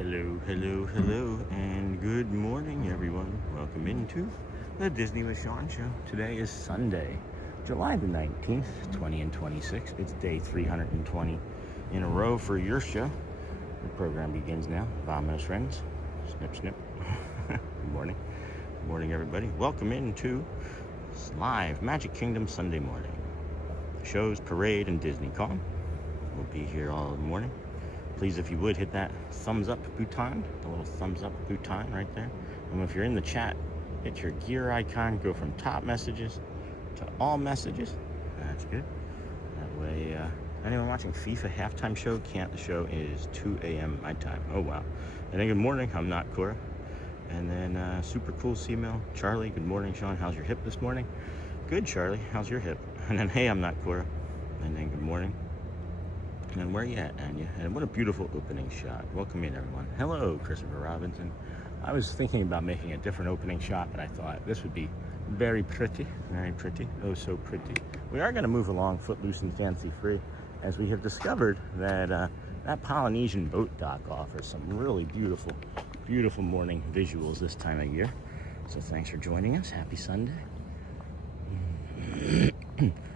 Hello, and good morning, everyone. Welcome into the Disney with Sean show. Today is Sunday, July the 19th, 20 and 26. It's day 320 in a row for your show. The program begins now. Vamos, friends. Snip, snip. Good morning. Good morning, everybody. Welcome into live Magic Kingdom Sunday morning. Shows, parade, and Disney Con. We'll be here all morning. Please, if you would, hit that thumbs up button, the little thumbs up button right there. And if you're in the chat, hit your gear icon, go from top messages to all messages. That's good. That way, anyone watching FIFA halftime show can't. The show is 2 a.m. my time. Oh, wow. And then good morning, I'm not Cora. And then super cool C-mail, Charlie, good morning, Sean. How's your hip this morning? Good, Charlie. How's your hip? And then, hey, I'm not Cora. And then good morning. And then where you at, Anya? And what a beautiful opening shot. Welcome in, everyone. Hello, Christopher Robinson. I was thinking about making a different opening shot, but I thought this would be very pretty. Very pretty. Oh, so pretty. We are going to move along footloose and fancy-free, as we have discovered that that Polynesian boat dock offers some really beautiful, beautiful morning visuals this time of year. So thanks for joining us. Happy Sunday.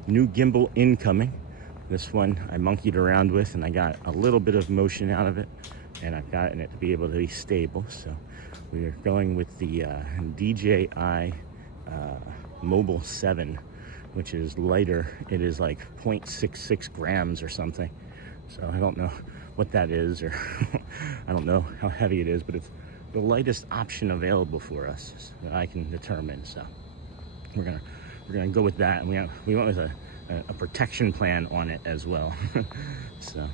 New gimbal incoming. This one I monkeyed around with and I got a little bit of motion out of it, and I've gotten it to be able to be stable. So we are going with the DJI Mobile 7, which is lighter. It is like 0.66 grams or something. So I don't know what that is, or I don't know how heavy it is, but it's the lightest option available for us that I can determine. So we're gonna go with that, and we went with a protection plan on it as well. So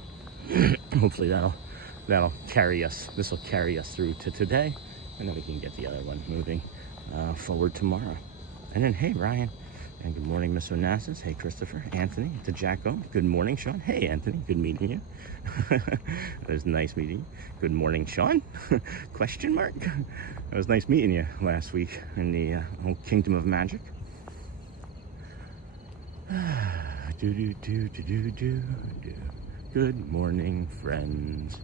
hopefully that'll carry us. This will carry us through to today, and then we can get the other one moving forward tomorrow. And then hey, Ryan, and good morning, Miss Onassis. Hey, Christopher, Anthony, to Jacko. Good morning, Sean. Hey, Anthony, good meeting you. It was nice meeting you. Good morning, Sean. Question mark. It was nice meeting you last week in the whole Kingdom of Magic. Good morning, friends.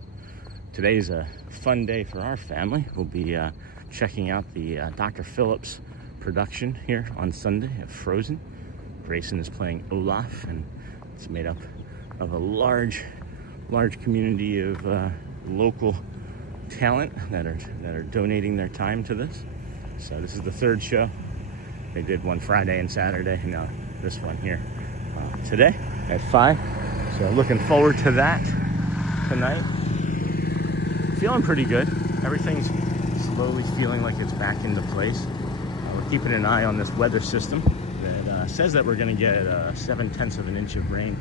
Today's a fun day for our family. We'll be checking out the Dr. Phillips production here on Sunday at Frozen. Grayson is playing Olaf, and it's made up of a large community of local talent that are donating their time to this. So this is the third show. They did one Friday and Saturday, and now this one here today at 5. So looking forward to that tonight. Feeling pretty good. Everything's slowly feeling like it's back into place. We're keeping an eye on this weather system that says that we're going to get 0.7 of an inch of rain.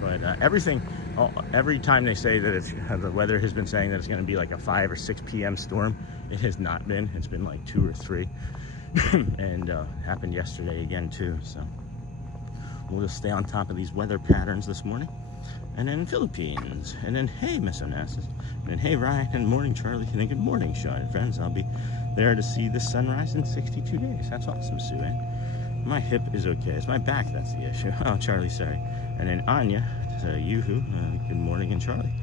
But every time they say that the weather has been saying that it's going to be like a 5 or 6 p.m. storm, it has not been. It's been like 2 or 3. And happened yesterday again too. So we'll just stay on top of these weather patterns this morning. And then Philippines. And then hey, Miss Onassis. And then hey, Ryan. And morning, Charlie. And then good morning, Sean and friends. I'll be there to see the sunrise in 62 days. That's awesome, Sue Ann. My hip is okay. It's my back that's the issue. Oh, Charlie, sorry. And then Anya, Yoo-hoo. Good morning, and Charlie.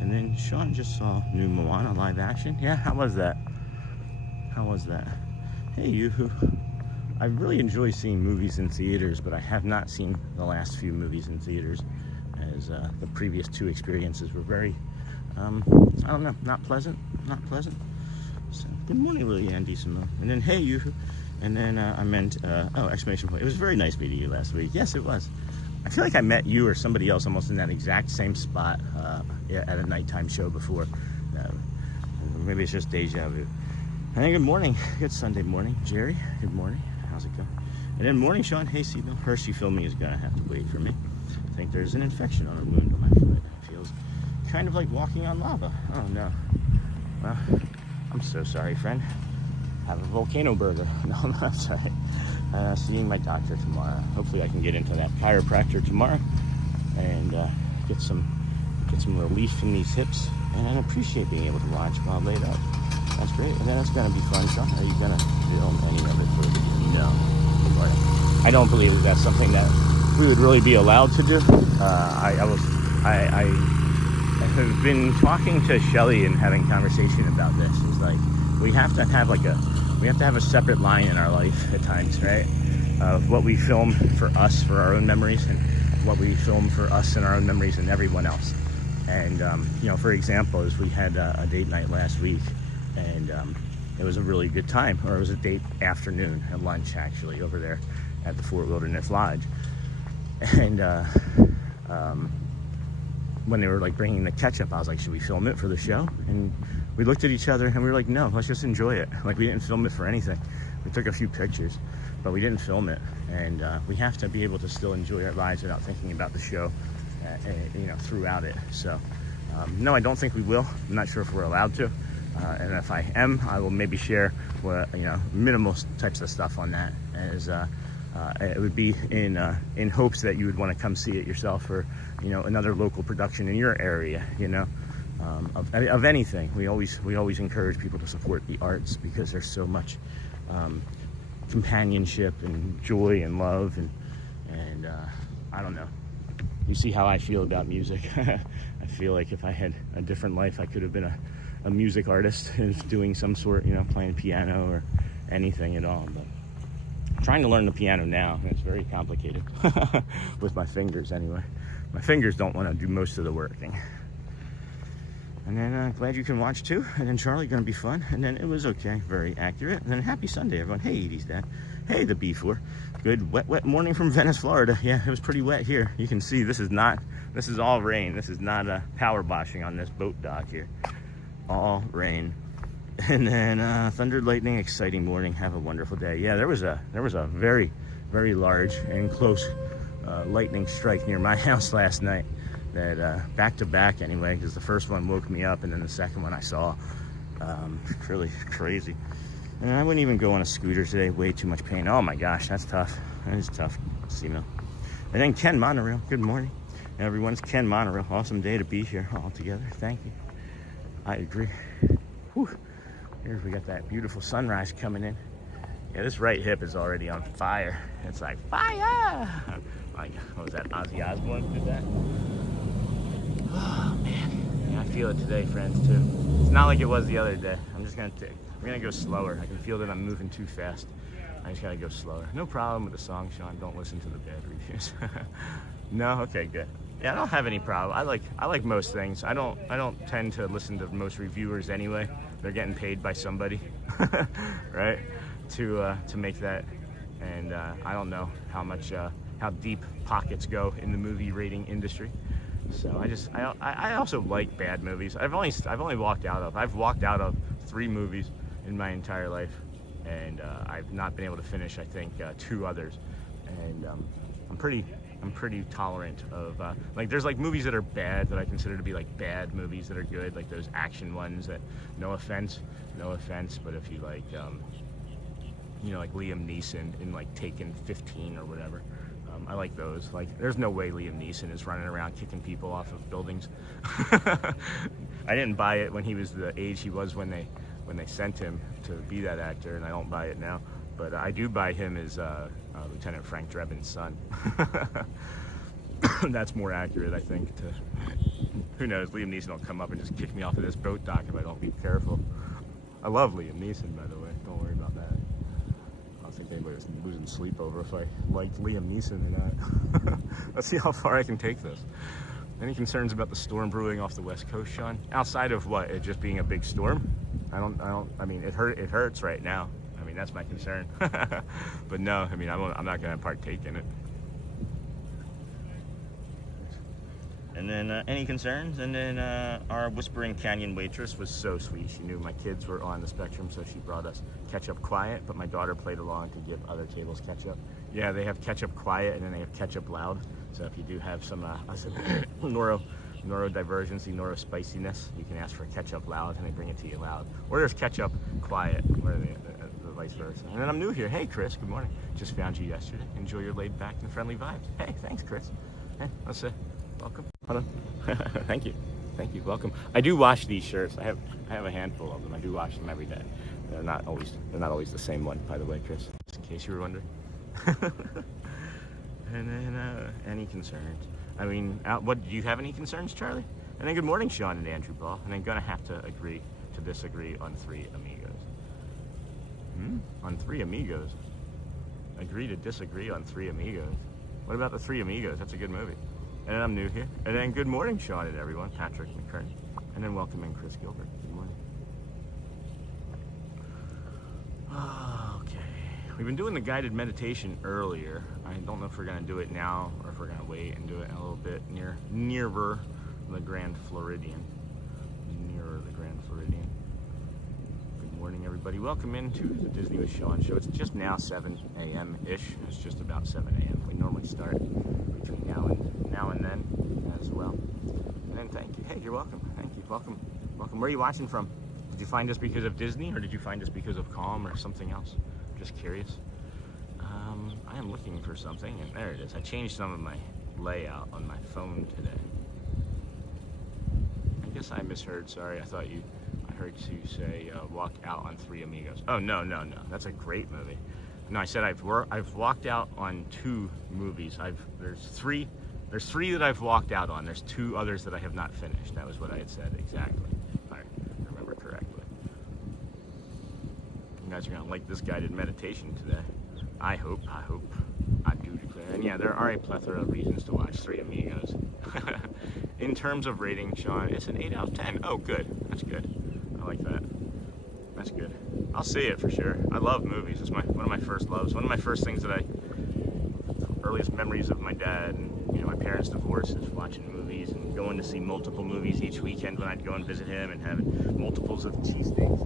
And then Sean just saw new Moana live action. Yeah, how was that? How was that? Hey, Yoo-hoo. I really enjoy seeing movies in theaters, but I have not seen the last few movies in theaters, as the previous 2 experiences were very, I don't know, not pleasant. So, good morning, Lily Ann Decimo. And then, hey, you. And then I meant, exclamation point. It was very nice meeting you last week. Yes, it was. I feel like I met you or somebody else almost in that exact same spot at a nighttime show before. Maybe it's just deja vu. And then good morning. Good Sunday morning. Jerry, good morning. How's it going? And then morning, Sean. Hey, Seabill. Hershey filming is going to have to wait for me. I think there's an infection on a wound on my foot. It feels kind of like walking on lava. Oh, no. Well, I'm so sorry, friend. Have a volcano burger. No, that's all right. Seeing my doctor tomorrow. Hopefully I can get into that chiropractor tomorrow and get some relief from these hips. And I appreciate being able to watch while laid up. That's great. And then it's going to be fun, Sean. Are you going to film any of it for the video? No. But I don't believe that that's something that we would really be allowed to do. I I've been talking to Shelly and having conversation about this. Is like we have to have a separate line in our life at times, right? Of what we film for us, for our own memories, and what we film for us and our own memories and everyone else. And you know, for example, is we had a date night last week, and it was a really good time. Or it was a date afternoon at lunch, actually, over there at the Fort Wilderness Lodge. And when they were like bringing the ketchup, I was like, should we film it for the show? And we looked at each other and we were like, no, let's just enjoy it. Like, we didn't film it for anything. We took a few pictures, but we didn't film it. And we have to be able to still enjoy our lives without thinking about the show, you know, throughout it. So no, I don't think we will. I'm not sure if we're allowed to. And if I am, I will maybe share what, you know, minimal types of stuff on that, as it would be in hopes that you would want to come see it yourself, or, you know, another local production in your area, you know, of anything. We always encourage people to support the arts, because there's so much companionship and joy and love, and I don't know. You see how I feel about music. I feel like if I had a different life, I could have been a music artist doing some sort, you know, playing piano or anything at all. But I'm trying to learn the piano now, and it's very complicated with my fingers anyway. My fingers don't want to do most of the working. And then glad you can watch too. And then Charlie, gonna be fun. And then it was okay, very accurate. And then happy Sunday, everyone. Hey, Edie's dad. Hey, the B4. Good wet morning from Venice, Florida. Yeah, it was pretty wet here. You can see this is all rain. This is not power washing on this boat dock here. All rain. And then thunder, lightning, exciting morning. Have a wonderful day. Yeah, there was a very, very large and close lightning strike near my house last night. That back to back anyway, because the first one woke me up, and then the second one I saw. Really crazy. And I wouldn't even go on a scooter today. Way too much pain. Oh my gosh, that's tough. That is tough. See, no. And then Ken Monorail. Good morning, everyone. It's Ken Monorail. Awesome day to be here all together. Thank you. I agree. Whew. Here we got that beautiful sunrise coming in. Yeah, this right hip is already on fire. It's like fire. Like, what was that? Ozzy Osbourne did that. Oh man, yeah, I feel it today, friends, too. It's not like it was the other day. I'm gonna go slower. I can feel that I'm moving too fast. I just gotta go slower. No problem with the song, Sean. Don't listen to the bad reviews. No, okay, good. Yeah, I don't have any problem. I like most things. I don't tend to listen to most reviewers anyway. They're getting paid by somebody, right? To make that, and I don't know how deep pockets go in the movie rating industry. So I also like bad movies. I've walked out of 3 movies in my entire life, and I've not been able to finish, I think, 2 others. And I'm pretty tolerant of like, there's like movies that are bad that I consider to be like bad movies that are good, like those action ones that, no offense, but if you like you know, like Liam Neeson in like Taken 15 or whatever. I like those. Like, there's no way Liam Neeson is running around kicking people off of buildings. I didn't buy it when he was the age he was when they sent him to be that actor, and I don't buy it now. But I do buy him as Lieutenant Frank Drebin's son. That's more accurate, I think. Who knows? Liam Neeson will come up and just kick me off of this boat dock if I don't be careful. I love Liam Neeson, by the way. Don't worry about that. I don't think anybody was losing sleep over if I liked Liam Neeson or not. Let's see how far I can take this. Any concerns about the storm brewing off the West Coast, Sean? Outside of what, it just being a big storm? I mean, it hurts right now. I mean, that's my concern. But no, I mean, I'm not going to partake in it. And then any concerns? And then our Whispering Canyon waitress was so sweet. She knew my kids were on the spectrum, so she brought us ketchup quiet, but my daughter played along to give other tables ketchup. Yeah, they have ketchup quiet, and then they have ketchup loud. So if you do have some neurodivergency, neurospiciness, you can ask for ketchup loud, and they bring it to you loud. Or there's ketchup quiet, or the vice versa. And then I'm new here. Hey, Chris, good morning. Just found you yesterday. Enjoy your laid back and friendly vibes. Hey, thanks, Chris. Hey, let's say welcome. Hello. Thank you. Welcome. I do wash these shirts. I have a handful of them. I do wash them every day. They're not always the same one, by the way, Chris, just in case you were wondering. And then any concerns? I mean, what do you have any concerns, Charlie? And then good morning, Sean and Andrew Paul. And then gonna have to agree to disagree on Three Amigos. On Three Amigos. Agree to disagree on Three Amigos. What about the Three Amigos? That's a good movie. And then I'm new here. And then good morning, Sean and everyone. Patrick McCurry. And then welcome in Chris Gilbert. Good morning. Okay. We've been doing the guided meditation earlier. I don't know if we're going to do it now or if we're going to wait and do it a little bit nearer the Grand Floridian. Nearer the Grand Floridian. Good morning, everybody. Welcome into the Disney with Sean show. It's just now 7 a.m.-ish. It's just about 7 a.m. We normally start between now and then as well. And then thank you. Hey, you're welcome. Thank you. Welcome. Welcome. Where are you watching from? Did you find us because of Disney or did you find us because of Calm or something else? Just curious. I am looking for something and there it is. I changed some of my layout on my phone today. I guess I misheard. Sorry. I heard you say walk out on Three Amigos. Oh, no. That's a great movie. No, I said I've walked out on 2 movies. There's three that I've walked out on. There's 2 others that I have not finished. That was what I had said exactly, if I remember correctly. You guys are gonna like this guided meditation today. I hope. I do declare. And yeah, there are a plethora of reasons to watch Three Amigos. In terms of rating, Sean, it's an 8 out of 10. Oh, good. That's good. I like that. That's good. I'll see it for sure. I love movies. It's one of my first loves. One of my first things that earliest memories of my dad and my parents' divorce is watching movies and going to see multiple movies each weekend when I'd go and visit him and having multiples of cheesesteaks,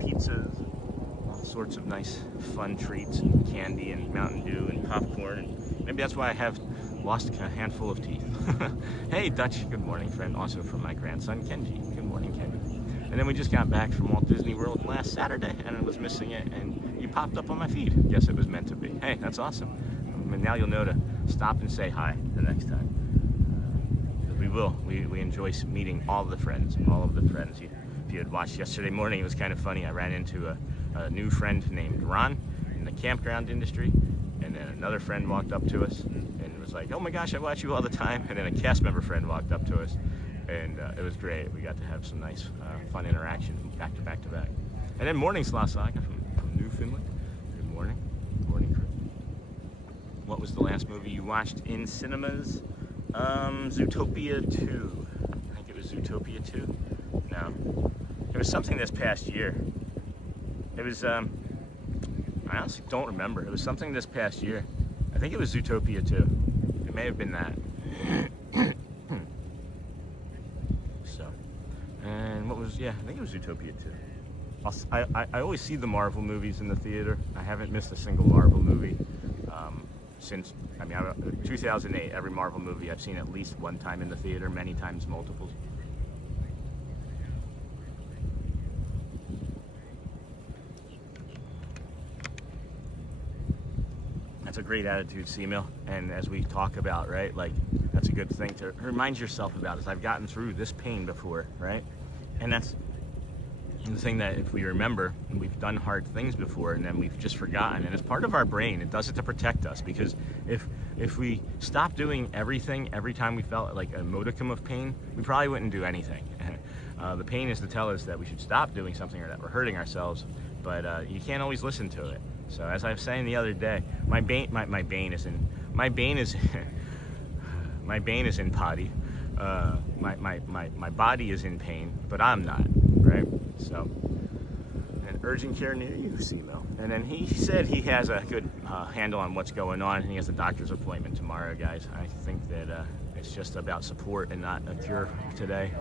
pizzas, all sorts of nice fun treats and candy and Mountain Dew and popcorn. And maybe that's why I have lost a handful of teeth. Hey, Dutch. Good morning, friend. Also from my grandson, Kenji. Good morning, Kenji. And then we just got back from Walt Disney World last Saturday, and I was missing it, and you popped up on my feed. Guess it was meant to be. Hey, that's awesome. And now you'll know to stop and say hi the next time. We will. We enjoy meeting all of the friends. If you had watched yesterday morning, it was kind of funny. I ran into a new friend named Ron in the campground industry, and then another friend walked up to us and was like, "Oh my gosh, I watch you all the time." And then a cast member friend walked up to us. And it was great. We got to have some nice, fun interaction back to back to back. And then morning, Slasaga from Newfoundland. Good morning. Good morning, Chris. What was the last movie you watched in cinemas? Zootopia 2. I think it was Zootopia 2. No. It was something this past year. It was, I honestly don't remember. It was something this past year. I think it was Zootopia 2. It may have been that. And what was, I think it was Zootopia 2. I always see the Marvel movies in the theater. I haven't missed a single Marvel movie since, 2008, every Marvel movie I've seen at least one time in the theater, many times multiples. That's a great attitude, C-Mill. And as we talk about, right, like, that's a good thing to remind yourself about, is I've gotten through this pain before, right? And that's the thing that if we remember, we've done hard things before and then we've just forgotten, and it's part of our brain. It does it to protect us, because if we stop doing everything every time we felt like a modicum of pain, we probably wouldn't do anything. The pain is to tell us that we should stop doing something or that we're hurting ourselves, but you can't always listen to it. So as I was saying the other day, my bane is in potty. My body is in pain, but I'm not, right? So, and urgent care near you, C-Mill. And then he said he has a good handle on what's going on, and he has a doctor's appointment tomorrow, guys. I think that it's just about support and not a cure today,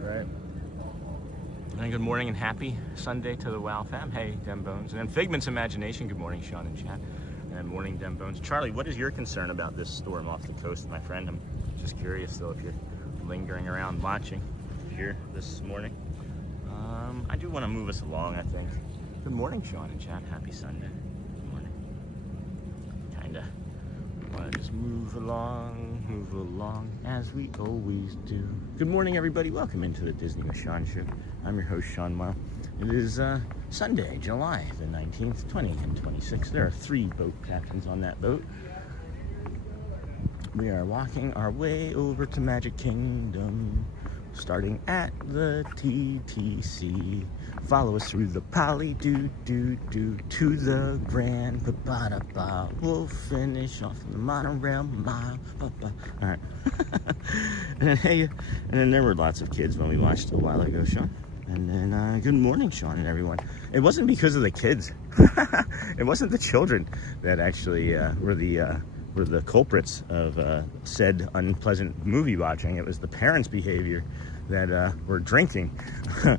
right? And good morning and happy Sunday to the WOW fam. Hey, Dem Bones. And then Figment's Imagination. Good morning, Sean and chat. And morning, Dem Bones. Charlie, what is your concern about this storm off the coast, my friend? I'm just curious, though, if you're lingering around watching here this morning. I do want to move us along, I think. Good morning, Sean and chat. Happy Sunday. Good morning. Kinda want to just move along as we always do. Good morning, everybody. Welcome into the Disney with Sean show. I'm your host, Sean Weil. It is Sunday, July the 19th, 2026. There are 3 boat captains on that boat. We are walking our way over to Magic Kingdom, starting at the TTC. Follow us through the Poly-do-do-do to the Grand Ba-ba-da-ba. We'll finish off the Monorail mile. Ba-ba. All right. And then there were lots of kids when we watched a while ago, Sean. And then good morning, Sean and everyone. It wasn't because of the kids. It wasn't the children that actually were the culprits of said unpleasant movie watching. It was the parents' behavior that were drinking in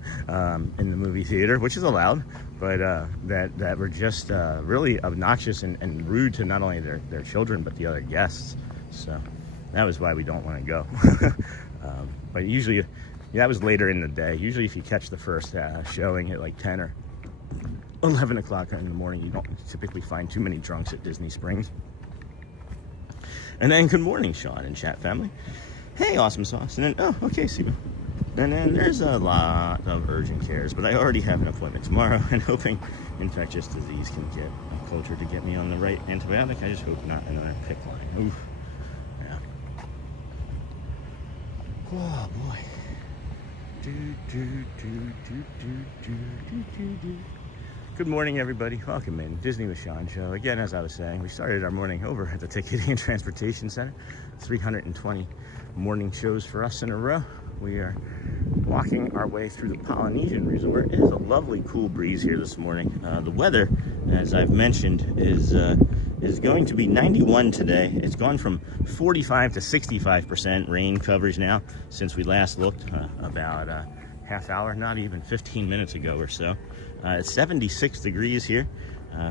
the movie theater, which is allowed, but that were just really obnoxious and rude to not only their children, but the other guests. So that was why we don't want to go. But usually, that was later in the day. Usually if you catch the first showing at like 10 or 11 o'clock in the morning, you don't typically find too many drunks at Disney Springs. And then good morning, Sean and chat family. Hey, awesome sauce. And then, oh, okay, Steven. And then there's a lot of urgent cares, but I already have an appointment tomorrow and hoping infectious disease can get a culture to get me on the right antibiotic. I just hope not another PIC line. Oof. Yeah. Oh, boy. Good morning, everybody. Welcome in Disney with Sean show. Again, as I was saying, we started our morning over at the Ticketing and Transportation Center. 320 morning shows for us in a row. We are walking our way through the Polynesian Resort. It is a lovely cool breeze here this morning. The weather, as I've mentioned, is going to be 91 today. It's gone from 45 to 65% rain coverage now since we last looked about a half hour, not even 15 minutes ago or so. It's 76 degrees here.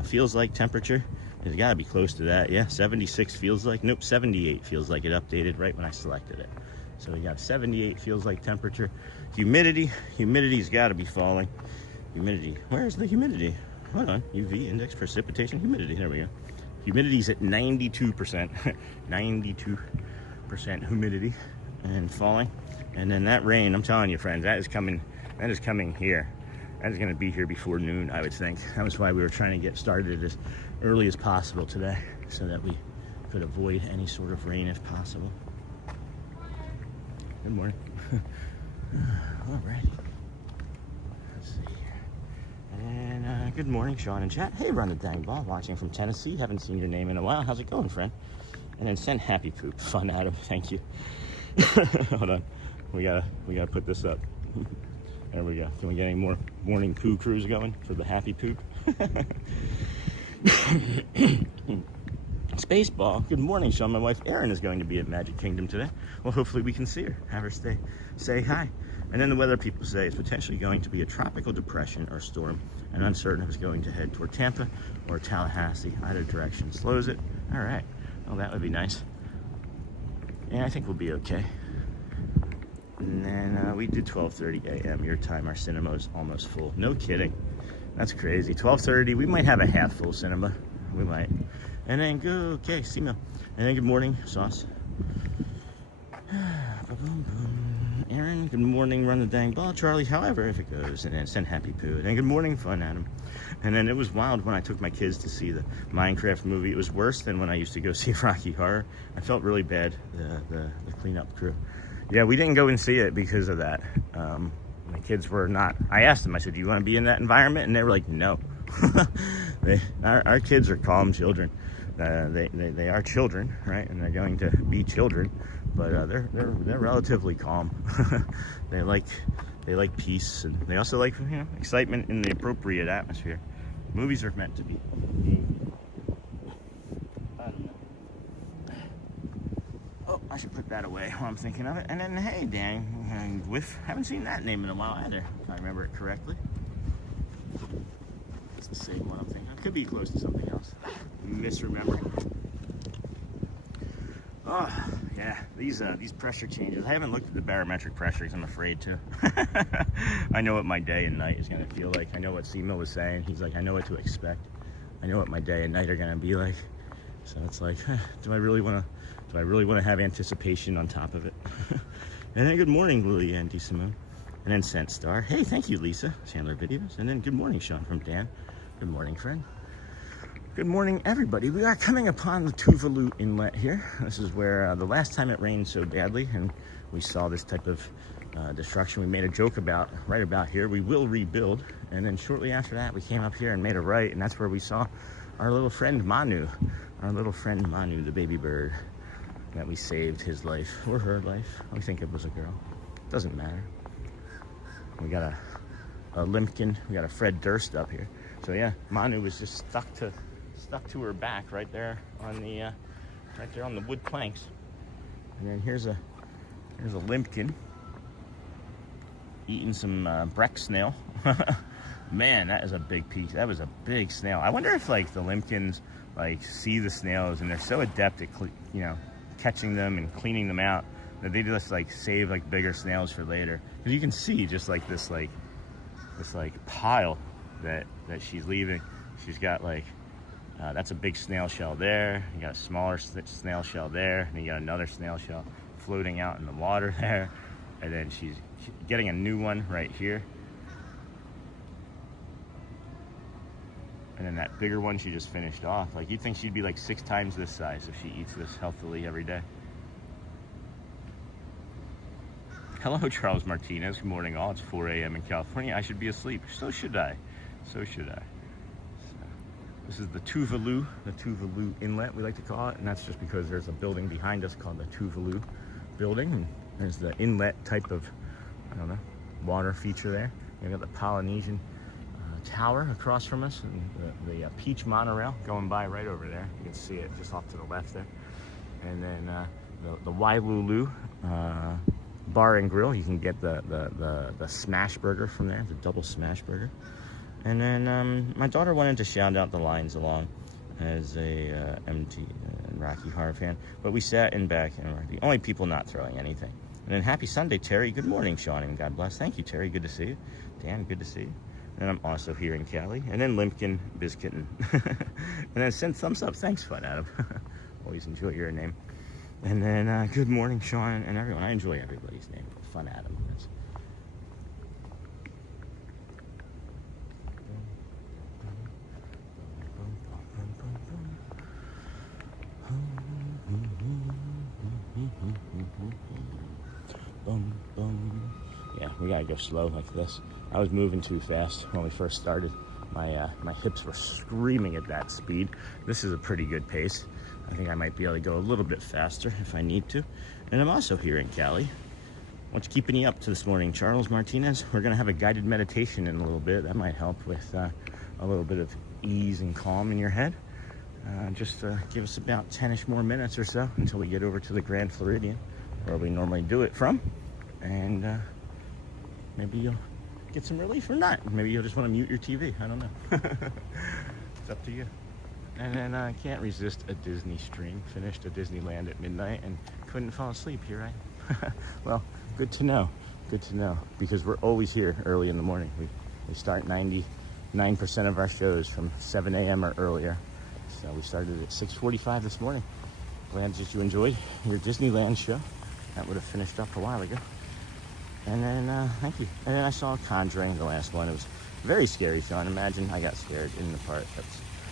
Feels like temperature. It's got to be close to that. Yeah, 76 feels like. Nope, 78 feels like it updated right when I selected it. So we got 78 feels like temperature. Humidity's got to be falling. Humidity. Where's the humidity? Hold on. UV index precipitation humidity. There we go. Humidity's at 92%. 92% humidity and falling. And then that rain, I'm telling you, friends, that is coming here. That is going to be here before noon, I would think. That was why we were trying to get started as early as possible today, so that we could avoid any sort of rain if possible. Good morning. All right. Let's see here. And good morning, Sean and chat. Hey, Run the Dang Ball, watching from Tennessee. Haven't seen your name in a while. How's it going, friend? And then send happy poop. Fun, Adam. Thank you. Hold on. We gotta put this up. There we go. Can we get any more morning poo crews going for the happy poop? Spaceball. Good morning, Sean. My wife Erin is going to be at Magic Kingdom today. Well, hopefully we can see her. Have her say hi. And then the weather people say it's potentially going to be a tropical depression or storm, and uncertain if it's going to head toward Tampa or Tallahassee. Either direction slows it. All right. Well, that would be nice. Yeah, I think we'll be okay. And then we did 12:30 a.m. your time. Our cinema is almost full. No kidding. That's crazy. 12:30. We might have a half full cinema. We might. And then go. Okay, Simo. And then good morning, sauce. Aaron. Good morning. Run the dang ball, Charlie. However, if it goes, and then send happy poo. And then good morning, fun, Adam. And then it was wild when I took my kids to see the Minecraft movie. It was worse than when I used to go see Rocky Horror. I felt really bad. The cleanup crew. Yeah, we didn't go and see it because of that. My kids were not. I asked them, I said, do you want to be in that environment? And they were like, no. Our kids are calm children. They are children, right? And they're going to be children, but they're relatively calm. They like peace, and they also like, excitement in the appropriate atmosphere. Movies are meant to be. I should put that away while I'm thinking of it. And then, hey, dang, haven't seen that name in a while either, if I remember it correctly. It's the same one I'm thinking of. Could be close to something else. Misremembering. Oh, yeah, these pressure changes. I haven't looked at the barometric pressures, I'm afraid to. I know what my day and night is going to feel like. I know what Simo was saying. He's like, I know what to expect. I know what my day and night are going to be like. So it's like, do I really want to have anticipation on top of it? And then good morning, Lily and D. Simone. And then Scent Star. Hey, thank you, Lisa. Chandler Videos. And then good morning, Sean from Dan. Good morning, friend. Good morning, everybody. We are coming upon the Tuvalu Inlet here. This is where the last time it rained so badly and we saw this type of destruction, we made a joke about right about here. We will rebuild. And then shortly after that, we came up here and made a right, and that's where we saw our little friend Manu. Our little friend Manu, the baby bird that we saved his life, or her life. We think it was a girl. Doesn't matter. We got a Limpkin. We got a Fred Durst up here. So yeah, Manu was just stuck to her back right there on the wood planks. And then here's a Limpkin eating some Breck snail. Man, that is a big piece. That was a big snail. I wonder if like the Limpkins like see the snails and they're so adept at catching them and cleaning them out that they just like save like bigger snails for later. Because you can see just like this pile that she's leaving. She's got like that's a big snail shell there. You got a smaller snail shell there, and you got another snail shell floating out in the water there, and then she's getting a new one right here, and then that bigger one she just finished off. Like you'd think she'd be like 6 times this size if she eats this healthily every day. Hello, Charles Martinez. Good morning, all. It's 4 a.m. in California. I should be asleep. So should I. So should I. This is the Tuvalu Inlet, we like to call it, and that's just because there's a building behind us called the Tuvalu building, and there's the inlet type of, I don't know, water feature there. We've got the Polynesian tower across from us, and the Peach Monorail going by right over there. You can see it just off to the left there. And then the Wailulu Bar and Grill. You can get the smash burger from there, the double smash burger. And then my daughter wanted to shout out the lines along as a MT and Rocky Horror fan, but we sat in back and were the only people not throwing anything. And then happy Sunday, Terry. Good morning, Sean, and God bless. Thank you, Terry. Good to see you. Dan, good to see you. And I'm also here in Cali. And then Limpkin, Bizkitten. And then send thumbs up. Thanks, Fun Adam. Always enjoy your name. And then good morning, Sean, and everyone. I enjoy everybody's name. Fun Adam. Yes. Yeah, we gotta go slow like this. I was moving too fast when we first started. My hips were screaming at that speed. This is a pretty good pace. I think I might be able to go a little bit faster if I need to. And I'm also here in Cali. What's keeping you up to this morning, Charles Martinez? We're gonna have a guided meditation in a little bit. That might help with a little bit of ease and calm in your head. Just give us about 10-ish more minutes or so until we get over to the Grand Floridian, where we normally do it from. And maybe you'll get some relief or not. Maybe you'll just want to mute your TV. I don't know. It's up to you. And then I can't resist a Disney stream. Finished a Disneyland at midnight and couldn't fall asleep. Here I am. Well, good to know. Good to know. Because we're always here early in the morning. We start 99% of our shows from 7 a.m. or earlier. So we started at 6:45 this morning. Glad that you enjoyed your Disneyland show. That would have finished up a while ago. And then, thank you. And then I saw Conjuring, the last one. It was very scary, Sean. Imagine I got scared in the park.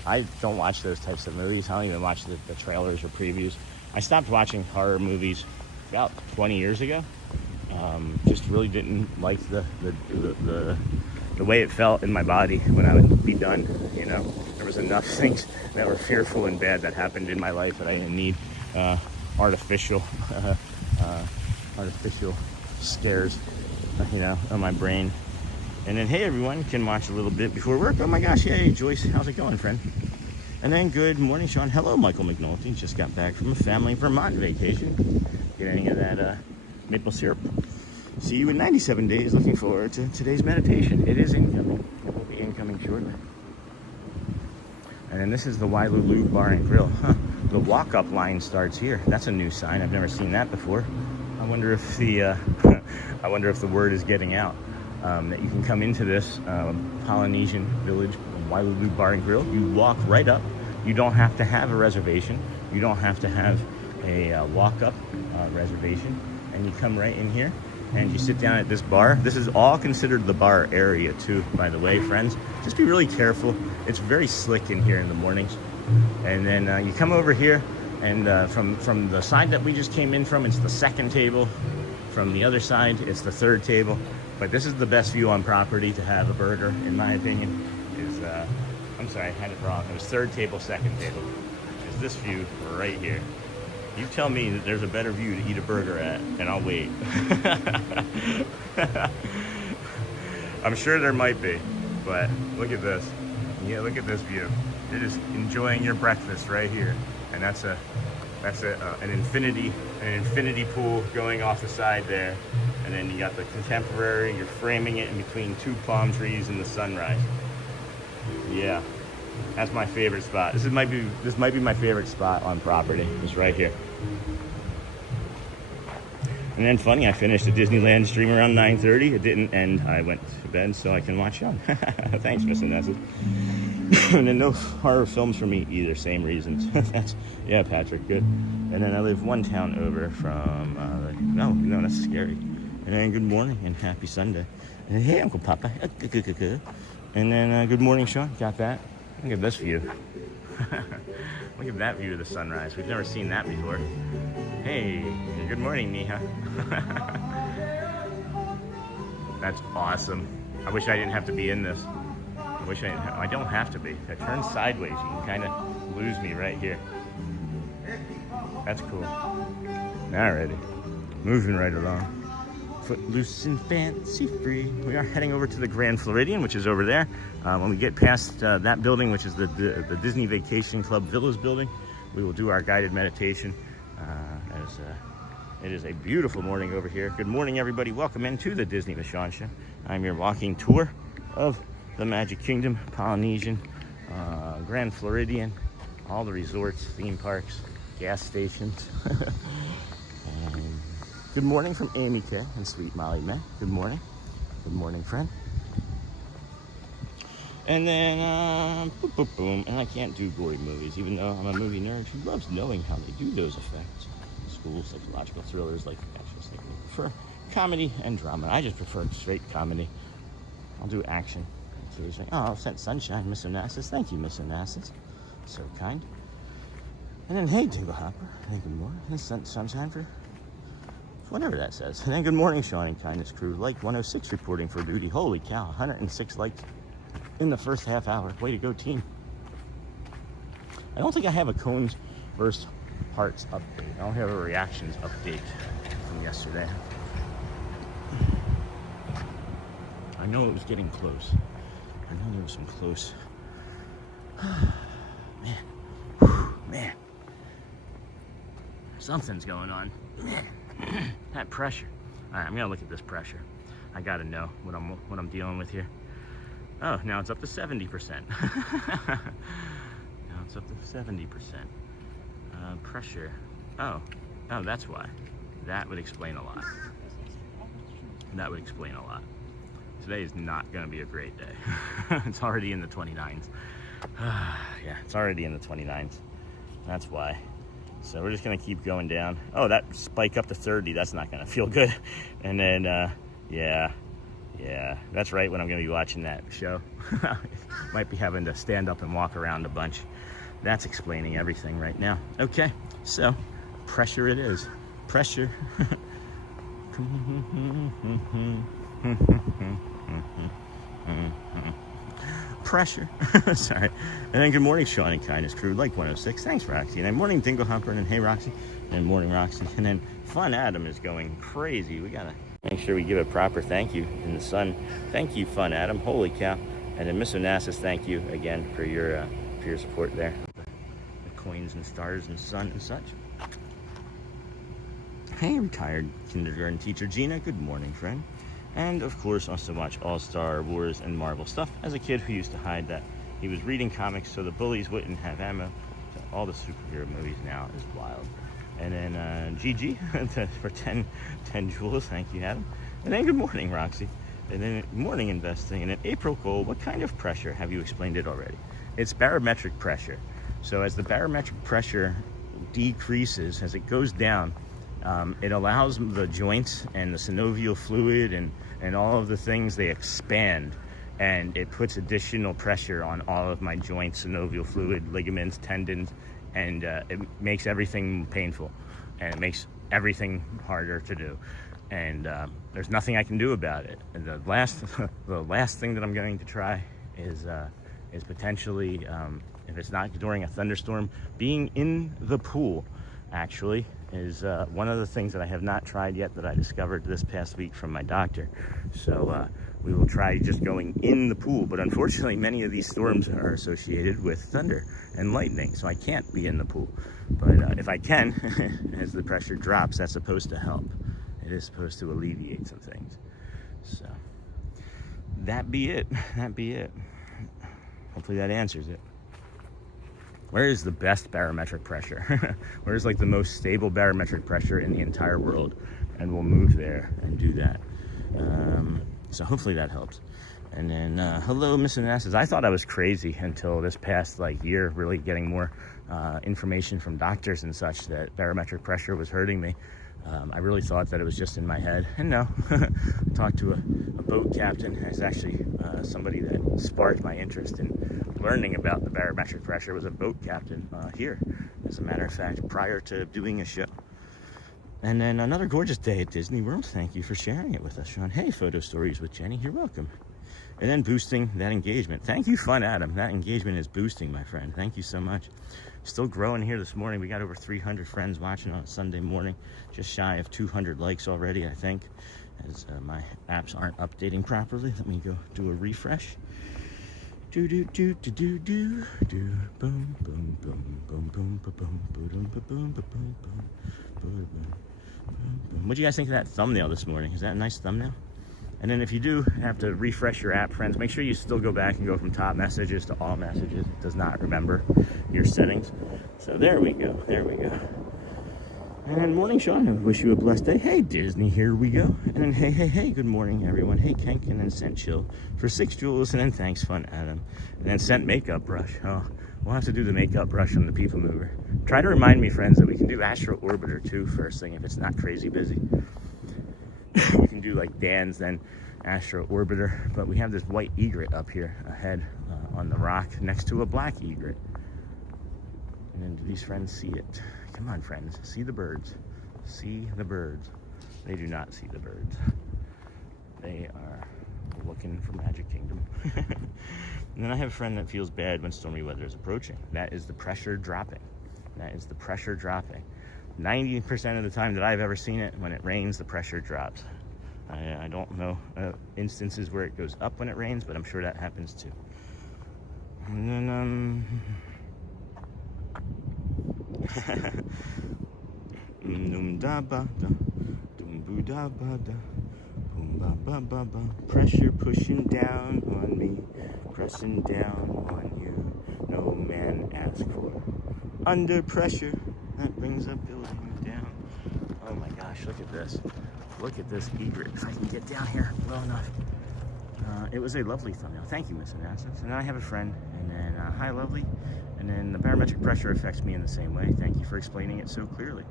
I don't watch those types of movies. I don't even watch the trailers or previews. I stopped watching horror movies about 20 years ago. Just really didn't like the way it felt in my body when I would be done, you know. There was enough things that were fearful and bad that happened in my life that I didn't need artificial scares, you know, on my brain. And then, hey, everyone, can watch a little bit before work. Oh my gosh, hey, Joyce, how's it going, friend? And then, good morning, Sean. Hello, Michael McNulty. Just got back from a family Vermont vacation. Get any of that maple syrup. See you in 97 days. Looking forward to today's meditation. It is incoming. It will be incoming shortly. And then this is the Wailulu Bar and Grill. Huh. The walk-up line starts here. That's a new sign. I've never seen that before. I wonder if the word is getting out that you can come into this Polynesian village, Wailulu Bar and Grill. You walk right up. You don't have to have a reservation. You don't have to have a walk-up reservation. And you come right in here and you sit down at this bar. This is all considered the bar area too, by the way, friends. Just be really careful. It's very slick in here in the mornings. And then you come over here, and from the side that we just came in from, it's the second table. From the other side, it's the third table. But this is the best view on property to have a burger, in my opinion. I'm sorry, I had it wrong. It was third table, second table. Is this view right here. You tell me that there's a better view to eat a burger at, and I'll wait. I'm sure there might be, but look at this. Yeah, look at this view. You're just enjoying your breakfast right here, and that's an infinity pool going off the side there, and then you got the contemporary. You're framing it in between two palm trees in the sunrise. Yeah, that's my favorite spot. This might be my favorite spot on property. It's right here. And then funny, I finished the Disneyland stream around 9:30. It didn't end. I went to bed so I can watch on. Thanks, Miss Inessa. And then no horror films for me either. Same reasons. Yeah, Patrick, good. And then I live one town over from. No, that's scary. And then good morning and happy Sunday. And then, hey, Uncle Papa. And then good morning, Sean. Got that. Look at this view. Look at that view of the sunrise. We've never seen that before. Hey, good morning, Mija. That's awesome. I wish I didn't have to be in this. I don't have to be. If I turn sideways, you can kind of lose me right here. That's cool. Alrighty. Moving right along. Footloose and fancy free. We are heading over to the Grand Floridian, which is over there. When we get past that building, which is the Disney Vacation Club Villas building, we will do our guided meditation. It is a beautiful morning over here. Good morning, everybody. Welcome into the Disney Vashon Show. I'm your walking tour of the Magic Kingdom, Polynesian, Grand Floridian, all the resorts, theme parks, gas stations. And good morning from Amy K and Sweet Molly May. Good morning. Good morning, friend. And then, boom, boom, boom. And I can't do gory movies, even though I'm a movie nerd who loves knowing how they do those effects. School psychological thrillers like action. I prefer comedy and drama. I just prefer straight comedy. I'll do action occasionally. Oh, sent sunshine, Miss Onassis. Thank you, Miss Onassis. So kind. And then, hey, Tingle Hopper. Hey, good morning. And sent sunshine for whatever that says. And then, good morning, Sean and Kindness Crew. Like 106 reporting for duty. Holy cow, 106 likes in the first half hour. Way to go, team. I don't think I have a Cones versus Hearts update. I don't have a reactions update from yesterday. I know it was getting close. I know there was some close. Man. Whew, man. Something's going on. Man. That pressure. All right, I'm gonna look at this pressure. I gotta know what I'm dealing with here. Oh, now it's up to 70%. Now it's up to 70%. Pressure. Oh, that's why. That would explain a lot. That would explain a lot. Today is not going to be a great day. It's already in the 29s. Yeah, it's already in the 29s. That's why. So we're just going to keep going down. Oh, that spike up to 30. That's not going to feel good. And then, yeah, that's right when I'm going to be watching that show. Might be having to stand up and walk around a bunch. That's explaining everything right now. Okay, so pressure it is. Pressure. Pressure. Sorry. And then good morning, Sean and Kindness Crew, like 106. Thanks, Roxy. And then morning, Dingle Hopper, and then hey, Roxy. And morning, Roxy. And then Fun Adam is going crazy. We gotta make sure we give a proper thank you in the sun. Thank you, Fun Adam. Holy cow. And then Miss Onassis, thank you again for your support there. The coins and stars and sun and such. Hey, retired kindergarten teacher Gina. Good morning, friend. And of course, also watch all Star Wars and Marvel stuff. As a kid who used to hide that he was reading comics so the bullies wouldn't have ammo. So all the superhero movies now is wild. And then Gigi for 10 jewels. Thank you, Adam. And then good morning, Roxy. And then morning investing. And then April Cole, what kind of pressure? Have you explained it already? It's barometric pressure. So as the barometric pressure decreases, as it goes down, it allows the joints and the synovial fluid and all of the things, they expand. and it puts additional pressure on all of my joints, synovial fluid, ligaments, tendons, and it makes everything painful, and it makes everything harder to do. And there's nothing I can do about it. And the last thing that I'm going to try is potentially, if it's not during a thunderstorm, being in the pool. Actually, is one of the things that I have not tried yet that I discovered this past week from my doctor. So we will try just going in the pool, but unfortunately many of these storms are associated with thunder and lightning, so I can't be in the pool. But if I can, as the pressure drops, that's supposed to help. It is supposed to alleviate some things. So that be it. Hopefully that answers it. Where is the best barometric pressure? Where is like the most stable barometric pressure in the entire world? And we'll move there and do that. So hopefully that helps. And then hello, Miss Anastas. I thought I was crazy until this past year, really getting more information from doctors and such that barometric pressure was hurting me. I really thought that it was just in my head, and no. I talked to a boat captain. It's actually somebody that sparked my interest in learning about the barometric pressure. Was a boat captain here, as a matter of fact, prior to doing a show. And then another gorgeous day at Disney World. Thank you for sharing it with us, Sean. Hey, Photo Stories with Jenny. You're welcome. And then boosting that engagement. Thank you, Fun Adam. That engagement is boosting, my friend. Thank you so much. Still growing here this morning. We got over 300 friends watching on a Sunday morning. Just shy of 200 likes already, I think, as my apps aren't updating properly. Let me go do a refresh. Do do do do do do do boom boom boom boom boom boom boom boom boom boom boom boom. What do you guys think of that thumbnail this morning? Is that a nice thumbnail? And then if you do have to refresh your app, friends, make sure you still go back and go from top messages to all messages. It does not remember your settings. So there we go. And morning, Sean. I wish you a blessed day. Hey, Disney, here we go. And then hey, good morning, everyone. Hey, Kenk, and then Sent Chill for 6 jewels, and then thanks, Fun Adam. And then Sent Makeup Brush. Oh, we'll have to do the makeup brush on the PeopleMover. Try to remind me, friends, that we can do Astro Orbiter too first thing if it's not crazy busy. We can do like Dan's, then Astro Orbiter, but we have this white egret up here ahead on the rock next to a black egret. And then do these friends see it? Come on, friends, see the birds. See the birds. They do not see the birds. They are looking for Magic Kingdom. And then I have a friend that feels bad when stormy weather is approaching. That is the pressure dropping. 90% of the time that I've ever seen it, when it rains, the pressure drops. I don't know instances where it goes up when it rains, but I'm sure that happens too. And then, pressure pushing down on me, pressing down on you. No man asked for. Under pressure, that brings a building down. Oh my gosh, look at this. Look at this egret. If I can get down here low enough. It was a lovely thumbnail. Thank you, Miss Anastas. And then I have a friend, and then hi, lovely. And then the barometric pressure affects me in the same way. Thank you for explaining it so clearly.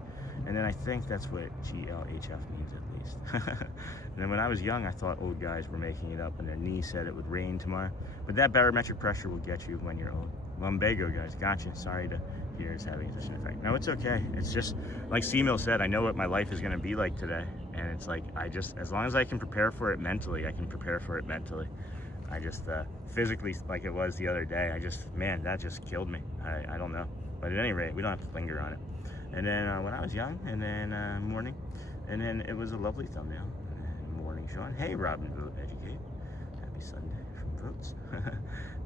And then I think that's what GLHF means, at least. And then when I was young, I thought old guys were making it up, and their knee said it would rain tomorrow. But that barometric pressure will get you when you're old. Lumbago, guys, gotcha. Sorry to hear it's having such an effect. No, it's okay. It's just, like C-Mill said, I know what my life is going to be like today. And it's like, as long as I can prepare for it mentally, I can prepare for it mentally. I just, physically, like it was the other day, man, that just killed me. I don't know. But at any rate, we don't have to linger on it. And then when I was young, and then morning, and then it was a lovely thumbnail. And then morning, Sean. Hey, Robin, Vote Educate. Happy Sunday from Votes.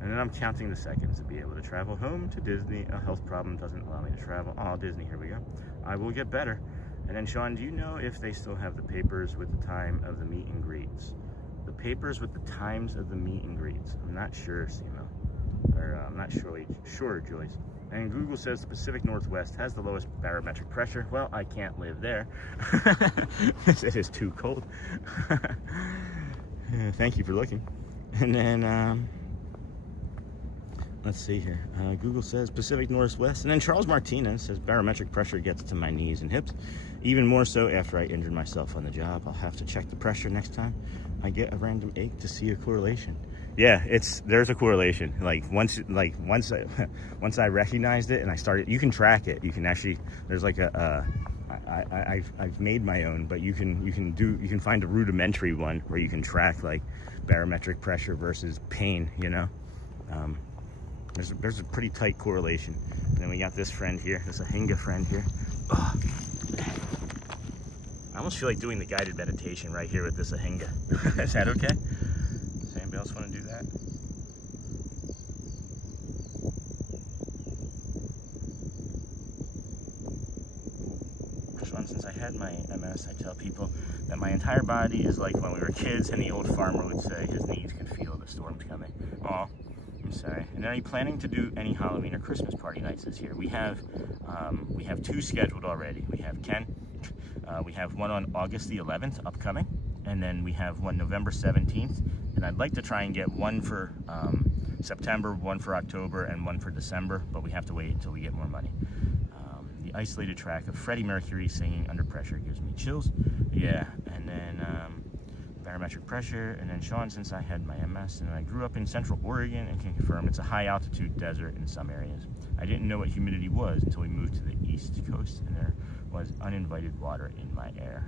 And then I'm counting the seconds to be able to travel home to Disney. A health problem doesn't allow me to travel. Oh, Disney, here we go. I will get better. And then, Sean, do you know if they still have the papers with the time of the meet and greets? The papers with the times of the meet and greets. I'm not sure, Simo. Or I'm not sure, Joyce. And Google says the Pacific Northwest has the lowest barometric pressure. Well, I can't live there. It is too cold. Thank you for looking. And then, let's see here. Google says Pacific Northwest. And then Charles Martinez says barometric pressure gets to my knees and hips. Even more so after I injured myself on the job. I'll have to check the pressure next time I get a random ache to see a correlation. Yeah, there's a correlation. Like once I recognized it and I started, you can track it. You can actually, there's like I've made my own, but you can find a rudimentary one where you can track like barometric pressure versus pain. You know, there's a pretty tight correlation. And then we got this friend here, this Anhinga friend here. Oh, I almost feel like doing the guided meditation right here with this Anhinga. Is that okay? Does anybody else want to do that? Since I had my MS, I tell people that my entire body is like when we were kids and the old farmer would say his knees could feel the storms coming. Oh, I'm sorry. And are you planning to do any Halloween or Christmas party nights this year? We have 2 scheduled already. We have Ken. We have one on August the 11th upcoming, and then we have one November 17th. And I'd like to try and get one for September, one for October, and one for December, but we have to wait until we get more money. The isolated track of Freddie Mercury singing Under Pressure gives me chills. Yeah, and then barometric pressure, and then Sean, since I had my MS, and I grew up in Central Oregon and can confirm it's a high altitude desert in some areas. I didn't know what humidity was until we moved to the East Coast, and there was uninvited water in my air.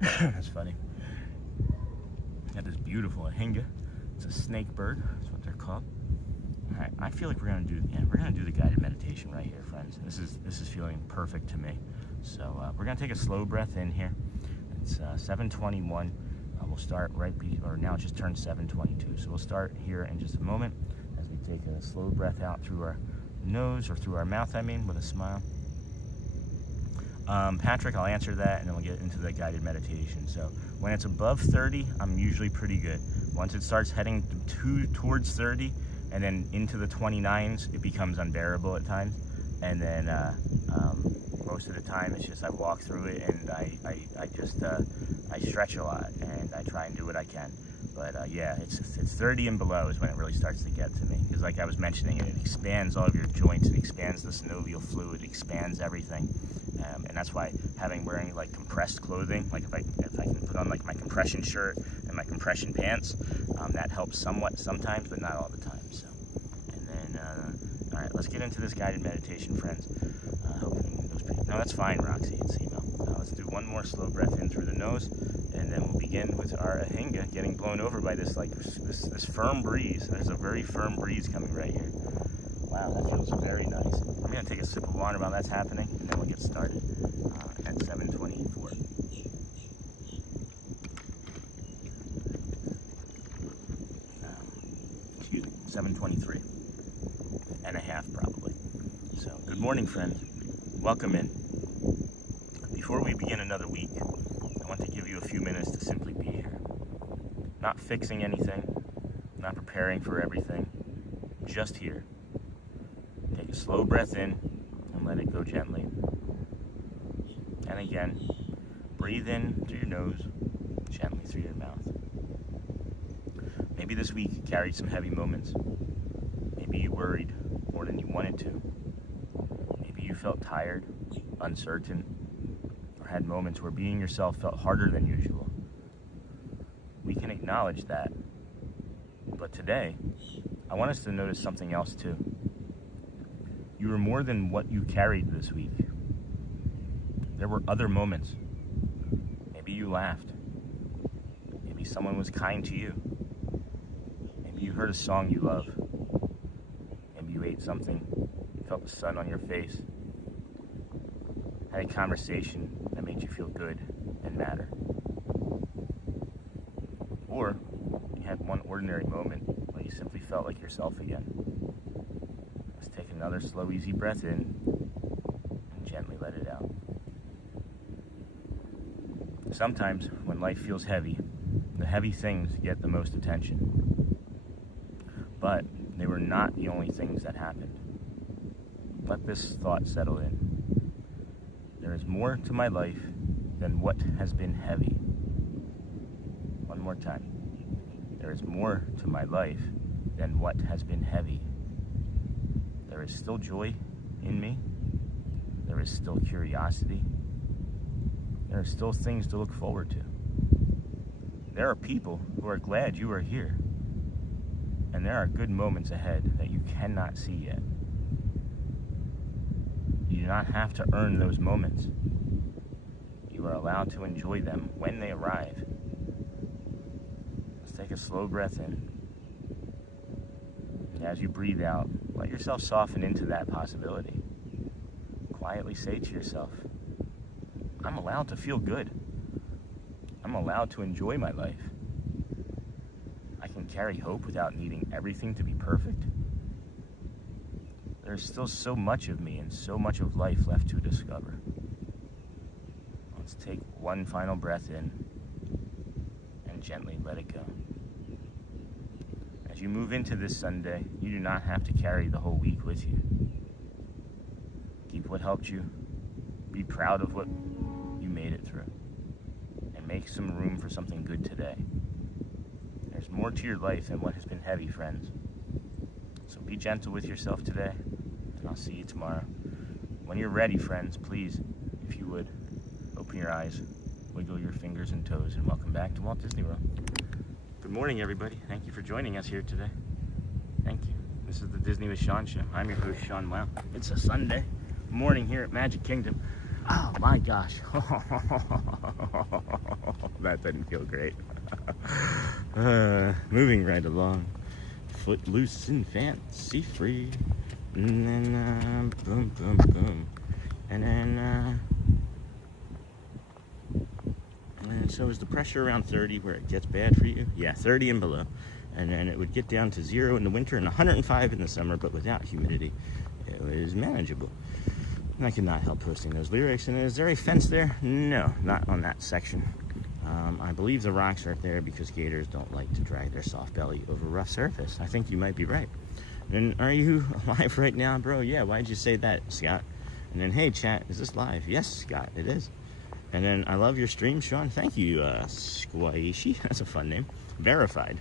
That's funny. Got this beautiful Anhinga. It's a snake bird, that's what they're called. All right, I feel like we're gonna do the guided meditation right here, friends. This is feeling perfect to me. So we're gonna take a slow breath in here. It's 7:21. We'll start now it just turned 7:22. So we'll start here in just a moment as we take a slow breath out through our nose, or through our mouth, I mean, with a smile. Patrick, I'll answer that, and then we'll get into the guided meditation. So when it's above 30, I'm usually pretty good. Once it starts heading towards 30, and then into the 29s, it becomes unbearable at times. And then most of the time, it's just I walk through it, and I stretch a lot, and I try and do what I can. But yeah, it's 30 and below is when it really starts to get to me. Because like I was mentioning, it expands all of your joints, it expands the synovial fluid, it expands everything. And that's why wearing like compressed clothing, like if I can put on like my compression shirt and my compression pants, that helps somewhat sometimes, but not all the time. So, and then all right, let's get into this guided meditation, friends. No, that's fine, Roxy. It's let's do one more slow breath in through the nose, and then we'll begin with our Anhinga getting blown over by this firm breeze. There's a very firm breeze coming right here. Wow, that feels very nice. I'm gonna take a sip of water while that's happening, and then we'll get started at 7:24. Excuse me, 7:23 and a half probably. So, good morning, friends. Welcome in. Before we begin another week, I want to give you a few minutes to simply be here. Not fixing anything, not preparing for everything, just here. Take a slow breath in and let it go gently. And again, breathe in through your nose, gently through your mouth. Maybe this week carried some heavy moments. Maybe you worried more than you wanted to. Maybe you felt tired, uncertain, or had moments where being yourself felt harder than usual. We can acknowledge that. But today, I want us to notice something else too. You were more than what you carried this week. There were other moments. Maybe you laughed. Maybe someone was kind to you. Maybe you heard a song you love. Maybe you ate something, felt the sun on your face, had a conversation that made you feel good and matter. Or you had one ordinary moment where you simply felt like yourself again. Let's take another slow, easy breath in and gently let it out. Sometimes when life feels heavy, the heavy things get the most attention. But they were not the only things that happened. Let this thought settle in. There is more to my life than what has been heavy. One more time. There is more to my life than what has been heavy. There is still joy in me. There is still curiosity. There are still things to look forward to. There are people who are glad you are here. And there are good moments ahead that you cannot see yet. You do not have to earn those moments. You are allowed to enjoy them when they arrive. Let's take a slow breath in. And as you breathe out, let yourself soften into that possibility. Quietly say to yourself, I'm allowed to feel good. I'm allowed to enjoy my life. I can carry hope without needing everything to be perfect. There's still so much of me and so much of life left to discover. Let's take one final breath in and gently let it go. As you move into this Sunday, you do not have to carry the whole week with you. Keep what helped you. Be proud of what you made it through. And make some room for something good today. There's more to your life than what has been heavy, friends. So be gentle with yourself today, and I'll see you tomorrow. When you're ready, friends, please, if you would, open your eyes, wiggle your fingers and toes, and welcome back to Walt Disney World. Good morning, everybody. Thank you for joining us here today. Thank you. This is the Disney with Sean show. I'm your host, Sean Wow. It's a Sunday morning here at Magic Kingdom. Oh my gosh. That didn't feel great. Moving right along. Footloose and fancy free. And then, boom, boom, boom. And then, and so is the pressure around 30 where it gets bad for you? Yeah, 30 and below. And then it would get down to 0 in the winter and 105 in the summer, but without humidity, it was manageable. And I could not help posting those lyrics. And is there a fence there? No, not on that section. I believe the rocks are there because gators don't like to drag their soft belly over rough surface. I think you might be right. And are you live right now, bro? Yeah, why'd you say that, Scott? And then, hey, chat, is this live? Yes, Scott, it is. And then, I love your stream, Sean. Thank you, Squishy. That's a fun name. Verified.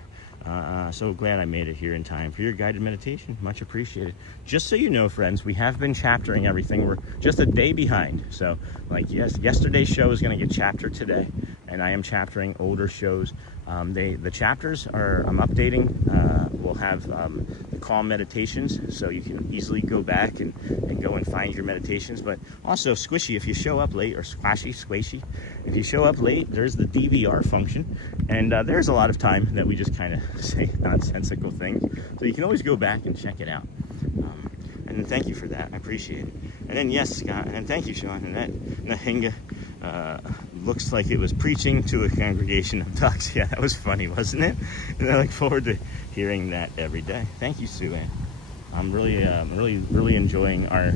So glad I made it here in time for your guided meditation. Much appreciated. Just so you know, friends, we have been chaptering everything. We're just a day behind. So, like, yes, yesterday's show is going to get chaptered today, and I am chaptering older shows. The chapters are, I'm updating. We'll have the calm meditations, so you can easily go back and go and find your meditations. But also, Squishy, if you show up late, or Squishy, if you show up late, there's the DVR function, and there's a lot of time that we just kind of say nonsensical things. So you can always go back and check it out. And thank you for that. I appreciate it. And then, yes, Scott, and thank you, Sean. And that Anhinga looks like it was preaching to a congregation of ducks. Yeah, that was funny, wasn't it? And I look forward to hearing that every day. Thank you, Sue Ann. I'm really enjoying our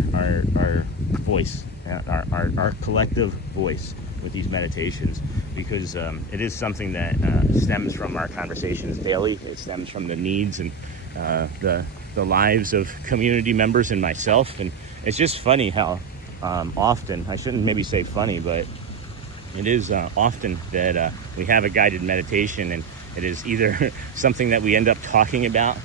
voice, our collective voice with these meditations, because it is something that stems from our conversations daily. It stems from the needs and the lives of community members and myself. And it's just funny how often, I shouldn't maybe say funny, but it is often that we have a guided meditation, and it is either something that we end up talking about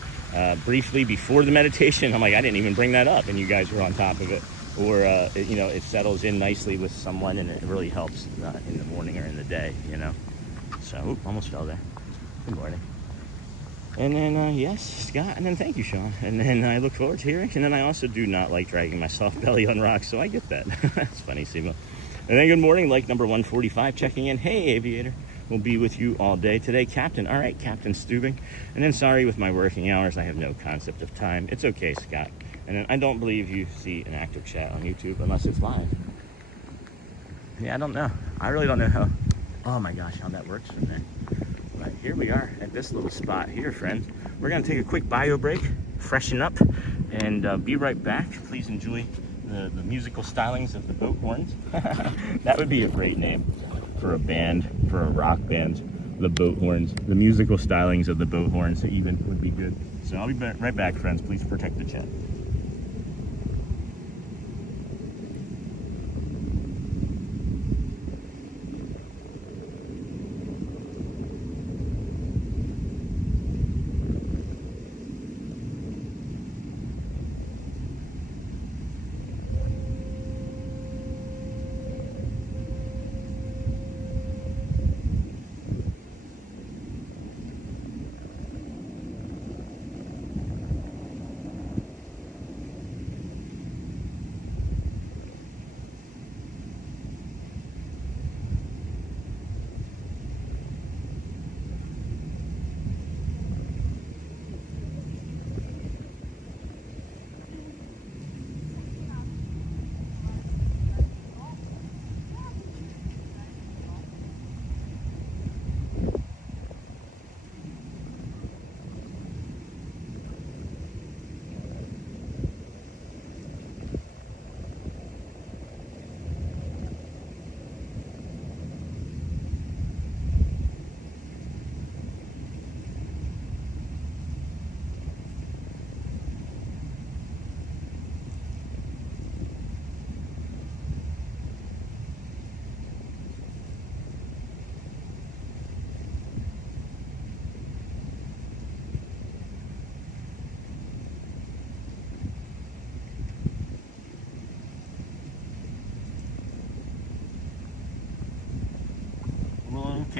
briefly before the meditation. I'm like, I didn't even bring that up, and you guys were on top of it. Or, it settles in nicely with someone, and it really helps in the morning or in the day, So, almost fell there. Good morning. And then, yes, Scott, and then thank you, Sean. And then I look forward to hearing. And then I also do not like dragging my soft belly on rocks, so I get that. That's funny, Simo. And then good morning, like number 145, checking in. Hey, Aviator. We'll be with you all day today, Captain. All right, Captain Stubing. And then sorry with my working hours, I have no concept of time. It's okay, Scott. And then I don't believe you see an active chat on YouTube unless it's live. Yeah, I don't know. I really don't know how, oh my gosh, how that works from there. But here we are at this little spot here, friends. We're gonna take a quick bio break, freshen up, and be right back. Please enjoy the musical stylings of the boat horns. That would be a great name for a band, for a rock band. The boat horns, the musical stylings of the boat horns even would be good. So I'll be right back, friends. Please protect the chat.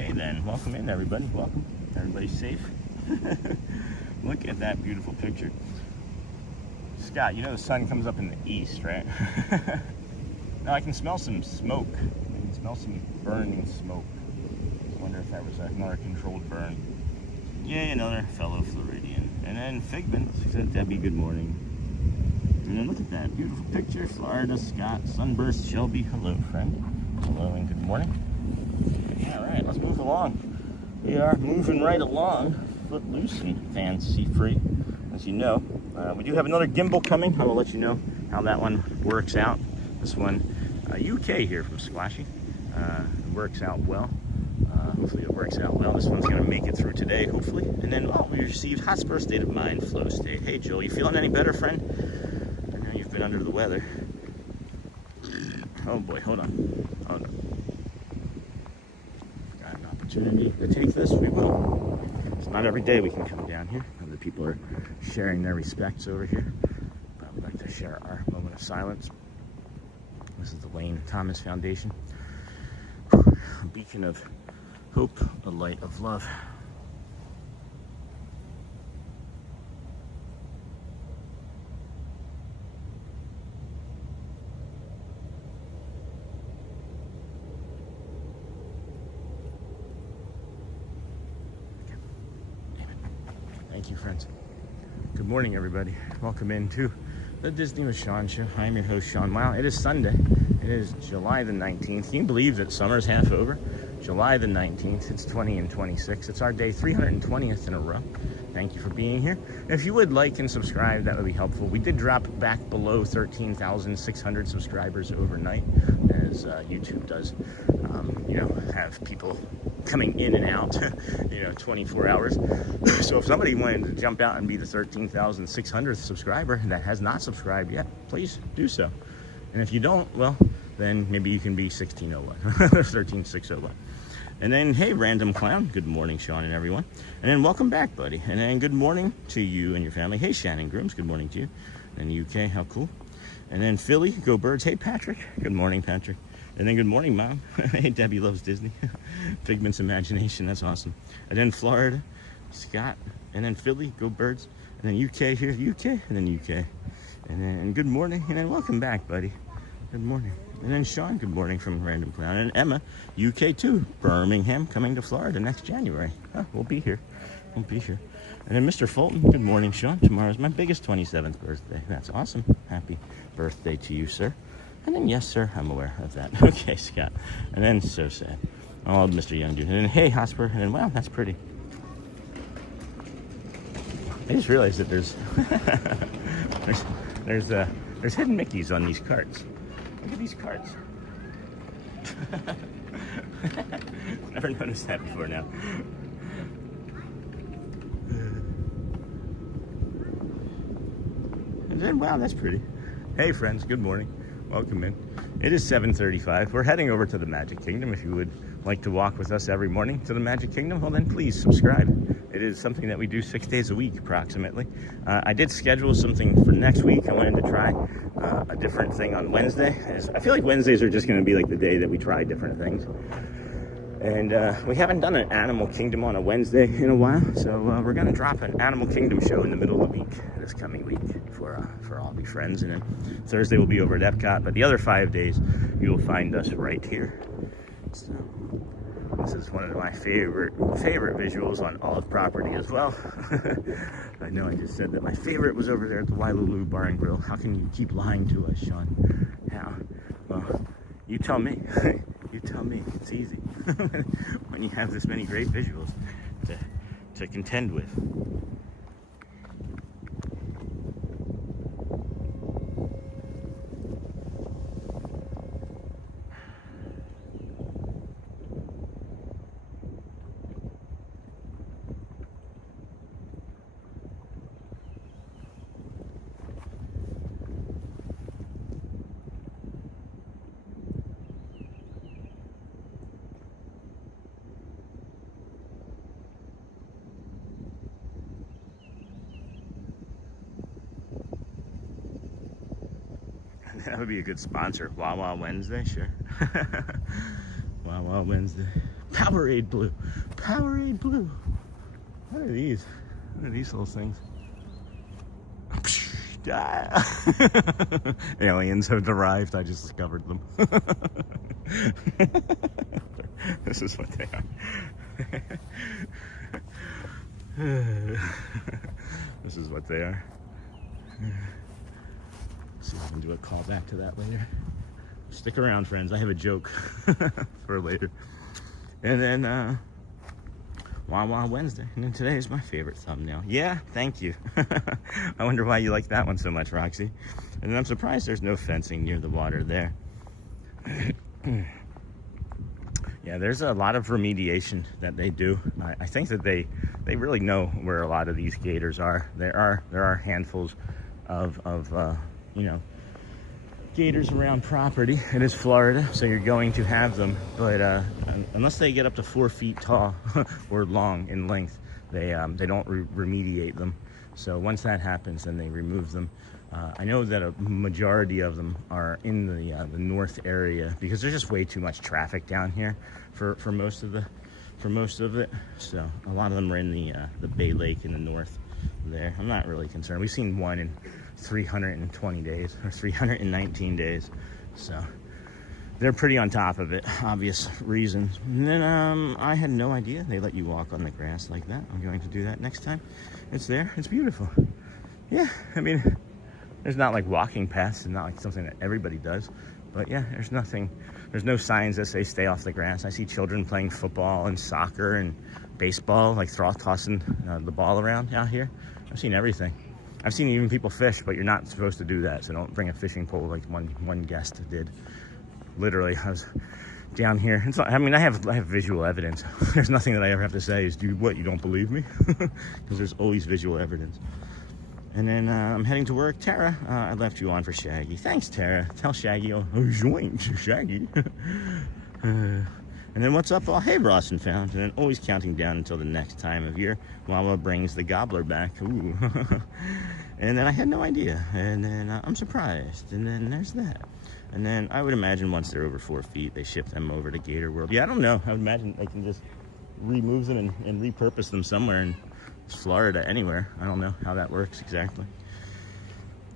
Okay then, welcome in everybody, welcome. Everybody's safe. Look at that beautiful picture. Scott, you know the sun comes up in the east, right? No, I can smell some smoke. I can smell some burning smoke. I wonder if that was another controlled burn. Yay, another fellow Floridian. And then Figment said, Debbie, good morning. And then look at that beautiful picture. Florida, Scott, Sunburst, Shelby. Hello, friend. Hello and good morning. All right, let's move along. We are moving right along, footloose and fancy-free, as you know. We do have another gimbal coming. I will let you know how that one works out. This one, UK here from Squashy. Works out well. Hopefully it works out well. This one's going to make it through today, hopefully. And then, we received Hotspur State of Mind, Flow State. Hey, Joel, you feeling any better, friend? I know you've been under the weather. Oh, boy, hold on. Hold on. Got an opportunity to take this, we will. It's not every day we can come down here. Other people are sharing their respects over here. But we'd like to share our moment of silence. This is the Wayne Thomas Foundation. A beacon of hope, a light of love. Thank you, friends. Good morning, everybody. Welcome into the Disney with Sean show. I'm your host, Sean. Wow, it is Sunday. It is July the 19th. Can you believe that summer's half over? July the 19th. It's 20 and 26. It's our day 320th in a row. Thank you for being here. If you would like and subscribe, that would be helpful. We did drop back below 13,600 subscribers overnight, as YouTube does, have people coming in and out, 24 hours. So if somebody wanted to jump out and be the 13,600th subscriber that has not subscribed yet, please do so. And if you don't, well, then maybe you can be 1601, 13601. And then, hey, Random Clown, good morning, Sean and everyone. And then welcome back, buddy. And then good morning to you and your family. Hey, Shannon Grooms, good morning to you. And UK, how cool. And then Philly, go Birds. Hey, Patrick, good morning, Patrick. And then good morning, Mom. Hey, Debbie loves Disney. Figment's imagination, that's awesome. And then Florida, Scott, and then Philly, go Birds. And then UK here, UK, and then UK. And then good morning, and then welcome back, buddy. Good morning. And then Sean, good morning from Random Clown. And Emma, UK too, Birmingham, coming to Florida next January. We'll be here. We'll be here. And then Mr. Fulton, good morning, Sean. Tomorrow's my biggest 27th birthday. That's awesome. Happy birthday to you, sir. And then, yes, sir, I'm aware of that. Okay, Scott. And then, so sad. Oh, Mr. Young Dude. And then, hey, Hosper. And then, wow, that's pretty. I just realized that there's there's hidden Mickeys on these carts. Look at these carts. Never noticed that before now. And then, wow, that's pretty. Hey, friends, good morning. Welcome in. It is 7:35. We're heading over to the Magic Kingdom. If you would like to walk with us every morning to the Magic Kingdom, well, then please subscribe. It is something that we do 6 days a week, approximately. I did schedule something for next week. I wanted to try a different thing on Wednesday. I feel like Wednesdays are just going to be like the day that we try different things. And we haven't done an Animal Kingdom on a Wednesday in a while, so we're going to drop an Animal Kingdom show in the middle of the week, this coming week, for all the friends. And then Thursday we'll be over at Epcot, but the other 5 days you'll find us right here. So this is one of my favorite visuals on all of property as well. I know I just said that my favorite was over there at the Wailulu Bar and Grill. How can you keep lying to us, Sean? How? Well, you tell me. You tell me. It's easy when you have this many great visuals to contend with. That would be a good sponsor. Wawa Wednesday, sure. Wawa Wednesday. Powerade blue. Powerade blue. What are these? What are these little things? Aliens have arrived. I just discovered them. This is what they are. This is what they are. Let's see if I can do a call back to that later. Stick around, friends. I have a joke for later. And then Wawa Wednesday. And then today is my favorite thumbnail. Yeah, thank you. I wonder why you like that one so much, Roxy. And then I'm surprised there's no fencing near the water there. Yeah, there's a lot of remediation that they do. I think that they really know where a lot of these gators are. There are handfuls of you know, gators around property. It is Florida, so you're going to have them, but unless they get up to 4 feet tall or long in length, they don't remediate them. So once that happens, then they remove them. I know that a majority of them are in the north area because there's just way too much traffic down here for most of it. So a lot of them are in the Bay Lake in the north there. I'm not really concerned. We've seen one in 320 days or 319 days, so they're pretty on top of it, obvious reasons. And then I had no idea they let you walk on the grass like that. I'm going to do that next time. It's there. It's beautiful. Yeah, I mean, there's not like walking paths. It's not like something that everybody does, but yeah, there's no signs that say stay off the grass. I see children playing football and soccer and baseball, like tossing the ball around out here. I've seen everything. I've seen even people fish, but you're not supposed to do that, so don't bring a fishing pole like one guest did. Literally, I was down here. I mean, I have visual evidence. There's nothing that I ever have to say is, dude, what, you don't believe me? Because there's always visual evidence. And then I'm heading to work. Tara, I left you on for Shaggy. Thanks, Tara. Tell Shaggy, joint Shaggy. And then what's up? Oh, hey, Ross and Found. And then always counting down until the next time of year. Mama brings the gobbler back. Ooh. And then I had no idea. And then I'm surprised. And then there's that. And then I would imagine once they're over 4 feet, they ship them over to Gator World. Yeah, I don't know. I would imagine they can just remove them and repurpose them somewhere in Florida, anywhere. I don't know how that works exactly.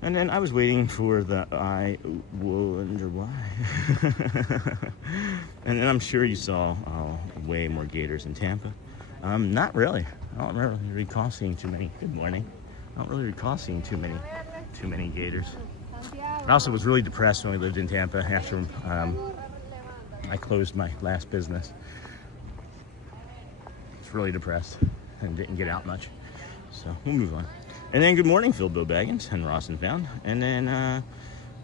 And then I was waiting for the I wonder why. And then I'm sure you saw way more gators in Tampa. Not really. I don't really recall seeing too many. Good morning. I don't really recall seeing too many gators. I also was really depressed when we lived in Tampa after I closed my last business. I was really depressed and didn't get out much. So we'll move on. And then good morning, Phil Bill Baggins and Ross and Found. And then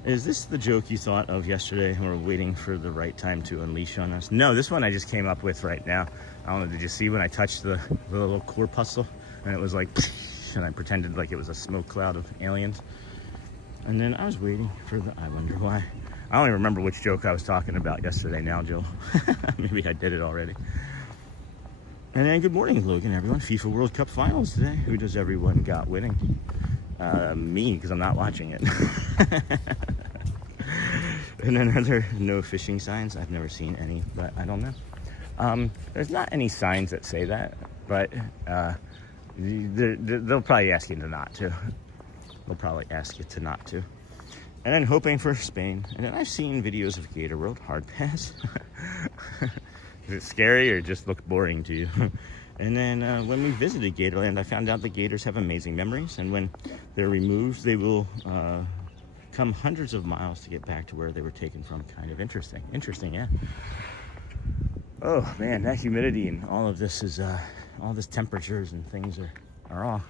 is this the joke you thought of yesterday when we're waiting for the right time to unleash on us? No, this one I just came up with right now. I don't know, did you see when I touched the little corpuscle and it was like, and I pretended like it was a smoke cloud of aliens? And then I was waiting for the I wonder why. I don't even remember which joke I was talking about yesterday now, Jill. Maybe I did it already. And then good morning, Logan, everyone. FIFA World Cup Finals today. Who does everyone got winning? Me, because I'm not watching it. And then are there no fishing signs? I've never seen any, but I don't know. There's not any signs that say that, but they'll probably ask you to not to. They'll probably ask you to not to. And then hoping for Spain. And then I've seen videos of Gator World Hard Pass. Is it scary or just look boring to you? And then when we visited Gatorland, I found out that gators have amazing memories. And when they're removed, they will come hundreds of miles to get back to where they were taken from. Kind of interesting. Interesting, yeah. Oh, man, that humidity and all of this is, all this temperatures and things are all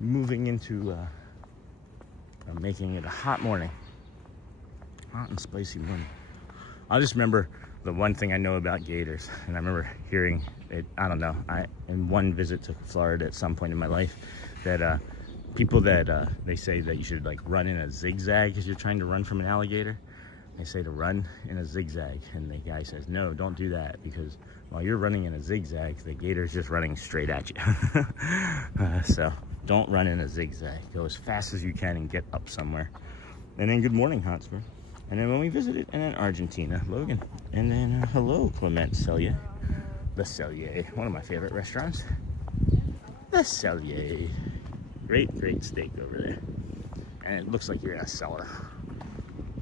moving into making it a hot morning. Hot and spicy morning. I'll just remember the one thing I know about gators, and I remember hearing it, I don't know, in one visit to Florida at some point in my life, that people that they say that you should like run in a zigzag because you're trying to run from an alligator. They say to run in a zigzag, and the guy says, no, don't do that, because while you're running in a zigzag, the gator's just running straight at you. So don't run in a zigzag. Go as fast as you can and get up somewhere. And then good morning, Hotspur. And then when we visited, and then Argentina, Logan. And then hello, Clement Celia. The Cellier, one of my favorite restaurants. The Cellier. Great steak over there. And it looks like you're in a cellar.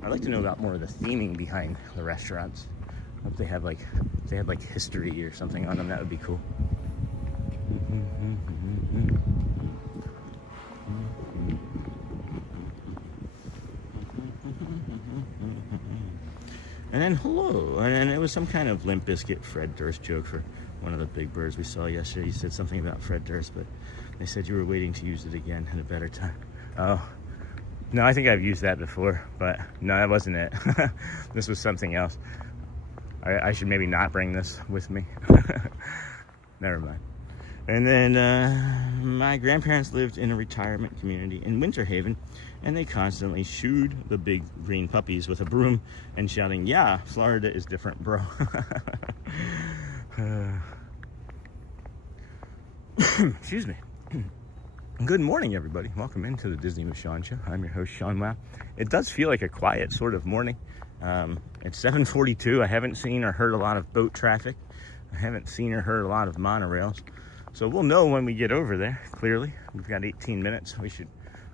I'd like to know about more of the theming behind the restaurants. I hope they have like, if they had like history or something on them, that would be cool. And then hello, and then it was some kind of Limp Bizkit Fred Durst joke for one of the big birds we saw yesterday. He said something about Fred Durst, but they said you were waiting to use it again at a better time. Oh, no, I think I've used that before, but no, that wasn't it. This was something else. I should maybe not bring this with me. Never mind. And then my grandparents lived in a retirement community in Winter Haven, and they constantly shooed the big green puppies with a broom and shouting, "Yeah, Florida is different, bro." Excuse me. Good morning, everybody. Welcome into the Disney with Sean Show. I'm your host, Sean Wow. It does feel like a quiet sort of morning. It's 7:42. I haven't seen or heard a lot of boat traffic. I haven't seen or heard a lot of monorails. So we'll know when we get over there, clearly. We've got 18 minutes. We should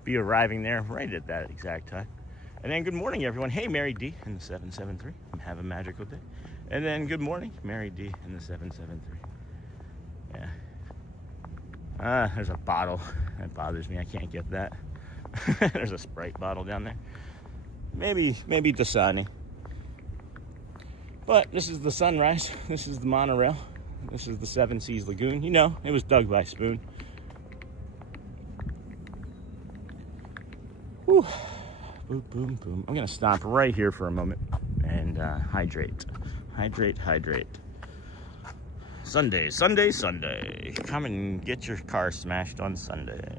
be arriving there right at that exact time. And then good morning, everyone. Hey, Mary D in the 773. Have a magical day. And then good morning, Mary D in the 773. Yeah. There's a bottle. That bothers me. I can't get that. There's a Sprite bottle down there. Maybe Dasani. But this is the sunrise. This is the monorail. This is the Seven Seas Lagoon. You know, it was dug by Spoon. Whew. Boom, boom, boom. I'm gonna stop right here for a moment and hydrate. Hydrate. Sunday. Come and get your car smashed on Sunday.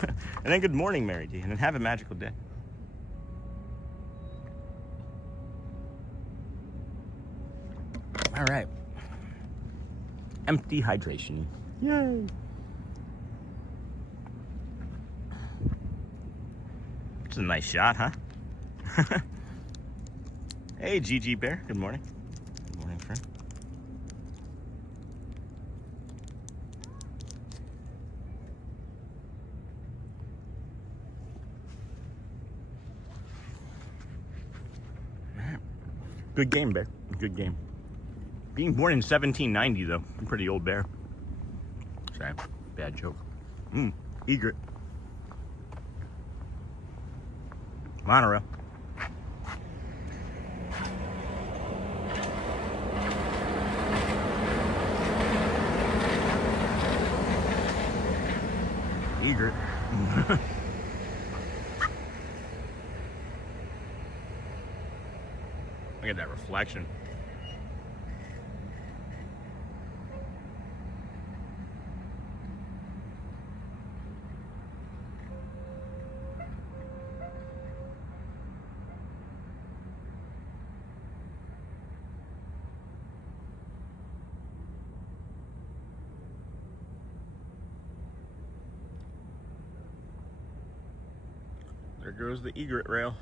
And then good morning, Mary D. And then have a magical day. All right. Empty hydration. Yay. It's a nice shot, huh? Hey, GG Bear. Good morning. Good morning, friend. Good game, Bear. Good game. Being born in 1790, though. I'm a pretty old bear. Sorry, bad joke. Egret. Monorail. Egret. Look at that reflection. There goes the Egret rail.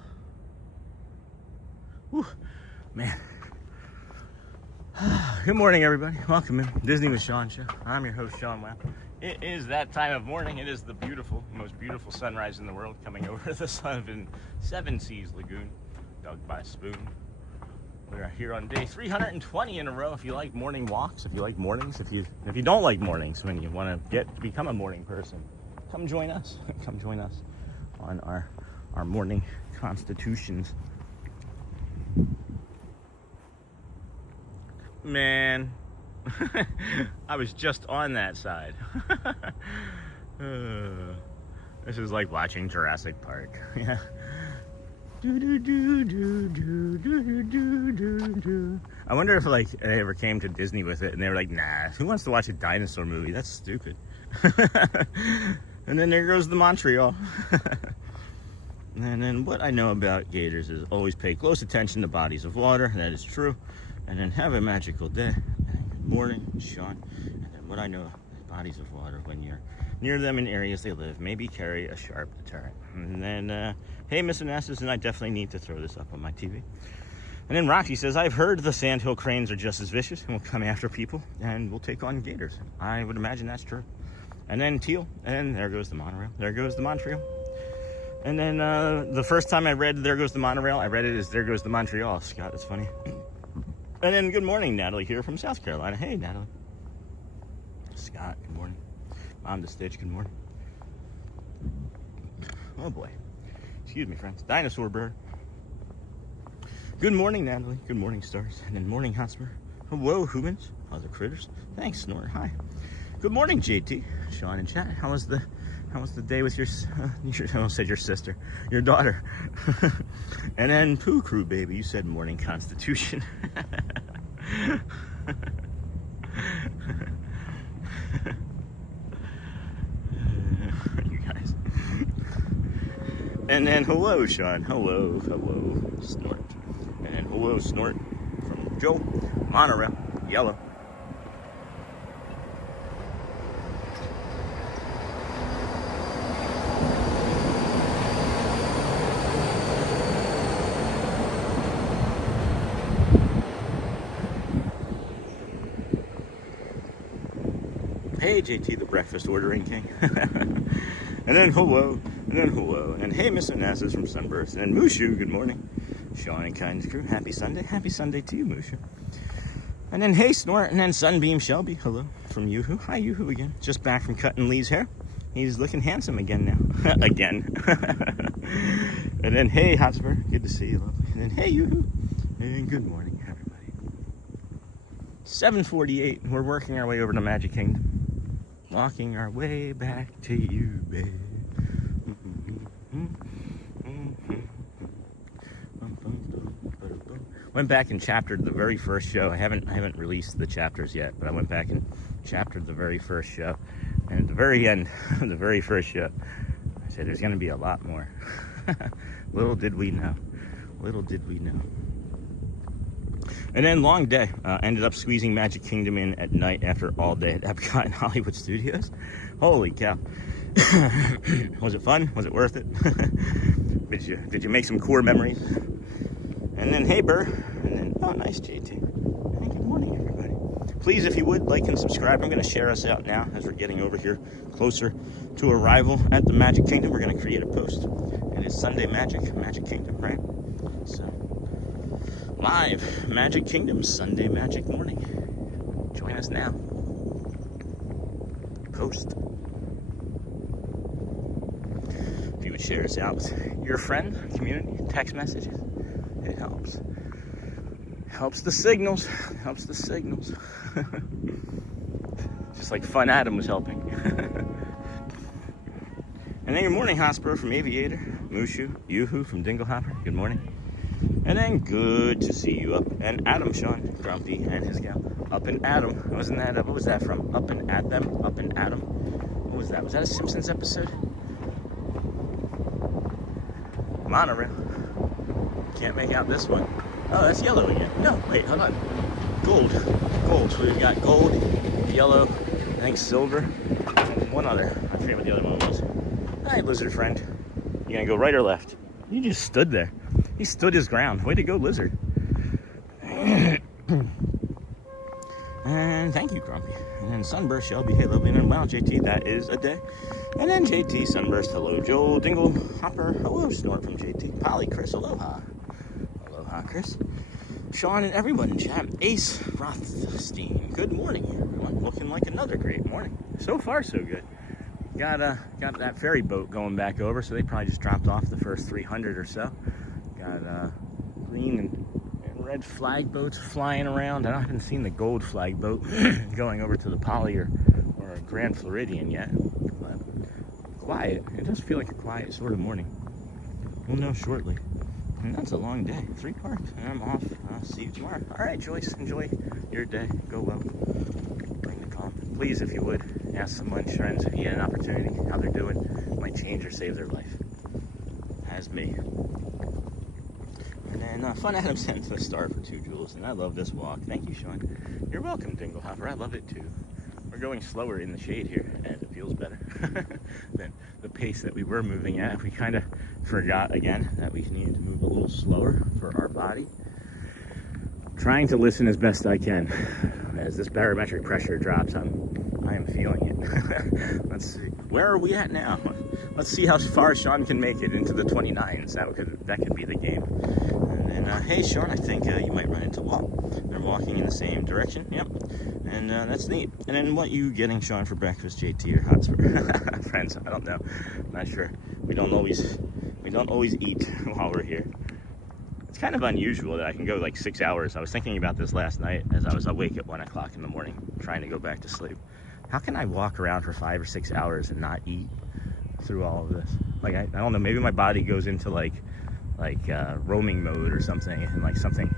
Whew, man. Good morning, everybody. Welcome in Disney with Sean Show. I'm your host, Sean Wow. It is that time of morning. It is the most beautiful sunrise in the world coming over the Seven Seas Lagoon, dug by Spoon. We are here on day 320 in a row. If you like morning walks, if you like mornings, if you don't like mornings, when you want to become a morning person, come join us. Come join us on our morning constitutions. Man, I was just on that side. This is like watching Jurassic Park. Yeah. I wonder if like they ever came to Disney with it and they were like, nah, who wants to watch a dinosaur movie? That's stupid. And then there goes the Montreal. And then what I know about gators is always pay close attention to bodies of water. That is true. And then have a magical day. And good morning, Sean. And then what I know is bodies of water, when you're near them in areas they live, maybe carry a sharp deterrent. And then, hey, Miss Onassis, and I definitely need to throw this up on my TV. And then Rocky says, I've heard the sandhill cranes are just as vicious and will come after people and will take on gators. I would imagine that's true. And then teal, and there goes the monorail. There goes the Montreal. And then the first time I read There Goes the Monorail, I read it as There Goes the Montreal. Scott, that's funny. And then good morning, Natalie here from South Carolina. Hey, Natalie. Scott, good morning. Mom to Stitch, good morning. Oh boy. Excuse me, friends. Dinosaur bird. Good morning, Natalie. Good morning, stars. And then morning, Hotspur. Hello, humans. How's the critters? Thanks, Snort. Hi. Good morning, JT. Sean in chat. How was the day with your I almost said your sister, your daughter. And then Pooh Crew Baby, you said morning Constitution. You guys. And then hello, Sean. Hello, Snort. And then hello, Snort from Joe. Monorail, yellow. Hey, JT, the breakfast ordering king. And then hello, and hey, Miss Onassis from Sunburst, and then Mushu, good morning. Sean and Kind's crew, happy Sunday to you, Mushu. And then hey, Snort, and then Sunbeam Shelby, hello, from Yoo-Hoo. Hi, Yoo-Hoo again, just back from cutting Lee's hair. He's looking handsome again now, again. And then hey, Hotspur, good to see you, lovely. And then hey, Yoo-Hoo, and good morning, everybody. 7:48, we're working our way over to Magic Kingdom. Walking our way back to you, babe. Went back and chaptered the very first show. I haven't released the chapters yet, but I went back and chaptered the very first show. And at the very end of the very first show, I said there's gonna be a lot more. Little did we know. Little did we know. And then long day, ended up squeezing Magic Kingdom in at night after all day at Epcot and Hollywood Studios. Holy cow. Was it fun? Was it worth it? Did you make some core memories? And then hey, Burr. And then, oh, nice, JT. And good morning, everybody. Please, if you would, like and subscribe. I'm going to share us out now as we're getting over here closer to arrival at the Magic Kingdom. We're going to create a post. And it's Sunday Magic Kingdom, right? So, live Magic Kingdom, Sunday Magic morning. Join us now. Post. If you would share us out with your friend, community, text messages, it helps. Helps the signals. Helps the signals. Just like Fun Adam was helping. And then your morning Hotspur from Aviator, Mushu, Yoo-Hoo from Dinglehopper. Good morning. And then good to see you up and Adam, Sean, Grumpy and his gal. Up and Adam. Wasn't that, what was that from? Up and at them? Up and Adam? What was that? Was that a Simpsons episode? Monorail. Can't make out this one. Oh, that's yellow again. No, wait, hold on. Gold. So we've got gold, yellow, I think silver, and one other. I forget what the other one was. Hi, lizard friend. You gonna go right or left? You just stood there. He stood his ground. Way to go, lizard. And thank you, Grumpy. And then Sunburst, Shelby, hey, lovely. And then, wow, JT, that is a day. And then JT, Sunburst, hello, Joel, Dingle, Hopper, hello, Snort from JT, Polly, Chris, aloha. Aloha, Chris. Sean and everyone in chat. Ace Rothstein, good morning, everyone. Looking like another great morning. So far, so good. Got that ferry boat going back over, so they probably just dropped off the first 300 or so. Got green and red flag boats flying around. I haven't seen the gold flag boat going over to the Poly or Grand Floridian yet. But quiet. It does feel like a quiet sort of morning. We'll know shortly. And that's a long day. 3 parks, and I'm off. I'll see you tomorrow. All right, Joyce, enjoy your day. Go well. Bring the calm. Please, if you would, ask some lunch friends if you get an opportunity, how they're doing. It might change or save their life. Has me. And then Fun Adam sent a star for 2 jewels, and I love this walk. Thank you, Sean. You're welcome, Dinglehopper. I love it too. We're going slower in the shade here, and it feels better than the pace that we were moving at. We kind of forgot again that we needed to move a little slower for our body. Trying to listen as best I can. As this barometric pressure drops, I am feeling it. Let's see. Where are we at now? Let's see how far Sean can make it into the 29s. That could be the game. And then, hey Sean, I think you might run into Walt. They're walking in the same direction. Yep. And that's neat. And then what you getting, Sean, for breakfast, JT or Hotspur? Friends, I don't know. Not sure. We don't always eat while we're here. It's kind of unusual that I can go like 6 hours. I was thinking about this last night as I was awake at 1 o'clock in the morning, trying to go back to sleep. How can I walk around for 5 or 6 hours and not eat through all of this? Like, I don't know, maybe my body goes into like roaming mode or something, and like something,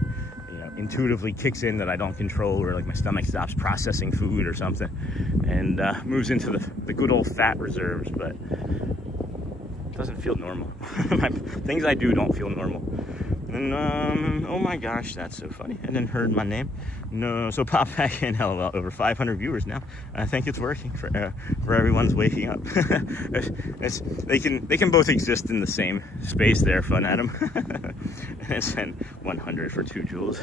you know, intuitively kicks in that I don't control, or like my stomach stops processing food or something, and moves into the good old fat reserves, but it doesn't feel normal. Things I do don't feel normal. And oh my gosh, that's so funny. I didn't heard my name. No, so pop back in. LOL. Over 500 viewers now. I think it's working for everyone's waking up. They can both exist in the same space there. Fun at them. And send 100 for 2 jewels.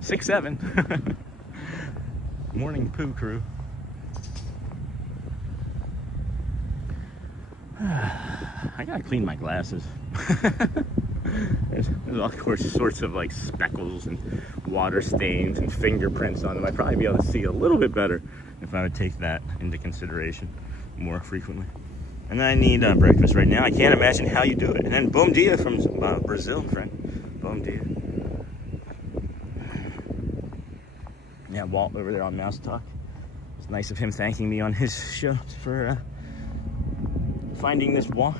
6-7. Morning poo crew. I gotta clean my glasses. There's all sorts of like speckles and water stains and fingerprints on them. I'd probably be able to see a little bit better if I would take that into consideration more frequently. And then I need breakfast right now. I can't imagine how you do it. And then bom dia from Brazil, friend. Bom dia. Yeah, Walt over there on Mouse Talk. It's nice of him thanking me on his show for finding this walk.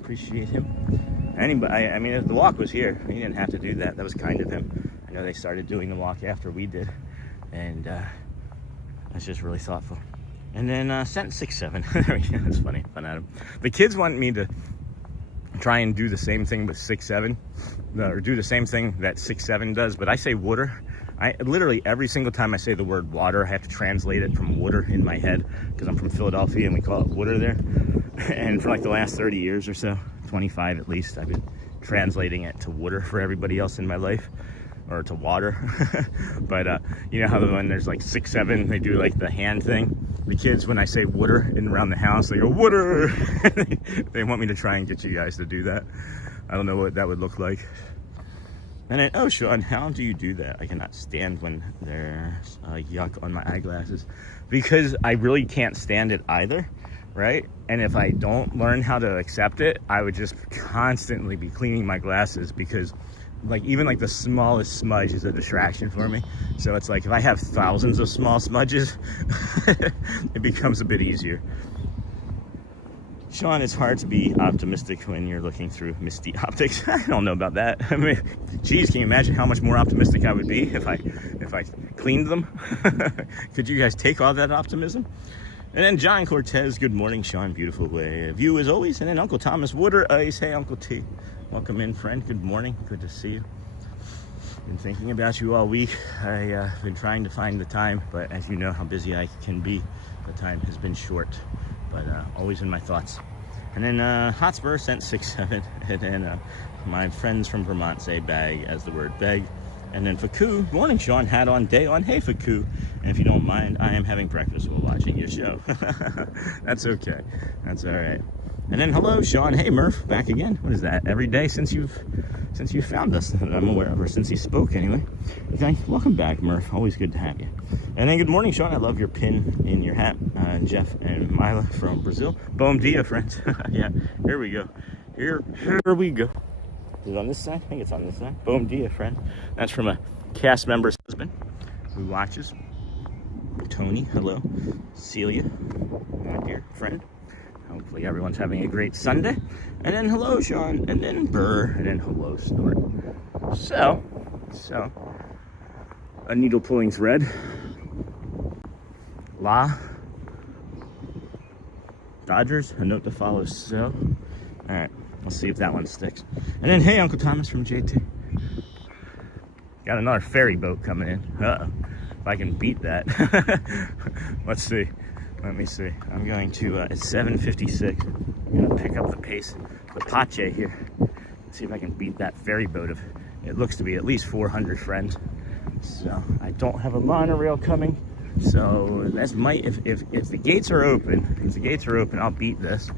Appreciate him. Anybody, I mean, the walk was here. He didn't have to do that. That was kind of him. I know they started doing the walk after we did, and that's just really thoughtful. And then sent 6-7. There we go. That's funny. Fun at him. The kids want me to try and do the same thing with 6-7, or do the same thing that 6-7 does, but I say water. I literally every single time I say the word water, I have to translate it from water in my head, because I'm from Philadelphia and we call it water there. And for like the last 30 years or so, 25 at least, I've been translating it to water for everybody else in my life, or to water. But you know how when there's like 6-7, they do like the hand thing. The kids, when I say water in around the house, they go water. They want me to try and get you guys to do that. I don't know what that would look like. And then, oh Sean, how do you do that? I cannot stand when there's yuck on my eyeglasses, because I really can't stand it either. Right? And if I don't learn how to accept it, I would just constantly be cleaning my glasses, because like even like the smallest smudge is a distraction for me. So it's like if I have thousands of small smudges, it becomes a bit easier. Sean, it's hard to be optimistic when you're looking through misty optics. I don't know about that. I mean, geez, can you imagine how much more optimistic I would be if I cleaned them? Could you guys take all that optimism? And then John Cortez, good morning, Sean, beautiful way of you as always. And then Uncle Thomas, water ice, hey Uncle T. Welcome in, friend, good morning, good to see you. Been thinking about you all week. I've been trying to find the time, but as you know how busy I can be, the time has been short, but always in my thoughts. And then Hotspur sent 6-7, and then my friends from Vermont say bag as the word beg. And then Faku, morning Sean, hat on, day on, hey Faku. And if you don't mind, I am having breakfast while watching your show. That's okay, that's all right. And then hello Sean, hey Murph, back again. What is that, every day since you've found us that I'm aware of, or since he spoke anyway. Okay, welcome back Murph, always good to have you. And then good morning Sean, I love your pin in your hat. Jeff and Mila from Brazil. Bom dia, friends. Yeah, here we go. Here we go. Is it on this side? I think it's on this side. Bom dia, friend. That's from a cast member's husband who watches. Tony, hello. Celia, my dear friend. Hopefully everyone's having a great Sunday. And then hello, Sean. And then Burr. And then hello, Stuart. So, a needle pulling thread. Dodgers, a note to follow. So, all right. We'll see if that one sticks. And then, hey, Uncle Thomas from JT. Got another ferry boat coming in. Uh-oh. If I can beat that. Let's see. Let me see. I'm going to, it's 7:56. I'm going to pick up the pace, the Pache here. See if I can beat that ferry boat. It looks to be at least 400 friends. So I don't have a monorail coming. So that's if the gates are open, I'll beat this.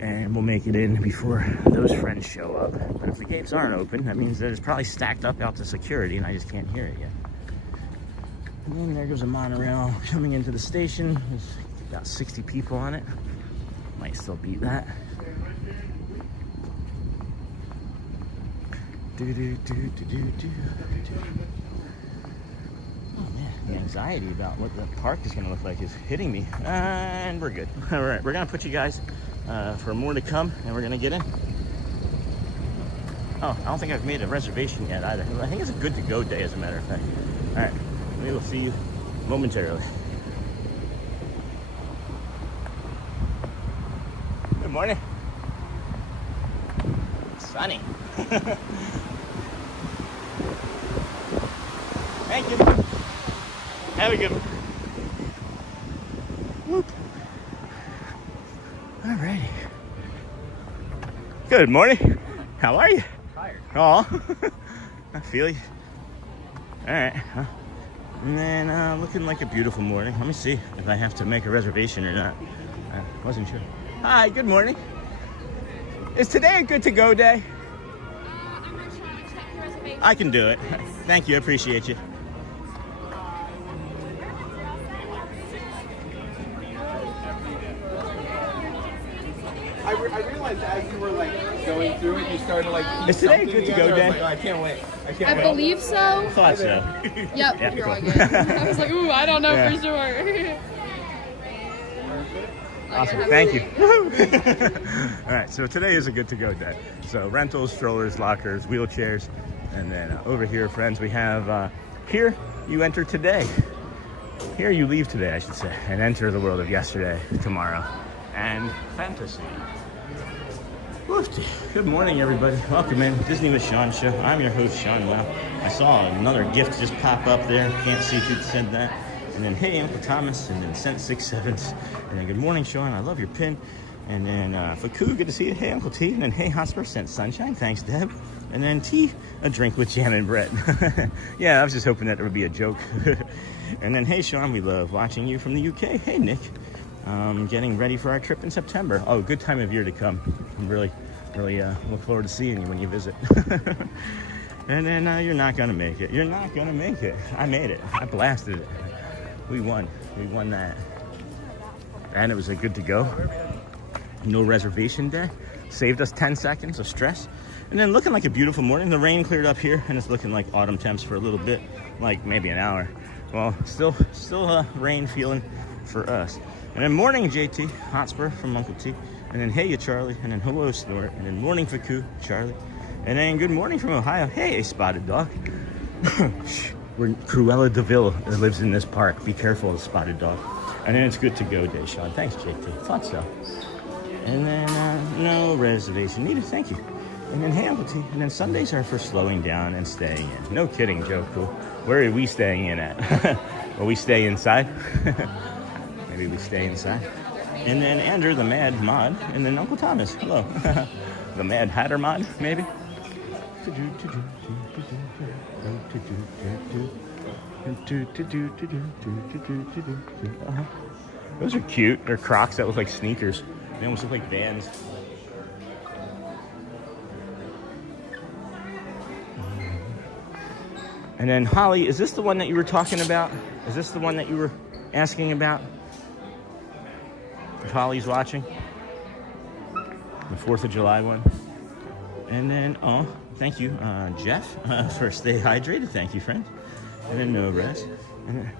And we'll make it in before those friends show up. But if the gates aren't open, that means that it's probably stacked up out to security and I just can't hear it yet. And then there goes a monorail coming into the station. There's about 60 people on it. Might still beat that. Oh man, the anxiety about what the park is gonna look like is hitting me. And we're good. All right, we're gonna put you guys for more to come, and we're gonna get in. Oh, I don't think I've made a reservation yet either. I think it's a good to go day, as a matter of fact. All right, we will see you momentarily. Good morning. It's sunny. Thank you. Have a good one. Whoop. Alrighty. Good morning. How are you? Tired. Oh, I feel you. Alright. And then looking like a beautiful morning. Let me see if I have to make a reservation or not. I wasn't sure. Hi, good morning. Is today a good to go day? I'm not sure. Check your reservation. I can do it. Thank you. I appreciate you. I realized as you were like going through it, you started like. Is today a good to go day? Like, oh, I can't wait. I believe so. Thought so. Yep, Yeah, you're cool. all good. I was like, ooh, I don't know Yeah. for sure. Awesome, thank you. All right, so today is a good to go day. So rentals, strollers, lockers, wheelchairs, and then over here, friends, we have here you enter today. Here you leave today, I should say, and enter the world of yesterday, tomorrow, and fantasy. Woofty. Good morning, everybody. Welcome in Disney with Sean show. I'm your host, Sean. Wow, I saw another gift just pop up there. Can't see who said that. And then, hey, Uncle Thomas, and then sent 6 sevens. And then, good morning, Sean. I love your pin. And then, Faku, good to see you. Hey, Uncle T. And then, hey, Hotspur, sent sunshine. Thanks, Deb. And then, T, a drink with Jan and Brett. Yeah, I was just hoping that there would be a joke. And then, hey, Sean, we love watching you from the UK. Hey, Nick. Getting ready for our trip in September. Oh, good time of year to come. I'm really look forward to seeing you when you visit. And then, you're not going to make it. You're not going to make it. I made it. I blasted it. We won. We won that. And it was a good to go. No reservation day. Saved us 10 seconds of stress. And then looking like a beautiful morning. The rain cleared up here and it's looking like autumn temps for a little bit, like maybe an hour. Well, still rain feeling for us. And then morning, JT, Hotspur from Uncle T. And then hey, you Charlie. And then hello, Snort. And then morning, Faku, Charlie. And then good morning from Ohio. Hey, Spotted Dog. Where Cruella DeVille lives in this park. Be careful of the Spotted Dog. And then it's good to go day, Sean. Thanks, JT. Thought so. And then no reservation needed. Thank you. And then hey, Uncle T. And then Sundays are for slowing down and staying in. No kidding, Joe. Cool. Where are we staying in at? Will we stay inside? Maybe we stay inside. And then Andrew, the Mad Mod. And then Uncle Thomas. Hello. The Mad Hatter Mod, maybe? Those are cute. They're Crocs that look like sneakers. They almost look like Vans. And then Holly, is this the one that you were talking about? Is this the one that you were asking about? If Holly's watching? The 4th of July one. And then, oh, thank you, Jeff, for stay hydrated. Thank you, friend. And then no rest. And then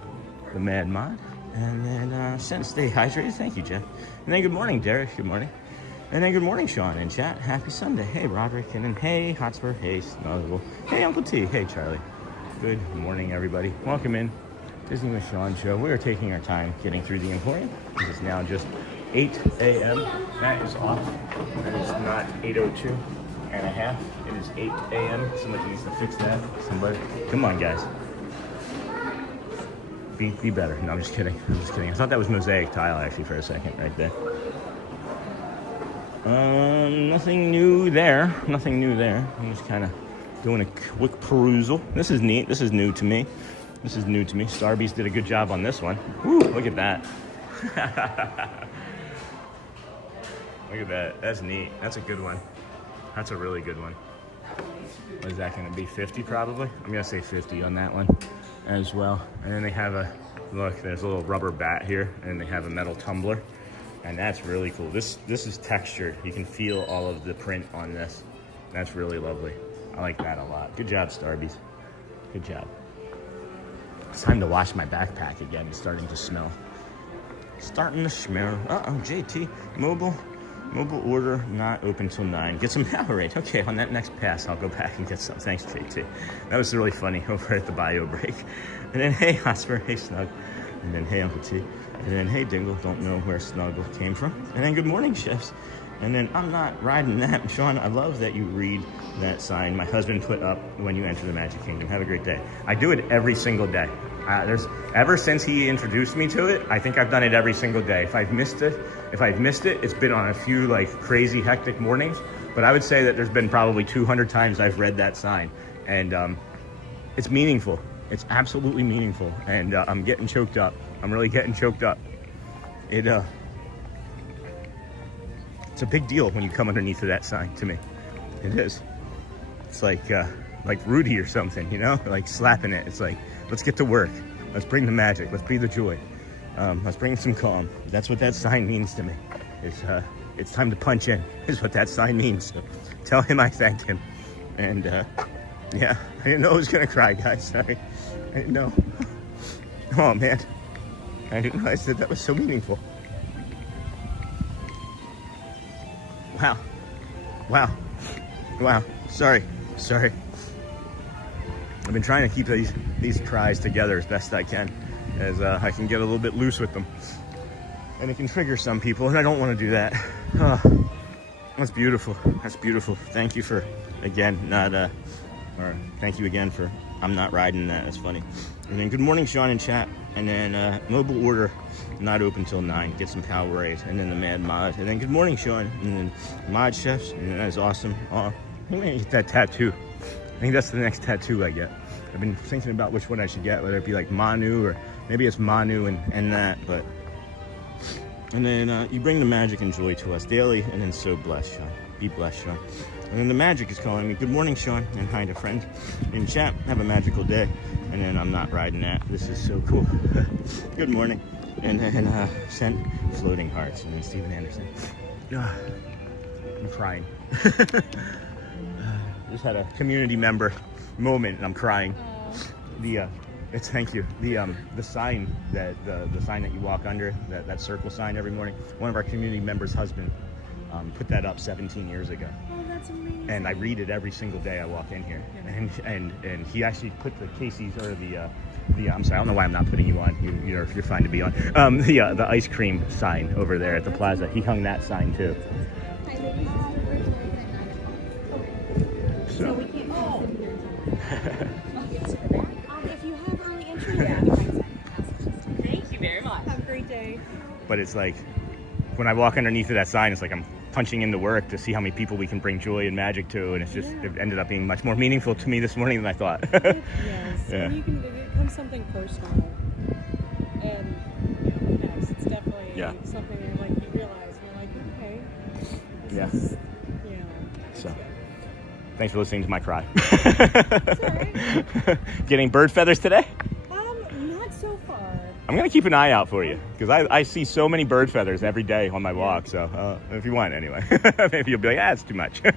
the Mad Mod. And then since stay hydrated. Thank you, Jeff. And then good morning, Derek. Good morning. And then good morning, Sean in chat. Happy Sunday. Hey, Roderick. And then hey, Hotspur. Hey, Snuggle. Hey, Uncle T. Hey, Charlie. Good morning, everybody. Welcome in Disney with Sean show. We are taking our time getting through the Emporium. It is now just 8 a.m. That is off. That is not 8:02 and a half. It is 8 a.m. Somebody needs to fix that. Somebody. Come on, guys. Be better. No, I'm just kidding. I'm just kidding. I thought that was mosaic tile, actually, for a second, right there. Nothing new there. Nothing new there. I'm just kind of doing a quick perusal. This is neat. This is new to me. Starbeast did a good job on this one. Woo, look at that. Look at that. That's neat. That's a good one. That's a really good one. What is that going to be? 50 probably? I'm going to say 50 on that one as well. And then they have a, look, there's a little rubber bat here, and they have a metal tumbler. And that's really cool. This is textured. You can feel all of the print on this. That's really lovely. I like that a lot. Good job, Starbeast. Good job. It's time to wash my backpack again. It's starting to smell. Uh-oh, JT. Mobile order not open till 9. Get some Powerade. Okay, on that next pass, I'll go back and get some. Thanks, JT. That was really funny over at the bio break. And then, hey, Hosper. Hey, Snug. And then, hey, Uncle T. And then, hey, Dingle. Don't know where Snuggle came from. And then, good morning, chefs. And then, I'm not riding that. Sean, I love that you read that sign my husband put up when you enter the Magic Kingdom. Have a great day. I do it every single day. Ever since he introduced me to it, I think I've done it every single day. If I've missed it, it's been on a few like crazy hectic mornings. But I would say that there's been probably 200 times I've read that sign, and it's meaningful. It's absolutely meaningful, and I'm getting choked up. I'm really getting choked up. It's a big deal when you come underneath of that sign to me. It is. It's like Rudy or something, you know, like slapping it. It's like, let's get to work. Let's bring the magic. Let's breathe the joy. Let's bring some calm. That's what that sign means to me. It's time to punch in, is what that sign means. So tell him I thanked him. And yeah, I didn't know I was gonna cry, guys. Sorry. I didn't know. Oh man. I didn't realize that was so meaningful. Wow. Sorry. I've been trying to keep these cries together as best I can, as I can get a little bit loose with them. And it can trigger some people, and I don't want to do that. Oh, that's beautiful. Thank you for, again, thank you again for, I'm not riding that. That's funny. And then good morning, Sean in chat. And then mobile order not open till 9. Get some Powerade. And then the Mad Mod. And then good morning, Sean. And then Mod Chefs. And that is awesome. I think I'm gonna get that tattoo. I think that's the next tattoo I get. I've been thinking about which one I should get, whether it be like Manu or maybe it's Manu and that, but. And then you bring the magic and joy to us daily, and then so blessed, Sean. Be blessed, Sean. And then the magic is calling me. Good morning, Sean, and hi to friend. In chat, have a magical day. And then I'm not riding that. This is so cool. Good morning. And then sent floating hearts. And then Steven Anderson. I'm crying. Just had a community member moment, and I'm crying. Thank you. The sign the sign that you walk under, that circle sign every morning. One of our community members' husband put that up 17 years ago. Oh, that's amazing. And I read it every single day I walk in here. And he actually put the Casey's or the I'm sorry, I don't know why I'm not putting you on. You're fine to be on. The ice cream sign over there at the plaza. He hung that sign too. So we can't if you have early entry, thank you very much. Have a great day. But it's like when I walk underneath of that sign, it's like I'm punching into work to see how many people we can bring joy and magic to, and it ended up being much more meaningful to me this morning than I thought. Yes, yeah. And it becomes something personal, and yes, it's definitely something you realize, okay, this is, So. Thanks for listening to my cry. That's all right. Getting bird feathers today? Not so far. I'm gonna keep an eye out for you, because I see so many bird feathers every day on my walk, so if you want anyway. Maybe you'll be like, it's too much. I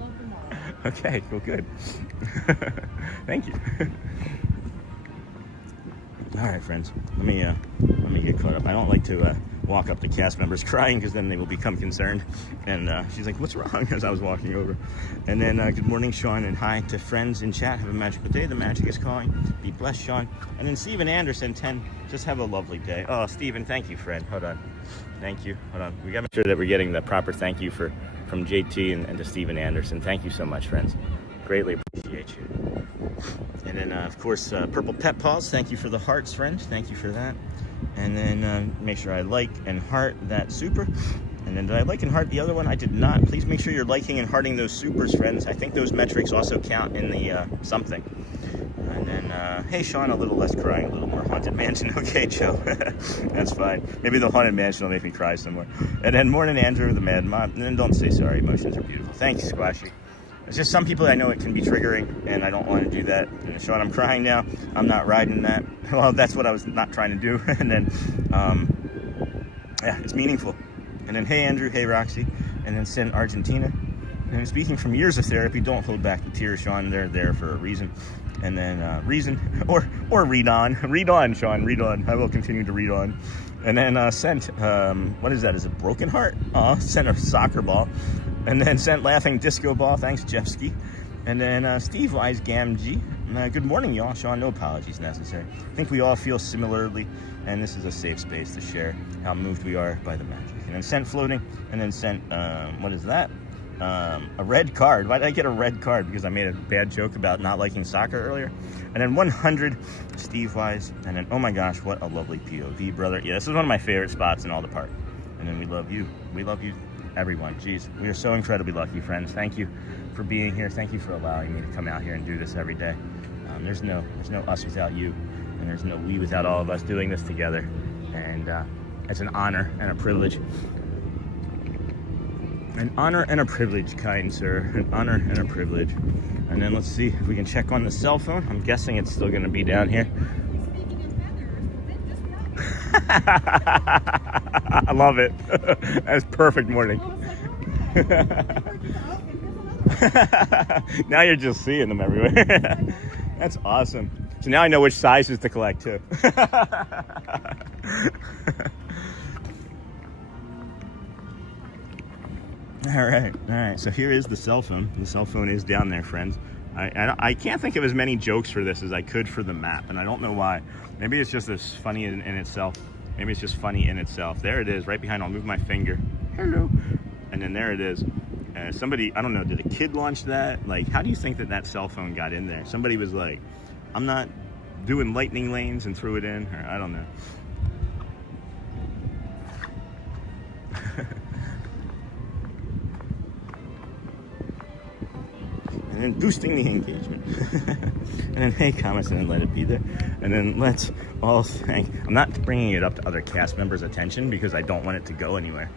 love them all. Okay, well, good. Thank you. All right, friends, let me get caught up. I don't like to walk up to cast members crying, because then they will become concerned. And she's like, what's wrong? As I was walking over. And then good morning, Sean, and hi to friends in chat. Have a magical day. The magic is calling. Be blessed, Sean. And then Steven Anderson, 10. Just have a lovely day. Oh, Steven, thank you, friend. Hold on. Thank you. Hold on. We got to make sure that we're getting the proper thank you from JT and to Steven Anderson. Thank you so much, friends. Greatly appreciate you. And then, of course, Purple Pet Paws. Thank you for the hearts, friend. Thank you for that. And then make sure I like and heart that super. And then did I like and heart the other one? I did not. Please make sure you're liking and hearting those supers, friends. I think those metrics also count in the something. And then, hey, Sean, a little less crying, a little more Haunted Mansion. Okay, Joe. That's fine. Maybe the Haunted Mansion will make me cry some more. And then Morning Andrew, the Mad Mom. And then don't say sorry. Emotions are beautiful. Thank you, Squashy. It's just some people I know it can be triggering, and I don't want to do that. And Sean, I'm crying now. I'm not riding that. Well, that's what I was not trying to do. And then, yeah, it's meaningful. And then, hey, Andrew. Hey, Roxy. And then send Argentina. And speaking from years of therapy, don't hold back the tears, Sean. They're there for a reason. And then reason, or read on. Read on, Sean. Read on. I will continue to read on. And then sent, what is that? Is it Broken Heart? Sent a soccer ball. And then sent Laughing Disco Ball. Thanks, Jeffsky. And then Steve Wise Gamgee. Good morning, y'all. Sean, no apologies necessary. I think we all feel similarly, and this is a safe space to share how moved we are by the magic. And then sent Floating, and then sent, what is that? A red card. Why did I get a red card? Because I made a bad joke about not liking soccer earlier. And then 100, Steve Wise. And then, oh my gosh, what a lovely POV, brother. Yeah, this is one of my favorite spots in all the park. And then we love you. We love you, everyone. Jeez, we are so incredibly lucky, friends. Thank you for being here. Thank you for allowing me to come out here and do this every day. There's no us without you, and there's no we without all of us doing this together. And it's an honor and a privilege. An honor and a privilege, kind sir. An honor and a privilege. And then let's see if we can check on the cell phone. I'm guessing it's still going to be down here. I love it. That's perfect morning. Now you're just seeing them everywhere. That's awesome. So now I know which sizes to collect too. All right. So here is the cell phone. The cell phone is down there, friends. I can't think of as many jokes for this as I could for the map, and I don't know why. Maybe it's just as funny in itself. Maybe it's just funny in itself. There it is, right behind. I'll move my finger. Hello. And then there it is. Somebody, I don't know, did a kid launch that? Like, how do you think that cell phone got in there? Somebody was like, I'm not doing lightning lanes, and threw it in, or I don't know. And then boosting the engagement. And then, hey, comments, and then let it be there. And then let's all thank, I'm not bringing it up to other cast members' attention because I don't want it to go anywhere.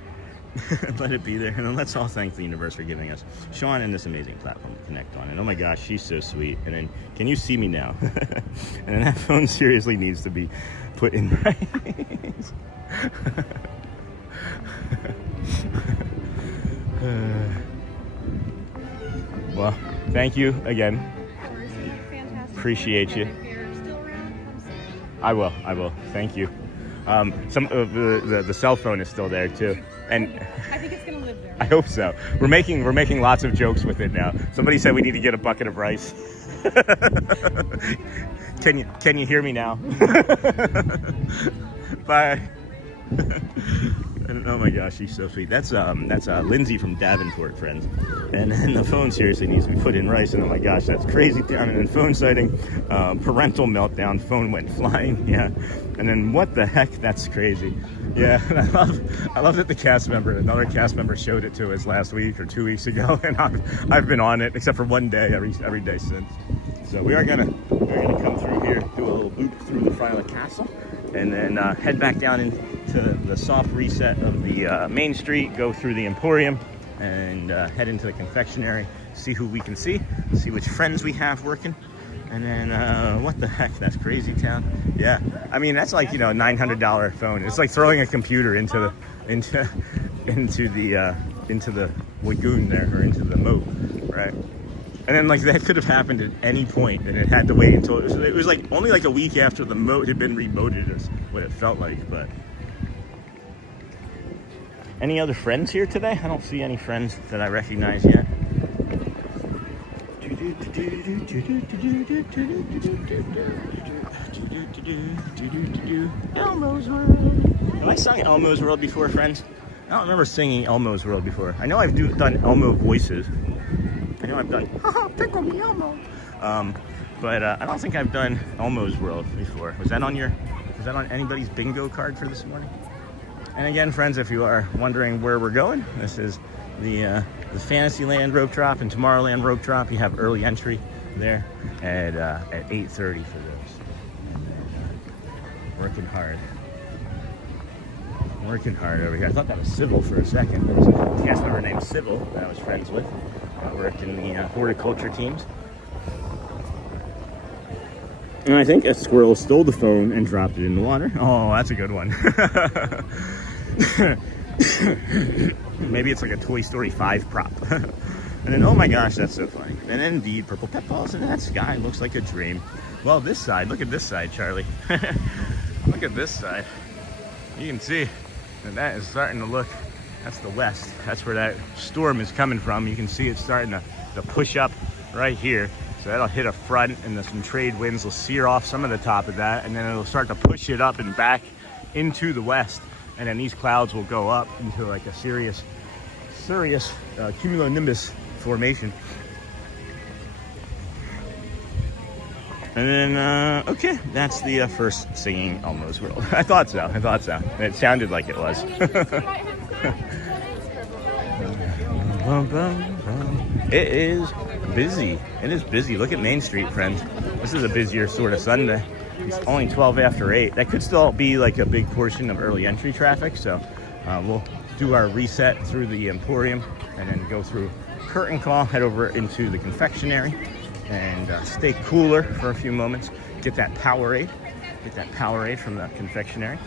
Let it be there. And then let's all thank the universe for giving us Sean and this amazing platform to connect on. And oh my gosh, she's so sweet. And then, can you see me now? And then that phone seriously needs to be put in writings. Well, thank you again. Appreciate you. I will. Thank you. Some of the cell phone is still there too, and I think it's gonna live there. I hope so. We're making lots of jokes with it now. Somebody said we need to get a bucket of rice. Can you hear me now? Bye. And oh my gosh, she's so sweet. That's Lindsay from Davenport, friends. And then the phone seriously needs to be put in rice. And oh my gosh, that's crazy down. And then phone sighting, parental meltdown, phone went flying. Yeah. And then what the heck? That's crazy. Yeah. And I love that another cast member showed it to us last week or 2 weeks ago, and I've been on it except for one day every day since. So we're gonna come through here, do a little loop through the front of the castle, and then head back down into the soft reset of the main street, go through the Emporium, and head into the confectionery, see who we can see which friends we have working. And then, what the heck, that's crazy town. Yeah, I mean, that's like, a $900 phone. It's like throwing a computer into the lagoon there, or into the moat, right? And then, like, that could have happened at any point, and it had to wait until it was like only like a week after the moat had been remoted, is what it felt like. But any other friends here today? I don't see any friends that I recognize yet. Elmo's World. Have I sung Elmo's World before, friends? I don't remember singing Elmo's World before. I know I've done Elmo voices. I know I've done Pickle Me Elmo. But I don't think I've done Elmo's World before. Was that on anybody's bingo card for this morning? And again, friends, if you are wondering where we're going, this is the Fantasyland rope drop and Tomorrowland rope drop. You have early entry there at 8:30 for those. Working hard. Working hard over here. I thought that was Sybil for a second. There was a cast member named Sybil that I was friends with. I worked in the horticulture teams. And I think a squirrel stole the phone and dropped it in the water. Oh, that's a good one. Maybe it's like a Toy Story 5 prop. And then, oh my gosh, that's so funny. And then indeed, purple pet balls, and that sky looks like a dream. Well, this side, look at this side, Charlie. Look at this side. You can see that that is starting to look, that's the west. That's where that storm is coming from. You can see it's starting to push up right here. So that'll hit a front, and some trade winds will sear off some of the top of that, and then it'll start to push it up and back into the west. And then these clouds will go up into like a serious cumulonimbus formation. And then, okay, that's the first singing Elmo's World. I thought so. It sounded like it was. It is busy. It is busy. Look at Main Street, friends. This is a busier sort of Sunday. It's only 12 after 8. That could still be like a big portion of early entry traffic. So we'll do our reset through the Emporium and then go through Curtain Call, head over into the confectionery and stay cooler for a few moments. Get that Powerade. Get that Powerade from the confectionery.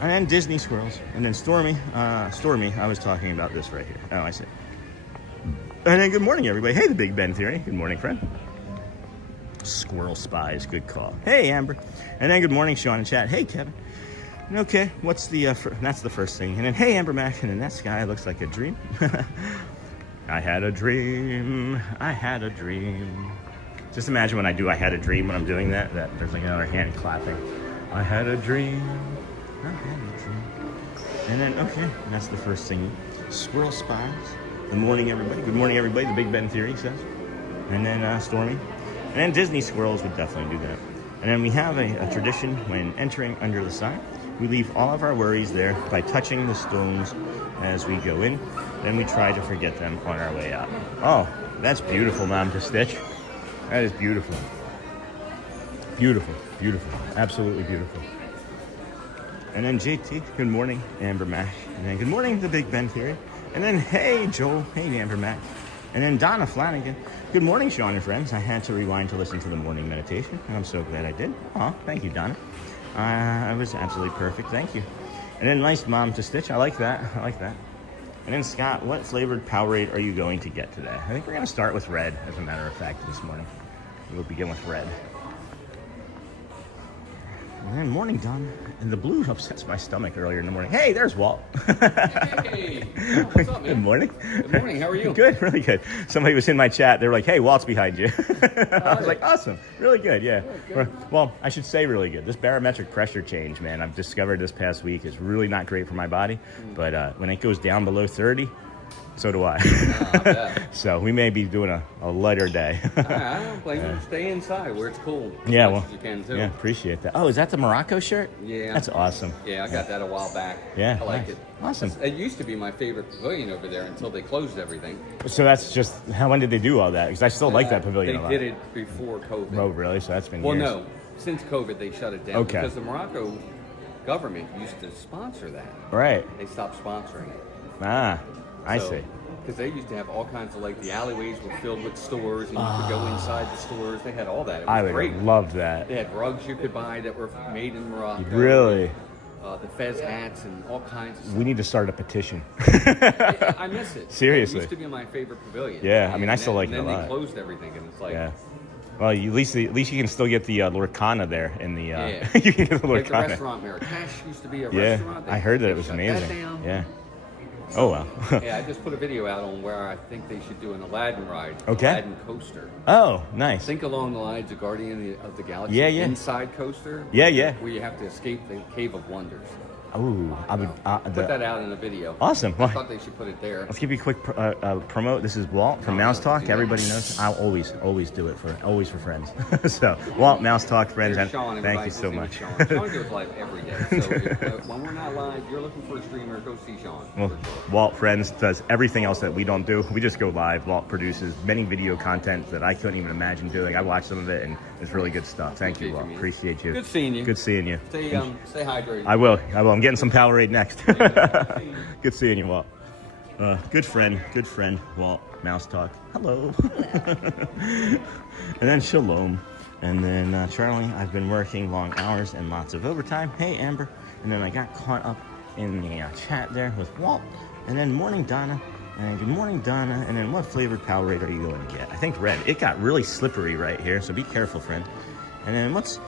And then Disney squirrels. And then Stormy, I was talking about this right here. Oh, I see. And then good morning, everybody. Hey, the Big Ben Theory. Good morning, friend. Squirrel spies, good call. Hey, Amber. And then good morning, Sean and chat. Hey, Kevin. Okay, what's the, that's the first thing. And then, hey, Amber Mac. And then that sky looks like a dream. I had a dream. I had a dream. Just imagine when I do I had a dream when I'm doing that there's like another hand clapping. I had a dream. I had a dream. And then, okay, that's the first thing. Squirrel spies. Good morning, everybody. Good morning, everybody. The Big Ben Theory says. And then Stormy. And then Disney squirrels would definitely do that. And then we have a tradition when entering under the sign. We leave all of our worries there by touching the stones as we go in. Then we try to forget them on our way out. Oh, that's beautiful, Mom to Stitch. That is beautiful. Beautiful, beautiful. Absolutely beautiful. And then JT, good morning, Amber Mac. And then good morning, the Big Ben Theory. And then, hey, Joel. Hey, Amber Mac. And then Donna Flanagan. Good morning, Sean and friends. I had to rewind to listen to the morning meditation, and I'm so glad I did. Oh, thank you, Donna. It was absolutely perfect. Thank you. And then nice Mom to Stitch. I like that. I like that. And then Scott, what flavored Powerade are you going to get today? I think we're going to start with red, as a matter of fact, this morning. We'll begin with red. And then morning, Don. And the blue upsets my stomach earlier in the morning. Hey, there's Walt. Hey, what's up, man? Good morning. Good morning. How are you? Good, really good. Somebody was in my chat. They were like, hey, Walt's behind you. I was like, awesome. Really good, yeah. Good. Well, I should say really good. This barometric pressure change, man, I've discovered this past week is really not great for my body. But when it goes down below 30, so do I. So we may be doing a lighter day. I don't blame you. Stay inside where it's cold. Yeah, as well, much as you can too. Yeah, appreciate that. Oh, is that the Morocco shirt? Yeah. That's awesome. Yeah, I got that a while back. Yeah, I like nice. it. Awesome. It used to be my favorite pavilion over there until they closed everything. So that's just, when did they do all that? Because I still like that pavilion They a lot. did it before COVID. Oh, really? So that's been Well, years. no. Since COVID, they shut it down. Okay. Because the Morocco government used to sponsor that. Right. They stopped sponsoring it. Ah, I see. Because they used to have all kinds of, like, the alleyways were filled with stores, and you could go inside the stores. They had all that. It was I would great. have loved that. They had rugs you could buy that were made in Morocco. Really? The fez hats and all kinds of stuff. We need to start a petition. I miss it. Seriously. It used to be my favorite pavilion. Yeah, I mean, I still like it a And then lot. they closed everything, and it's like... Yeah. Well, at least you can still get the Lorcana there in the. Yeah. You can get the Like the Lorcana. restaurant Marrakesh used to be a Yeah, restaurant. I heard that They it was shut amazing. That down. Yeah. Oh wow. Yeah, I just put a video out on where I think they should do an Aladdin ride. Okay. Aladdin coaster. Oh, nice. Think along the lines of Guardian of the Galaxy. Yeah, yeah. Inside coaster. Yeah, yeah. Where you have to escape the Cave of Wonders. Oh, I would. Put that out in a video. Awesome. I thought they should put it there. Let's give you a quick promote. This is Walt from Mouse Talk. Everybody knows. I'll always do it for friends. So Walt, Mouse Talk, friends, and Sean, thank you so much. Sean goes live every day. So if, when we're not live, you're looking for a streamer, go see Sean. Well, Walt Friends does everything else that we don't do. We just go live. Walt produces many video content that I couldn't even imagine doing. I watched some of it, and it's really good stuff. Thank you, Walt. Appreciate you. Good seeing you. Good seeing you. Stay hydrated. I will. I'm getting some Powerade next. Good seeing you, Walt. Good friend, Walt, Mouse Talk. Hello. And then Shalom. And then Charlie, I've been working long hours and lots of overtime. Hey, Amber. And then I got caught up in the chat there with Walt. And then morning, Donna. And good morning, Donna. And then what flavored Powerade are you going to get? I think red. It got really slippery right here, so be careful, friend. And then what's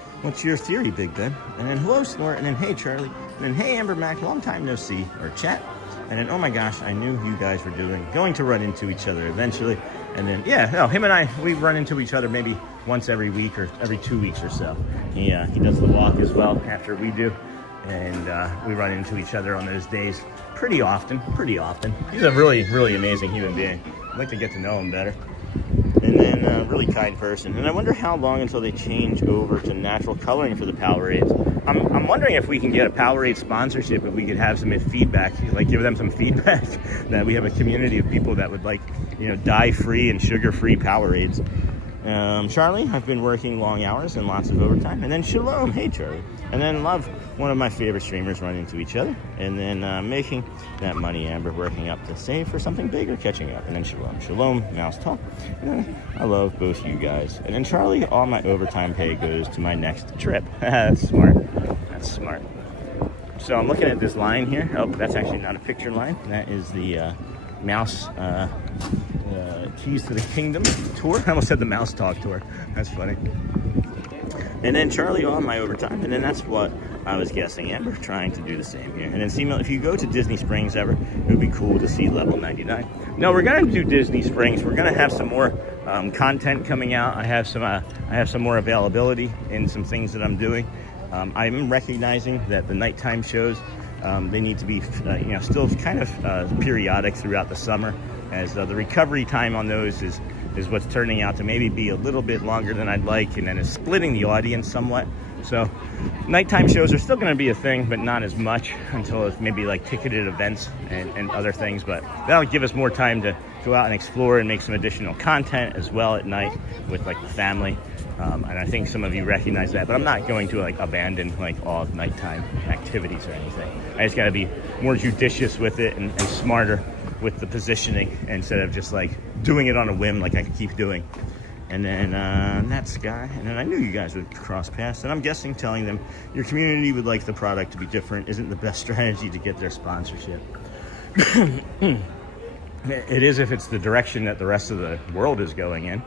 your theory, Big Ben? And then hello, Snort. And then hey, Charlie. And then hey, Amber Mac. Long time no see or chat. And then oh my gosh, I knew you guys were going to run into each other eventually. And then yeah, no, him and I, we run into each other maybe once every week or every 2 weeks or so. He does the walk as well after we do. And we run into each other on those days pretty often. He's a really, really amazing human being. I'd like to get to know him better. And then a really kind person. And I wonder how long until they change over to natural coloring for the Powerades. I'm wondering if we can get a Powerade sponsorship, if we could have some feedback, like give them some feedback that we have a community of people that would like, dye-free and sugar-free Powerades. Charlie, I've been working long hours and lots of overtime. And then Shalom, hey Charlie. And then Love, one of my favorite streamers, run into each other. And then making that money, Amber, working up to save for something bigger, catching up. And then Shalom, Mouse Talk. And then I love both you guys. And then Charlie, all my overtime pay goes to my next trip. That's smart. So I'm looking at this line here. Oh, that's actually not a picture line. That is the Mouse Keys to the Kingdom tour. I almost said the Mouse Talk tour. That's funny. And then Charlie on my overtime. And then that's what I was guessing. Amber trying to do the same here. And then C-Mill, if you go to Disney Springs ever, it would be cool to see level 99. No, we're going to do Disney Springs. We're going to have some more content coming out. I have some more availability in some things that I'm doing. I'm recognizing that the nighttime shows, they need to be, still kind of periodic throughout the summer, as the recovery time on those is what's turning out to maybe be a little bit longer than I'd like, and then it's splitting the audience somewhat. So nighttime shows are still going to be a thing, but not as much until it's maybe like ticketed events and other things. But that'll give us more time to go out and explore and make some additional content as well at night with like the family. And I think some of you recognize that, but I'm not going to like abandon like all nighttime activities or anything. I just got to be more judicious with it and smarter with the positioning instead of just like doing it on a whim like I could keep doing. And then that Sky, and then I knew you guys would cross paths, and I'm guessing telling them your community would like the product to be different isn't the best strategy to get their sponsorship. It is if it's the direction that the rest of the world is going in,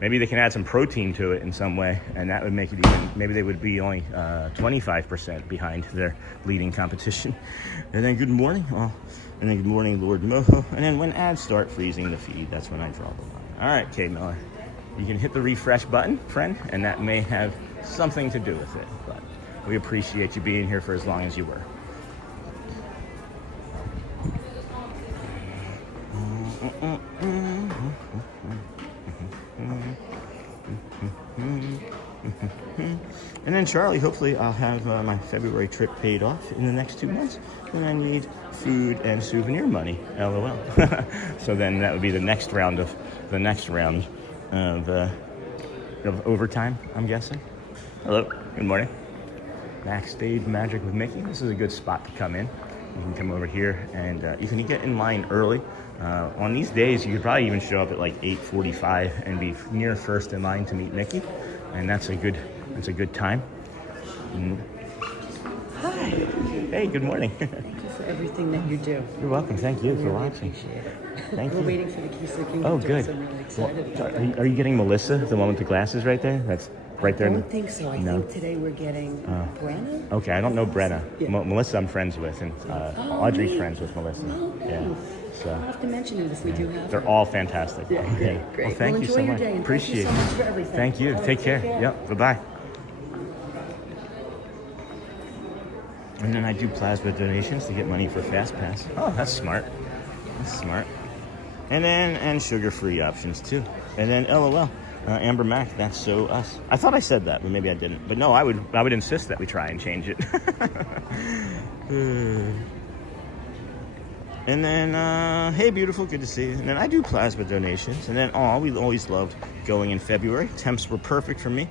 Maybe they can add some protein to it in some way, and that would make it even, maybe they would be only 25% behind their leading competition. And then good morning, and then good morning, Lord Moho. And then when ads start freezing the feed, that's when I draw the line. All right, Kay Miller, you can hit the refresh button, friend, and that may have something to do with it, but we appreciate you being here for as long as you were. And then Charlie, hopefully I'll have my February trip paid off in the next 2 months, and I need food and souvenir money, LOL. So then that would be the next round of overtime, I'm guessing. Hello, good morning. Backstage Magic with Mickey. This is a good spot to come in. You can come over here and you can get in line early. On these days, you could probably even show up at like 8:45 and be near first in line to meet Mickey, and that's a good time. Hi. Hey, good morning. Thank you for everything that you do. You're welcome. Thank you for watching. Appreciate it. Thank you. We're waiting for the Keys to the Kingdom. Oh, good. So I'm really excited about that. Are you getting Melissa, the one with the glasses right there? That's right there. I don't think so. I think today we're getting Brenna. Okay, I don't know Brenna. Yeah. Melissa I'm friends with, and Audrey's nice. friends with Melissa. Oh, nice. Yeah. So I'll have to mention it if we do have they're her. all fantastic. Yeah, Okay. great. Well, thank Well, you enjoy so your much. day, and Appreciate thank you so much for everything. Thank you. All right, Take care. take care. Yep. Bye-bye. And then I do plasma donations to get money for Fast Pass. Oh, that's smart. That's smart. And then sugar-free options too. And then LOL, Amber Mac. That's so us. I thought I said that, but maybe I didn't. But no, I would insist that we try and change it. And then, hey, beautiful, good to see you. And then I do plasma donations. And then, we always loved going in February. Temps were perfect for me.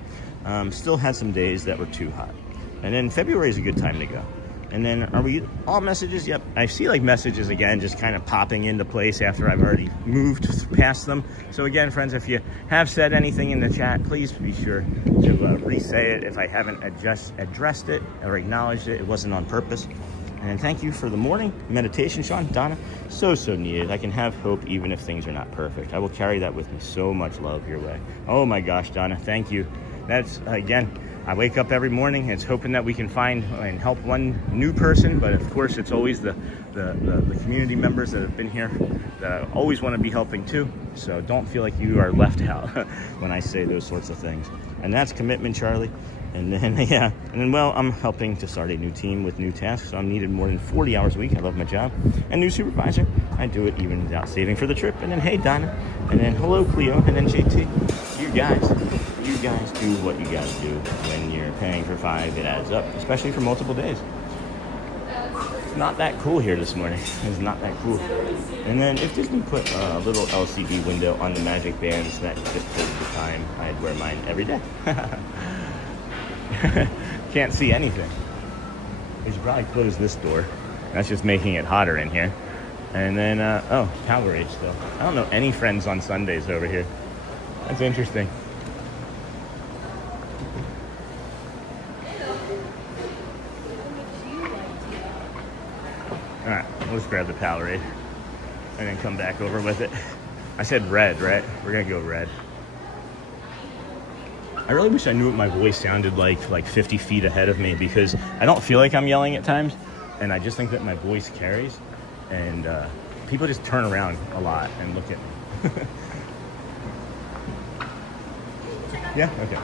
Still had some days that were too hot. And then February is a good time to go. And then, are we all messages? Yep. I see like messages again, just kind of popping into place after I've already moved past them. So again, friends, if you have said anything in the chat, please be sure to re-say it. If I haven't addressed it or acknowledged it, it wasn't on purpose. And thank you for the morning meditation, Sean, Donna. So needed. I can have hope even if things are not perfect. I will carry that with me. So much love your way. Oh my gosh, Donna, thank you. That's, again, I wake up every morning. It's hoping that we can find and help one new person. But of course, it's always the community members that have been here that I always want to be helping too. So don't feel like you are left out when I say those sorts of things. And that's commitment, Charlie. And then, well, I'm helping to start a new team with new tasks. So I'm needed more than 40 hours a week. I love my job. And new supervisor. I do it even without saving for the trip. And then, hey, Donna. And then, hello, Cleo. And then, JT. You guys do what you gotta do when you're paying for 5. It adds up, especially for multiple days. It's not that cool here this morning. It's not that cool. And then if Disney put a little LCD window on the Magic Bands that just told the time, I'd wear mine every day. Can't see anything. We should probably close this door. That's just making it hotter in here. And then, Powerade still. I don't know any friends on Sundays over here. That's interesting. All right, let's grab the Powerade and then come back over with it. I said red, right? We're gonna go red. I really wish I knew what my voice sounded like 50 feet ahead of me, because I don't feel like I'm yelling at times, and I just think that my voice carries, and people just turn around a lot and look at me. Yeah, okay.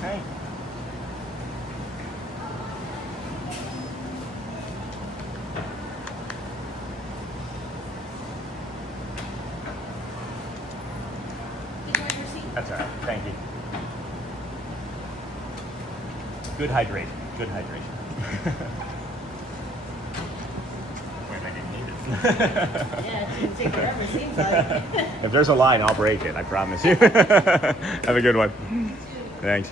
Hey. That's all right. Thank you. Good hydration. Good hydration. Wait, I didn't need it. Yeah, it didn't take forever, seems like. If there's a line, I'll break it. I promise you. Have a good one. Thanks.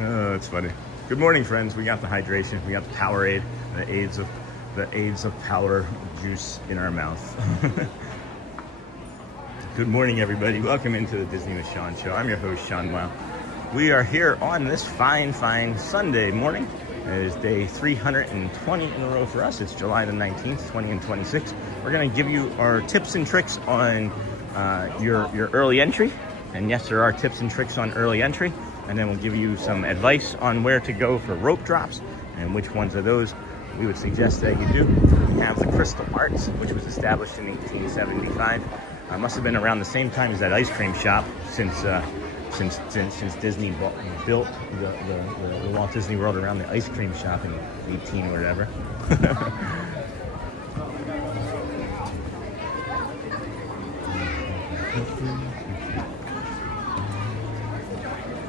Oh, that's funny. Good morning, friends. We got the hydration. We got the Powerade. The aids of power juice in our mouth. Good morning, everybody. Welcome into the Disney with Sean show. I'm your host, Sean Wow. We are here on this fine Sunday morning. It is day 320 in a row for us. It's July the 19th, 20 and 26. We're going to give you our tips and tricks on your early entry. And yes, there are tips and tricks on early entry. And then we'll give you some advice on where to go for rope drops and which ones of those we would suggest that you do. We have the Crystal Arts, which was established in 1875. Must have been around the same time as that ice cream shop, since Disney built the Walt Disney World around the ice cream shop in 18 whatever.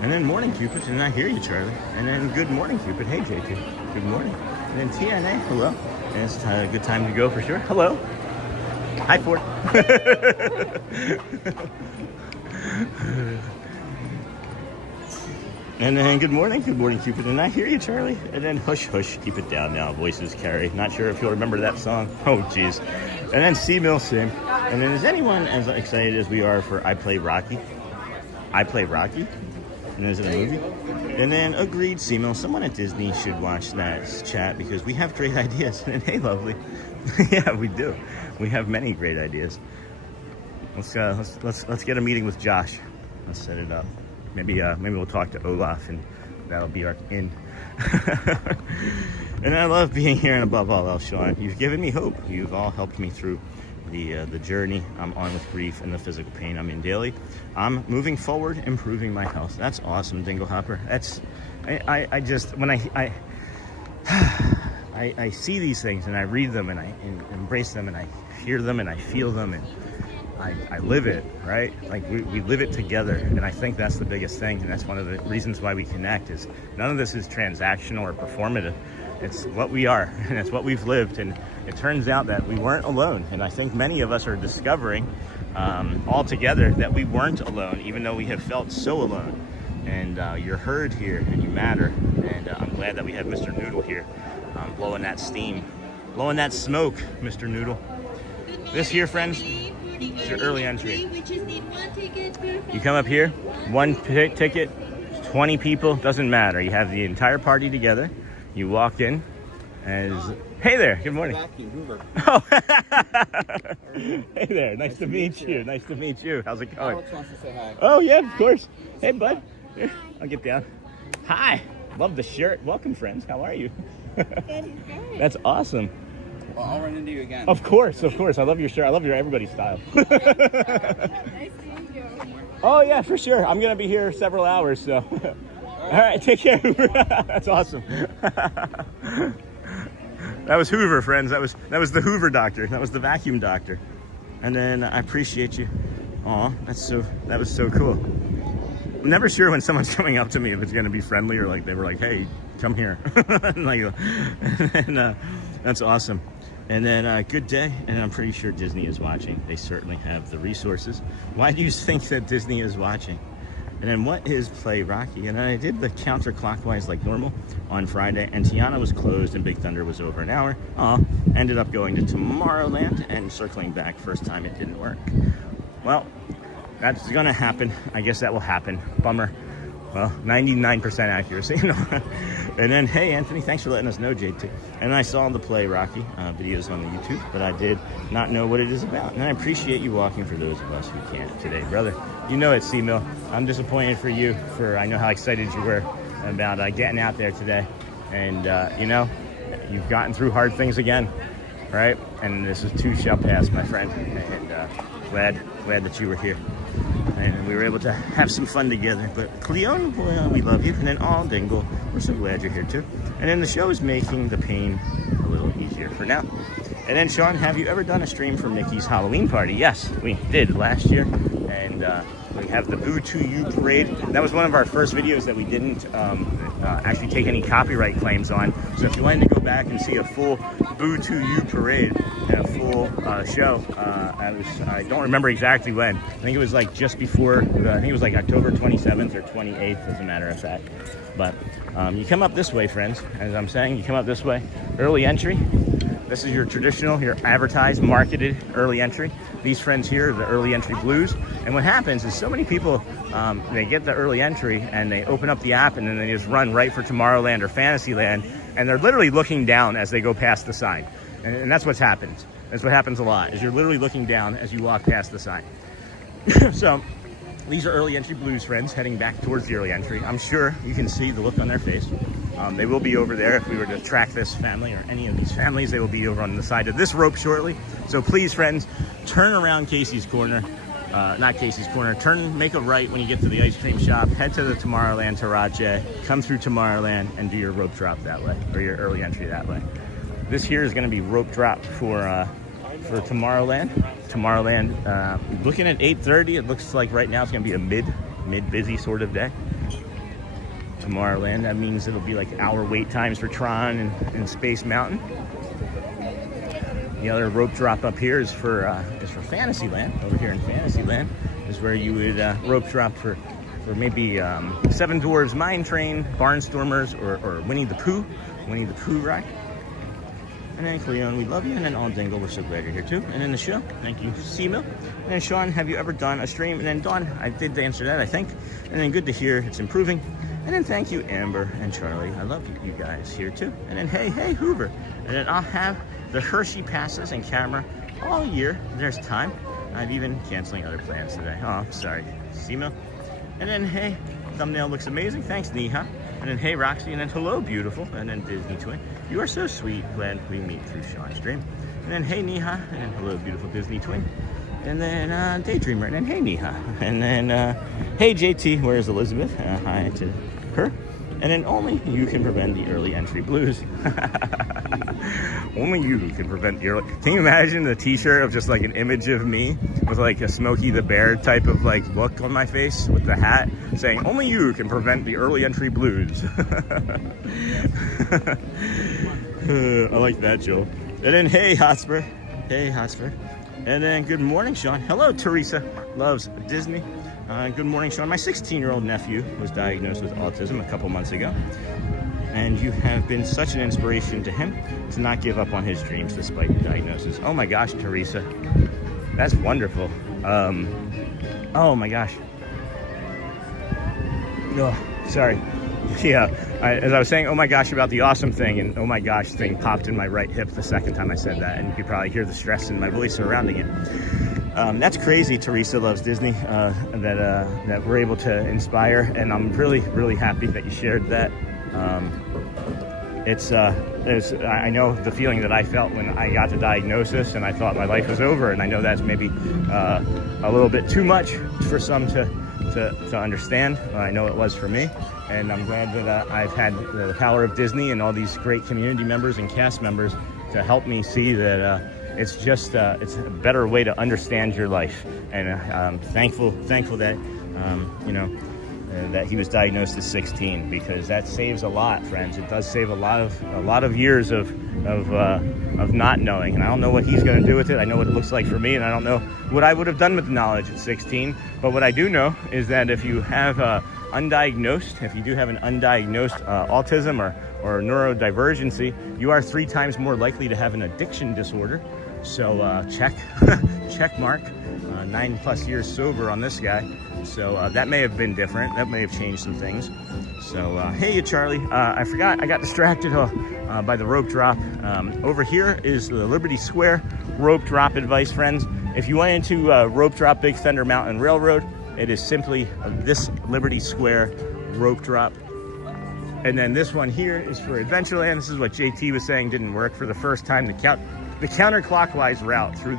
And then morning, Cupid. And I hear you, Charlie. And then good morning, Cupid. Hey, JT. Good morning. And then TNA. Hello. And it's a good time to go for sure. Hello. Hi, Ford. And then good morning, Cupid. And I hear you, Charlie. And then hush, keep it down now. Voices carry. Not sure if you'll remember that song. Oh, jeez. And then C-Mill Sim. And then is anyone as excited as we are for I Play Rocky? I Play Rocky? And is it a movie? And then agreed, Simo. Someone at Disney should watch that chat because we have great ideas. And hey, lovely. Yeah, we do. We have many great ideas. Let's get a meeting with Josh. Let's set it up. Maybe we'll talk to Olaf, and that'll be our in. And I love being here, and above all else, Sean, you've given me hope. You've all helped me through the journey I'm on with grief and the physical pain I'm in daily. I'm moving forward, improving my health. That's awesome, Dingle Hopper. That's I just when I see these things and I read them and I embrace them and I hear them and I feel them and I live it, right? Like we live it together, and I think that's the biggest thing, and that's one of the reasons why we connect. Is none of this is transactional or performative. It's what we are, and it's what we've lived, and it turns out that we weren't alone. And I think many of us are discovering all together that we weren't alone, even though we have felt so alone. And you're heard here, and you matter. And I'm glad that we have Mr. Noodle here, blowing that steam, blowing that smoke, Mr. Noodle. This here, friends, is your early entry. You come up here, one ticket, 20 people, doesn't matter. You have the entire party together. You walk in as, hey there, good morning. Hoover. Oh, hey there, nice to meet you. Nice to meet you. How's it going? Alex wants to say hi. Oh yeah, of course. Hey bud, here, I'll get down. Hi, love the shirt. Welcome friends, how are you? That's awesome. Well, I'll run into you again. Of course. I love your shirt. I love your everybody style. Nice seeing you. Oh yeah, for sure. I'm gonna be here several hours, so. All right, take care, Hoover. That's awesome. That was Hoover, friends. That was the Hoover doctor. That was the vacuum doctor. And then I appreciate you. Aw, that was so cool. I'm never sure when someone's coming up to me if it's gonna be friendly or like they were like, hey, come here. and that's awesome. And then good day, and I'm pretty sure Disney is watching. They certainly have the resources. Why do you think that Disney is watching? And then what is Play Rocky? And I did the counterclockwise like normal on Friday, and Tiana was closed and Big Thunder was over an hour. Ended up going to Tomorrowland and circling back. First time it didn't work. Well, that's gonna happen. I guess that will happen. Bummer. Well, 99% accuracy. And then, hey, Anthony, thanks for letting us know, JT. And I saw the Play Rocky videos on the YouTube, but I did not know what it is about. And I appreciate you walking for those of us who can't today, brother. You know it, C-Mill. I'm disappointed for you, I know how excited you were about getting out there today. And, you know, you've gotten through hard things again, right? And this is too shall pass, my friend. And glad that you were here. And we were able to have some fun together. But Cleone, well, we love you. And then all Dingle, we're so glad you're here too. And then the show is making the pain a little easier for now. And then Sean, have you ever done a stream for Mickey's Halloween party? Yes, we did last year. And we have the Boo to You parade. That was one of our first videos that we didn't actually take any copyright claims on. So if you wanted to go back and see a full Boo to You parade and a full show, I don't remember exactly when. I think it was like just before, I think it was like October 27th or 28th, as a matter of fact. But you come up this way, friends. As I'm saying, you come up this way. Early entry. This is your traditional, your advertised, marketed early entry. These friends here are the early entry blues. And what happens is so many people, they get the early entry and they open up the app and then they just run right for Tomorrowland or Fantasyland. And they're literally looking down as they go past the sign. And that's what's happened. That's what happens a lot, is you're literally looking down as you walk past the sign. So these are early entry blues friends heading back towards the early entry. I'm sure you can see the look on their face. They will be over there if we were to track this family or any of these families. They will be over on the side of this rope shortly. So please, friends, turn around Casey's Corner. Not Casey's Corner. Make a right when you get to the ice cream shop. Head to the Tomorrowland Tarache. Come through Tomorrowland and do your rope drop that way, or your early entry that way. This here is going to be rope drop for Tomorrowland. Tomorrowland, looking at 8:30. It looks like right now it's going to be a mid busy sort of day. Tomorrowland, that means it'll be like hour wait times for Tron and Space Mountain. The other rope drop up here is for Fantasyland. Over here in Fantasyland is where you would rope drop for maybe Seven Dwarfs Mine Train, Barnstormers, or Winnie the Pooh ride. And then Cleon, we love you. And then All Dingle, we're so glad you're here too. And then the show, thank you, Seamil. And then Sean, have you ever done a stream? And then Dawn, I did answer that, I think. And then good to hear it's improving. And then thank you, Amber and Charlie. I love you guys here too. And then hey, Hoover. And then I'll have the Hershey passes and camera all year. There's time. I'm even canceling other plans today. Oh, sorry, Seamil. And then hey, thumbnail looks amazing. Thanks, Neha. And then hey, Roxy. And then hello, beautiful. And then Disney Twin. You are so sweet. Glad we meet through Sean's stream. And then hey, Neha. And hello, beautiful Disney Twin. And then Daydreamer. And then hey, Neha. And then hey, JT. Where's Elizabeth? Hi to her. And then only you can prevent the early entry blues. Only you can prevent the early. Can you imagine the t-shirt of just like an image of me with like a Smokey the Bear type of like look on my face with the hat saying only you can prevent the early entry blues. I like that, Joel. And then hey, Hotspur. Hey, Hotspur. And then good morning, Sean. Hello, Teresa. Loves Disney. Good morning, Sean. My 16-year-old nephew was diagnosed with autism a couple months ago. And you have been such an inspiration to him to not give up on his dreams despite the diagnosis. Oh my gosh, Teresa. That's wonderful. Oh my gosh. Oh, sorry. Yeah, as I was saying, oh my gosh about the awesome thing, and oh my gosh thing popped in my right hip the second time I said that, and you could probably hear the stress in my voice surrounding it. That's crazy. Teresa loves Disney, that we're able to inspire, and I'm really, really happy that you shared that. I know the feeling that I felt when I got the diagnosis and I thought my life was over, and I know that's maybe a little bit too much for some to understand. I know it was for me, and I'm glad that I've had the power of Disney and all these great community members and cast members to help me see that it's just it's a better way to understand your life. And I'm thankful that that he was diagnosed at 16, because that saves a lot, friends. It does save a lot of years of not knowing. And I don't know what he's going to do with it. I know what it looks like for me, and I don't know what I would have done with the knowledge at 16. But what I do know is that if you have undiagnosed, if you do have an undiagnosed autism or neurodivergency, you are 3 times more likely to have an addiction disorder. So check mark. 9+ years sober on this guy. So that may have been different. That may have changed some things. So hey, Charlie. I forgot. I got distracted by the rope drop. Over here is the Liberty Square rope drop advice, friends. If you went into rope drop Big Thunder Mountain Railroad, it is simply this Liberty Square rope drop. And then this one here is for Adventureland. This is what JT was saying didn't work for the first time. The counterclockwise route through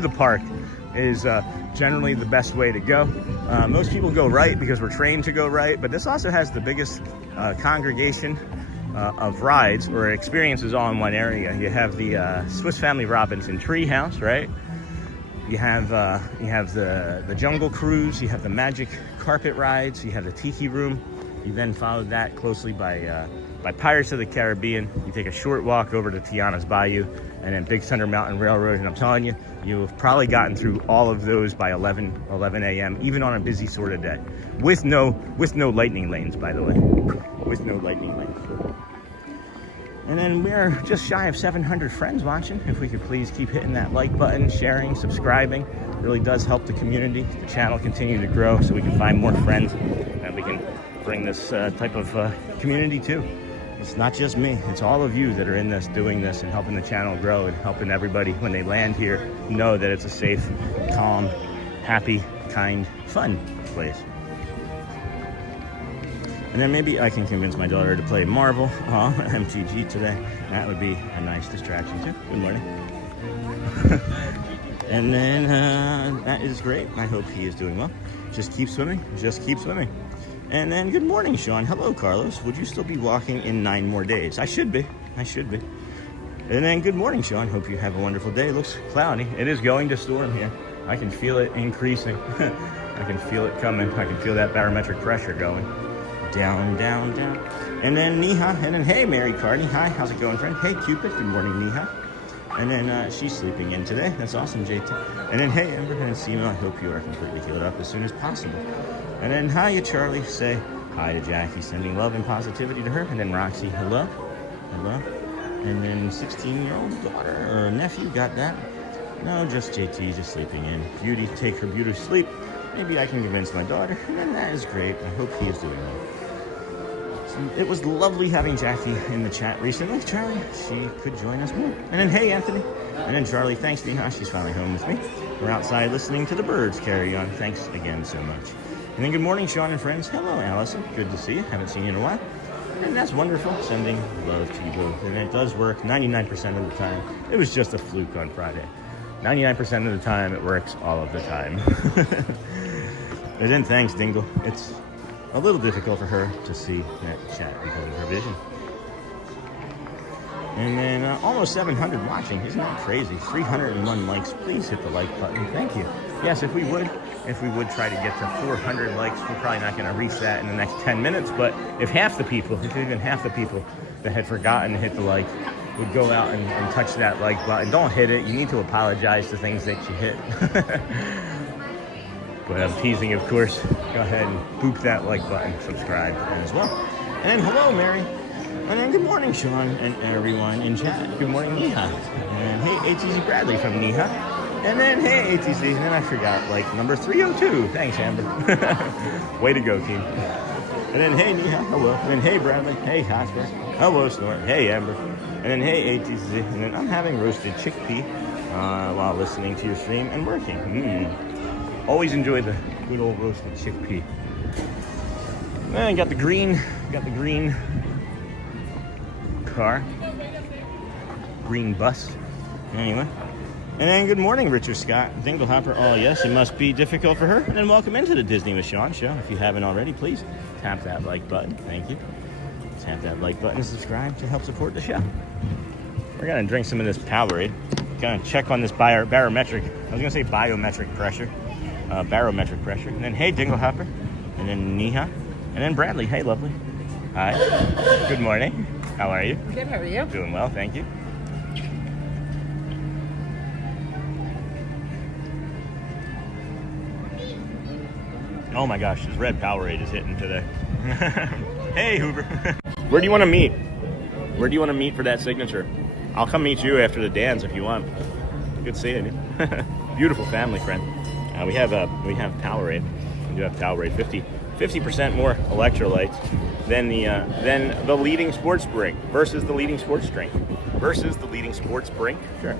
the park is generally the best way to go. Most people go right because we're trained to go right, but this also has the biggest congregation of rides or experiences all in one area. You have the Swiss Family Robinson Treehouse, right? You have the Jungle Cruise. You have the Magic Carpet rides. You have the Tiki Room. You then follow that closely by Pirates of the Caribbean. You take a short walk over to Tiana's Bayou, and then Big Thunder Mountain Railroad. And I'm telling you, you've probably gotten through all of those by 11 a.m., even on a busy sort of day, with no lightning lanes, by the way, with no lightning lanes. And then we're just shy of 700 friends watching. If we could please keep hitting that like button, sharing, subscribing, it really does help the community, the channel continue to grow, so we can find more friends and we can bring this type of community too. It's not just me, it's all of you that are in this, doing this, and helping the channel grow, and helping everybody when they land here know that it's a safe, calm, happy, kind, fun place. And then maybe I can convince my daughter to play Marvel MTG today. That would be a nice distraction too. Good morning. And then that is great. I hope he is doing well. Just keep swimming. Just keep swimming. And then good morning, Sean. Hello, Carlos. Would you still be walking in 9 more days? I should be. I should be. And then good morning, Sean. Hope you have a wonderful day. It looks cloudy. It is going to storm here. I can feel it increasing. I can feel it coming. I can feel that barometric pressure going. Down, down, down. And then Neha. And then hey, Mary Carney. Hi, how's it going, friend? Hey, Cupid. Good morning, Neha. And then she's sleeping in today. That's awesome, JT. And then hey, Amber and Seema. I hope you are completely healed up as soon as possible. And then hi, Charlie. Say hi to Jackie, sending love and positivity to her. And then Roxy, hello. Hello. And then 16-year-old daughter or nephew got that. No, just JT, just sleeping in. Beauty, take her beauty to sleep. Maybe I can convince my daughter, and then that is great. I hope he is doing well. It was lovely having Jackie in the chat recently. Charlie, she could join us more. And then, hey, Anthony. And then Charlie, thanks, Neha. She's finally home with me. We're outside listening to the birds carry on. Thanks again so much. And then good morning, Sean and friends. Hello, Allison. Good to see you. Haven't seen you in a while. And that's wonderful. Sending love to you both. And it does work 99% of the time. It was just a fluke on Friday. 99% of the time, it works all of the time. And then thanks, Dingle. It's a little difficult for her to see that chat because of her vision. And then almost 700 watching. Isn't that crazy? 301 likes. Please hit the like button. Thank you. Yes, if we would try to get to 400 likes, we're probably not going to reach that in the next 10 minutes. But if half the people, if even half the people that had forgotten to hit the like would go out and touch that like button, don't hit it. You need to apologize to things that you hit. But I'm teasing, of course. Go ahead and boop that like button, subscribe as well. And then hello, Mary. And then good morning, Sean and everyone in chat. Good morning, Neha. And hey, ATC Bradley from Neha. And then hey, ATC. And then I forgot, like, number 302. Thanks, Amber. Way to go, team. And then hey, Neha. Hello. And then hey, Bradley. Hey, Hotspur. Hello, Snort. Hey, Amber. And then hey, ATC. And then I'm having roasted chickpea while listening to your stream and working. Always enjoy the good old roasted chickpea. And got the green car, green bus. Anyway, and then good morning, Richard Scott, Dinglehopper. Oh yes, it must be difficult for her. And then welcome into the Disney with Sean show. If you haven't already, please tap that like button. Thank you. Tap that like button and subscribe to help support the show. We're gonna drink some of this Powerade. Gonna check on this barometric. I was gonna say biometric pressure. Barometric pressure. And then hey, Dinglehopper. And then Neha. And then Bradley. Hey, lovely. Hi. Good morning. How are you? Good, how are you? Doing well, thank you. Oh my gosh, this red Powerade is hitting today. Hey, Hoover. Where do you want to meet? Where do you want to meet for that signature? I'll come meet you after the dance if you want. Good seeing you. Beautiful family friend. We have Powerade. We do have Powerade. 50% more electrolytes than the leading sports drink versus the leading sports drink versus the leading sports drink. Sure.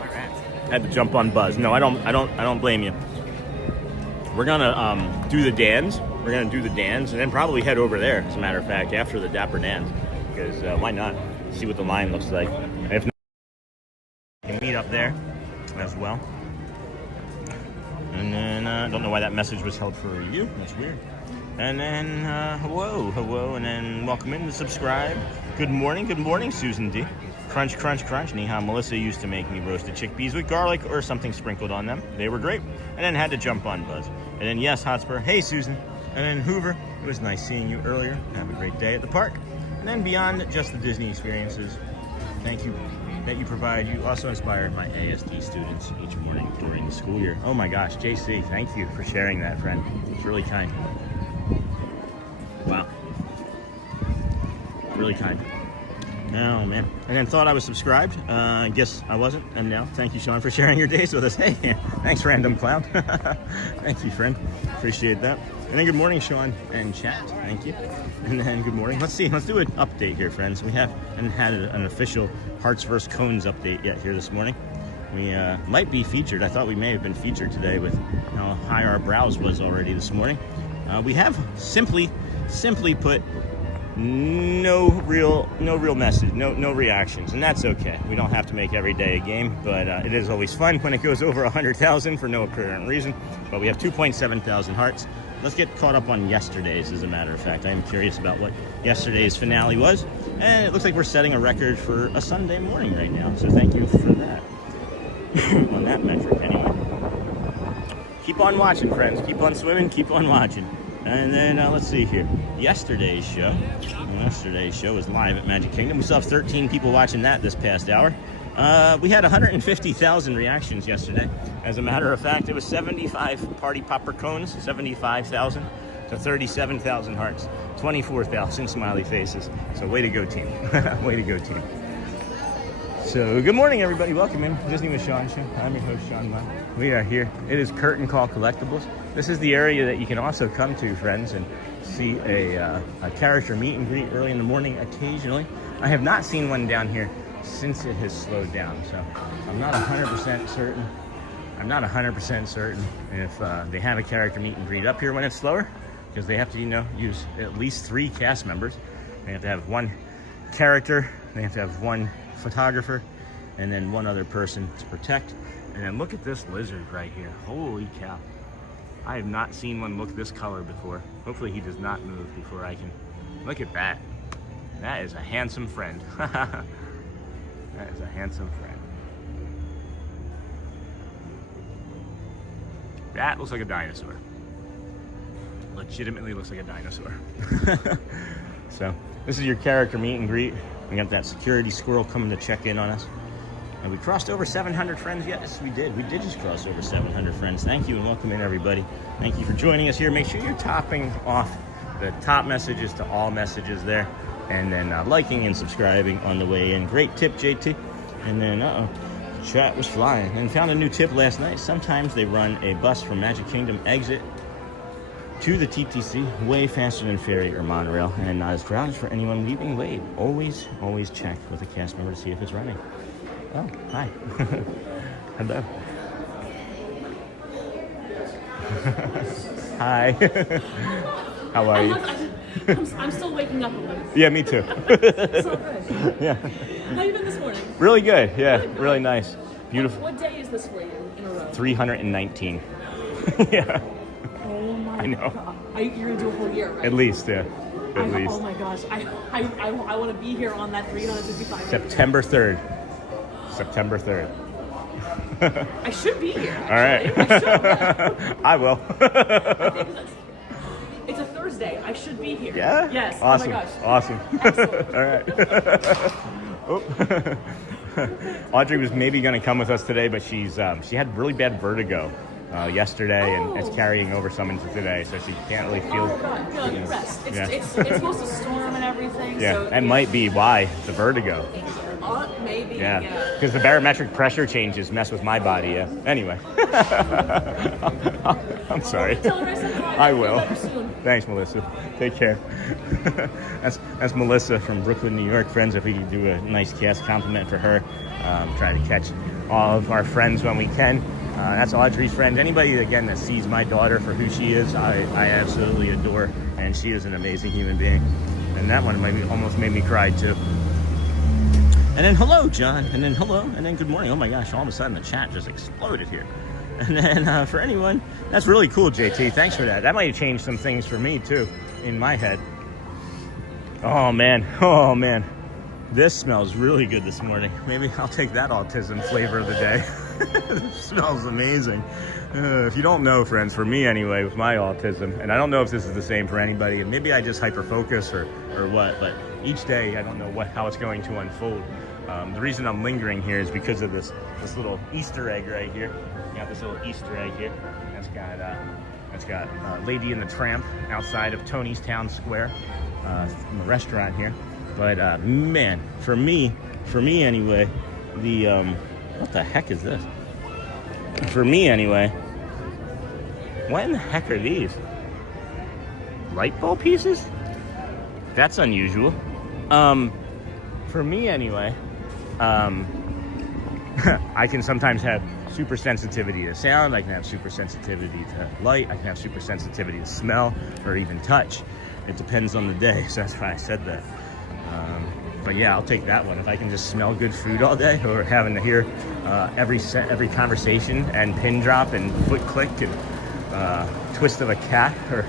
All right. Had to jump on Buzz. No, I don't blame you. We're gonna do the Dans. We're gonna do the Dans and then probably head over there. As a matter of fact, after the Dapper Dans, because why not? See what the line looks like. If not, we can meet up there as well. And then I don't know why that message was held for you. That's weird. And then hello, and then welcome in to subscribe. Good morning, Susan D. Crunch, crunch, crunch. Neha, Melissa used to make me roasted chickpeas with garlic or something sprinkled on them. They were great. And then had to jump on Buzz. And then yes, Hotspur. Hey, Susan. And then Hoover. It was nice seeing you earlier. Have a great day at the park. And then beyond just the Disney experiences, thank you that you provide. You also inspire my ASD students each morning during the school year. Oh my gosh, JC, thank you for sharing that, friend. It's really kind. Wow. Really kind. Oh, man. And then thought I was subscribed. I guess I wasn't. And now, thank you, Sean, for sharing your days with us. Hey, thanks, Random Clown. Thank you, friend. Appreciate that. And then good morning, Sean and chat. Thank you. And then good morning. Let's see. Let's do an update here, friends. We haven't had an official Hearts vs. Cones update yet here this morning. We might be featured. I thought we may have been featured today with how high our browse was already this morning. We have simply put no real message, no reactions, and that's okay. We don't have to make every day a game, but it is always fun when it goes over 100,000 for no apparent reason. But we have 2.7 thousand hearts. Let's get caught up on yesterday's, as a matter of fact. I am curious about what yesterday's finale was, and it looks like we're setting a record for a Sunday morning right now, so thank you for that. On that metric, anyway. Keep on watching, friends. Keep on swimming, keep on watching. And then let's see here. Yesterday's show was live at Magic Kingdom. We still have 13 people watching that this past hour. We had 150,000 reactions yesterday. As a matter of fact, it was 75 party popper cones, 75,000 to 37,000 hearts, 24,000 smiley faces. So way to go, team. Way to go, team. So good morning, everybody. Welcome in Disney with Sean Show. I'm your host, Sean Manu. We are here. It is Curtain Call Collectibles. This is the area that you can also come to, friends, and see a character meet and greet early in the morning occasionally. I have not seen one down here since it has slowed down, so I'm not 100% certain. I'm not 100% certain if they have a character meet and greet up here when it's slower, because they have to, use at least 3 cast members. They have to have 1 character, they have to have 1 photographer, and then 1 other person to protect. And then look at this lizard right here. Holy cow. I have not seen one look this color before. Hopefully he does not move before I can. Look at that. That is a handsome friend. That is a handsome friend. That looks like a dinosaur. Legitimately looks like a dinosaur. So this is your character meet and greet. We got that security squirrel coming to check in on us. And we crossed over 700 friends yet? Yes, we did. We did just cross over 700 friends. Thank you and welcome in, everybody. Thank you for joining us here. Make sure you're topping off the top messages to all messages there. And then liking and subscribing on the way in. Great tip, JT. And then, the chat was flying. And found a new tip last night. Sometimes they run a bus from Magic Kingdom exit to the TTC way faster than Ferry or Monorail. And not as crowded for anyone leaving late. Always check with a cast member to see if it's running. Oh, hi. Hello. Hi. How are you? I'm still waking up a little. Yeah, me too. So good. Yeah. How you been this morning? Really good. Yeah, really nice. Beautiful. What day is this for you in a row? 319. Yeah. Oh my I know. God. You're gonna do a whole year, right? At least, yeah. At least. Oh my gosh. I want to be here on that 355 days. September 3rd. September 3rd. I should be here. All right. I should. I will. It's a Thursday. I should be here. Yeah? Yes. Awesome. Oh my gosh. Awesome. Excellent. All right. Oh. Audrey was maybe going to come with us today, but she had really bad vertigo yesterday, and it's carrying over some into today, so she can't really feel. Oh God. Good. Rest. Yeah. It's supposed to storm and everything. Yeah, So, that might be why the vertigo. Maybe. Yeah, Yeah. because the barometric pressure changes mess with my body. Yeah. Anyway, I'm sorry. Tell her I said hi. I Feel will. better soon. Thanks, Melissa. Take care. That's Melissa from Brooklyn, New York. Friends, if we could do a nice cast compliment for her, try to catch all of our friends when we can. That's Audrey's friend. Anybody, again, that sees my daughter for who she is, I absolutely adore, and she is an amazing human being. And that one almost made me cry, too. And then hello, John. And then hello. And then good morning. Oh my gosh, all of a sudden the chat just exploded here. And then for anyone, that's really cool, JT. Thanks for that. That might have changed some things for me, too, in my head. Oh, man. Oh, man. This smells really good this morning. Maybe I'll take that autism flavor of the day. It smells amazing. If you don't know, friends, for me anyway, with my autism, and I don't know if this is the same for anybody, and maybe I just hyper-focus or what, but each day I don't know how it's going to unfold. The reason I'm lingering here is because of this little Easter egg right here. You got this little Easter egg here. That's got Lady and the Tramp outside of Tony's Town Square, from the restaurant here. But man, for me anyway, what the heck is this? For me anyway, what in the heck are these? Light bulb pieces? That's unusual. For me anyway, I can sometimes have super sensitivity to sound, I can have super sensitivity to light, I can have super sensitivity to smell, or even touch. It depends on the day, so that's why I said that. But yeah, I'll take that one. If I can just smell good food all day, or having to hear every conversation and pin drop and foot click and twist of a cat or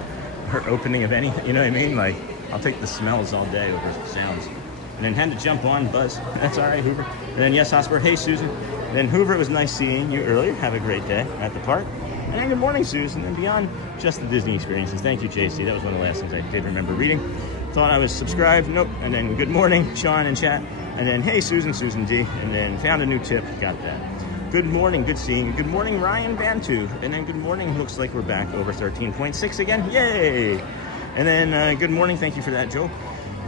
opening of any, you know what I mean? Like, I'll take the smells all day over the sounds. And then had to jump on Buzz. That's all right, Hoover. And then yes, Oscar. Hey, Susan. And then Hoover, it was nice seeing you earlier. Have a great day at the park. And then good morning, Susan. And beyond just the Disney experiences. Thank you, JC. That was one of the last things I did remember reading. Thought I was subscribed. Nope. And then good morning, Sean and chat. And then, hey, Susan D. And then found a new tip, got that. Good morning, good seeing you. Good morning, Ryan Bantu. And then good morning, looks like we're back over 13.6 again. Yay! And then good morning, thank you for that, Joe.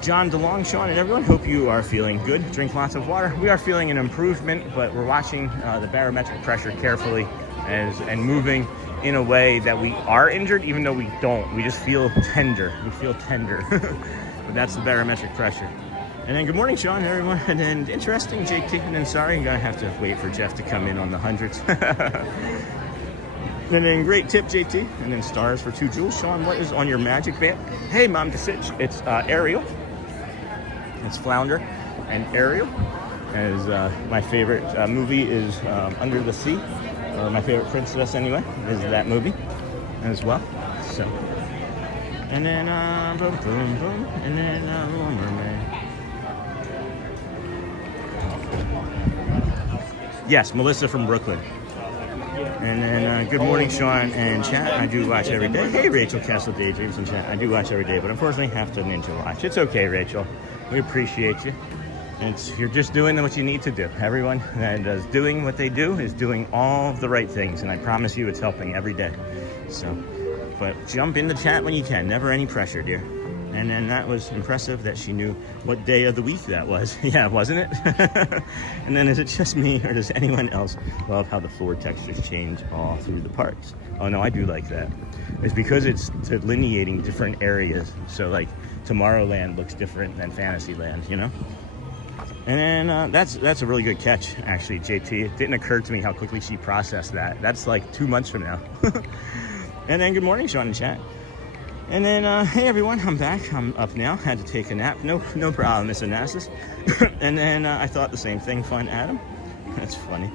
John DeLong, Sean, and everyone, hope you are feeling good. Drink lots of water. We are feeling an improvement, but we're watching the barometric pressure carefully and moving in a way that we are injured, even though we don't. We just feel tender. We feel tender. But that's the barometric pressure. And then good morning, Sean, everyone. And then interesting, JT. And then sorry, I'm gonna have to wait for Jeff to come in on the hundreds. And then great tip, JT. And then stars for 2 jewels. Sean, what is on your magic band? Hey, Mom to Sitch. It's Ariel. It's Flounder and Ariel. As my favorite movie is Under the Sea. Or my favorite princess, anyway, is that movie as well. So, and then boom, boom, boom, and then Little Mermaid. Yes, Melissa from Brooklyn. And then good morning, Sean and chat. I do watch every day. Hey, Rachel Castle Daydreams in chat. I do watch every day, but unfortunately have to ninja watch. It's okay, Rachel. We appreciate you. You're just doing what you need to do. Everyone that is doing what they do is doing all the right things, and I promise you it's helping every day. So, but jump in the chat when you can. Never any pressure, dear. And then that was impressive that she knew what day of the week that was. Yeah, wasn't it? And then is it just me, or does anyone else love how the floor textures change all through the parks? Oh no, I do like that. It's because it's delineating different areas. So like Tomorrowland looks different than Fantasyland, you know? And then that's a really good catch, actually, JT. It didn't occur to me how quickly she processed that. That's like 2 months from now. And then good morning, Sean in chat. And then, hey everyone, I'm back. I'm up now. Had to take a nap. No problem, Miss Onassis. And then I thought the same thing. Fun, Adam. That's funny.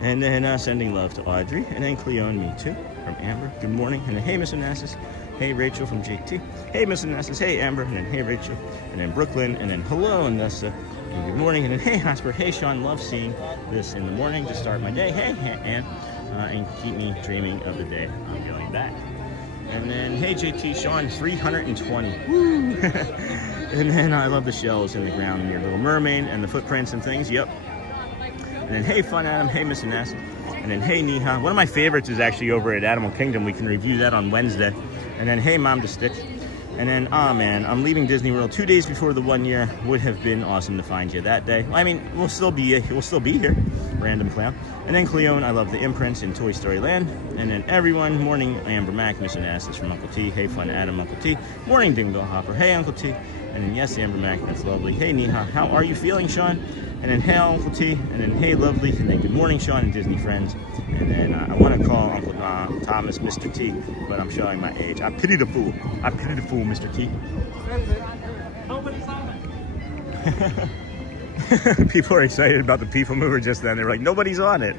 And then sending love to Audrey. And then Cleo and me too, from Amber. Good morning. And then hey, Miss Onassis. Hey, Rachel from JT. Hey, Miss Onassis. Hey, Amber. And then hey, Rachel. And then Brooklyn. And then hello, Nessa. And good morning. And then hey, Hosper. Hey, Sean. Love seeing this in the morning to start my day. Hey, Ann. And keep me dreaming of the day I'm going back. And then, hey JT, Sean, 320. Woo! And then I love the shells in the ground near Little Mermaid and the footprints and things. Yep. And then, hey, Fun Adam. Hey, Miss Ness. And then, hey, Neha. One of my favorites is actually over at Animal Kingdom. We can review that on Wednesday. And then, hey, Mom to Stitch. And then, man, I'm leaving Disney World 2 days before the 1 year. Would have been awesome to find you that day. I mean, we'll still be here. Random clown. And then Cleone, I love the imprints in Toy Story Land. And then everyone, morning, Amber Mac, Miss Onassis from Uncle T. Hey, Fun Adam, Uncle T. Morning, Dingle Hopper. Hey, Uncle T. And then, yes, Amber Mac, that's lovely. Hey, Neha, how are you feeling, Sean? And then, hey, Uncle T. And then, hey, lovely. And then, good morning, Sean and Disney friends. And then, I want to call Uncle Thomas Mr. T, but I'm showing my age. I pity the fool. Mr. T. People are excited about the People Mover just then. They're like, nobody's on it.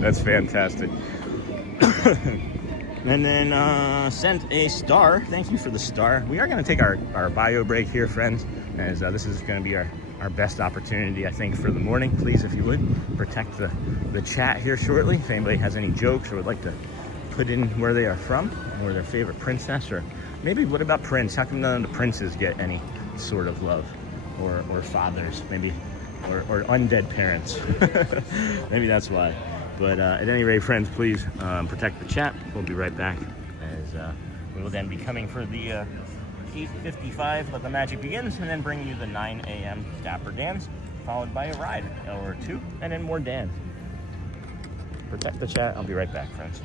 That's fantastic. And then sent a star. Thank you for the star. We are going to take our bio break here, friends, as this is going to be our best opportunity, I think, for the morning. Please, if you would, protect the chat here shortly. If anybody has any jokes or would like to put in where they are from or their favorite princess, or maybe what about Prince? How come none of the princes get any sort of love, or fathers, maybe, or undead parents? Maybe that's why. But at any rate, friends, please protect the chat. We'll be right back, as we will then be coming for the 8:55, Let the Magic Begins, and then bring you the 9 a.m. Dapper Dans, followed by a ride or two, and then more dans. Protect the chat. I'll be right back, friends.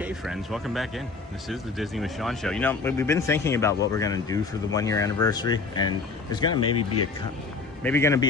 Okay, friends, welcome back in. This is the Disney with Sean show. You know, we've been thinking about what we're going to do for the 1-year anniversary, and there's going to maybe be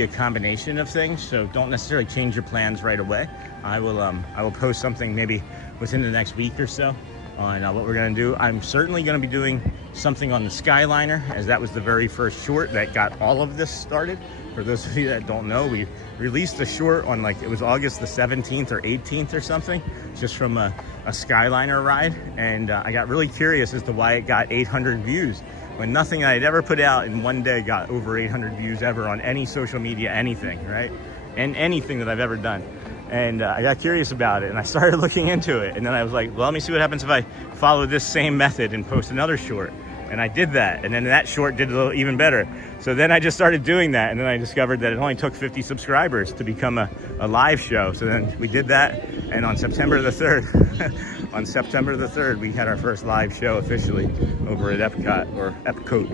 a combination of things. So don't necessarily change your plans right away. I will post something maybe within the next week or so on what we're going to do. I'm certainly going to be doing something on the Skyliner, as that was the very first short that got all of this started. For those of you that don't know, we released a short on, like, it was August the 17th or 18th or something, just from a Skyliner ride. And I got really curious as to why it got 800 views, when nothing I had ever put out in one day got over 800 views ever on any social media, anything, right? And anything that I've ever done. And I got curious about it, and I started looking into it. And then I was like, well, let me see what happens if I follow this same method and post another short. And I did that, and then that short did a little even better. So then I just started doing that, and then I discovered that it only took 50 subscribers to become a live show. So then we did that, and on September the 3rd, on September the 3rd, we had our first live show officially over at Epcot, or Epcot.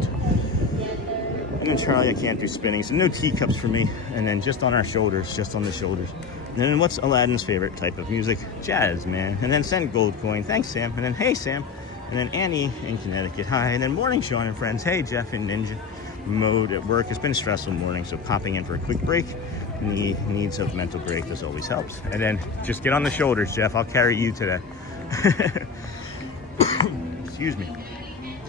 And then Charlie, I can't do spinning, so no teacups for me. And then just on our shoulders, just on the shoulders. And then what's Aladdin's favorite type of music? Jazz, man. And then send gold coin. Thanks, Sam. And then, hey, Sam. And then Annie in Connecticut, hi. And then morning, Sean and friends. Hey, Jeff and Ninja. Mode at work. It's been a stressful morning, so popping in for a quick break. Needs of mental break, this always helps. And then just get on the shoulders, Jeff. I'll carry you today. Excuse me.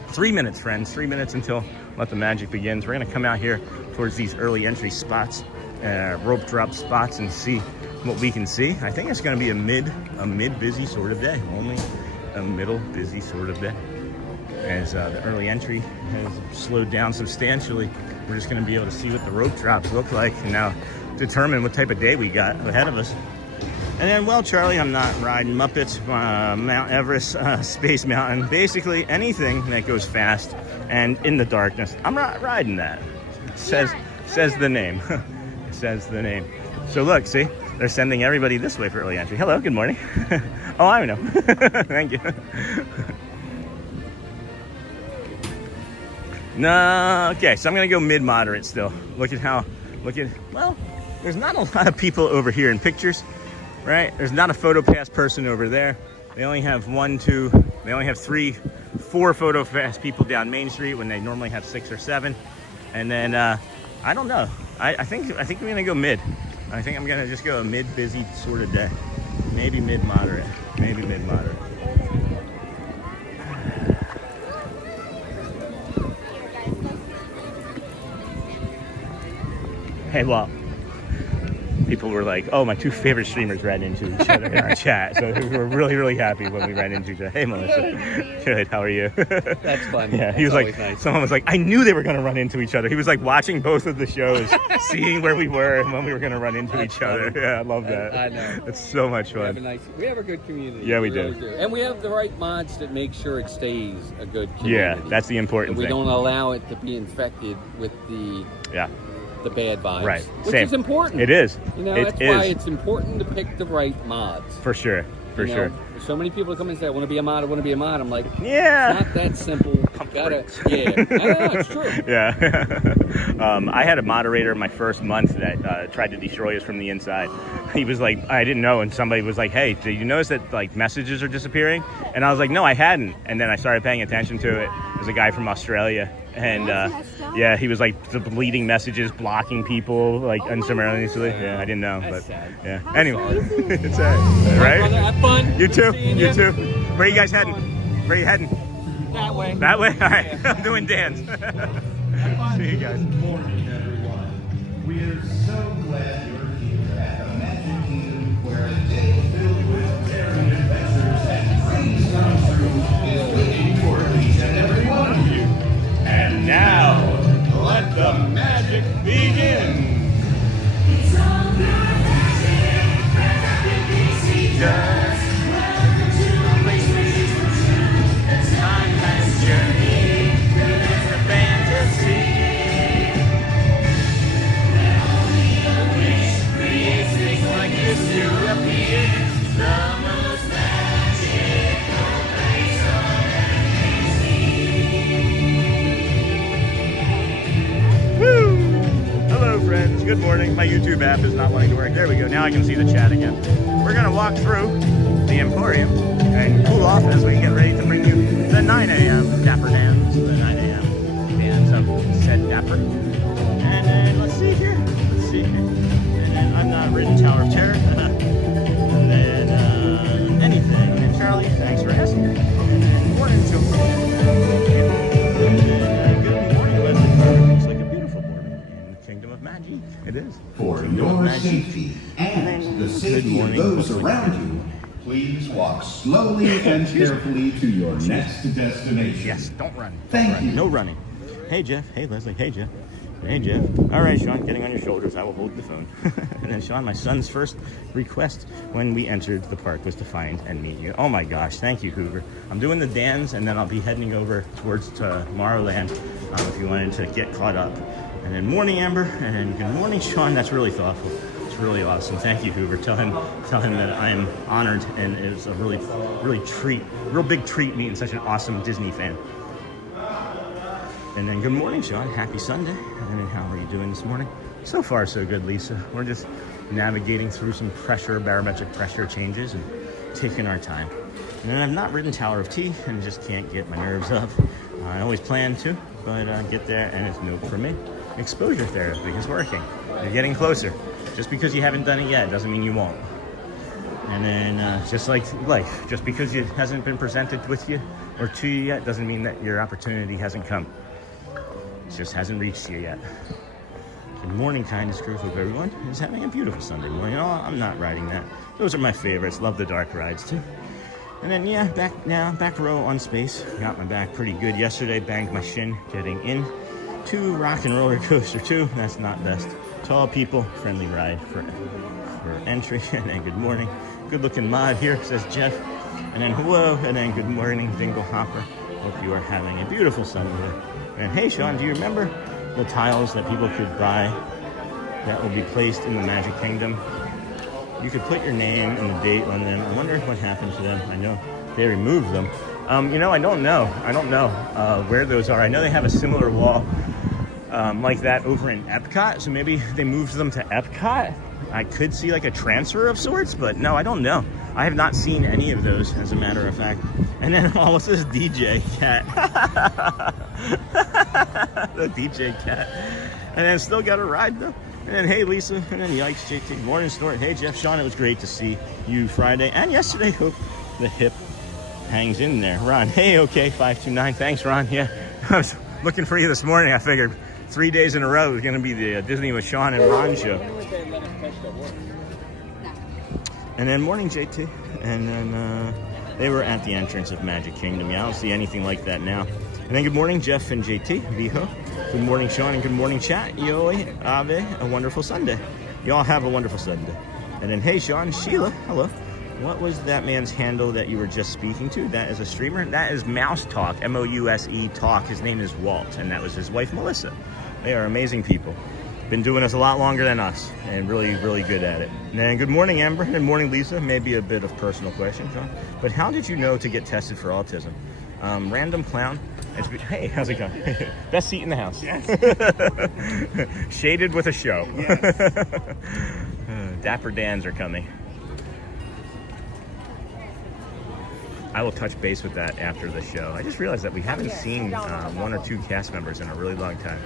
3 minutes, friends. 3 minutes until Let the Magic begins. We're going to come out here towards these early entry spots, rope drop spots, and see what we can see. I think it's going to be a mid busy sort of day. Only a middle busy sort of day, as the early entry has slowed down substantially. We're just going to be able to see what the rope drops look like, and now determine what type of day we got ahead of us. And then, well, Charlie, I'm not riding Muppets, Mount Everest, Space Mountain, basically anything that goes fast and in the darkness. I'm not riding that. It says the name. It says the name. So look, see, they're sending everybody this way for early entry. Hello, good morning. Oh, I know. Thank you. No, okay, so I'm gonna go mid-moderate still. Well, there's not a lot of people over here in pictures, right? There's not a photo pass person over there. They only have 4 photo pass people down Main Street when they normally have 6 or 7. And then, I don't know. I think I'm gonna go mid. I think I'm gonna just go a mid-busy sort of day. Maybe mid-moderate. Maybe mid-moderate. Hey, well, people were like, oh, my 2 favorite streamers ran into each other in our chat. So we were really, really happy when we ran into each other. Hey, Melissa. Good, how are you? That's fun. Yeah, he was like, nice. Someone was like, I knew they were going to run into each other. He was like watching both of the shows, seeing where we were and when we were going to run into each other. Yeah, I love that. I know. It's so much fun. We have a good community. Yeah, we really do. And we have the right mods that make sure it stays a good community. Yeah, that's the important we thing. don't allow it to be infected with the bad vibes. Right. Which Same. is important. It is. You know, It that's is. why it's important to pick the right mods. For sure. For sure. There's so many people that come and say, I want to be a mod, I want to be a mod. I'm like, Yeah. it's not that simple. It's true. Yeah. I had a moderator my first month that tried to destroy us from the inside. He was like, I didn't know, and somebody was like, hey, did you notice that like messages are disappearing? And I was like, no, I hadn't. And then I started paying attention to it. It was a guy from Australia. And yeah, he was like deleting messages, blocking people like unceremoniously. Yeah, I didn't know, but yeah. Anyway, it's right. Have fun. You too. Seeing You too. Where are you guys heading? Where are you heading? That way. That way? All right. I'm doing dance. See you guys. Good morning, everyone. We are so glad you're here at the Magic Kingdom, where a day filled with daring adventures and dreams come true is waiting for each and every one of you. And now, let the magic begin. It's all the magic that TTC does. Welcome to a place where dreams come true. The time has journeyed through the fantasy. That only a wish creates things like this to appear. The most magical place on earth. Woo! Hello, friends. Good morning. My YouTube app is not wanting to work. There we go. Now I can see the chat again. We're going to walk through the the Emporium and cool off as we get ready to bring you the 9 a.m. Dapper Dans, the 9 a.m. Dans of said Dapper. And then let's see here. Let's see. And then I'm not ridden Tower of Terror. And then anything. And Charlie, thanks for asking. And then morning to good morning, Leslie. Looks like a beautiful morning in the Kingdom of Magic. It is. For your safety and the safety of those around you, please walk slowly and carefully to your next destination. Yes, don't run. Thank you. No running. Hey, Jeff. Hey, Leslie. Hey, Jeff. Hey, Jeff. All right, Sean, getting on your shoulders. I will hold the phone. And then, Sean, my son's first request when we entered the park was to find and meet you. Oh, my gosh. Thank you, Hoover. I'm doing the Dans, and then I'll be heading over towards Tomorrowland if you wanted to get caught up. And then morning, Amber. And then good morning, Sean. That's really thoughtful. It's really awesome. Thank you, Hoover. Tell him that I am honored, and it was a real big treat meeting such an awesome Disney fan. And then good morning, Sean. Happy Sunday. And then how are you doing this morning? So far, so good, Lisa. We're just navigating through some barometric pressure changes and taking our time. And then I've not ridden Tower of Tea and just can't get my nerves up. I always plan to, but get there and it's no for me. Exposure therapy is working. You're getting closer. Just because you haven't done it yet doesn't mean you won't. And then just like life, just because it hasn't been presented with you or to you yet doesn't mean that your opportunity hasn't come. It just hasn't reached you yet. Good morning, kindness crew. Hope everyone is having a beautiful Sunday morning. Oh, I'm not riding that. Those are my favorites. Love the dark rides too. And then yeah, back row on space. Got my back pretty good yesterday. Banged my shin getting in to Rock and Roller Coaster 2. That's not best. Tall people, friendly ride for entry. And then good morning. Good looking mod here, says Jeff. And then hello, and then good morning, Dingle Hopper. Hope you are having a beautiful Sunday. And hey, Sean, do you remember the tiles that people could buy that will be placed in the Magic Kingdom? You could put your name and the date on them. I wonder what happened to them. I know they removed them. I don't know. I don't know where those are. I know they have a similar wall like that over in Epcot, so maybe they moved them to Epcot. I could see like a transfer of sorts, but no, I don't know. I have not seen any of those, as a matter of fact. And then what's this DJ cat? The DJ cat. And then still got a ride though. And then hey Lisa, and then yikes JT, morning snort. Hey Jeff, Sean, it was great to see you Friday and yesterday. Hope the hip hangs in there. Ron, hey, okay, 529. Thanks, Ron. Yeah, I was looking for you this morning. I figured 3 days in a row it was going to be the Disney with Sean and Ron show. And then morning JT, and then they were at the entrance of Magic Kingdom. Yeah, I don't see anything like that now. And then good morning Jeff and JT, Viho. Good morning Sean and good morning chat. Yoi, Ave, a wonderful Sunday. Y'all have a wonderful Sunday. And then hey Sean, Sheila, hello. What was that man's handle that you were just speaking to? That is a streamer? That is Mouse Talk, M-O-U-S-E Talk. His name is Walt, and that was his wife Melissa. They are amazing people. Been doing this a lot longer than us, and really, really good at it. And then good morning, Amber, and morning, Lisa. Maybe a bit of personal question, John. But how did you know to get tested for autism? Random clown. Hey, how's it going? Best seat in the house. Yes. Shaded with a show. Yes. Dapper Dans are coming. I will touch base with that after the show. I just realized that we haven't seen one or two cast members in a really long time.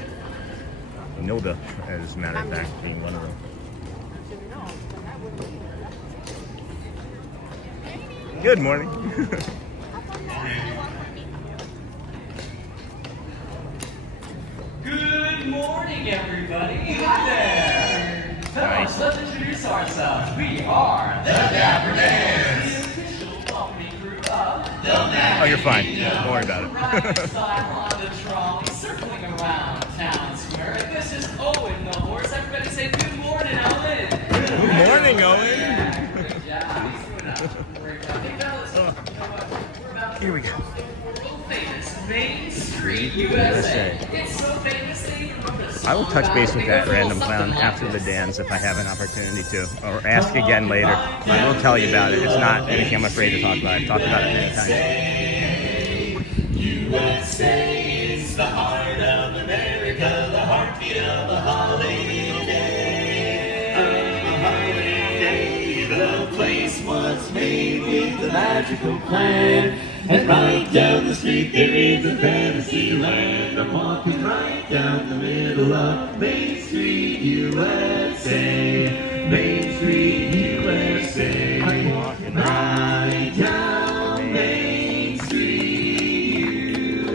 Nilda, as a matter of fact, being one of them. Good morning. Good morning, everybody. Hi there. Fellas, let's introduce ourselves. We are the Dapper Dans, the official company crew of the Magic. Oh, you're fine. Don't worry about it. Style on the trolley, circling around town square. And this is Owen, the horse. Everybody say good morning, Owen. Good morning, Owen. Yeah, great job. He's doing a great job. Hey, fellas, you know what? We're about to Here we go. famous Main Street, USA. It's so famous they even wrote a song I will touch base with about it. that random clown after the dance if I have an opportunity to, or ask again later. I will tell you about it. It's not anything I'm afraid to talk about. I've talked about it many times. USA is the heart of America, the heartbeat of a holiday. The the place was made with a magical plan. And right down the street there is a fantasy land. I'm walking right down the middle of Main Street, USA. Main Street, USA. I'm walking right down Main Street,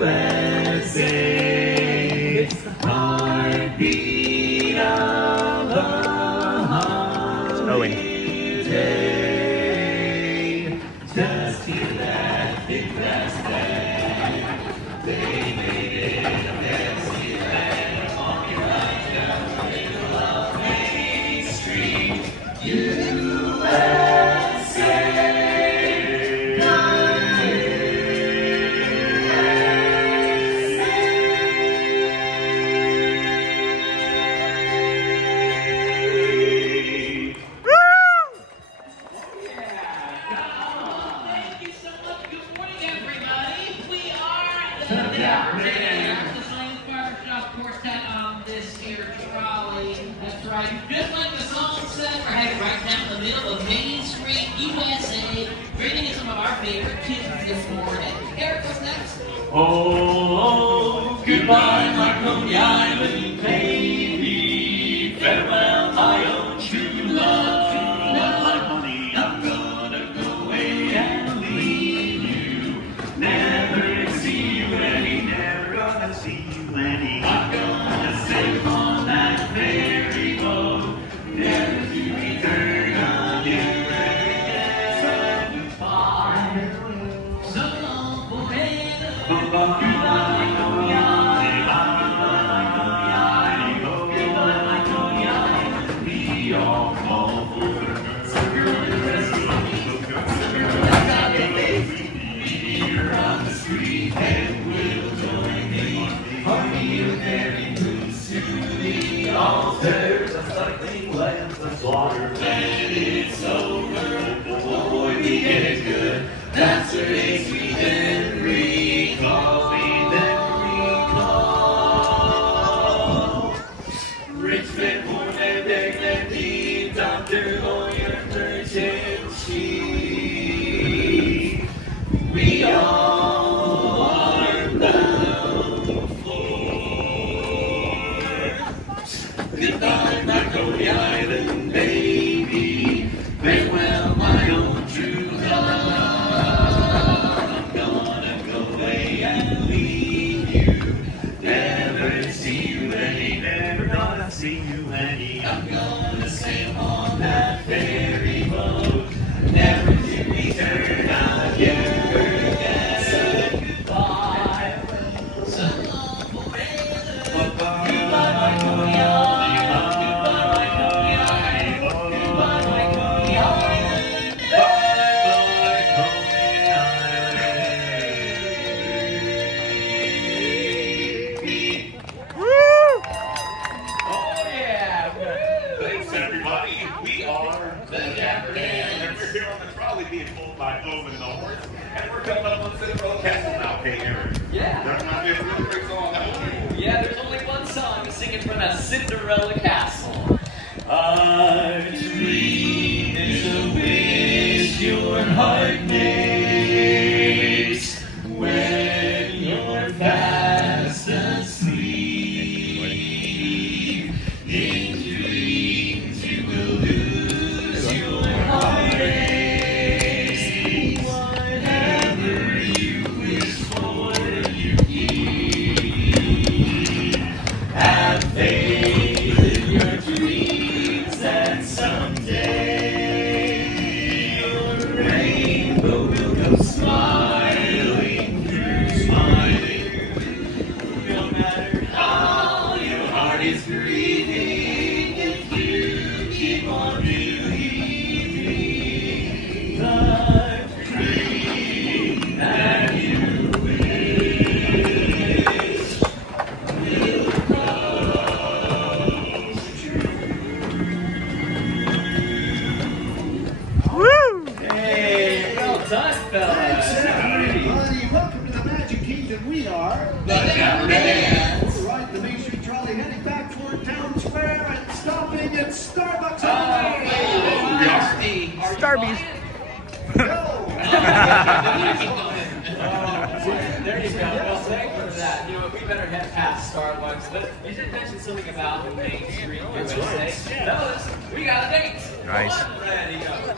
USA. Heartbeat of a holiday. Just hear that big brass band. They made it a fantasy land. Walking right down the middle of Main Street, USA. Thank you so much. Good morning, everybody. We are the Dapper Dans, the Science Barbershop Quartet on this here trolley. That's right. Just like the song said, we're headed right down the middle of Main Street, USA, bringing you some of our favorite tunes this morning. Eric, what's next? Oh, goodbye, my Coney Island baby. Farewell, my own true love. My honey, I'm gonna go away and leave you. Never see you any, never gonna see you any. I'm gonna sail on that ferry boat, never to return again. So goodbye, so long forever. Goodbye, my Coney Island. Goodbye, my Coney Island. We all fall for some girl in rescue. Some girl that's out the baby. Meet her on the street and we'll join me. Party with Mary moves to the altars. A cycling lambs, a slaughter when it's over. Boy, we get it good. That's the race we then recall. We then recall. Richmond, Horn, and Egret, the doctor, lawyer, merchant, chief. We all are bound for goodbye, my Coney Island baby. Farewell, my own true love. I'm gonna go away and leave you. Never see you any, never gonna see you any. I'm gonna sail on that ferry boat, never to return again. So goodbye, so long forever. Goodbye, my Coney Island. Goodbye, my Coney Island. Goodbye, my Coney Island. Bye, Coney Island. Oh yeah! Thanks, everybody. We are the Dapper Dans, and we're here on the trolley being pulled by Owen and the horse, and we're coming up on Cinderella Castle now. Hey, Aaron. Yeah. That might be a really great song. Yeah, there's only one song to sing in front of Cinderella Castle. A dream is a wish your heart makes when you're fast asleep. In dreams you will lose your heartaches. Whatever you wish for, you keep. Have faith in your dreams and someday your rainbow will go smiling through, smiling through. No matter how your heart is grieving, if you keep on believing the dream that you wish will come true. Hey, well done, fellas. Everybody, welcome to the Magic Kingdom. We are The Dapper Dans. We're riding the Main Street trolley heading back toward Town Square and stopping at Starbucks on the way. Our Starbies. There you go. Well, thank you for that. You know, we better head past Starbucks. But you did mention something about the Main Street. That's right. Fellas, we got a date. Nice. Ready to go.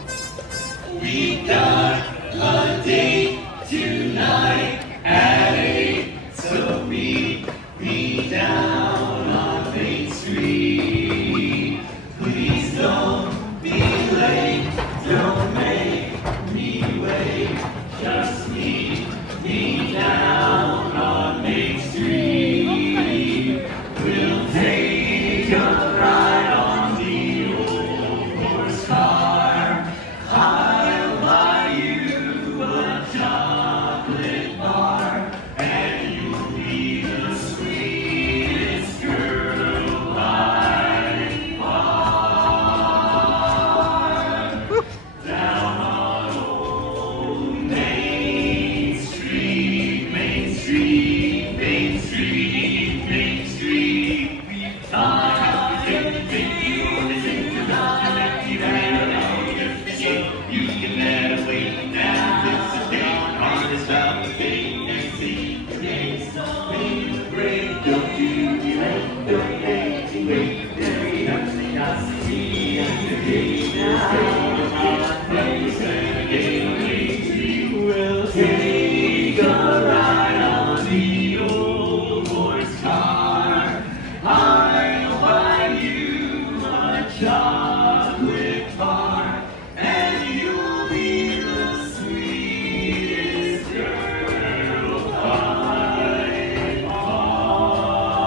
We got a date tonight at 8, so meet me down on Main Street. Please don't be late, don't make me wait, just meet me down on Main Street. We'll take a ride on the old horse car. I'll buy you a chocolate bar, and you'll be the sweetest girl by far. Down on old Main Street, Main Street, Main Street, Main Street. We've got everything you want to you can let us wait now. It's a day, hardest of the day, and see the days. Make the break, don't you be late, don't make me wait. Curiosity and the day now. Place and again, Main Street will take a ride on the old horse car. I'll buy you a chocolate bar, and you'll be the sweetest girl by far.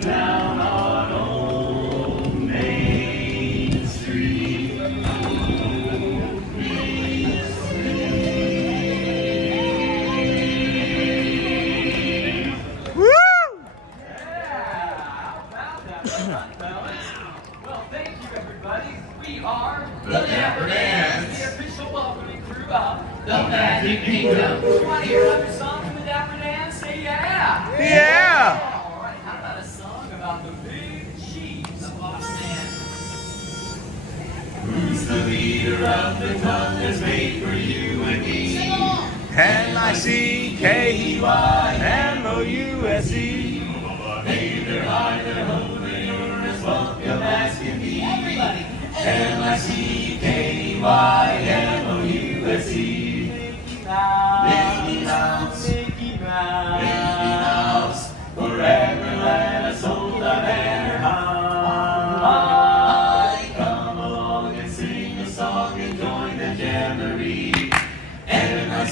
Down on old Main Street. Woo! Well, thank you, everybody. We are The Dapper Dans. the official welcoming crew of the Magic Kingdom. You want to hear another song from the Dapper Dans? Say yeah. Yeah! All right, how about a song about the big cheese of Autism? Who's the leader of the club that's made for you and me? N-I-C-K-E-Y-M-O-U-S-E. Hey, they're high, they're low, they're as welcome as can be. Everybody. N-I-C-K-E-Y-M-O-U-S-E. Mickey Mouse, Mickey Mouse, Mickey Mouse, forever let us hold our banner high. Come along and sing a song and join the jamboree. N-I-C-K-E-Y-M-O-U-S-E.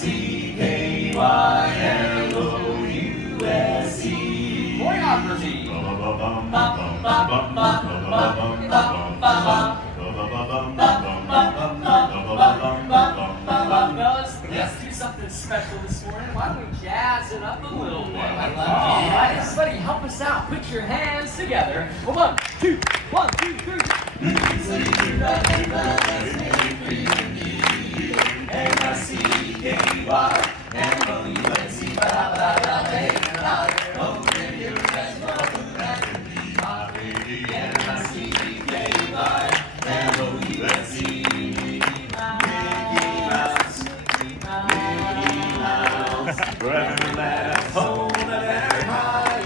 Choreography. Fellas, let's do something special this morning. Why don't we jazz it up a little bit? All right, everybody, help us out. Put your hands together. 1, 2, 1, 2, 3. Forever let us hold the banner high.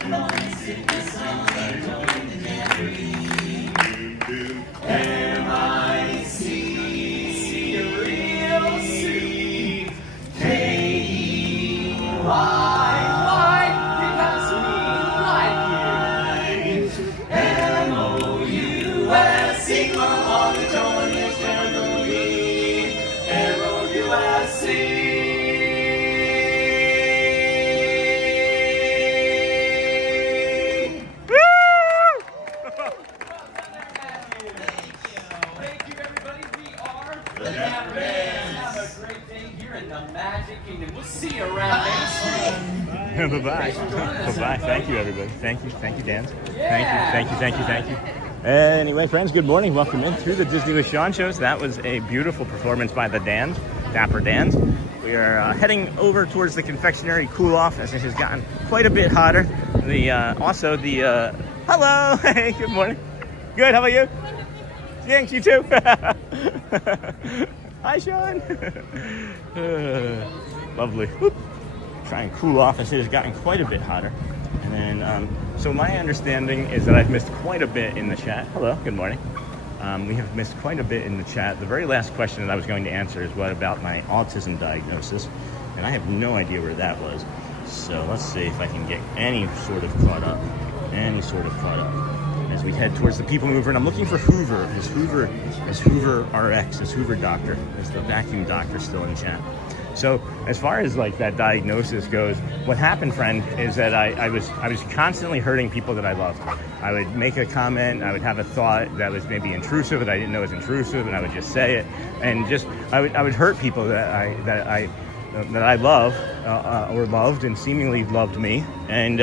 Come on and sing this song and join the jamboree. M-I-C, see a real C. K-E-Y, because we like you. M-O-U-S-E, come on and join this jamboree. M-O-U-S-E. Thank you, everybody. We are the Dapper Dans. Have a great day here in the Magic Kingdom. We'll see you around Main Street. Bye-bye. Bye-bye. Thank you, everybody. Thank you, Dan. Yeah. Thank you. Anyway, friends, good morning. Welcome in through the Disney with Sean shows. That was a beautiful performance by the Dans, Dapper Dans. We are heading over towards the confectionery cool off as it has gotten quite a bit hotter. Hello, hey, good morning. Good, how about you? Thanks, you too. Hi, Sean. Lovely. Whoop. Try and cool off. It has gotten quite a bit hotter. And then, so my understanding is that I've missed quite a bit in the chat. Hello, good morning. We have missed quite a bit in the chat. The very last question that I was going to answer is what about my autism diagnosis? And I have no idea where that was. So let's see if I can get any sort of caught up. As we head towards the PeopleMover, and I'm looking for Hoover. Is Hoover RX? Is Hoover Doctor? Is the vacuum doctor still in chat? So as far as like that diagnosis goes, what happened, friend, is that I was constantly hurting people that I loved. I would make a comment, I would have a thought that was maybe intrusive that I didn't know was intrusive, and I would just say it, and just I would hurt people that I love or loved and seemingly loved me, and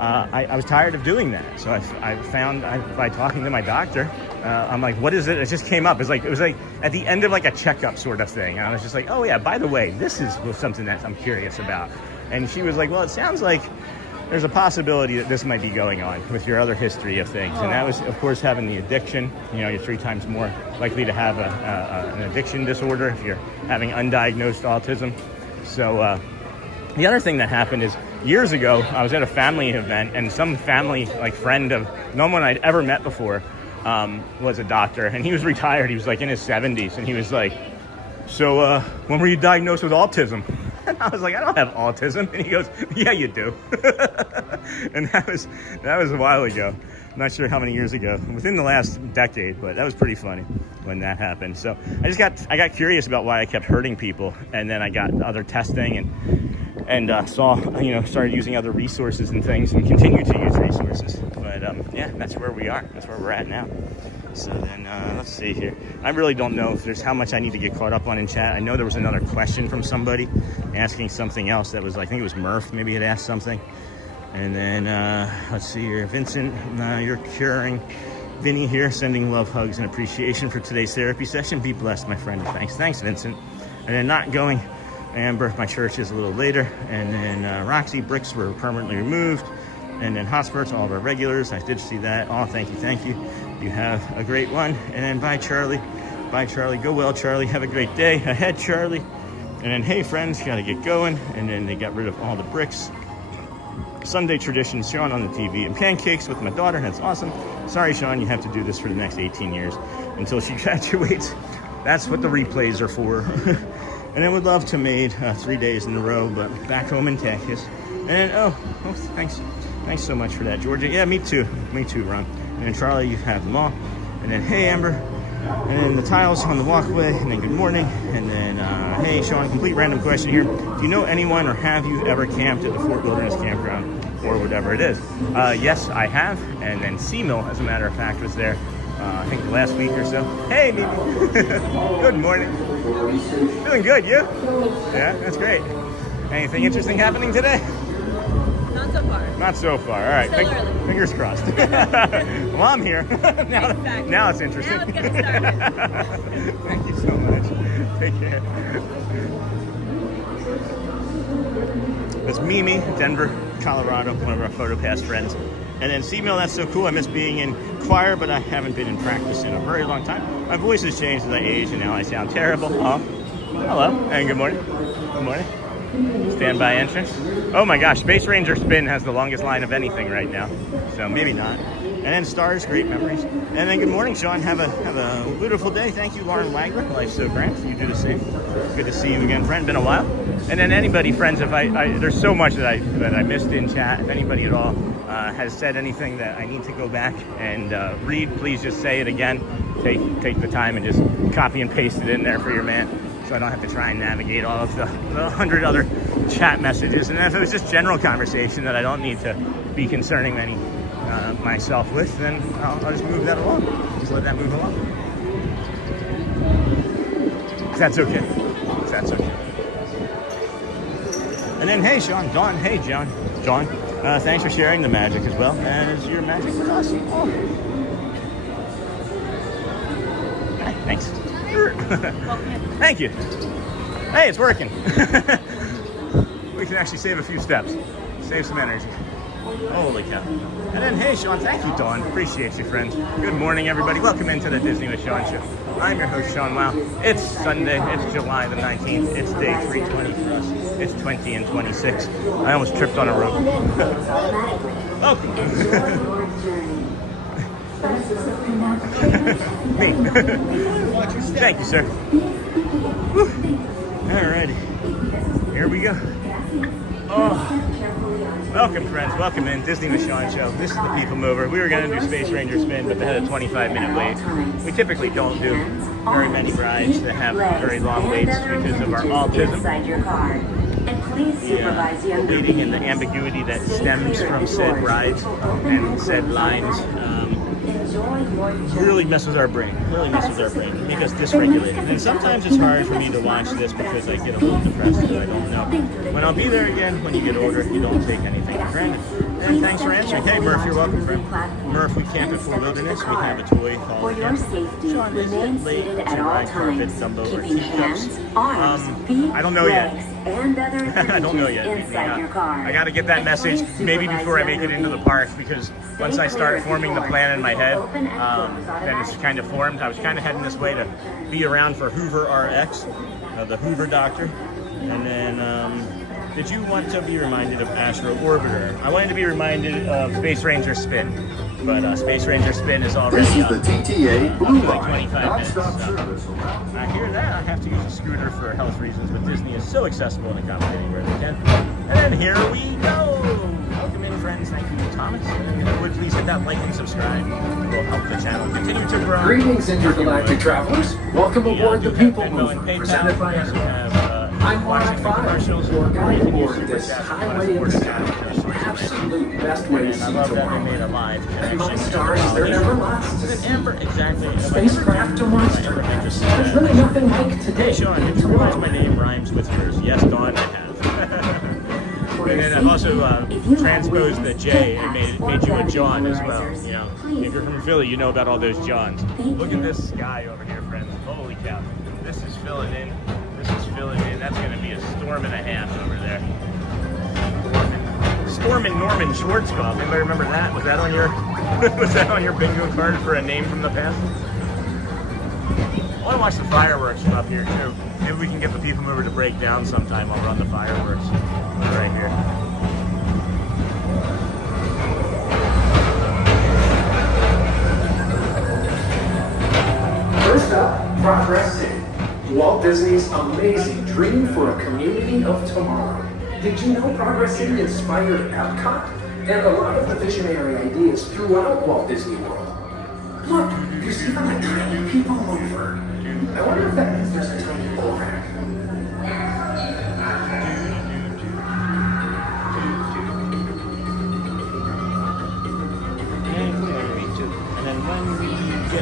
I was tired of doing that. So I found by talking to my doctor, I'm like, what is it? It just came up. It was like at the end of like a checkup sort of thing. And I was just like, oh yeah, by the way, this is something that I'm curious about. And she was like, well, it sounds like there's a possibility that this might be going on with your other history of things. And that was, of course, having the addiction. You're 3 times more likely to have an addiction disorder if you're having undiagnosed autism. So the other thing that happened is years ago, I was at a family event, and some family friend of no one I'd ever met before was a doctor, and he was retired. He was like in his 70s, and he was like, so when were you diagnosed with autism? And I was like, I don't have autism. And he goes, yeah, you do. And that was a while ago. I'm not sure how many years ago, within the last decade, but that was pretty funny when that happened. So I got curious about why I kept hurting people, and then I got other testing and started using other resources and things, and continue to use resources. But yeah, that's where we are. That's where we're at now. So then let's see here. I really don't know if there's how much I need to get caught up on in chat. I know there was another question from somebody asking something else that was, I think it was Murph, maybe had asked something. And then let's see here. Vincent, you're curing. Vinny here, sending love, hugs, and appreciation for today's therapy session. Be blessed, my friend. Thanks, Vincent. And then not going. Amber, my church is a little later. And then Roxy, bricks were permanently removed. And then Hotspur to all of our regulars. I did see that. Oh, thank you. You have a great one. And then bye, Charlie. Go well, Charlie. Have a great day ahead, Charlie. And then, hey, friends, got to get going. And then they got rid of all the bricks. Sunday traditions, Sean on the TV, and pancakes with my daughter. That's awesome. Sorry, Sean, you have to do this for the next 18 years until she graduates. That's what the replays are for. And then would love to made 3 days in a row, but back home in Texas. And thanks so much for that, Georgia. Yeah, me too, Ron. And then Charlie, you have them all. And then hey, Amber. And then the tiles on the walkway. And then good morning. And then hey, Sean, complete random question here. Do you know anyone, or have you ever camped at the Fort Wilderness Campground or whatever it is? Yes, I have. And then C-Mill, as a matter of fact, was there I think the last week or so. Hey, Mimi. Good morning. Feeling good, you? Yeah, that's great. Anything interesting happening today? Not so far. All right. Fingers crossed. Well, I'm here. now it's interesting. Now it's getting started. Thank you so much. Take care. That's Mimi, Denver, Colorado, one of our PhotoPass friends. And then C-Mill, that's so cool. I miss being in choir, but I haven't been in practice in a very long time. My voice has changed as I age, and now I sound terrible. Oh, hello, and good morning. Good morning. Standby entrance. Oh my gosh, Space Ranger Spin has the longest line of anything right now, so maybe not. And then stars, great memories. And then good morning, Sean. Have a beautiful day. Thank you, Lauren Wagner. Life's so grand. You do the same. Good to see you again, friend. Been a while. And then anybody, friends, if there's so much that I missed in chat. If anybody at all has said anything that I need to go back and read, please just say it again. Take the time and just copy and paste it in there for your man, so I don't have to try and navigate all of the 100 other chat messages. And if it was just general conversation that I don't need to be concerning myself with, then I'll just move that along. Just let that move along. That's okay. And then, hey, Sean, Dawn, hey, John, thanks for sharing the magic as well as your magic with us. Oh. Thanks. Thank you. Hey, it's working. We can actually save a few steps. Save some energy. Holy cow. And then, hey, Sean, thank you, Dawn. Appreciate you, friends. Good morning, everybody. Welcome into the Disney with Sean show. I'm your host, Sean Wow. It's Sunday. It's July the 19th. It's day 320 for us. It's 20 and 26. I almost tripped on a rope. Welcome. Me. Thank you, sir. Woo. Alrighty. Here we go. Oh. Welcome, friends. Welcome in. Disney with Sean show. This is the People Mover. We were going to do Space Ranger Spin, but they had a 25-minute wait. We typically don't do very many rides that have very long waits because of our autism. The waiting and the ambiguity that stems from said rides and said lines really messes our brain. Make us dysregulated. And sometimes it's hard for me to watch this because I get a little depressed because I don't know when I'll be there again. When you get older, you don't take anything for granted. And thanks for answering. Hey, Murph, you're welcome, friend. Murph, we camp at Fort Wilderness. We have a toy called Sean, is it late to ride carpet, Dumbo, or teacups? I don't know yet. I don't know yet. I got to get that message maybe before I make it into the park, because once I start forming the plan in my head, then it's kind of formed. I was kind of heading this way to be around for Hoover RX, the Hoover Doctor, and then did you want to be reminded of Astro Orbiter? I wanted to be reminded of Space Ranger Spin, but Space Ranger Spin is already up. This is the TTA up to like 25 minutes. So. I hear that. I have to use a scooter for health reasons, but Disney is so accessible and accommodating where they can. And then here we go. Welcome in, friends. Thank you, Thomas. And if you would please hit that like and subscribe. It will help the channel continue to grow. Greetings, intergalactic travelers. Welcome aboard the People Mover, presented by Egret. I'm watching commercials. Your guide aboard this highway in style. The absolute best way to see Tomorrowland. And my stars, they're never last. Spacecraft to monster. There's really nothing like today. Hey, Sean, did you realize my name rhymes with yours? Yes, Dawn, I have. And then I've also transposed the J and made you a John as well. You know, if you're from Philly, you know about all those Johns. Look at this sky over here, friends. Holy cow. This is filling in. That's going to be a storm and a half over there. Storm and Norman Schwarzkopf. Anybody remember that? Was that on your bingo card for a name from the past? I want to watch the fireworks from up here too. Maybe we can get the People Mover to break down sometime. I'll run the fireworks right here. First up, Progress City. Walt Disney's amazing dream for a community of tomorrow. Did you know Progress City inspired Epcot and a lot of the visionary ideas throughout Walt Disney World? Look, there's even a tiny People Mover. I wonder if that means there's a tiny Orac.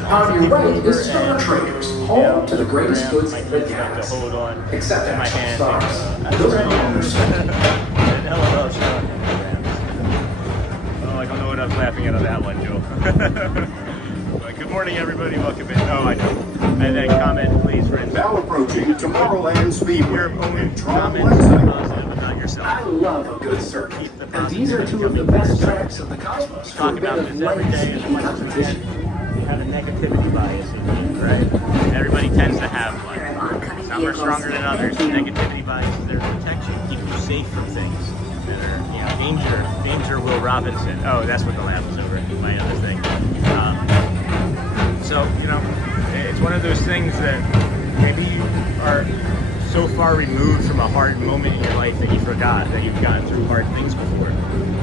On your right is Star Traders, home to the greatest goods in the galaxy. Except actual stars. Those are understood. Oh, I don't know what I was laughing at on that one, Joe. But good morning, everybody. Welcome in. Oh, I know. And then comment, please, friends. Now approaching Tomorrowland Speedway. Your opponent, comment, positive, but not yourself. I love a good circuit, and these are two of the best tracks in the cosmos. Talk about this every day as much as we can. Have a negativity bias in you, right? Everybody tends to have one. Some are stronger than others. Negativity bias is there to protect you, keep you safe from things that are, you know, danger. Will Robinson. Oh, that's what the lab was over. My other thing. So you know, it's one of those things that maybe you are so far removed from a hard moment in your life that you forgot that you've gotten through hard things before.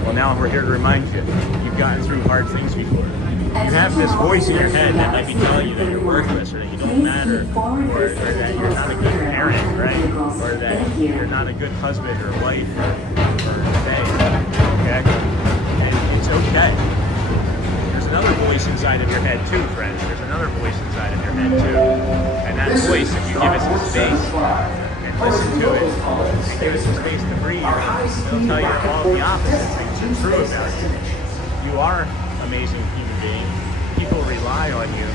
Well, now we're here to remind you you've gotten through hard things before. You have this voice in your head that might be telling you that you're worthless, or that you don't matter, or that you're not a good parent, right? Or that you're not a good husband or wife or say, okay? And it's okay. There's another voice inside of your head too, friends. There's another voice inside of your head too. And that voice, if you give it some space and listen to it and give it some space to breathe, it'll tell you all the opposite things are true about you. You are amazing human being. People rely on you,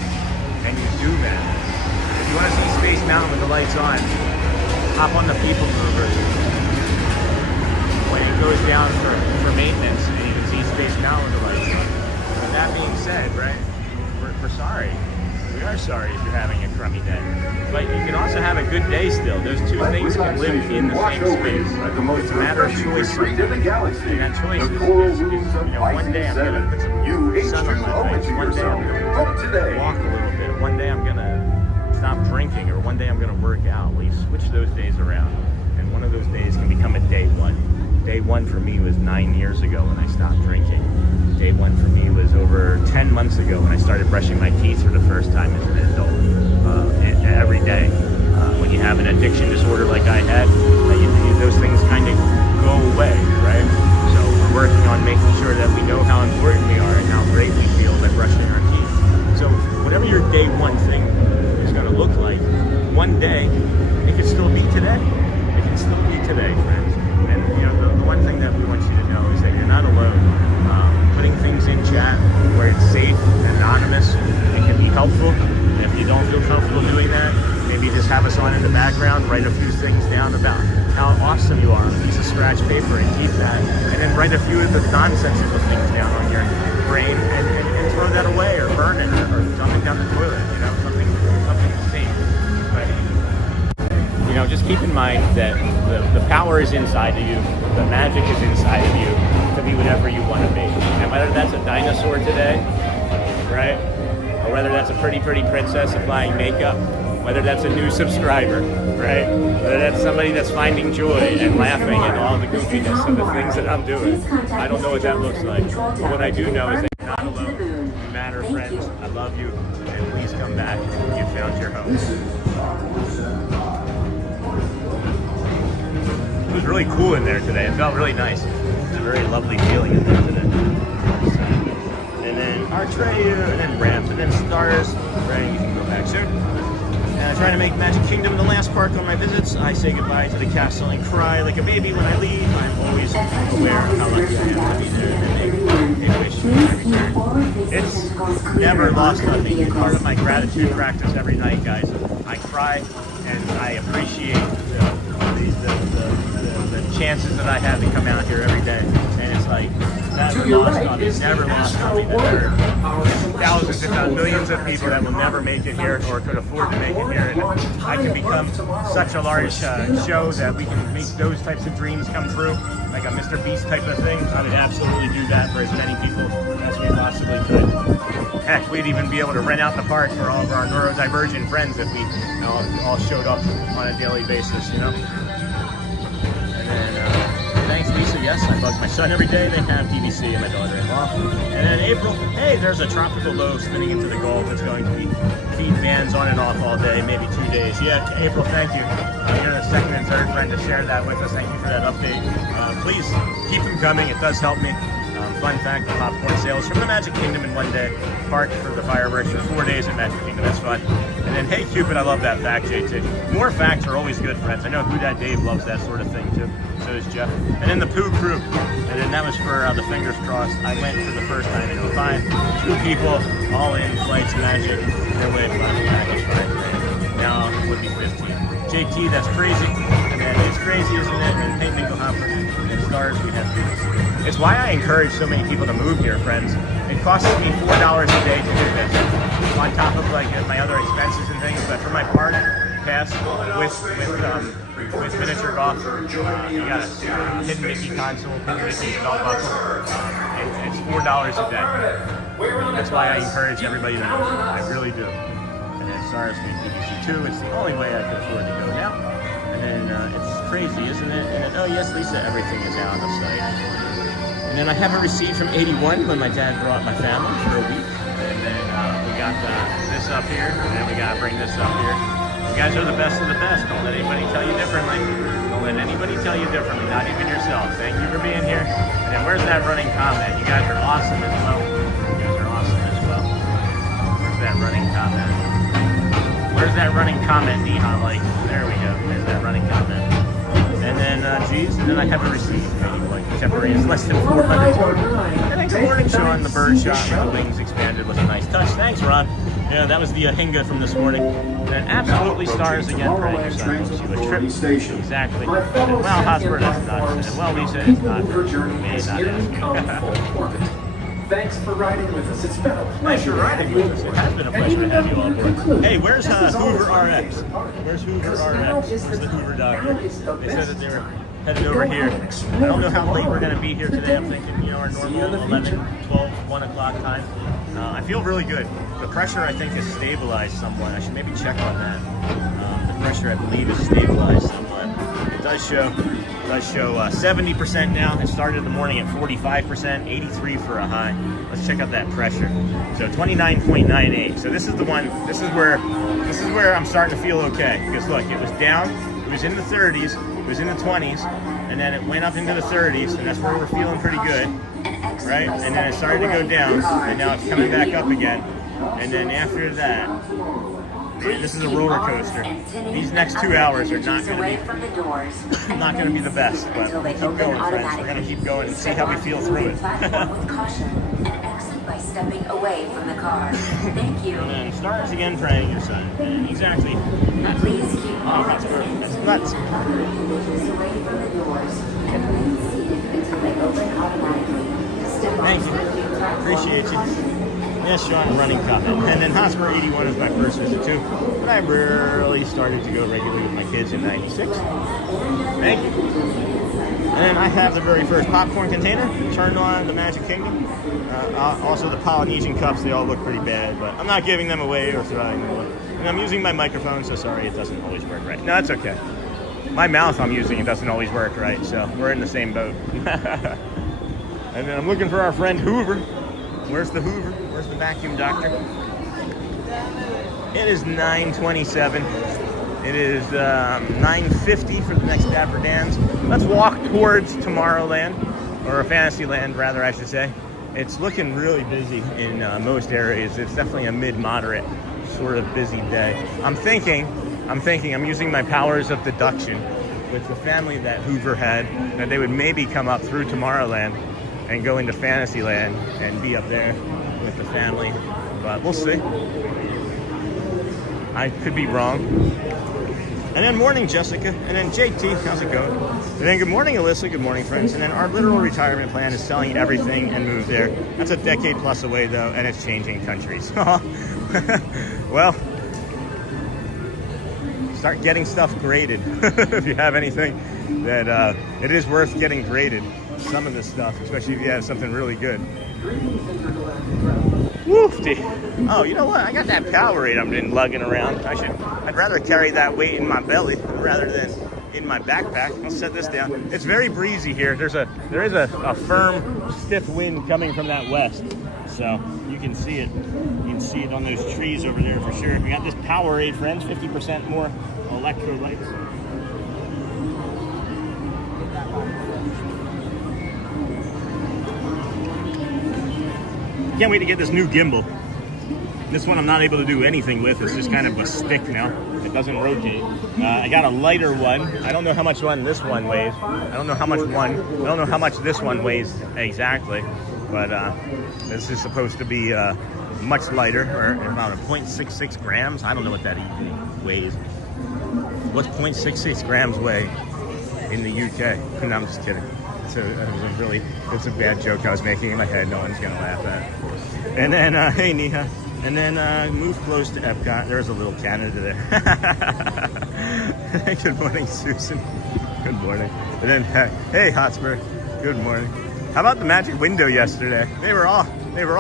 and you do matter. If you want to see Space Mountain with the lights on, hop on the People Mover. When it goes down for maintenance, and you can see days now look like. But that being said, right, we're sorry. We are sorry if you're having a crummy day. But you can also have a good day still. Those two things can live in the same space. It's a matter of choice. And that choice is one day I'm going to put some sun on my face. One day I'm going to walk a little bit. One day I'm going to stop drinking. Or one day I'm going to work out. We switch those days around. And one of those days can become a day one. Day one for me was 9 years ago when I stopped drinking. Day one for me was over 10 months ago when I started brushing my teeth for the first time as an adult every day. When you have an addiction disorder like I had, those things kind of go away, right? So we're working on making sure that we know how important we are and how great we feel by brushing our teeth. So whatever your day one thing is going to look like, one day, it can still be today. It can still be today, friends. And the one thing that we want you to know is that you're not alone. Putting things in chat where it's safe and anonymous, it can be helpful. And if you don't feel comfortable doing that, maybe just have us on in the background, write a few things down about how awesome you are on a piece of scratch paper and keep that. And then write a few of the non-sensitive things down on your brain and throw that away or burn it or dump it down the toilet, something safe. But, just keep in mind that the power is inside of you, the magic is inside of you to be whatever you want to be. And whether that's a dinosaur today, right? Or whether that's a pretty princess applying makeup, whether that's a new subscriber, right? Whether that's somebody that's finding joy and laughing and all the goofiness of the things that I'm doing. I don't know what that looks like. But what I do know is that you're not alone. You matter, friends. I love you. And please come back. You found your home. It was really cool in there today. It felt really nice. It's a very lovely feeling in there today. And then Artreyu, and then ramps, and then stars. Right, you can go back soon. And I try to make Magic Kingdom the last park on my visits. I say goodbye to the castle and cry like a baby when I leave. I'm always aware of how lucky I am to be there and make a wish when I return. It's never lost on me. It's part of my gratitude practice every night, guys. I cry and I appreciate the chances that I have to come out here every day. And it's like, never lost on me, never lost on me. That there are thousands, if not millions of people that will never make it here or could afford to make it here. And I can become such a large show that we can make those types of dreams come true, like a Mr. Beast type of thing. I would absolutely do that for as many people as we possibly could. Heck, we'd even be able to rent out the park for all of our neurodivergent friends if we all showed up on a daily basis, And thanks, Lisa. Yes, I bug my son every day. They have TDC and my daughter-in-law. And then April, hey, there's a tropical low spinning into the Gulf that's going to be feed vans on and off all day, maybe 2 days. Yeah, April, thank you. You're the second and third friend to share that with us. Thank you for that update. Please keep them coming. It does help me. Fun fact, the popcorn sales from the Magic Kingdom in 1 day. Park for the fireworks for 4 days at Magic Kingdom. That's fun. And then, hey, Cupid, I love that fact, JT. More facts are always good, friends. I know Who Dat Dave loves that sort of thing, too. So does Jeff. And then the Pooh Crew. And then that was for the fingers crossed. I went for the first time in 05. 2 people, all in flights, Magic. They're way fun. Magic, right? Now it would be 15. JT, that's crazy. And then it's crazy, isn't it? And hey, Nickel Hopper. And then stars, we have TDC. It's why I encourage so many people to move here, friends. It costs me $4 a day to do this, on top of like my other expenses and things. But for my park pass with miniature golf, you got a hidden Mickey console, hidden Mickey belt buckle. It's $4 a day. That's why I encourage everybody to move. I really do. And then stars with TDC2. It's the only way I can afford to go now. And then it's crazy, isn't it? And then, oh yes, Lisa, everything is out on the site. And then I have a receipt from 81 when my dad brought my family for a week. And then we got this up here, and then we got to bring this up here. You guys are the best of the best. Don't let anybody tell you differently. Don't let anybody tell you differently, not even yourself. Thank you for being here. And then where's that running comment? You guys are awesome as well. You guys are awesome as well. Where's that running comment? Where's that running comment, Neha? Like, there we go. There's that running comment. And And then, and then I have a receipt, like whichever is less than 400. And then good morning, Sean, the bird shot with the wings expanded was a nice touch. Thanks, Ron. Yeah, that was the Anhinga from this morning. And absolutely stars again, praying your son makes you a trip. Exactly. And, well, Hotspur, that's not. And, well, Lisa, it's not. May not ask. Thanks for riding with us. It's been a pleasure riding with us. It has been a pleasure to have you on board. Hey, where's Hoover RX? Where's Hoover RX? Where's the Hoover doctor? They said that they were headed over here. I don't know how late we're going to be here today. I'm thinking, you know, our normal 11, 12, 1 o'clock time. I feel really good. The pressure, I think, is stabilized somewhat. I should maybe check on that. The pressure, I believe, is stabilized somewhat. It does show 70% now. It started the morning at 45%, 83 for a high. Let's check out that pressure. So 29.98. So this is the one. This is where I'm starting to feel okay. Because look, it was down. It was in the 30s. It was in the 20s, and then it went up into the 30s, and that's where we're feeling pretty good, right? And then it started to go down, and now it's coming back up again. And then after that, this is a roller coaster. These next 2 hours are not going to be the best, but we'll keep going, friends. We're going to keep going and see how we feel through it. By stepping away from the car. Thank you. And then stars again, praying your son. Exactly. Please keep all that's nuts. away from the doors and remain seated until they open automatically. Step Thank you. Appreciate you. Yes, Sean, running comment. And then Hotspur 81 is my first visit too. But I rarely started to go regularly with my kids in 96. Thank you. And then I have the very first popcorn container turned on the Magic Kingdom. Also the Polynesian cups, they all look pretty bad, but I'm not giving them away or throwing them away. And I'm using my microphone, so sorry it doesn't always work right. No, that's okay. My mouth I'm using, it doesn't always work right, so we're in the same boat. And then I'm looking for our friend Hoover. Where's the Hoover? Where's the vacuum doctor? It is 9:27. It is 9:50 for the next Dapper Dans. Let's walk towards Tomorrowland, or Fantasyland rather, I should say. It's looking really busy in most areas. It's definitely a mid-moderate sort of busy day. I'm thinking I'm using my powers of deduction with the family that Hoover had, that they would maybe come up through Tomorrowland and go into Fantasyland and be up there with the family, but we'll see. I could be wrong. And then morning, Jessica. And then JT, how's it going? And then good morning, Alyssa. Good morning, friends. And then our literal retirement plan is selling everything and move there. That's a decade plus away, though, and it's changing countries. Well, start getting stuff graded. If you have anything that it is worth getting graded. Some of this stuff, especially if you have something really good. Woofty. Oh, you know what? I got that Powerade I've been lugging around. I'd rather carry that weight in my belly rather than in my backpack. I'll set this down. It's very breezy here. There is a firm, stiff wind coming from that west. So you can see it. You can see it on those trees over there for sure. We got this Powerade, friends, 50% more electrolytes. Can't wait to get this new gimbal. This one I'm not able to do anything with. It's just kind of a stick now. It doesn't rotate. I got a lighter one. I don't know how much this one weighs. I don't know how much this one weighs exactly. But this is supposed to be much lighter, or about 0.66 grams. I don't know what that weighs. What's 0.66 grams weigh in the UK? No, I'm just kidding. So it's a bad joke I was making in my head. No one's gonna laugh at. And then, hey Neha. And then move close to Epcot. There's a little Canada there. Good morning, Susan. Good morning. And then, hey Hotspur. Good morning. How about the magic window yesterday? They were all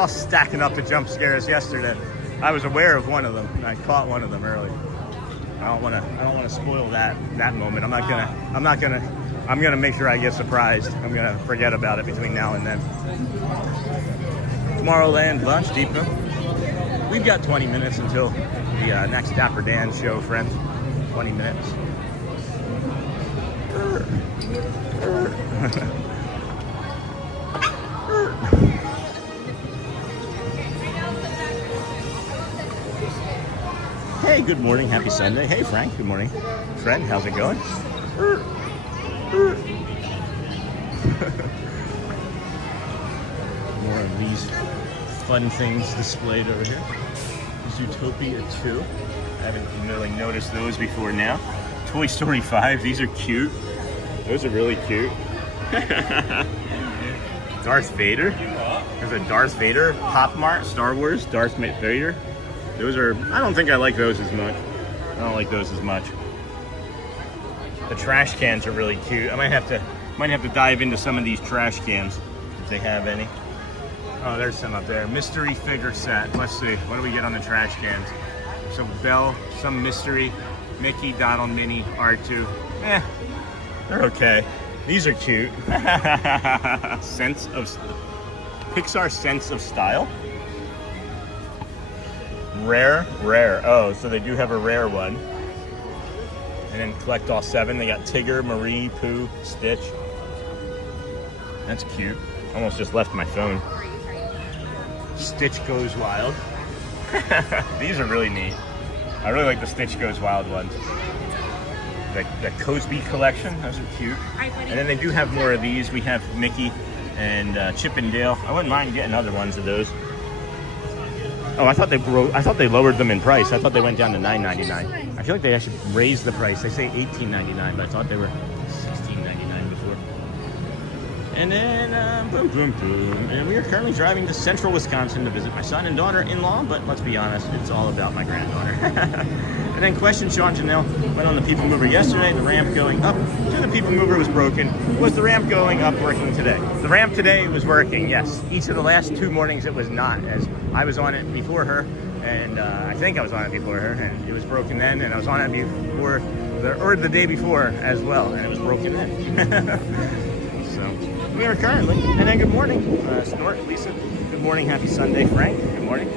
stacking up the jump scares yesterday. I was aware of one of them. I caught one of them early. I don't want to spoil that moment. I'm gonna make sure I get surprised. I'm gonna forget about it between now and then. Tomorrowland Lunch Depot. We've got 20 minutes until the next Dapper Dan show, friends. 20 minutes. Hey, good morning. Happy Sunday. Hey, Frank. Good morning. Friend, how's it going? More of these fun things displayed over here. Zootopia 2. I haven't really noticed those before now. Toy Story 5. These are cute. Those are really cute. Darth Vader. There's a Darth Vader Pop Mart, Star Wars, Darth Vader. Those are, I don't think I like those as much. I don't like those as much. The trash cans are really cute. I might have to dive into some of these trash cans if they have any. Oh, there's some up there. Mystery figure set. Let's see. What do we get on the trash cans? So Belle, some mystery, Mickey, Donald, Minnie, R2. They're okay. These are cute. Pixar Sense of Style. Rare. Oh, so they do have a rare one. And then collect all 7. They got Tigger, Marie, Pooh, Stitch. That's cute. Almost just left my phone. Stitch Goes Wild. These are really neat. I really like the Stitch Goes Wild ones. The Cosby collection, those are cute. And then they do have more of these. We have Mickey and Chip and Dale. I wouldn't mind getting other ones of those. Oh, I thought they lowered them in price. I thought they went down to $9.99. I feel like they actually raised the price. They say $18.99, but I thought they were $16.99 before. And then, boom, boom, boom. And we are currently driving to central Wisconsin to visit my son and daughter-in-law, but let's be honest, it's all about my granddaughter. And then question, Sean Janelle went on the People Mover yesterday, the ramp going up to the People Mover was broken. Was the ramp going up working today? The ramp today was working, yes. Each of the last 2 mornings it was not, as I was on it before her, and I think I was on it before her, and it was broken then, and I was on it before, or the day before as well, and it was broken then. So, we are currently, and then good morning, Snort, Lisa. Good morning, happy Sunday, Frank. Good morning.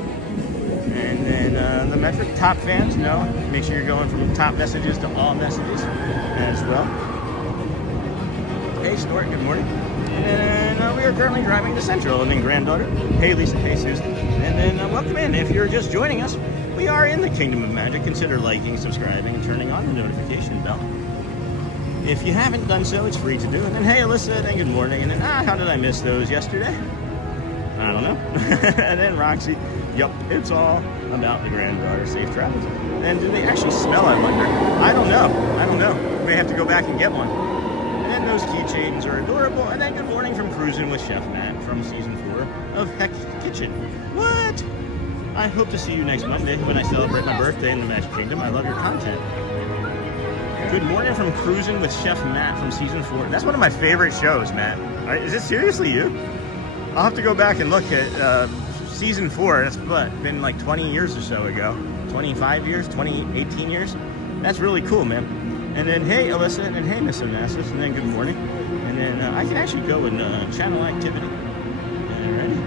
And then the metric, top fans, no. Make sure you're going from top messages to all messages as well. Hey, Snort, good morning. And then we are currently driving to Central, and then granddaughter. Hey, Lisa, hey, Susan. And then welcome in. If you're just joining us, we are in the Kingdom of Magic. Consider liking, subscribing, and turning on the notification bell. If you haven't done so, it's free to do. And then, hey, Alyssa, and good morning. And then, how did I miss those yesterday? I don't know. And then Roxy, yep, it's all about the granddaughter. Safe travels. And do they actually smell, I wonder? I don't know. We may have to go back and get one. And then those keychains are adorable. And then good morning from Cruising with Chef Matt from season 4 of Heck Kitchen. What? I hope to see you next Monday when I celebrate my birthday in the Magic Kingdom. I love your content. Good morning from Cruising with Chef Matt from season 4. That's one of my favorite shows, Matt. Is it seriously you? I'll have to go back and look at season 4. That's been like 20 years or so ago. 25 years, 18 years. That's really cool, man. And then, hey, Alyssa, and then, hey, Miss Onassis, and then good morning. And then I can actually go in channel activity. Alrighty.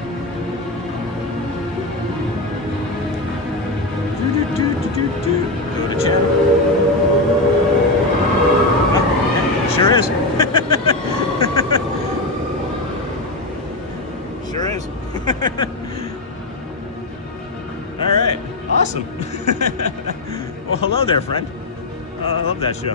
Go to channel. Sure is. Sure is. All right, awesome. Well, hello there, friend. I love that show.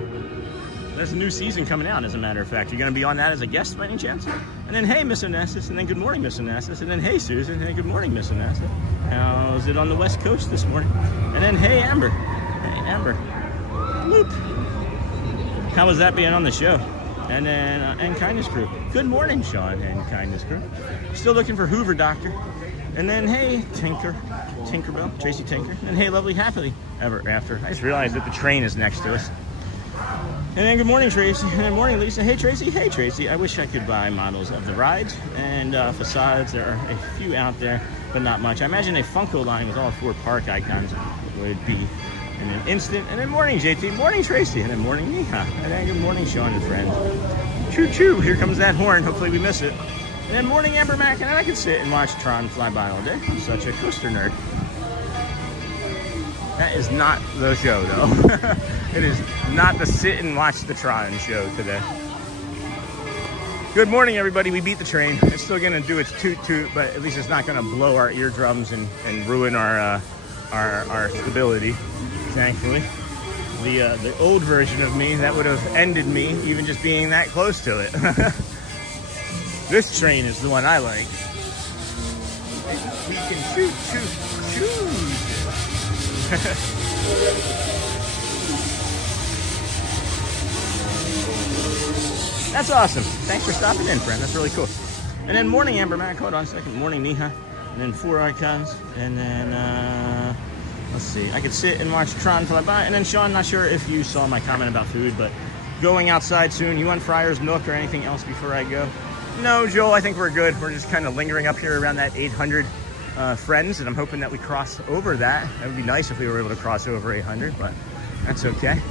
There's a new season coming out, as a matter of fact. You're going to be on that as a guest by any chance? And then, hey, Miss Onassis, and then good morning, Miss Onassis, and then, hey, Susan, and good morning, Miss Onassis. How's it on the West Coast this morning? And then, hey, Amber. Hey, Amber. Loop. How was that being on the show? And then, and Kindness Crew. Good morning, Sean and Kindness Crew. Still looking for Hoover Doctor. And then, hey, Tinkerbell, Tracy Tinker. And hey, Lovely Happily Ever After. I just realized that the train is next to us. And then good morning, Tracy. And then morning, Lisa. Hey, Tracy. Hey, Tracy. I wish I could buy models of the rides and facades. There are a few out there, but not much. I imagine a Funko line with all 4 park icons would be in an instant. And then morning, JT. Morning, Tracy. And then morning, Neha. And then good morning, Sean and friends. Choo choo. Here comes that horn. Hopefully we miss it. And then morning, Amber Mac. And then I can sit and watch Tron fly by all day. I'm such a coaster nerd. That is not the show, though. It is not the sit and watch the Tron show today. Good morning, everybody. We beat the train. It's still going to do its toot-toot, but at least it's not going to blow our eardrums and ruin our stability, thankfully. the old version of me, that would have ended me even just being that close to it. This train is the one I like. We can shoot. That's awesome. Thanks for stopping in, friend. That's really cool. And then morning, Amber Mac. Hold on a second. Morning, Niha. And then 4 icons. And then, let's see. I could sit and watch Tron until I buy. And then, Sean, not sure if you saw my comment about food, but going outside soon. You want Friar's Nook or anything else before I go? No, Joel, I think we're good. We're just kind of lingering up here around that 800 friends, and I'm hoping that we cross over that. That would be nice if we were able to cross over 800, but that's okay.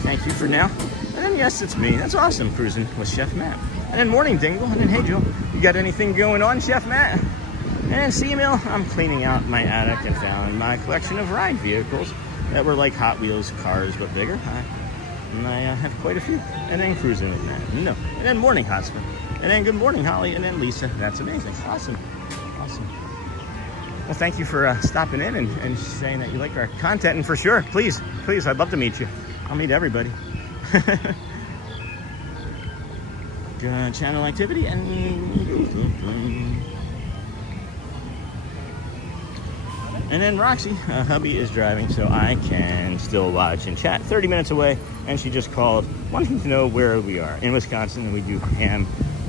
Thank you for now. And then, yes, it's me. That's awesome, cruising with Chef Matt. And then morning, Dingle. And then, hey, Joel, you got anything going on, Chef Matt? And then C-Mill, I'm cleaning out my attic and found my collection of ride vehicles that were like Hot Wheels cars, but bigger. And I have quite a few. And then cruising with Matt. No. And then morning, Hotspur. And then good morning, Holly. And then Lisa. That's amazing. Awesome. Well, thank you for stopping in and saying that you like our content. And for sure, please, I'd love to meet you. I'll meet everybody. Channel activity and then Roxy, hubby is driving, so I can still watch and chat. 30 minutes away, and she just called wanting to know where we are. In Wisconsin, and we do ham,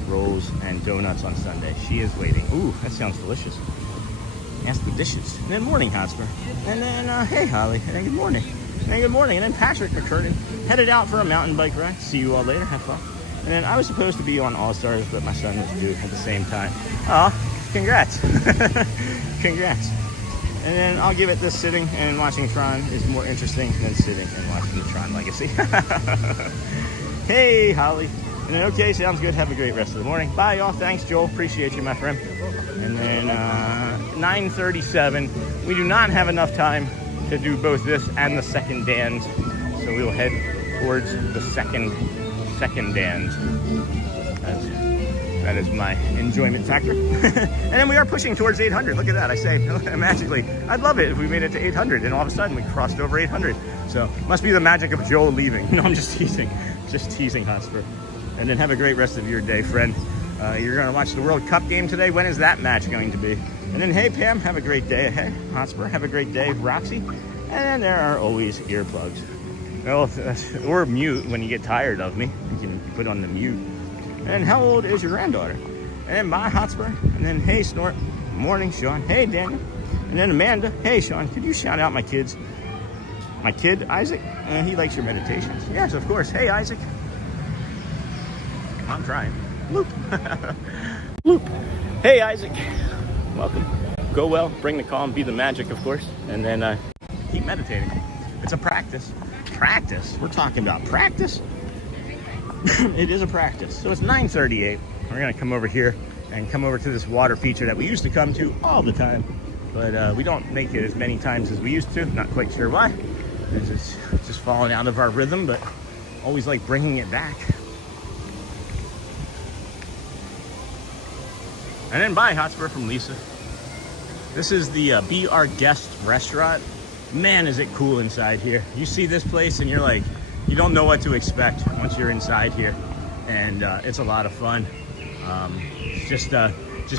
rolls, and donuts on Sunday. She is waiting. Ooh, that sounds delicious. Ask the dishes. And then morning, Hotspur. And then, hey, Holly. And then good morning. And then good morning. And then Patrick McCurtain headed out for a mountain bike ride. See you all later. Have fun. And then I was supposed to be on All-Stars, but my son was due at the same time. Oh, congrats. Congrats. And then I'll give it this sitting and watching Tron is more interesting than sitting and watching the Tron Legacy. Hey, Holly. And then, okay, sounds good. Have a great rest of the morning. Bye, y'all. Thanks, Joel. Appreciate you, my friend. And then 9:37. We do not have enough time to do both this and the second Dans. So we'll head towards the second Dans. That is my enjoyment factor. And then we are pushing towards 800. Look at that. I say magically, I'd love it if we made it to 800 and all of a sudden we crossed over 800. So must be the magic of Joel leaving. No, I'm just teasing. Just teasing, Hotspur. And then have a great rest of your day, friend. You're going to watch the World Cup game today. When is that match going to be? And then, hey, Pam, have a great day. Hey, Hotspur, have a great day. Roxy. And then there are always earplugs. Well, or mute when you get tired of me. You can put on the mute. And how old is your granddaughter? And then bye, Hotspur. And then, hey, Snort. Morning, Sean. Hey, Daniel. And then Amanda. Hey, Sean, could you shout out my kids? My kid, Isaac? He likes your meditations. Yes, of course. Hey, Isaac. I'm trying. Loop. Loop. Hey, Isaac. Welcome. Go well. Bring the calm. Be the magic, of course. And then keep meditating. It's a practice. Practice? We're talking about practice? It is a practice. So it's 9:38. We're going to come over here and come over to this water feature that we used to come to all the time. But we don't make it as many times as we used to. Not quite sure why. It's just falling out of our rhythm, but always like bringing it back. And then bye, Hotspur from Lisa. This is the Be Our Guest restaurant. Man, is it cool inside here. You see this place and you're like, you don't know what to expect once you're inside here. And it's a lot of fun. Just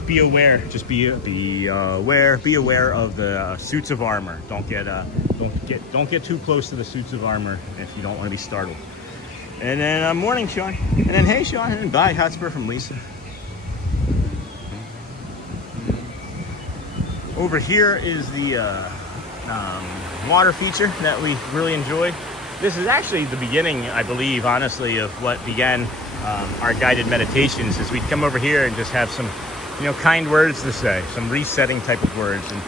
be aware. Just be aware. Be aware of the suits of armor. Don't get too close to the suits of armor if you don't want to be startled. And then morning, Sean. And then hey, Sean. And bye, Hotspur from Lisa. Over here is the water feature that we really enjoyed. This is actually the beginning, I believe, honestly, of what began our guided meditations. Is we'd come over here and just have some, kind words to say, some resetting type of words. And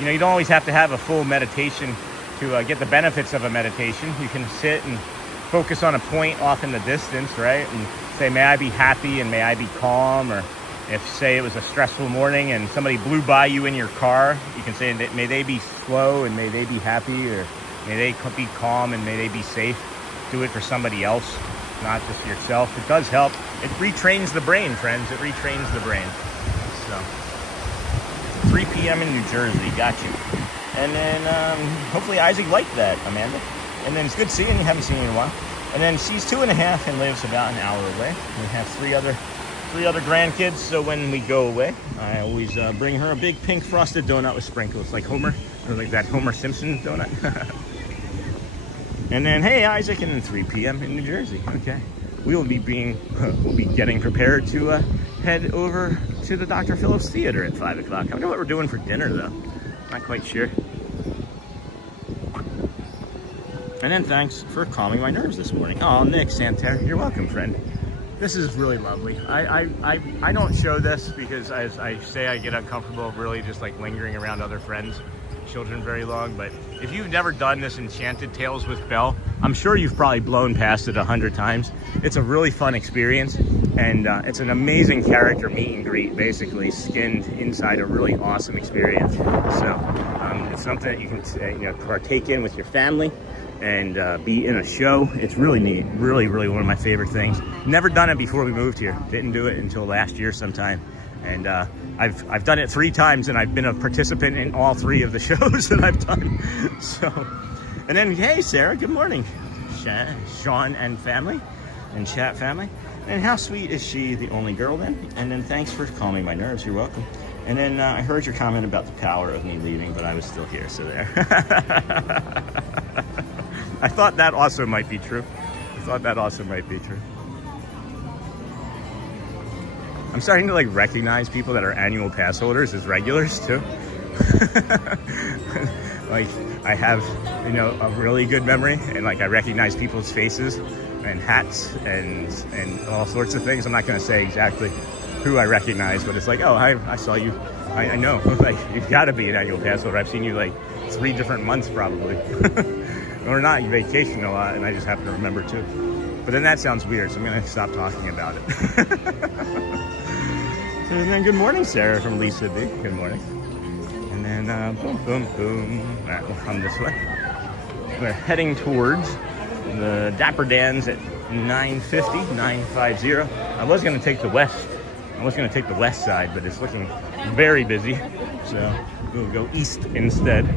you don't always have to have a full meditation to get the benefits of a meditation. You can sit and focus on a point off in the distance, right? And say, may I be happy and may I be calm, or if, say, it was a stressful morning and somebody blew by you in your car, you can say, may they be slow and may they be happy, or may they be calm and may they be safe. Do it for somebody else, not just yourself. It does help. It retrains the brain, friends. It retrains the brain. So, 3 p.m. in New Jersey. Got you. And then hopefully Isaac liked that, Amanda. And then it's good seeing you. Haven't seen you in a while. And then she's 2.5 and lives about an hour away. We have three other grandkids. So when we go away, I always bring her a big pink frosted donut with sprinkles, like Homer, or like that Homer Simpson donut. And then, hey, Isaac, and then 3 p.m. in New Jersey. Okay. We'll be getting prepared to head over to the Dr. Phillips Theater at 5 o'clock. I don't know what we're doing for dinner, though. Not quite sure. And then thanks for calming my nerves this morning. Oh, Nick Santerre, you're welcome, friend. This is really lovely. I don't show this because, as I say, I get uncomfortable really just like lingering around other friends' children very long. But if you've never done this Enchanted Tales with Belle, I'm sure you've probably blown past it 100 times. It's a really fun experience, and it's an amazing character meet and greet, basically skinned inside a really awesome experience. So it's something that you can partake in with your family and be in a show. It's really neat. Really, really one of my favorite things. Never done it before we moved here. Didn't do it until last year sometime. And I've done it 3 times, and I've been a participant in all 3 of the shows that I've done. So, and then, hey, Sarah, good morning. Sean and family, and chat family. And how sweet is she, the only girl then? And then thanks for calming my nerves. You're welcome. And then I heard your comment about the power of me leaving, but I was still here, so there. I thought that also might be true. I'm starting to like recognize people that are annual pass holders as regulars too. Like I have, a really good memory, and like I recognize people's faces and hats and all sorts of things. I'm not going to say exactly who I recognize, but it's like, oh, I saw you. I know. Like you've got to be an annual pass holder. I've seen you like 3 different months probably. Or not, you vacation a lot, and I just happen to remember too. But then that sounds weird, so I'm gonna stop talking about it. And then good morning, Sarah from Lisa B. Good morning. And then boom, boom, boom. All right, we'll come this way. We're heading towards the Dapper Dans at 950. I was gonna take the west side, but it's looking very busy, so we'll go east instead.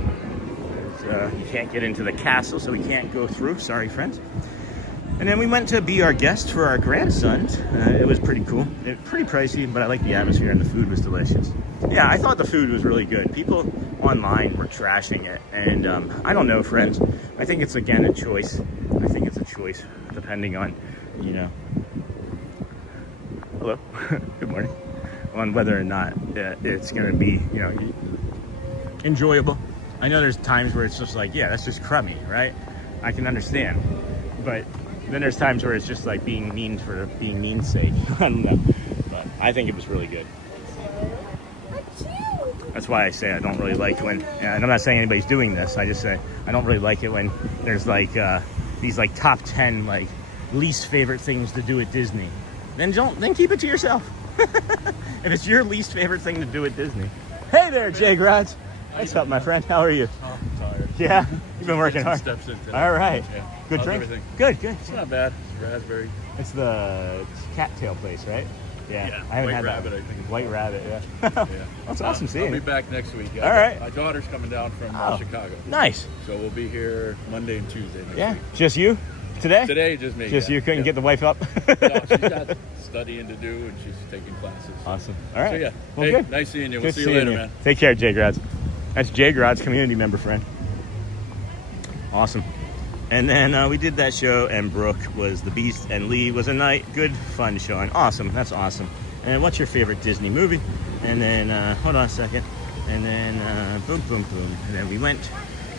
You can't get into the castle, so we can't go through. Sorry, friends. And then we went to be our guest for our grandsons. It was pretty cool. It was pretty pricey, but I liked the atmosphere, and the food was delicious. Yeah, I thought the food was really good. People online were trashing it, and I don't know, friends. I think it's, again, a choice. I think it's a choice, depending on, hello, good morning, on whether or not it's going to be, enjoyable. I know there's times where it's just like, yeah, that's just crummy, right? I can understand. But then there's times where it's just like being mean for being mean's sake. I don't know. But I think it was really good. That's why I say I don't really like when, and I'm not saying anybody's doing this, I just say I don't really like it when there's like these like top 10 like least favorite things to do at Disney. Then keep it to yourself. If it's your least favorite thing to do at Disney. Hey there, Jay Gratz. What's up, my friend? How are you? Oh, I'm tired. Yeah? You've been working hard? Steps in today. All right. Yeah. Good How's drink? everything? Good. It's not bad. It's raspberry. It's the cattail place, right? Yeah. I haven't White had Rabbit, that. I think. White Rabbit, yeah. Yeah. That's awesome seeing I'll you. be back next week. All right. My daughter's coming down from Chicago. Nice. So we'll be here Monday and Tuesday next week. Just you? Today? Today, just me. Just you couldn't get the wife up? No, she's got studying to do, and she's taking classes. Awesome. All right. So, yeah. Well, hey, good. Nice seeing you. Good We'll see you seeing later, you. man. Take care, Jay Gratz. That's Jay Gratz, community member friend. Awesome. And then we did that show, and Brooke was the Beast, and Lee was a night. Good, fun showing. Awesome. That's awesome. And what's your favorite Disney movie? And then, hold on a second. And then, boom, boom, boom. And then we went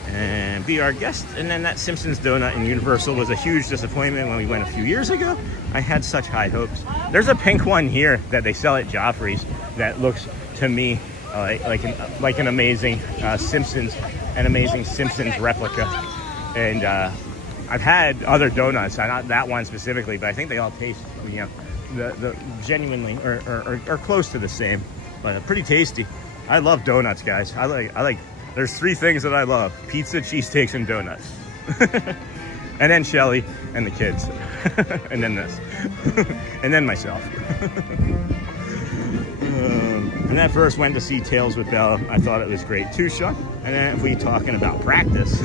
and be our guest. And then that Simpsons donut in Universal was a huge disappointment when we went a few years ago. I had such high hopes. There's a pink one here that they sell at Joffrey's that looks to me like an amazing Simpsons replica. And I've had other donuts, not that one specifically, but I think they all taste, the genuinely or close to the same, but pretty tasty. I love donuts, guys. I like. There's 3 things that I love: pizza, cheesesteaks, and donuts. And then Shelly and the kids, and then this, and then myself. And then first went to see Tales with Belle. I thought it was great too, Sean. And then we talking about practice.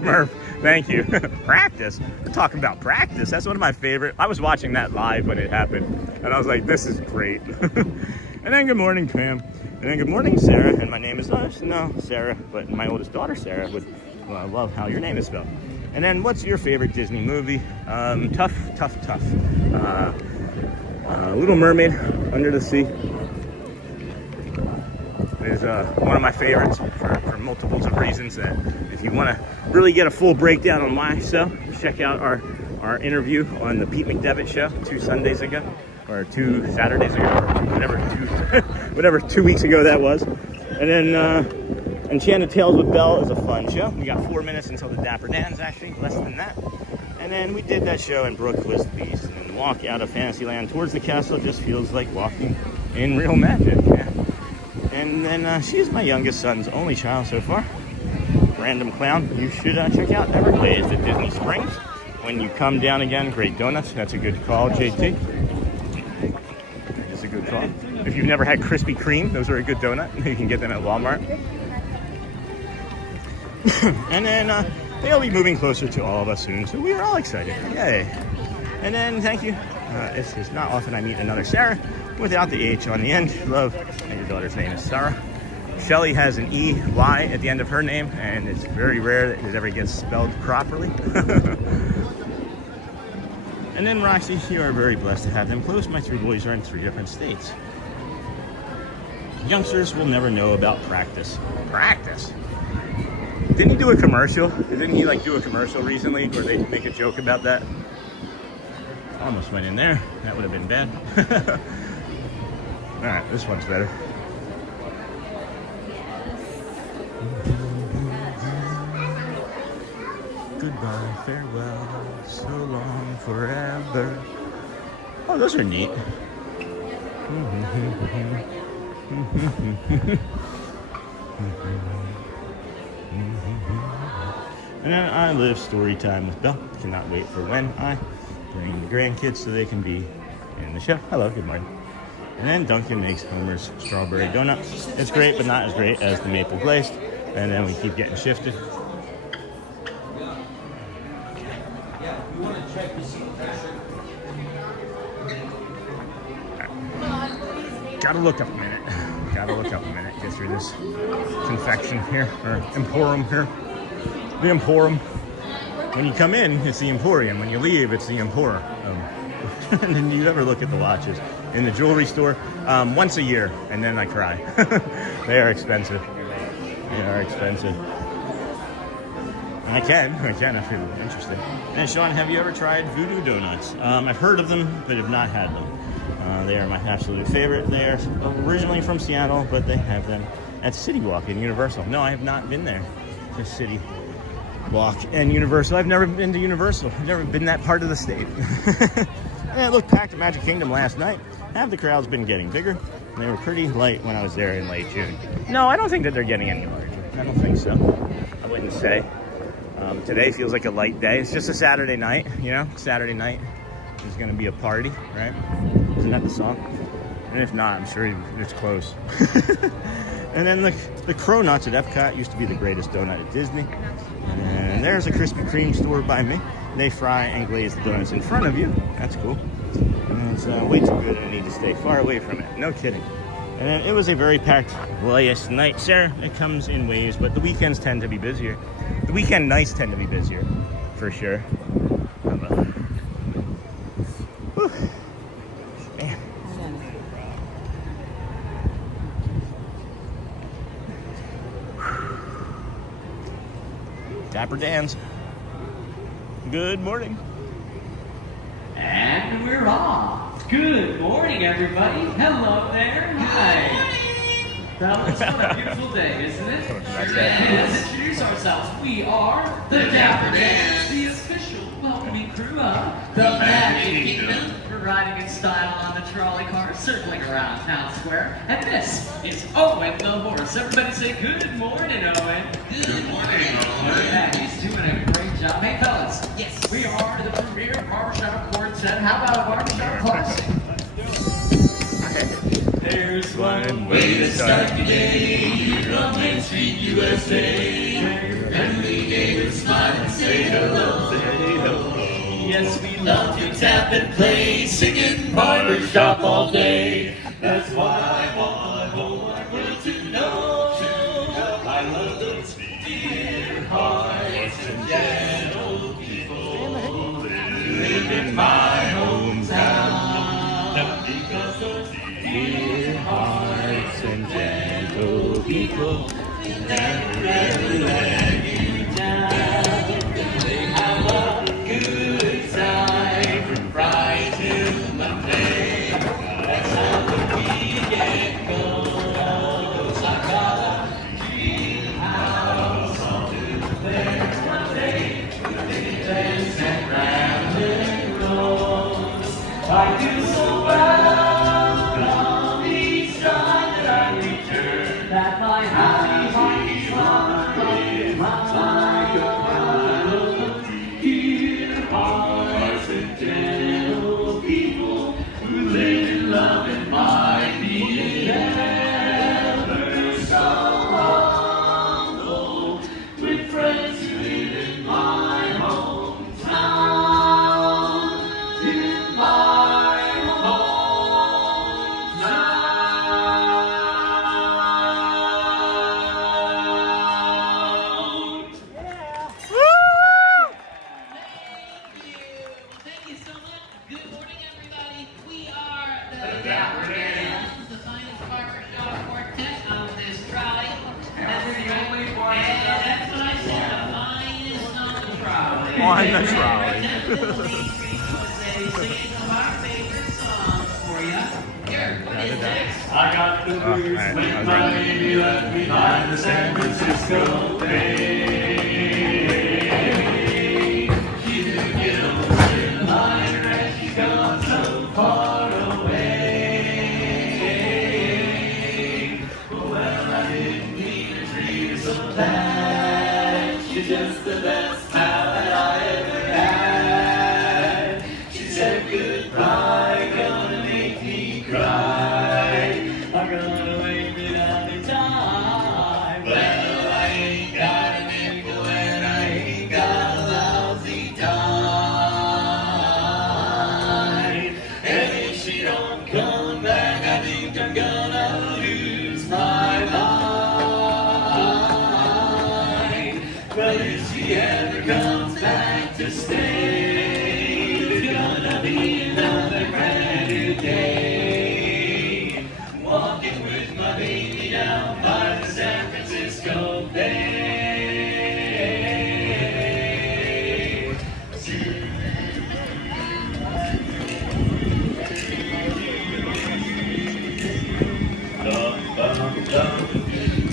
Murph, thank you. Practice? We're talking about practice. That's one of my favorite. I was watching that live when it happened. And I was like, this is great. And then good morning, Pam. And then good morning, Sarah. And my name is, no, Sarah, but my oldest daughter, Sarah, would love how your name is spelled. And then what's your favorite Disney movie? Tough. Little Mermaid, Under the Sea. Is one of my favorites for multiples of reasons. That if you want to really get a full breakdown on myself, check out our interview on the Pete McDevitt show 2 Sundays ago, or 2 Saturdays ago, or whatever 2 weeks ago that was. And then Enchanted Tales with Belle is a fun show. We got 4 minutes until the Dapper Dans, actually, less than that. And then we did that show and Brooke was the beast. And the walk out of Fantasyland towards the castle just feels like walking in real magic. Yeah. And then she's my youngest son's only child so far. Random clown. You should check out Everglades at Disney Springs. When you come down again, great donuts. That's a good call, JT. It's a good call. If you've never had Krispy Kreme, those are a good donut. You can get them at Walmart. And then they'll be moving closer to all of us soon, so we are all excited. Yay. And then thank you. It's not often I meet another Sarah without the H on the end. Love. And your daughter's name is Sarah. Shelly has an E-Y at the end of her name, and it's very rare that it ever gets spelled properly. And then Roxy, you are very blessed to have them close. My 3 boys are in 3 different states. Youngsters will never know about practice. Practice? Didn't he do a commercial? Didn't he do a commercial recently where they make a joke about that? Almost went in there. That would have been bad. All right, this one's better. Goodbye, farewell, so long, forever. Oh, those are neat. And then I live story time with Belle. Cannot wait for when I bring the grandkids so they can be in the show. Hello, good morning. And then Duncan makes Homer's strawberry donut. It's great, but not as great as the maple glazed. And then we keep getting shifted. Gotta look up a minute. Get through this confection here, or emporium here. The emporium. When you come in, it's the emporium. When you leave, it's the emporium. And then you never look at the watches in the jewelry store once a year, and then I cry. They are expensive. I can if you're interested. And Sean, have you ever tried Voodoo Donuts? I've heard of them, but have not had them. They are my absolute favorite. They are originally from Seattle, but they have them at City Walk in Universal. No, I have not been there to City Walk and Universal. I've never been to Universal. I've never been that part of the state. And it looked packed at Magic Kingdom last night. Have the crowds been getting bigger? They were pretty light when I was there in late June. No, I don't think that they're getting any larger. I don't think so. I wouldn't say. Today feels like a light day. It's just a Saturday night, Saturday night is going to be a party, right? Isn't that the song? And if not, I'm sure it's close. And then the Cronuts at Epcot used to be the greatest donut at Disney. And there's a Krispy Kreme store by me. They fry and glaze the donuts in front of you. That's cool. And it's way too good, and I need to stay far away from it. No kidding. And then it was a very packed last night, Sarah. It comes in waves, but the weekends tend to be busier. The weekend nights tend to be busier, for sure. Whew. Man. Dapper Dans. Good morning. And we're off. Good morning, everybody. Hello there. Hi. Fellas, what a beautiful day, isn't it? Let's introduce ourselves. We are the Dapper Dans, the official welcoming crew of the Magic Kingdom. We're riding in style on the trolley car, circling around Town Square. And this is Owen the horse. Everybody say good morning, Owen. Good morning, Owen. Yeah, he's doing a great job. Hey, fellas. Yes. We are the premier barbershop quartet. How about a barbershop classic? There's Just one way to start your day here on Main Street, USA. And we gave a smile and say hello, say hello. Yes, we love to tap and play, singing barbershop all day. That's why I want the whole world to know I love those dear hearts and gentle people who live in my hometown. Because those dear hearts and gentle people never ever let you down. They have a good time from Friday till Monday. That's how the weekend goes. I got a dream house on Tuvalu Monday. Dance and rambling roads. I do so well on each time that I return that my happy heart is running my dear hearts and gentle people who live in love and might be never so humble with friends who live in my hometown, in my hometown. Thank you so much. Good morning, everybody. We are the Dapper Dans, the finest barbershop quartet on this trolley. That's the only one. And that's what I said, the finest on the trolley. On the trolley. Singing some of our favorite songs for you. Here, what is this? I got the blues when my baby left behind the San Francisco Bay. She didn't get over in line and she's gone so far away. Well, I didn't mean to treat her so bad. She's just the best pal that I ever had. She said goodbye, gonna make me cry. I'm gonna wait another time. Well, I ain't got a nickel and I ain't got a lousy dime. And if she don't come back, I think I'm gonna lose my mind. But if she ever comes back to stay, there's gonna be another brand new day. Walking with my baby down by the San Francisco Bay.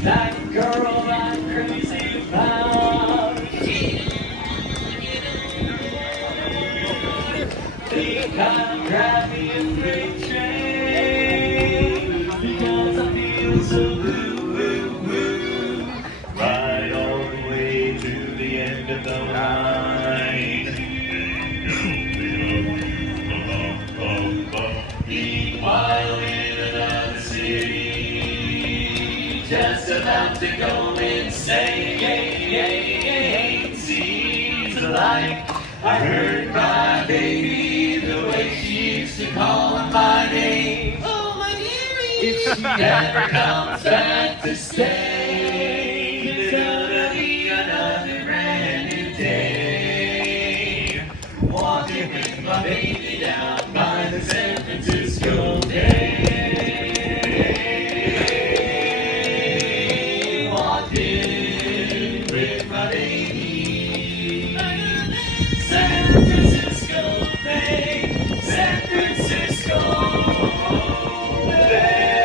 That girl I'm crazy about. Think I'll grab me a freight train because I feel so blue, woo, woo. Ride all the way to the end of the line. Meanwhile in another city, just about to go insane. Seems like I heard my baby the way she used to call my name. Oh, my dearie. If she ever comes back to stay, there's gonna be another brand new day. Walking with my baby down by the San Francisco Bay. Walking with my baby. San Francisco Bay, San Francisco Bay.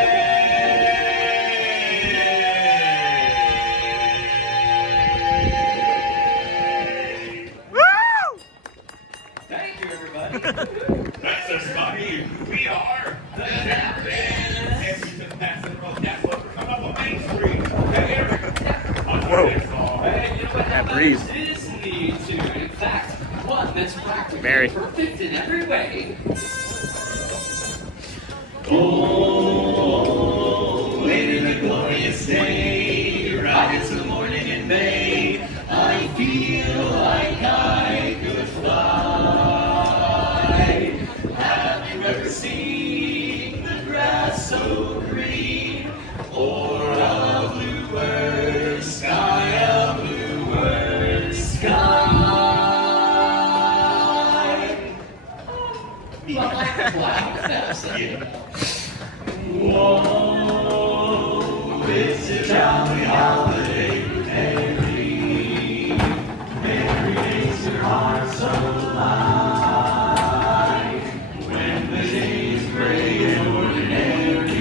Thank you, everybody. That's us, buddy. We are the Dapper Dans. And we just passed the road. That's what we're coming up on Main Street. Whoa. Hey, you know what? That breeze. This lead to, in fact, one that's practically Mary. perfect in every way. Oh. Whoa, it's a jolly holiday with Mary. Mary makes her heart so light. When the day is gray and ordinary,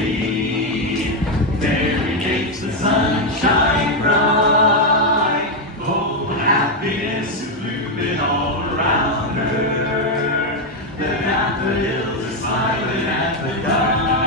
Mary makes the sunshine bright. Oh, happiness is blooming all around her. The daffodils are smiling at the dawn.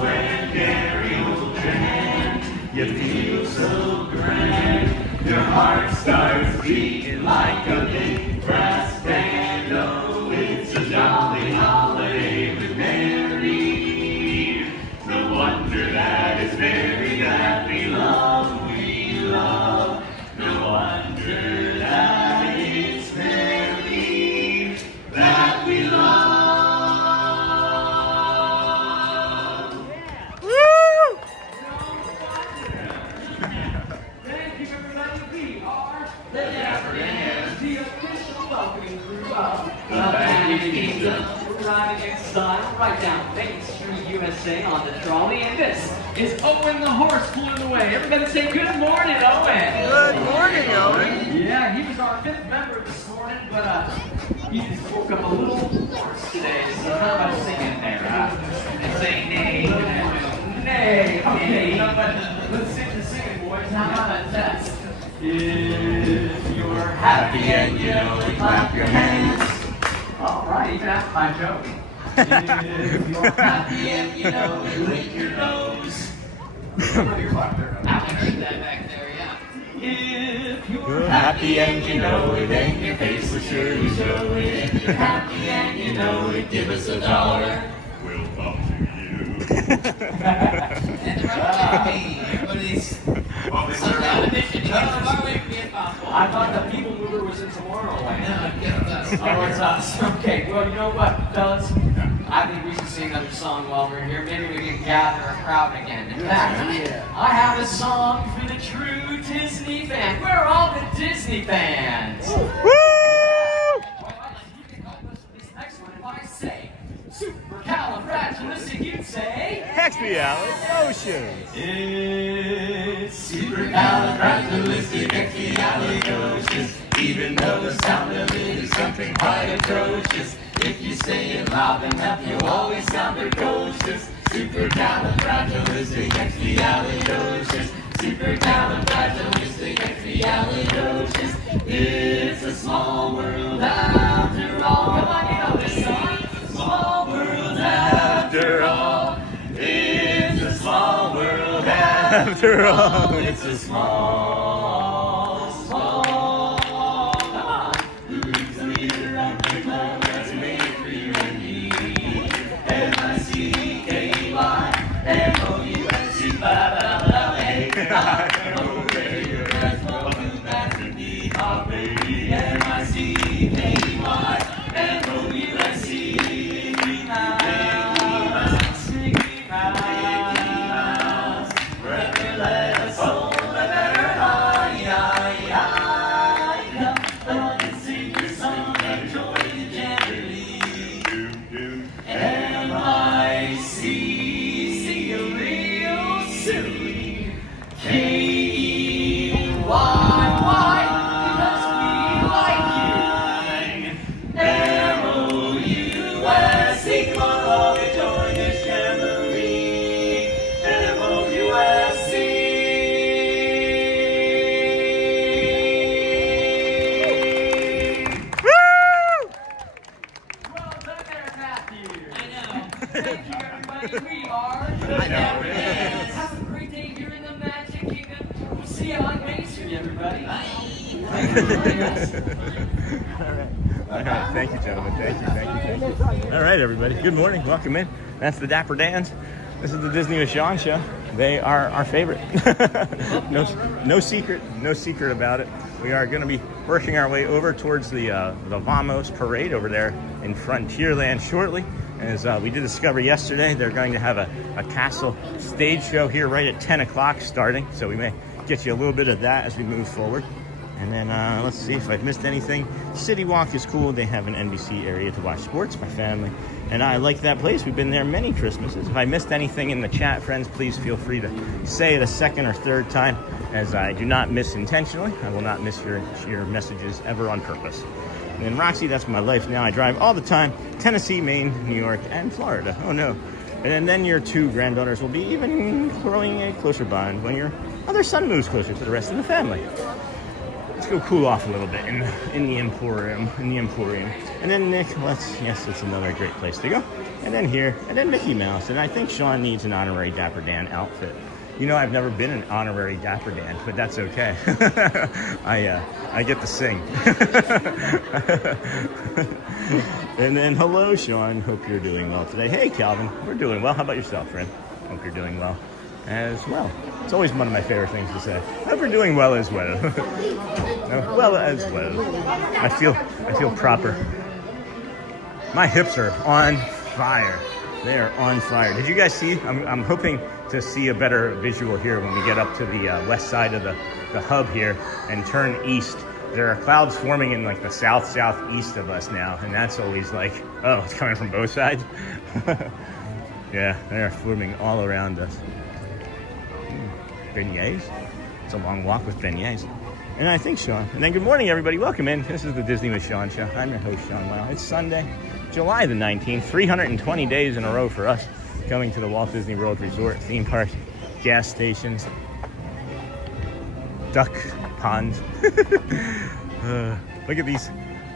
When Mary holds your hand, you feel so grand. Your heart starts beating like a big brass band. Oh, it's a jolly holiday with Mary. No wonder that it's Mary that we love, we love. No wonder that it's Mary that we love. Thank you, everybody. We are the Dapper Dans, the official welcoming group of the Magic Kingdom. We're riding in style right down Main Street, USA on the Trolley, and this is Owen the horse pulling away. Everybody say good morning, Owen. Good morning, Owen. Yeah, he was our 5th member this morning, but he just woke up a little hoarse today. So how about singing there, and say nay, nay. Okay, you know what? Let's sing the singing, boys. How about a test? If you're happy and you know it, clap your hands. All right, even after my joke. If you're happy and you know it, lick your nose. I heard that back there, yeah. If you're happy and you know it, then your face will surely show it. If you're happy and you know it, give us $1. We'll talk to you. And the everybody's I thought the PeopleMover was in Tomorrowland. Oh, it's us. Okay, well, you know what, fellas? I think we should sing another song while we're here. Maybe we can gather a crowd again. In fact, I have a song for the true Disney fan. Where are all the Disney fans? Woo! This next one, if I say supercalifragilistic, you'd say Expialidocious. It's supercalifragilisticexpialidocious. Even though the sound of it is something quite atrocious. If you say it loud enough, you'll always sound precocious. Supercalifragilisticexpialidocious. Supercalifragilisticexpialidocious. It's a small world after all. Come on, you know this song. Small world after all. It's a small world after all. It's a small, small. Come on. Who's the leader of the club that's made for you and me? MICKEY, MOUSC, welcome back to me, our baby. MICKEY, MOUSC, Mickey Mouse, Mickey Mouse, wherever let us all the better high. Come on and sing your song and enjoy the jamboree. MICKEY, sing a real silly KEY, why? Because we like you. MOUSC, come on along and join this jamboree. MOUSC. Well done there, Matthew. I know. Thank you, everybody. We are the Dapper Dans. Have a great day here in the Magic Kingdom. We'll see you on Main Street, everybody. Bye. All right, thank you, gentlemen. Thank you. All right, everybody. Good morning. Welcome in. That's the Dapper Dans. This is the Disney with Sean show. They are our favorite. No secret about it. We are going to be working our way over towards the Vamos parade over there in Frontierland shortly. As we did discover yesterday, they're going to have a castle stage show here right at 10 o'clock starting. So we may get you a little bit of that as we move forward. And then let's see if I've missed anything. City Walk is cool. They have an NBC area to watch sports. My family And I like that place. We've been there many Christmases. If I missed anything in the chat, friends, please feel free to say it a second or third time, as I do not miss intentionally. I will not miss your messages ever on purpose. And then Roxy, that's my life now. I drive all the time. Tennessee, Maine, New York, and Florida. Oh no. And then your two granddaughters will be even growing a closer bond when your other son moves closer to the rest of the family. Let's go cool off a little bit in the Emporium. And then Nick, yes, it's another great place to go. And then here, and then Mickey Mouse. And I think Sean needs an honorary Dapper Dan outfit. You know, I've never been an honorary Dapper Dan, but that's okay. I get to sing. And then hello, Sean. Hope you're doing well today. Hey, Calvin. We're doing well. How about yourself, friend? Hope you're doing well as well. It's always one of my favorite things to say. Hope you're doing well as well. Well as well. I feel proper. My hips are on fire. They are on fire. Did you guys see? I'm hoping to see a better visual here when we get up to the west side of the hub here and turn east. There are clouds forming in like the southeast of us now, and that's always like, oh, it's coming from both sides. Yeah, they are forming all around us. Beignets. It's a long walk with beignets. And I think Sean. And then good morning, everybody. Welcome in. This is the Disney with Sean show. I'm your host, Sean Wow. It's Sunday, July the 19th. 320 days in a row for us coming to the Walt Disney World Resort, theme park, gas stations, duck ponds. Look at these.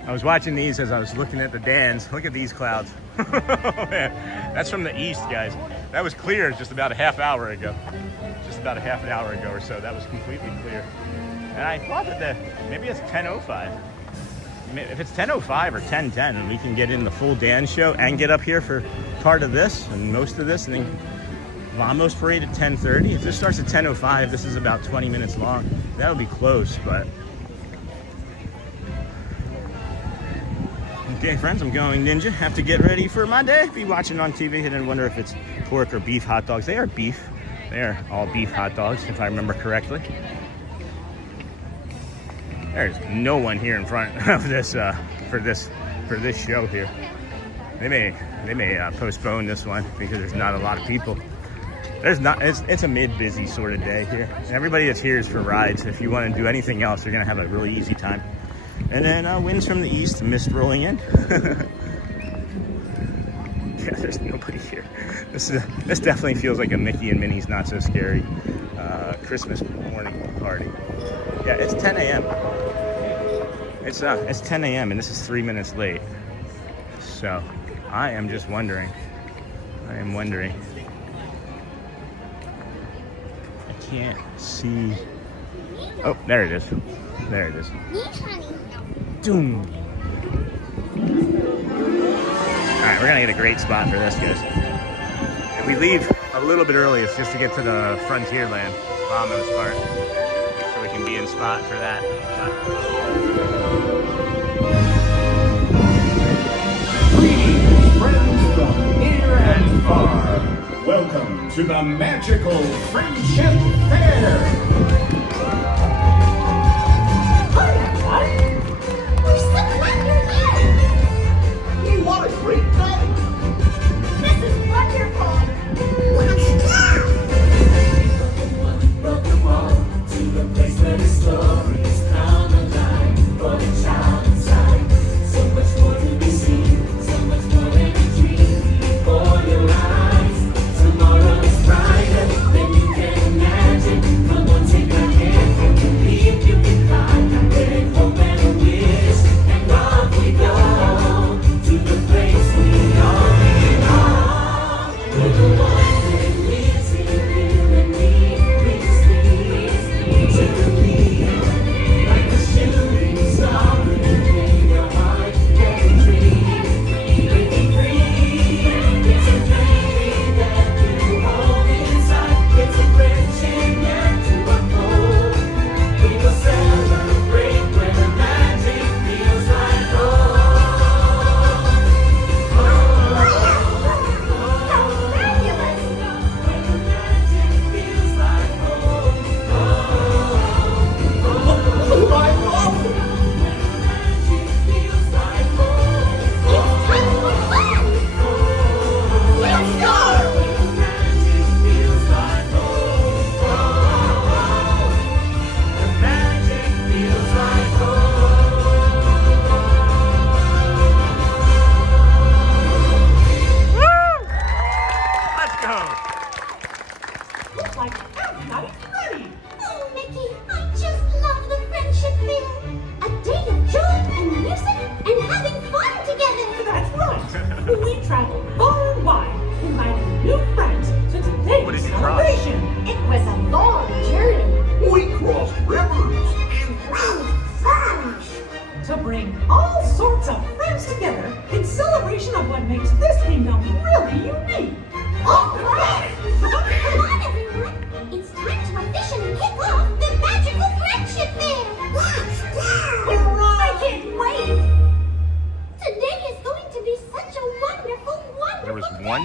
I was watching these as I was looking at the Dans. Look at these clouds. That's from the east, guys. That was clear just about a half hour ago. Just about a half an hour ago or so. That was completely clear. And I thought that maybe it's 10:05. If it's 10:05 or 10:10, and we can get in the full Dans show and get up here for part of this and most of this, and then Vamos Parade at 10:30. If this starts at 10:05, this is about 20 minutes long. That'll be close, but... Okay, friends, I'm going ninja. Have to get ready for my day. Be watching on TV and then wonder if it's pork or beef hot dogs. They are beef. They are all beef hot dogs, if I remember correctly. There's no one here in front of this for this show here. They may postpone this one because there's not a lot of people. It's a mid-busy sort of day here. And everybody that's here is for rides. If you want to do anything else, you're gonna have a really easy time. And then winds from the east, mist rolling in. Yeah, there's nobody here. This definitely feels like a Mickey and Minnie's Not So Scary Christmas morning party. Yeah, it's 10 a.m. It's 10 a.m. and this is 3 minutes late. So I am just wondering. I can't see. Oh, there it is. There it is. Doom. Alright, we're gonna get a great spot for this, guys. If we leave a little bit early, it's just to get to the Frontierland Vamos part. So we can be in spot for that. Greetings, friends from near and far. Welcome to the Magical Friendship Faire. We're so glad you're here! You want a great time? This is wonderful! Welcome all to the place where the stories come alive for the child inside. So much more to be seen, so much more than a dream before your eyes. Tomorrow is brighter than you can imagine.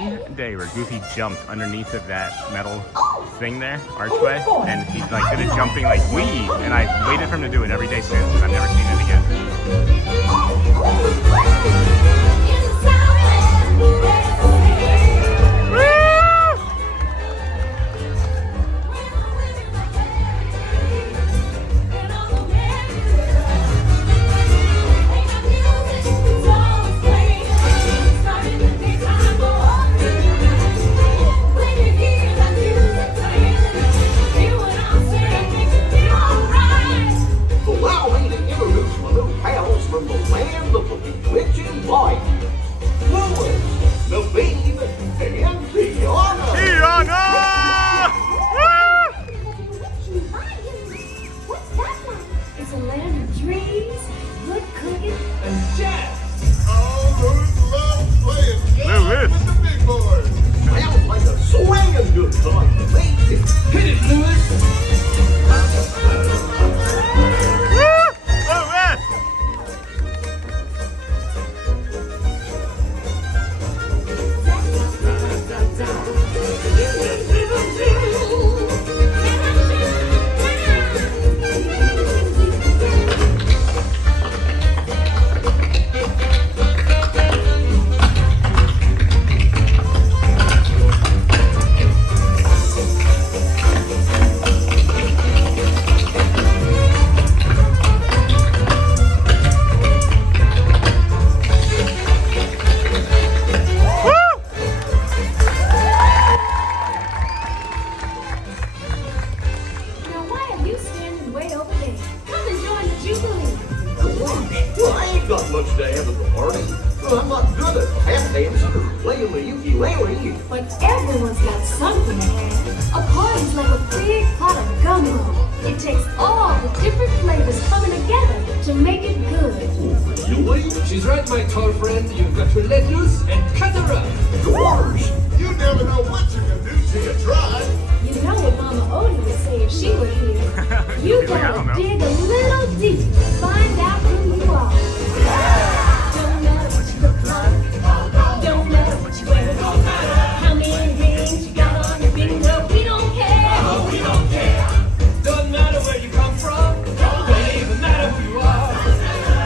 one day where Goofy jumped underneath of that metal thing there, archway, and he like did a jumping like wee, and I waited for him to do it every day since, and I've never seen it again. From the land of the bewitching light, Louis, Naveen, and Tiana. What's that like? It's a land of dreams, good cooking, And jazz. Oh, Louis loves playing jazz with the big boys. Sounds like a swinging good time to me. Hit it, Louis. But everyone's got something to add. A party's like a big pot of gumbo. It takes all the different flavors coming together to make it good. Really? She's right, my tall friend. You've got to let loose and cut her up. Yours! You never know what you can do till you try. You know what Mama Odie would say if she were here. You gotta dig a little deep to find out who you are. Don't matter what you look like. Don't matter what you wear. Don't matter how many rings you got on your finger. We don't care. Oh, we don't care. Doesn't matter where you come from. Don't even matter who you are.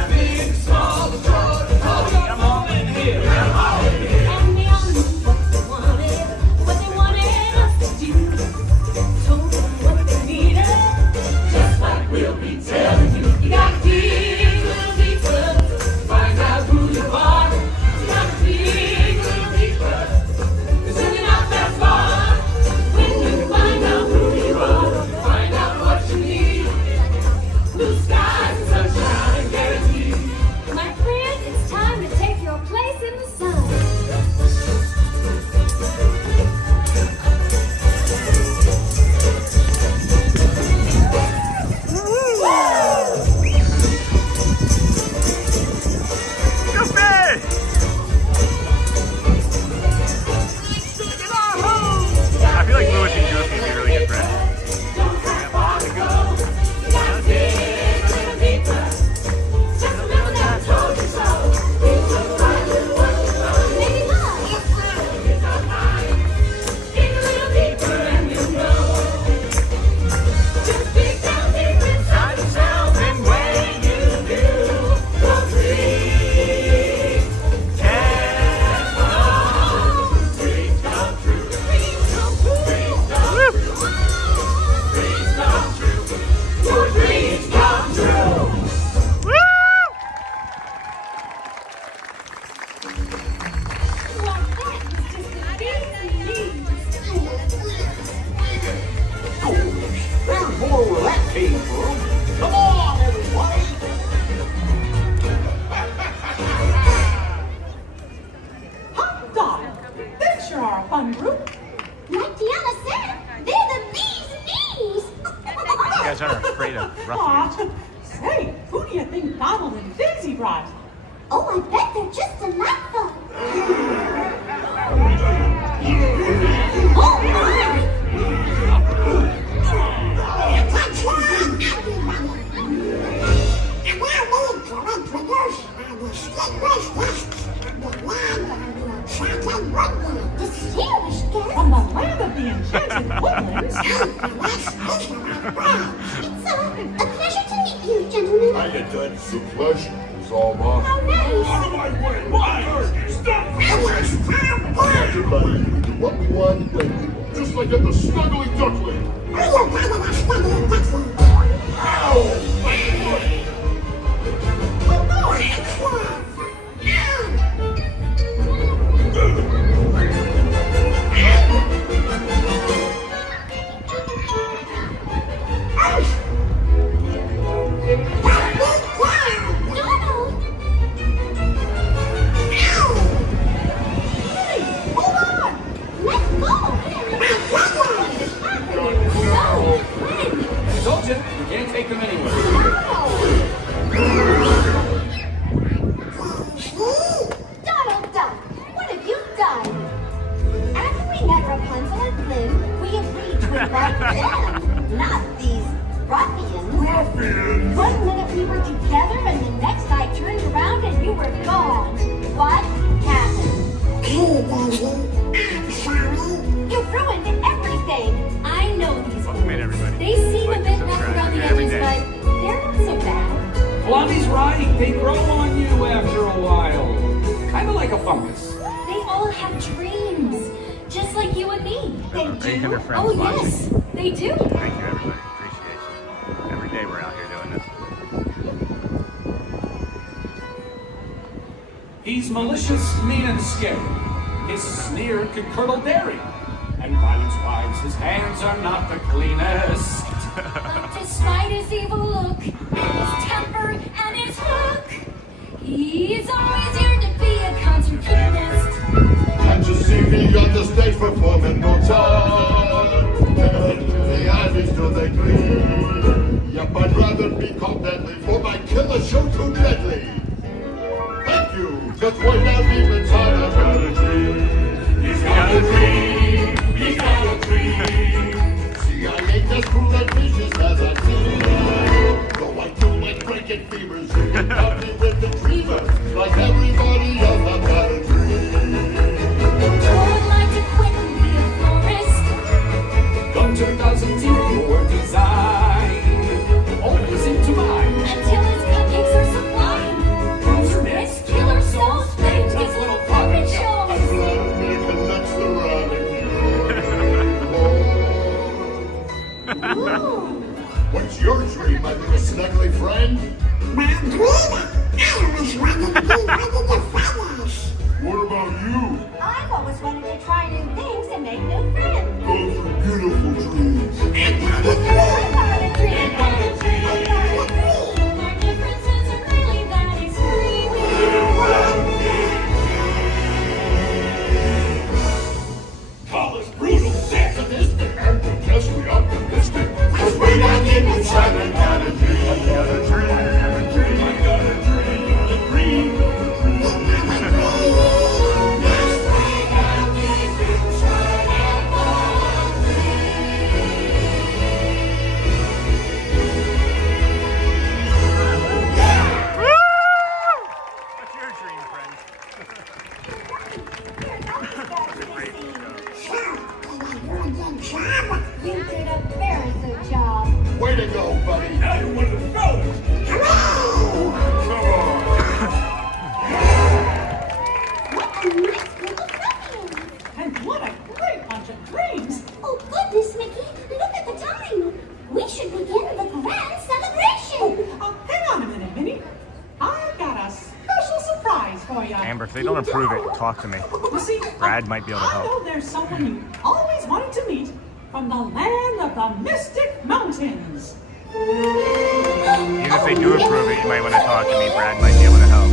Big, small, or short. Come on in here. Come on in here. And they all knew what they wanted us to do. Told them what they needed, just like we'll be telling you. You gotta dig a little deeper, find out who you are. You gotta dig a little deeper, 'cause you're not that far. When you find out who you are, find out what you need. Blue skies and sunshine guaranteed. My friend, it's time to take your place in the sun. I feel like Louis and Goofy would be really good friends. There's more where that came from. Come on, everybody. Hot dog! They sure are a fun group. Like Tiana said, they're the bee's knees. You guys aren't afraid of ruffians. Aw, say, who do you think Donald and Daisy brought? Oh, I bet they're just delightful. This a pleasure to meet you, gentlemen. Hiya, Dud. The pleasure is all mine. How nice. Out of my way! Why? Stop! Everybody, we do what we want, when we want. Just like at the Snuggly Duckling. Ow! My foot! He's malicious, mean, and scary. His sneer can curdle dairy. And violence-wise, his hands are not the cleanest. But despite his evil look, his temper, and his hook, he's always here to be a concert pianist. Can't you see me on the stage performing Mozart? The ivies till they gleam. Yep, I'd rather be called deadly for my killer show too deadly. Thank you. Just one now demon's heart, I've got a dream. He's got a dream. He's got a dream. See, I ain't as cool and vicious as I seem. Though I do like breaking fevers, you can help me with the dreamers. Like everybody else, I've got a dream. I'd like to quit and be a florist. Gunter doesn't your design. Always into mine. Until his cupcakes are sublime. Bruiser mitts, killer souls, baked his little puppet shows. I'd rather be the next surrounding you. What's your dream, my little snuggly friend? My dream? I always wanted to be one of the fellas. What about you? I've always wanted to try new things and make new friends. Those are beautiful dreams. I got a dream. Our differences are really that extreme. Call us brutal, sadistic, and grotesquely optimistic. 'Cause we're not getting inside, I got a dream. I got a dream. I got a dream. A dream. What's your dream, friend? You did a very good job. Way to go, buddy. Now you're one of the fellas. Come on. What a nice group of friends. And what a great bunch of dreams! Oh, goodness, Mickey. Look at the time. We should begin the grand celebration. Hang on a minute, Minnie. I've got a special surprise for you. Amber, if they don't approve it, talk to me. You see, Brad might be able to I help. know there's someone you always wanted to meet from the land of the Mystic Mountains. Even if they do approve it, you might want to talk to me. Brad might be able to help.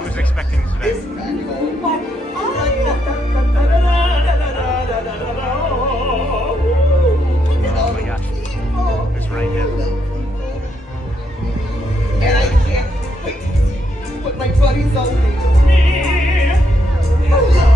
Who's expecting today? But Oh my gosh. It's right here. And I can't wait to see what my buddies all think of me. Hello.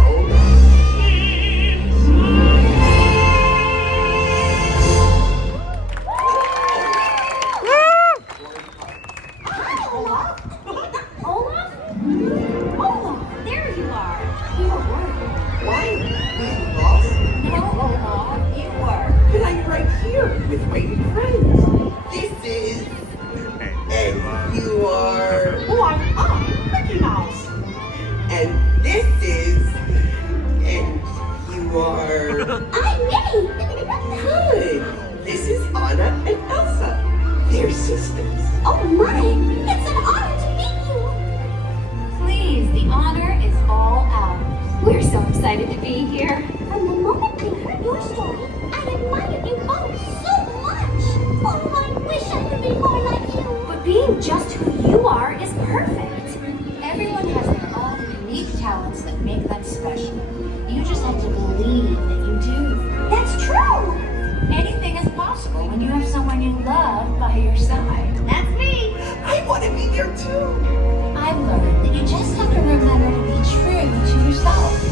with my new friends. This is, and you are. Oh, I'm Mickey Mouse. And this is, and you are. I'm Minnie. Good. This is Anna and Elsa. They're sisters. Oh my, it's an honor to meet you. Please, the honor is all ours. We're so excited to be here. From the moment we heard your story, I admired you both so much. Oh, I wish I could be more like you. But being just who you are is perfect. Everyone has their own unique talents that make them special. You just have to believe that you do. That's true. Anything is possible when you have someone you love by your side. That's me. I want to be there too. I've learned that you just have to remember to be true to yourself.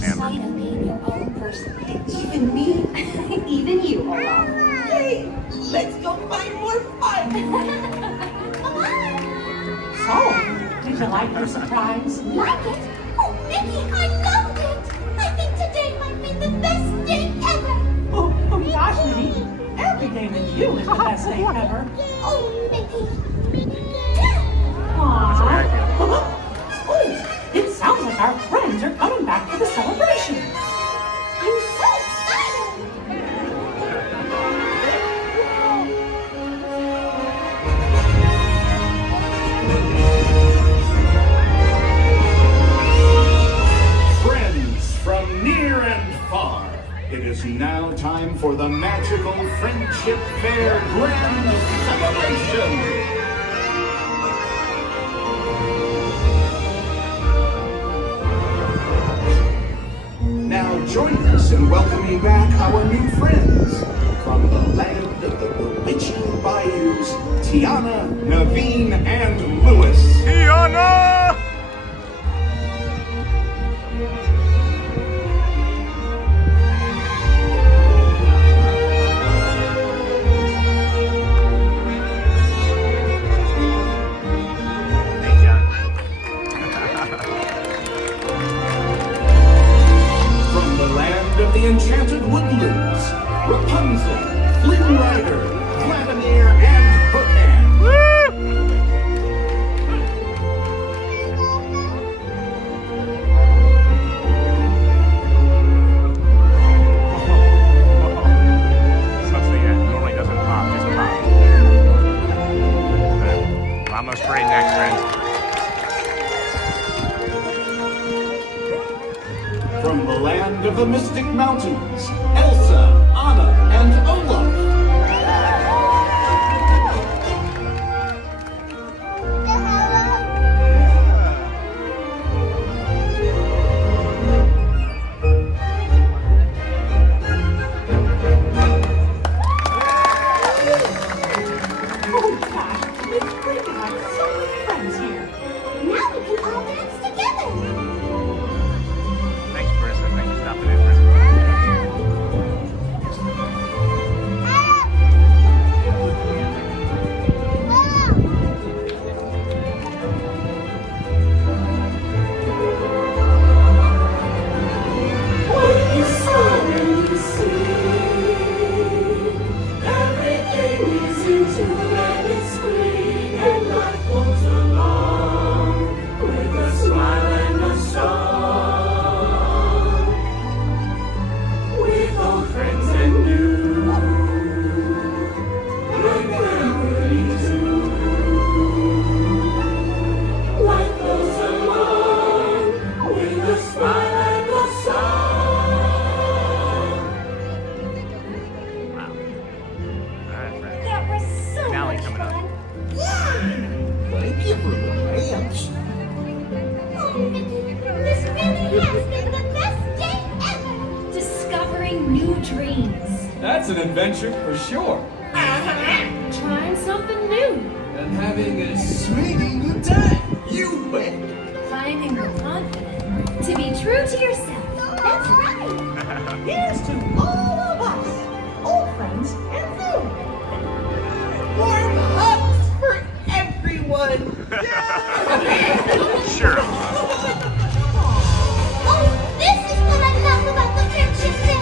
Sight of being your own person. Even me? Even you, Olaf. Yay! Let's go find more fun. Come on. So, did you like your surprise? Like it? Oh, Mickey, I loved it. I think today might be the best day ever. Oh gosh, Minnie. Every day with you is the best day ever. Oh, Mickey. Aww. Oh, it sounds like our friends are coming back for the celebration. I'm so excited. Friends from near and far, it is now time for the Magical Friendship Faire Grand Celebration. Now join us in welcoming back our new friends from the land of the bewitching bayous, Tiana, Naveen, and Lewis. Tiana! Of the enchanted woodlands, Rapunzel, Flynn Rider, Vladimir, and Hookhand. Something that normally doesn't pop, just pop. friends, Elsa, Anna, and Olaf. Thanks, Marissa. Thanks for stopping in, Marissa. That's an adventure for sure. Trying something new. And having a sweetie good time. You win. Finding the confidence to be true to yourself. That's right. Here's to all of us, old friends and new. Warm hugs for everyone. Sure. Oh, this is what I love about the friendship fair.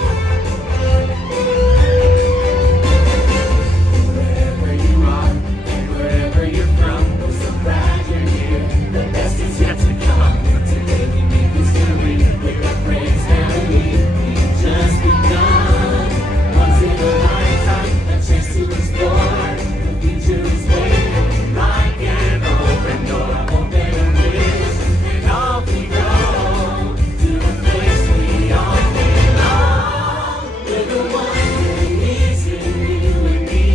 Wherever you are, and wherever you're from, we're so glad you're here. The best is yet to come. Today we make history with our friends and we've just begun. Once in a lifetime, a chance to explore. The future is waiting like an open door. Open wish, and off we go to the place we all belong. We're the ones who need to you and me.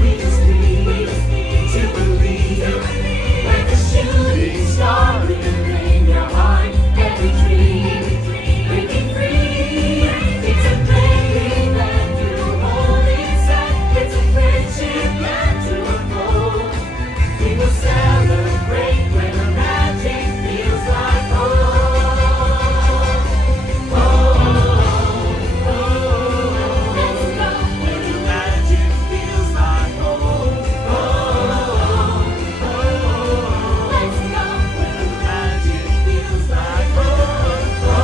We just need to believe. Like a shooting star, in your heart, every dream, breaking free. It's a dream that you hold inside. It's a friendship meant to unfold. We will celebrate when the magic feels like home. Oh, oh, oh, let's go when the magic feels like home. Oh, oh, oh, let's go when the magic feels like home. Oh,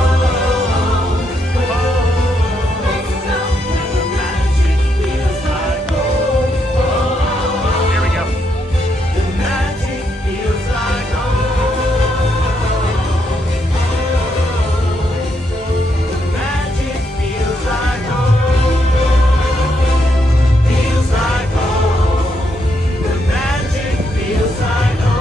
oh, let's go when the magic feels like home. Oh, Here we go. the magic feels like home. The magic feels like home. Feels like home. The magic feels like home.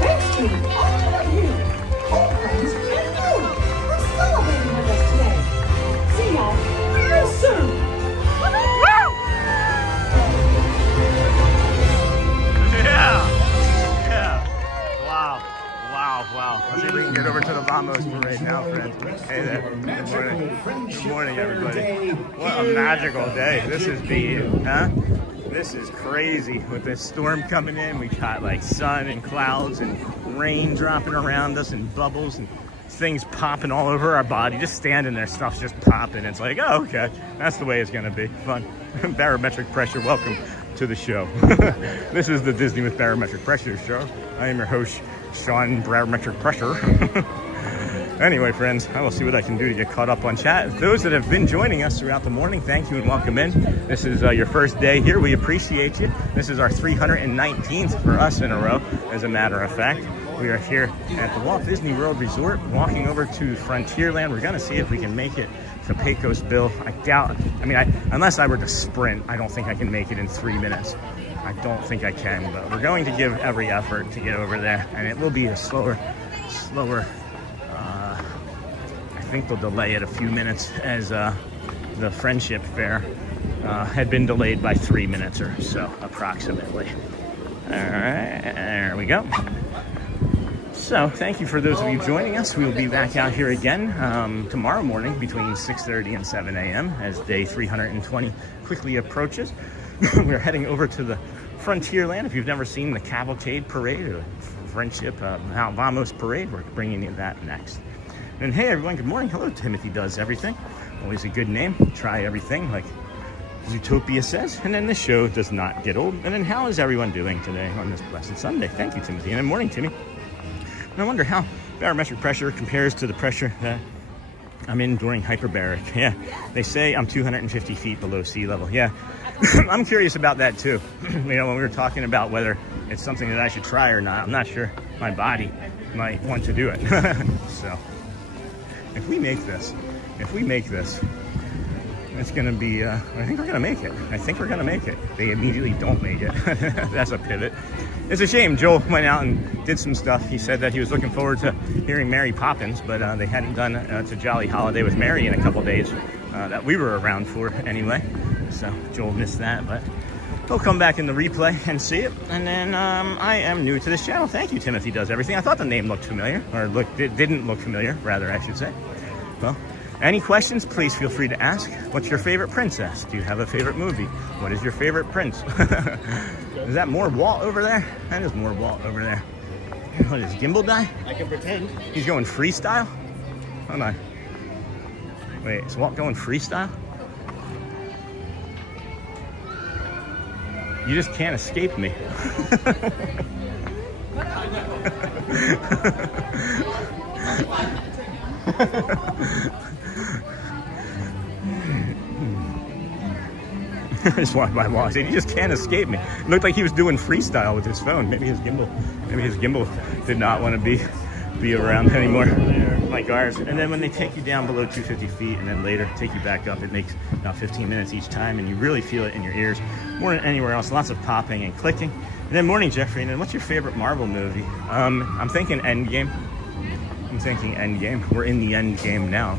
Thanks to all of you, old friends and new, for celebrating with us today. See y'all real soon. Yeah. Wow. Wow. Let's see if we can get over to the Vamos parade now, friends. Hey there. Good morning, everybody. What a magical day. This is being, huh? This is crazy. With this storm coming in, we got like sun and clouds and rain dropping around us and bubbles and things popping all over our body. Just standing there, stuff's just popping. It's like, oh, okay. That's the way it's going to be. Fun. Barometric pressure. Welcome to the show. This is the Disney with Barometric Pressure show. I am your host, Sean Barometric Pressure. Anyway, friends, I will see what I can do to get caught up on chat. Those that have been joining us throughout the morning, thank you and welcome in. This is your first day here. We appreciate you. This is our 319th for us in a row, as a matter of fact. We are here at the Walt Disney World Resort, walking over to Frontierland. We're going to see if we can make it to Pecos Bill. I doubt, unless I were to sprint, I don't think I can make it in 3 minutes. I don't think I can, but we're going to give every effort to get over there, and it will be a slower, I think they'll delay it a few minutes, as the Friendship Faire had been delayed by 3 minutes or so, approximately. All right, there we go. So thank you for those of you joining us. We will be back out here again tomorrow morning between 6:30 and 7 a.m. as day 320 quickly approaches. We're heading over to the Frontierland. If you've never seen the Cavalcade Parade or Friendship Vamos Parade, we're bringing you that next. And hey everyone, good morning. Hello, Timothy Does Everything. Always a good name. Try everything, like Zootopia says. And then this show does not get old. And then how is everyone doing today on this blessed Sunday? Thank you, Timothy. And good morning, Timmy. And I wonder how barometric pressure compares to the pressure that I'm in during hyperbaric. Yeah, they say I'm 250 feet below sea level. Yeah, I'm curious about that too. When we were talking about whether it's something that I should try or not, I'm not sure my body might want to do it. So if we make this, it's gonna be, I think we're gonna make it. They immediately don't make it. That's a pivot. It's a shame. Joel went out and did some stuff. He said that he was looking forward to hearing Mary Poppins, but they hadn't done It's a Jolly Holiday with Mary in a couple days that we were around for anyway. So Joel missed that, but he'll come back in the replay and see it. And then I am new to this channel. Thank you, Timothy Does Everything. I thought the name looked familiar, or didn't look familiar, rather, I should say. Well, any questions, please feel free to ask. What's your favorite princess? Do you have a favorite movie? What is your favorite prince? Is that more Walt over there? That is more Walt over there. What is Gimbal die? I can pretend. He's going freestyle? Hold on. Wait, is Walt going freestyle? You just can't escape me. I just walked by Walt. He just can't escape me. It looked like he was doing freestyle with his phone. Maybe his gimbal did not want to be around anymore. Like ours. And then when they take you down below 250 feet and then later take you back up, it makes about 15 minutes each time, and you really feel it in your ears more than anywhere else. Lots of popping and clicking. And then morning, Jeffrey. And then what's your favorite Marvel movie? I'm thinking Endgame. We're in the end game now.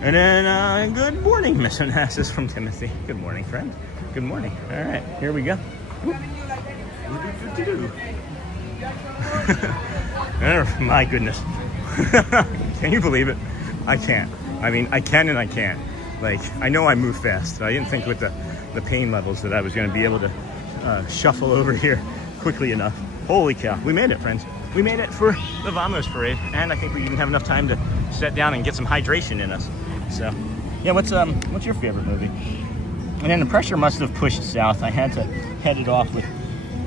And then, good morning, Miss Onassis from Timothy. Good morning, friend. Good morning. All right, here we go. Oh, my goodness. Can you believe it? I can't. I mean, I can and I can't. Like, I know I move fast. I didn't think with the pain levels that I was going to be able to shuffle over here quickly enough. Holy cow. We made it, friends. We made it for the Vamos Parade, and I think we even have enough time to sit down and get some hydration in us. So, yeah, what's your favorite movie? And then the pressure must have pushed south. I had to head it off with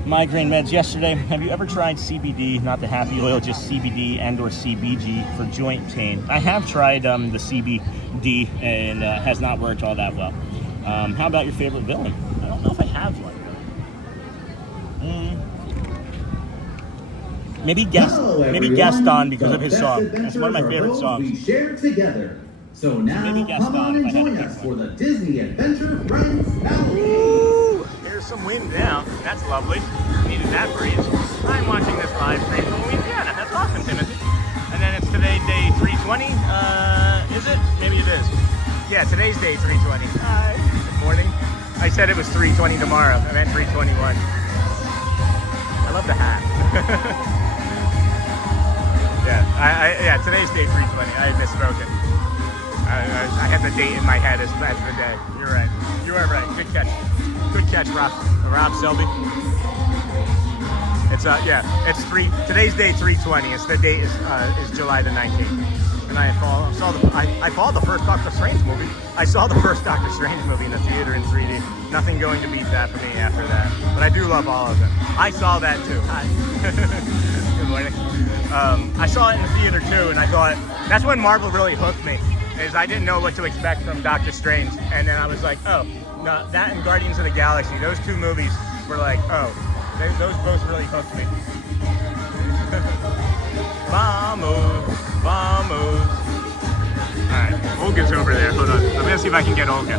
migraine meds yesterday. Have you ever tried CBD, not the happy oil, just CBD and or CBG for joint pain? I have tried the CBD and has not worked all that well. How about your favorite villain? I don't know if I have one. Maybe Gaston because of his song. That's one of my favorite songs. We share together. So now, come on and join us for the Disney Adventure Friends Cavalcade. There's some wind now. That's lovely. Needed that breeze. I'm watching this live stream from Louisiana. That's awesome, Timothy. And then it's today day 320. Is it? Maybe it is. Yeah, today's day 320. Hi. Good morning. I said it was 320 tomorrow. I meant 321. I love the hat. Yeah, today's day 320. I had misspoken. I had the date in my head as the day. You're right. You are right. Good catch. Good catch, Rob Selby. It's today's day 320. It's the date is July the 19th. And I followed the first Doctor Strange movie. I saw the first Doctor Strange movie in the theater in 3D. Nothing going to beat that for me after that. But I do love all of them. I saw that too. Hi. Good morning. I saw it in the theater too, and I thought that's when Marvel really hooked me. Is I didn't know what to expect from Doctor Strange, and then I was like, oh, no, that and Guardians of the Galaxy, those two movies were like, oh, those both really hooked me. Vamos, vamos. All right, Olga's over there. Hold on, I'm gonna see if I can get Olga.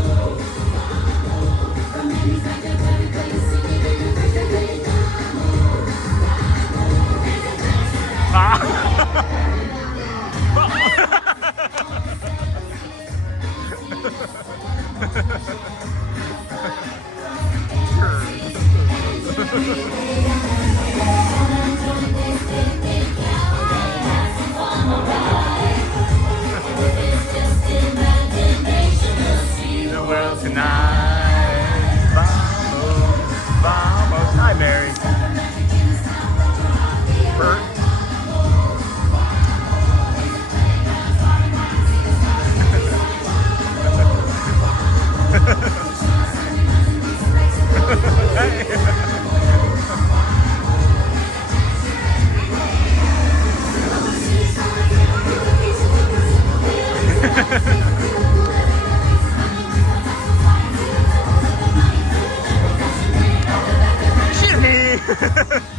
The world tonight. Vamos, vamos. Hi, Mary. Bert.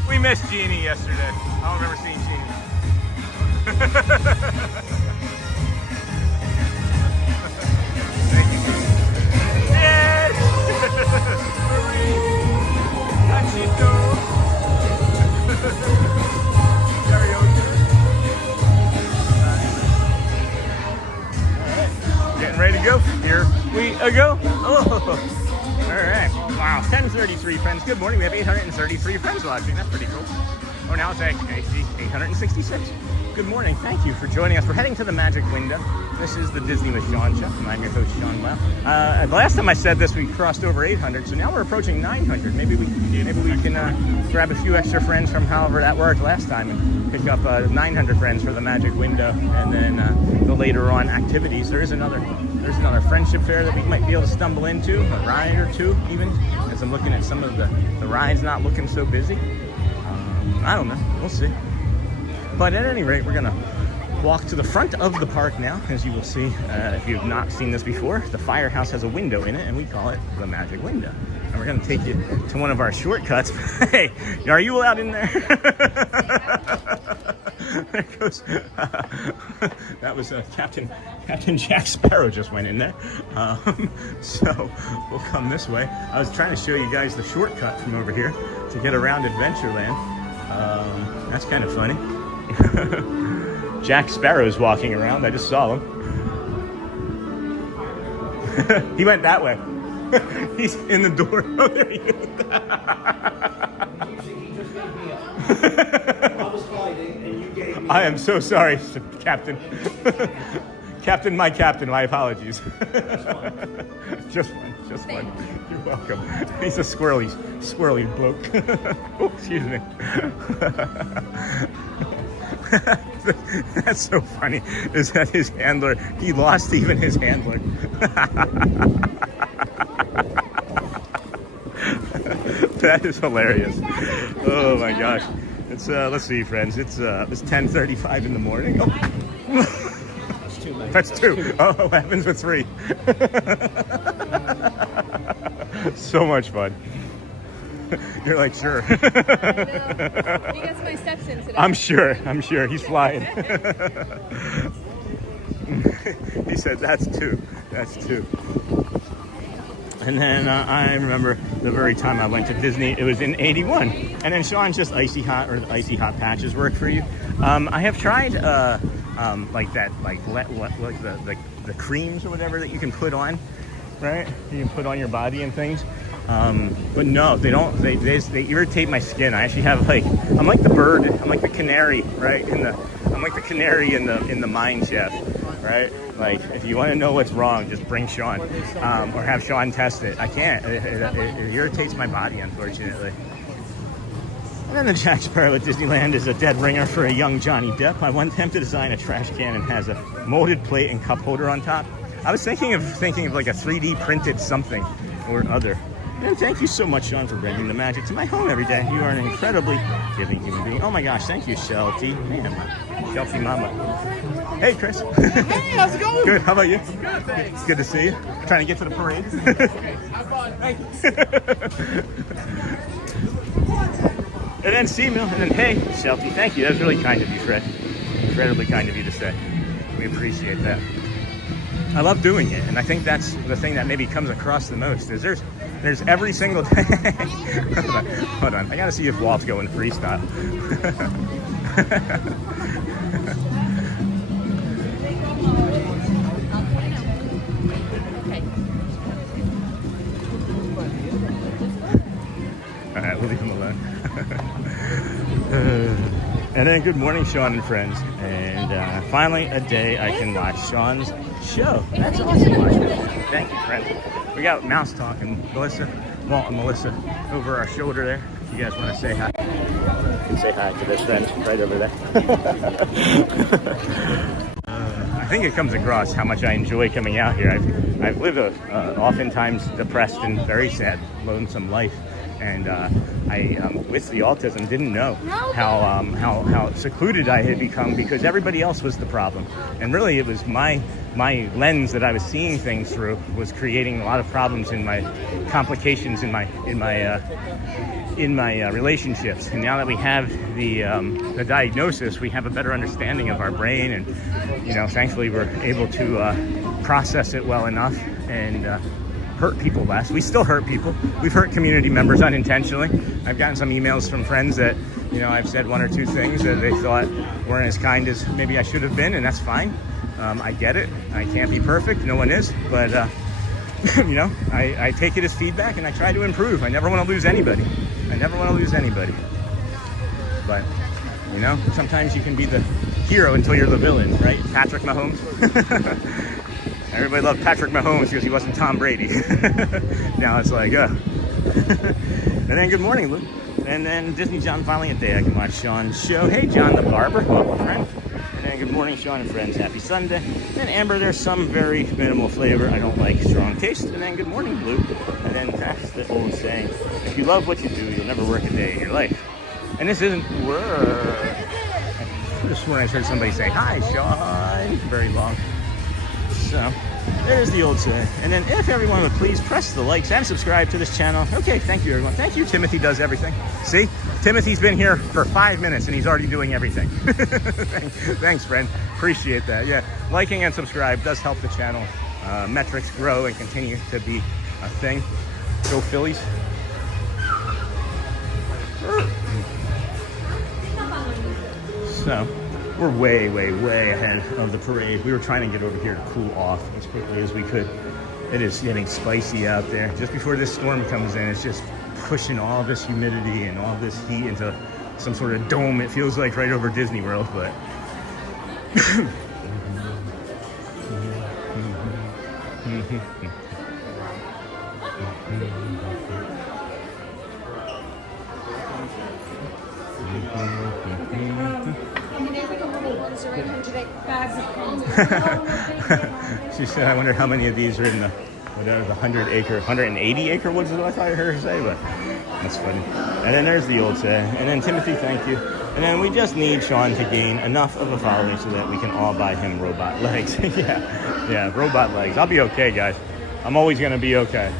We missed Jeannie yesterday. I don't remember seeing Jeannie. Thank you. Yes! Cachito! Karaoke. Alright. Getting ready to go. Here we go. Oh! Alright. Wow, 1033 friends. Good morning. We have 833 friends watching. That's pretty cool. Oh, now it's actually 866. Good morning. Thank you for joining us. We're heading to the Magic Window. This is the Disney with Sean show, and I'm your host, Sean Wow. The last time I said this, we crossed over 800, so now we're approaching 900. Maybe we can grab a few extra friends from however that worked last time and pick up 900 friends for the Magic Window, and then the later on activities. There's another friendship fair that we might be able to stumble into, a ride or two even, as I'm looking at some of the rides not looking so busy. I don't know. We'll see. But at any rate, we're going to walk to the front of the park now. As you will see, if you've not seen this before, the firehouse has a window in it, and we call it the Magic Window. And we're going to take you to one of our shortcuts. Hey, are you allowed in there? There goes. That was Captain Jack Sparrow just went in there. So we'll come this way. I was trying to show you guys the shortcut from over here to get around Adventureland. That's kind of funny. Jack Sparrow's walking around. I just saw him. He went that way. He's in the door. Oh, there he is. I am so sorry, Captain. Captain, my my apologies. Just one. You're welcome. He's a squirrely bloke. Oh, excuse me. That's so funny, is that his handler, he lost even his handler. That is hilarious. Oh my gosh. It's let's see, friends. It's 10:35 in the morning. Oh. That's two. Oh, what happens with three? So much fun. You're like, sure. He gets my steps in today. I'm sure. He's flying. He said, that's two. And then I remember the very time I went to Disney, it was in 81. And then Sean's just icy hot, or the icy hot patches work for you. I have tried like that, like the creams or whatever that you can put on, right? You can put on your body and things. But no, they don't. They irritate my skin. I actually have I'm like the bird. I'm like the canary, right? I'm like the canary in the mine shaft, right? Like, if you want to know what's wrong, just bring Sean, or have Sean test it. I can't. It irritates my body, unfortunately. And then the Jack Sparrow at Disneyland is a dead ringer for a young Johnny Depp. I want him to design a trash can and has a molded plate and cup holder on top. I was thinking of like a 3D printed something or other. And thank you so much, Sean, for bringing the magic to my home every day. You are an incredibly giving human being. Oh my gosh, thank you, Shelty. Man, Shelty Mama. Hey, Chris. Hey, how's it going? Good. How about you? Good, thanks. It's good to see you. Trying to get to the parade. Have fun. Thank you. And then C-Mill, and then hey, Shelty, thank you. That was really kind of you, Fred. Incredibly kind of you to say. We appreciate that. I love doing it, and I think that's the thing that maybe comes across the most. Is there's every single day. Hold on, I gotta see if Walt's going freestyle. All right, we'll leave him alone. And then good morning, Sean and friends. And finally, a day I can watch Sean's show. That's awesome. Thank you, friends. We got Mouse Talk and Melissa, Walt and Melissa over our shoulder there. If you guys want to say hi, you can say hi to this friend right over there. I think it comes across how much I enjoy coming out here. I've lived a oftentimes depressed and very sad, lonesome life. And I, with the autism, didn't know how secluded I had become because everybody else was the problem. And really, it was my lens that I was seeing things through was creating a lot of problems in my complications in my relationships. And now that we have the diagnosis, we have a better understanding of our brain, and thankfully we're able to process it well enough and hurt people less. We still hurt people. We've hurt community members unintentionally. I've gotten some emails from friends that, I've said one or two things that they thought weren't as kind as maybe I should have been, and that's fine. I get it. I can't be perfect. No one is. But, I take it as feedback and I try to improve. I never want to lose anybody. But, sometimes you can be the hero until you're the villain, right? Patrick Mahomes. Everybody loved Patrick Mahomes because he wasn't Tom Brady. Now it's like, And then good morning, Luke. And then Disney John, finally a day I can watch Sean's show. Hey, John the Barber, welcome, friend. And then good morning, Sean and friends. Happy Sunday. And Amber, there's some very minimal flavor. I don't like strong taste. And then good morning, Luke. And then that's the old saying, if you love what you do, you'll never work a day in your life. And this isn't work. Just when I heard somebody say, hi, Sean. Very long. So, there's the old saying. And then if everyone would please press the likes and subscribe to this channel. Okay, thank you, everyone. Thank you. Timothy does everything. See? Timothy's been here for 5 minutes and he's already doing everything. Thanks, friend. Appreciate that. Yeah, liking and subscribe does help the channel metrics grow and continue to be a thing. Go Phillies. So, we're way, way, way ahead of the parade. We were trying to get over here to cool off as quickly as we could. It is getting spicy out there. Just before this storm comes in, it's just pushing all this humidity and all this heat into some sort of dome. It feels like right over Disney World, but she said, I wonder how many of these are in the 180 acre woods is what I thought I heard her say, but that's funny. And then there's the old say. And then Timothy, thank you. And then we just need Sean to gain enough of a following so that we can all buy him robot legs. yeah, robot legs. I'll be okay, guys. I'm always gonna be okay.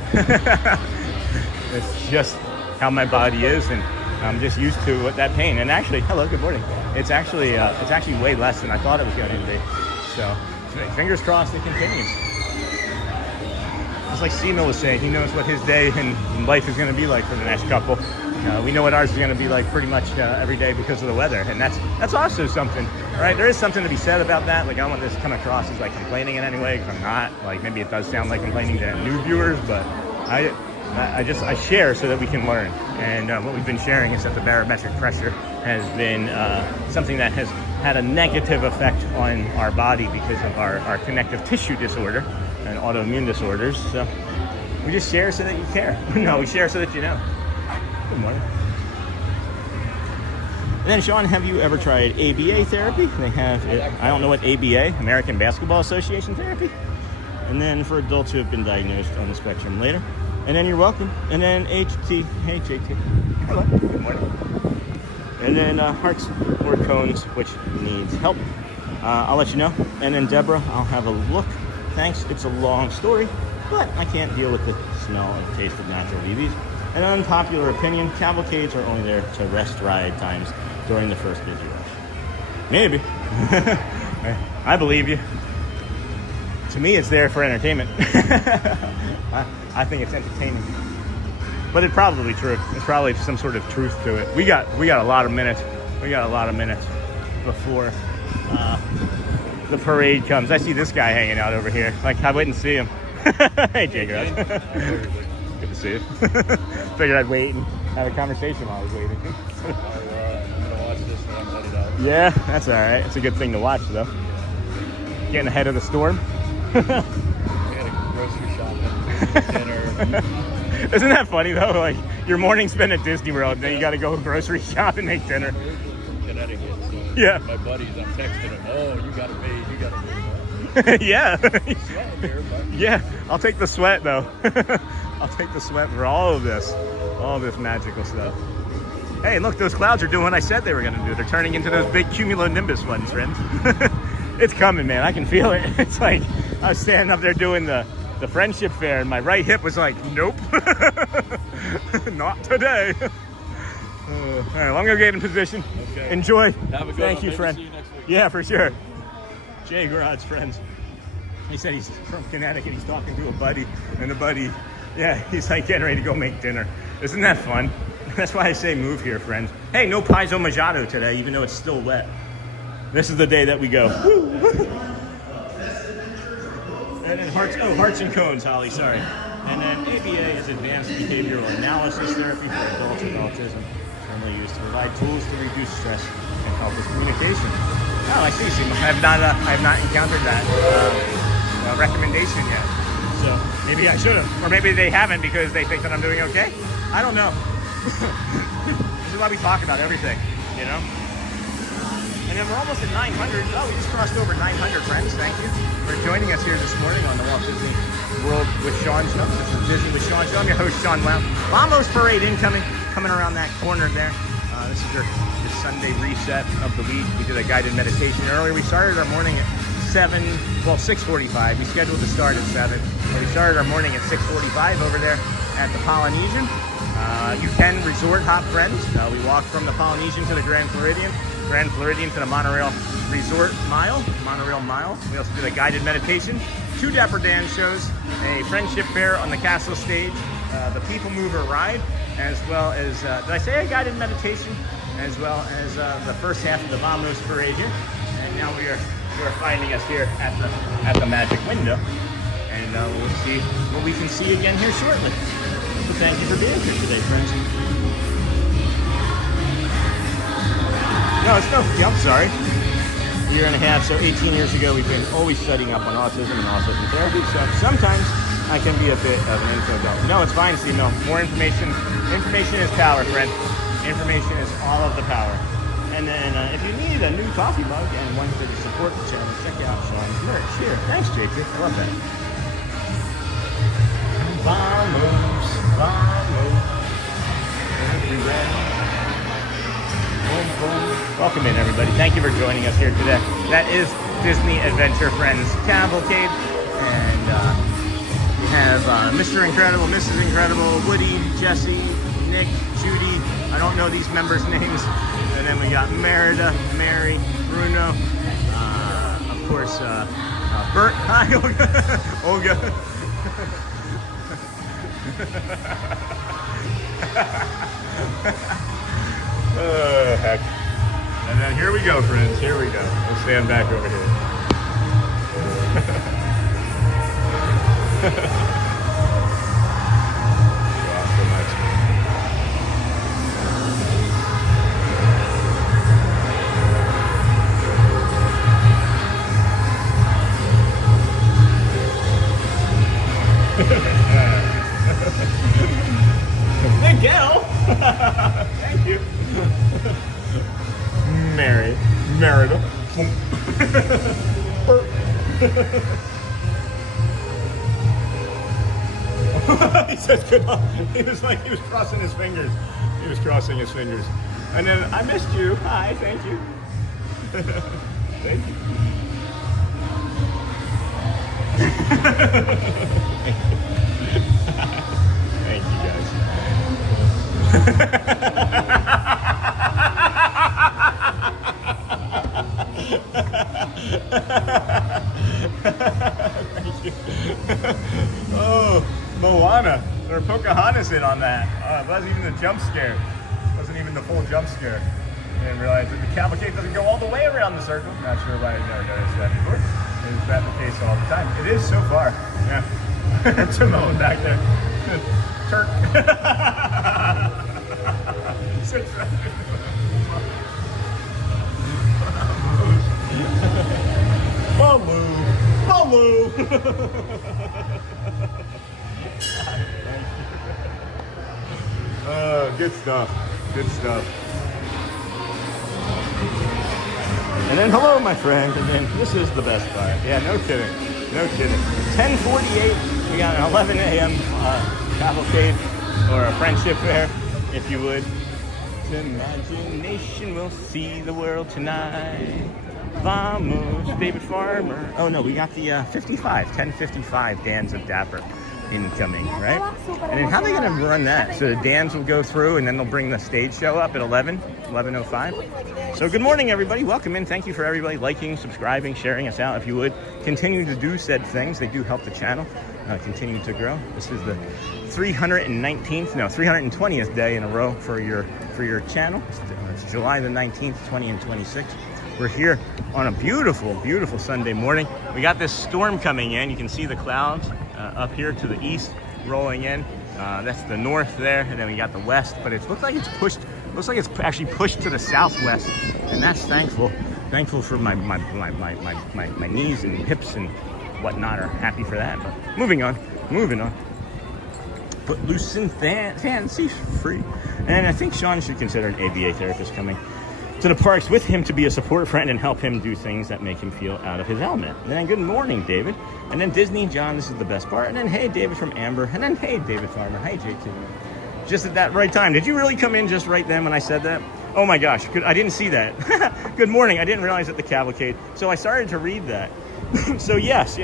It's just how my body is, and I'm just used to that pain. And actually, hello, good morning. It's actually way less than I thought it was going to be. So fingers crossed it continues. Just like C-Mill was saying, he knows what his day and life is going to be like for the next couple. We know what ours is going to be like pretty much every day because of the weather, and that's also something, right? There is something to be said about that. Like, I don't want this to come across as like complaining in any way, because I'm not. Like, maybe it does sound like complaining to new viewers, but I share so that we can learn. And what we've been sharing is that the barometric pressure has been something that has had a negative effect on our body because of our connective tissue disorder and autoimmune disorders. So we just share so that you care. No, we share so that you know. Good morning. And then, Sean, have you ever tried ABA therapy? They have, I don't know what ABA, American Basketball Association therapy. And then for adults who have been diagnosed on the spectrum later. And then you're welcome. And then HT. Hey, JT. Hello. Good morning. And then hearts or cones, which needs help. I'll let you know. And then Deborah, I'll have a look. Thanks. It's a long story, but I can't deal with the smell and taste of natural BBs. An unpopular opinion, cavalcades are only there to rest ride times during the first busy rush. Maybe. I believe you. To me, it's there for entertainment. I think it's entertaining. But it's probably true. It's probably some sort of truth to it. We got a lot of minutes. We got a lot of minutes before the parade comes. I see this guy hanging out over here. Like, I wouldn't see him. Hey, Jacob. Good to see you. Figured I'd wait and have a conversation while I was waiting. I'm gonna watch this and I'm let it out. Yeah, that's all right. It's a good thing to watch, though. Getting ahead of the storm. I gotta go grocery shopping, dinner. Isn't that funny though? Like your morning spent at Disney World, then you got to go grocery shop and make dinner. Connecticut. So Yeah. My buddies, I'm texting them. Oh, you gotta pay. Yeah. Sweating here, but Yeah. I'll take the sweat though. I'll take the sweat for all this magical stuff. Hey, look, those clouds are doing what I said they were gonna do. They're turning into those big cumulonimbus ones, friends. It's coming, man. I can feel it. It's like I was standing up there doing the Friendship Faire, and my right hip was like, nope, not today. All right, well, I'm gonna get in position. Okay. Enjoy. Have a good Thank one. you, Maybe friend. see you next week. Yeah, for sure. Jay Garrod's friends. He said he's from Connecticut. He's talking to a buddy, and the buddy, yeah, he's like getting ready to go make dinner. Isn't that fun? That's why I say move here, friends. Hey, no paizo majado today, even though it's still wet. This is the day that we go. And then hearts and cones, Holly, sorry. And then ABA is Advanced Behavioral Analysis Therapy for adults with autism, normally used to provide tools to reduce stress and help with communication. Oh, I see. I have not encountered that recommendation yet. So maybe I should have, or maybe they haven't because they think that I'm doing okay. I don't know. This is why we talk about everything, you know. And then we're almost at 900. Oh, we just crossed over 900, friends. Thank you for joining us here this morning on the Walt Disney World with Sean Show. This is Disney with Sean Show. I'm your host, Sean Lau. Vamos Parade incoming, coming around that corner there. This is your Sunday reset of the week. We did a guided meditation earlier. We started our morning at 6:45. We scheduled to start at 7. But we started our morning at 6:45 over there at the Polynesian. You can resort hop, friends. We walked from the Polynesian to the Grand Floridian to the Monorail Resort Mile, Monorail Mile. We also did a guided meditation, 2 Dapper Dans shows, a Friendship Faire on the castle stage, the PeopleMover Ride, as well as, did I say a guided meditation? As well as the first half of the Vamos Parade here. And now you are finding us here at the Magic Window. And we'll see what we can see again here shortly. So thank you for being here today, friends. No, it's no, I'm sorry. A year and a half, so 18 years ago, we've been always studying up on autism and autism therapy, so sometimes I can be a bit of an info dump. No, it's fine, Steve. No, more information. Information is power, friend. Information is all of the power. And then if you need a new coffee mug and one to support the channel, check out Sean's merch here. Thanks, JP. I love that. Vamos, vamos. Welcome in, everybody. Thank you for joining us here today. That is Disney Adventure Friends Cavalcade. And we have Mr. Incredible, Mrs. Incredible, Woody, Jesse, Nick, Judy. I don't know these members' names. And then we got Merida, Mary, Bruno, of course, Bert. Hi, Olga. Olga. Oh, heck. And then here we go, friends. Here we go. We'll stand back over here. Miguel! Thank you. Merida. He says good luck. He was crossing his fingers. He was crossing his fingers. And then, I missed you. Hi, thank you. Thank you. Thank you guys. Thank you. Oh, Moana or Pocahontas in on that. It wasn't even the jump scare. It wasn't even the full jump scare. I didn't realize that the cavalcade doesn't go all the way around the circle. Not sure why I've never noticed that before. Is that the case all the time? It is so far. Yeah. Timon back there. Turk. Hello. Good stuff. Good stuff. And then hello, my friend. And then this is the best part. Yeah, no kidding. No kidding. 10:48. We got an 11 a.m. Cavalcade or a Friendship Faire, if you would. Imagination will see the world tonight. Vamos, David Farmer. Oh no, we got the 10:55 Dans of Dapper incoming, right? And then how are they going to run that? So the Dans will go through and then they'll bring the stage show up at 11:05. So good morning, everybody. Welcome in. Thank you for everybody liking, subscribing, sharing us out. If you would continue to do said things, they do help the channel continue to grow. This is the 320th day in a row for your channel. It's July the 19th, 20 and 26. We're here on a beautiful, beautiful Sunday morning. We got this storm coming in. You can see the clouds up here to the east rolling in. That's the north there, and then we got the west. But it looks like it's pushed. Looks like it's actually pushed to the southwest, and that's thankful. Thankful for my knees and hips and whatnot are happy for that. But moving on. But loose and fancy free. And I think Sean should consider an ABA therapist coming to the parks with him to be a support friend and help him do things that make him feel out of his element. And then good morning, David. And then Disney, John, this is the best part. And then hey, David from Amber. And then hey, David Farmer. Hi, JT. Just at that right time. Did you really come in just right then when I said that? Oh my gosh, I didn't see that. Good morning. I didn't realize that the cavalcade. So I started to read that. So yes.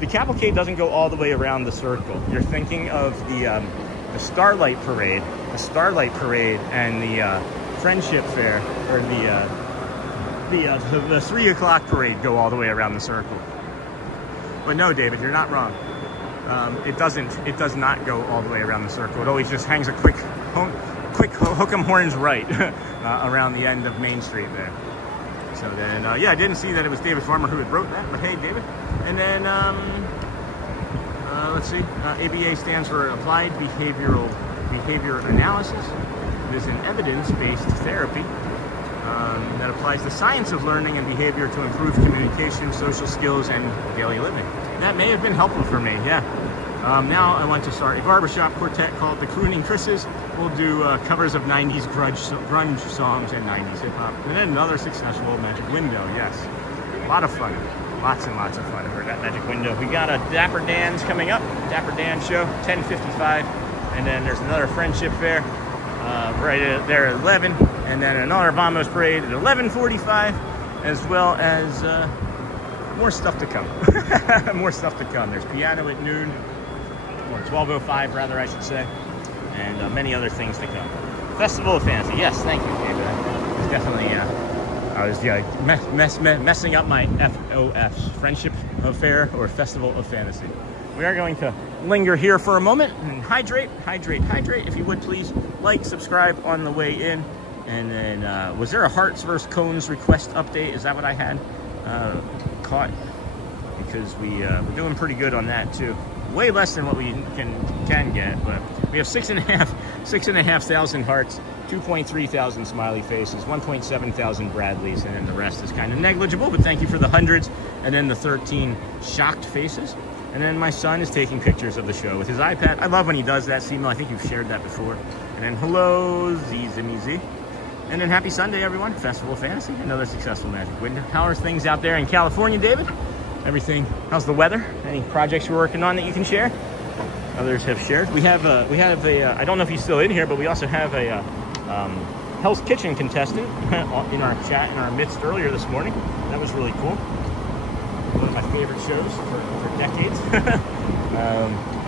The cavalcade doesn't go all the way around the circle. You're thinking of the Starlight Parade, and the Friendship Faire, or the 3 o'clock parade go all the way around the circle. But no, David, you're not wrong. It does not go all the way around the circle. It always just hangs a quick hook 'em horns right around the end of Main Street there. So then, yeah, I didn't see that it was David Farmer who had wrote that, but hey, David. And then, let's see, ABA stands for Applied Behavior Analysis. It is an evidence-based therapy that applies the science of learning and behavior to improve communication, social skills, and daily living. That may have been helpful for me, yeah. Now I want to start a barbershop quartet called the Crooning Chris's. We'll do covers of 90s grunge songs and 90s hip-hop. And then another successful Magic Window, yes. A lot of fun. Lots and lots of fun over that Magic Window. We got a Dapper Dans coming up. Dapper Dans show, 10:55. And then there's another Friendship Faire right there at 11. And then another Vamos Parade at 11:45. As well as more stuff to come. More stuff to come. There's piano at noon. Or 12:05 rather, I should say. And many other things to come. Festival of Fantasy. Yes, thank you, David. It's definitely... I was messing up my FOFs, Friendship Faire or Festival of Fantasy. We are going to linger here for a moment and hydrate. If you would please like, subscribe on the way in. And then, was there a Hearts vs. Cones request update? Is that what I had caught? Because we're doing pretty good on that too. Way less than what we can get, but we have 6,500 hearts, 2,300 smiley faces, 1,700 Bradleys, and then the rest is kind of negligible, but thank you for the hundreds, and then the 13 shocked faces. And then my son is taking pictures of the show with his iPad. I love when he does that, Simo. I think you've shared that before. And then hello, Zimizi. And then happy Sunday, everyone. Festival of Fantasy, another successful Magic Window. How are things out there in California, David? Everything, how's the weather? Any projects you're working on that you can share? others have shared. We have a I don't know if he's still in here, but we also have a Hell's Kitchen contestant in our chat in our midst earlier this morning. That was really cool. One of my favorite shows for decades.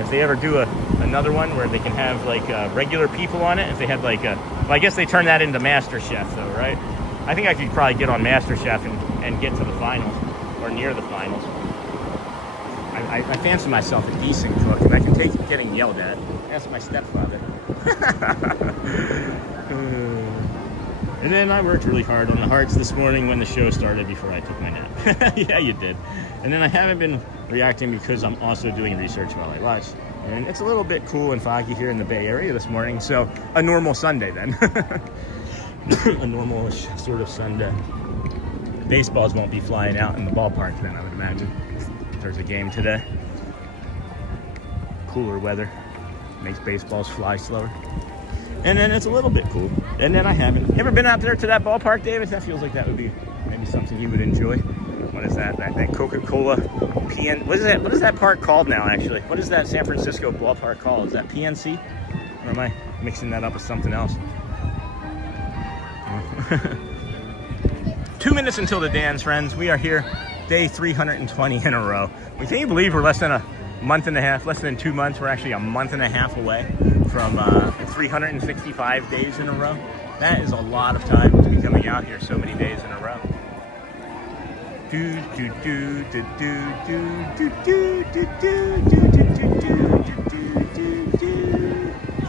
If they ever do another one where they can have like regular people on it, if they had like well, I guess they turn that into MasterChef though, right? I think I could probably get on MasterChef and get to the finals or near the finals. I fancy myself a decent cook, and I can take getting yelled at. That's my stepfather. And then I worked really hard on the hearts this morning when the show started before I took my nap. Yeah, you did. And then I haven't been reacting because I'm also doing research while I watch. And it's a little bit cool and foggy here in the Bay Area this morning, so a normal Sunday then. A normal sort of Sunday. Baseballs won't be flying out in the ballpark then, I would imagine. There's a game today. Cooler weather makes baseballs fly slower. And then it's a little bit cool. And then I haven't. You ever been out there to that ballpark, David? That feels like that would be maybe something you would enjoy. What is that? That Coca-Cola PN. What is that park called now, actually? What is that San Francisco ballpark called? Is that PNC? Or am I mixing that up with something else? 2 minutes until the dance, friends. We are here, day 320 in a row. Can you believe we're less than a month and a half, less than 2 months? We're actually a month and a half away from 365 days in a row. That is a lot of time to be coming out here so many days in a row.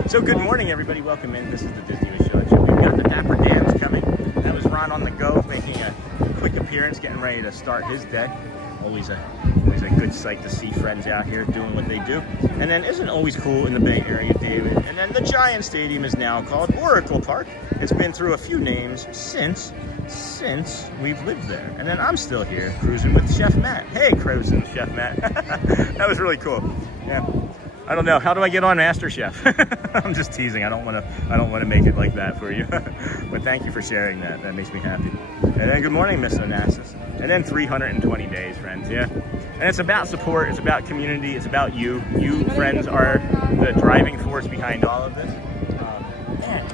So good morning, everybody. Welcome in. This is the Disney Show. We've got the Dapper Dans coming. That was Ron on the go, making a quick appearance, getting ready to start his day. Always a good sight to see friends out here doing what they do. And then isn't always cool in the Bay Area, David? And then the Giant Stadium is now called Oracle Park. It's been through a few names since we've lived there. And then I'm still here cruising with Chef Matt. Hey, cruising Chef Matt. That was really cool. Yeah. I don't know. How do I get on MasterChef? I'm just teasing. I don't want to make it like that for you. But thank you for sharing that. That makes me happy. And then good morning, Miss Onassis. And then 320 days, friends. Yeah. And it's about support. It's about community. It's about you. You, friends, are the driving force behind all of this. Man,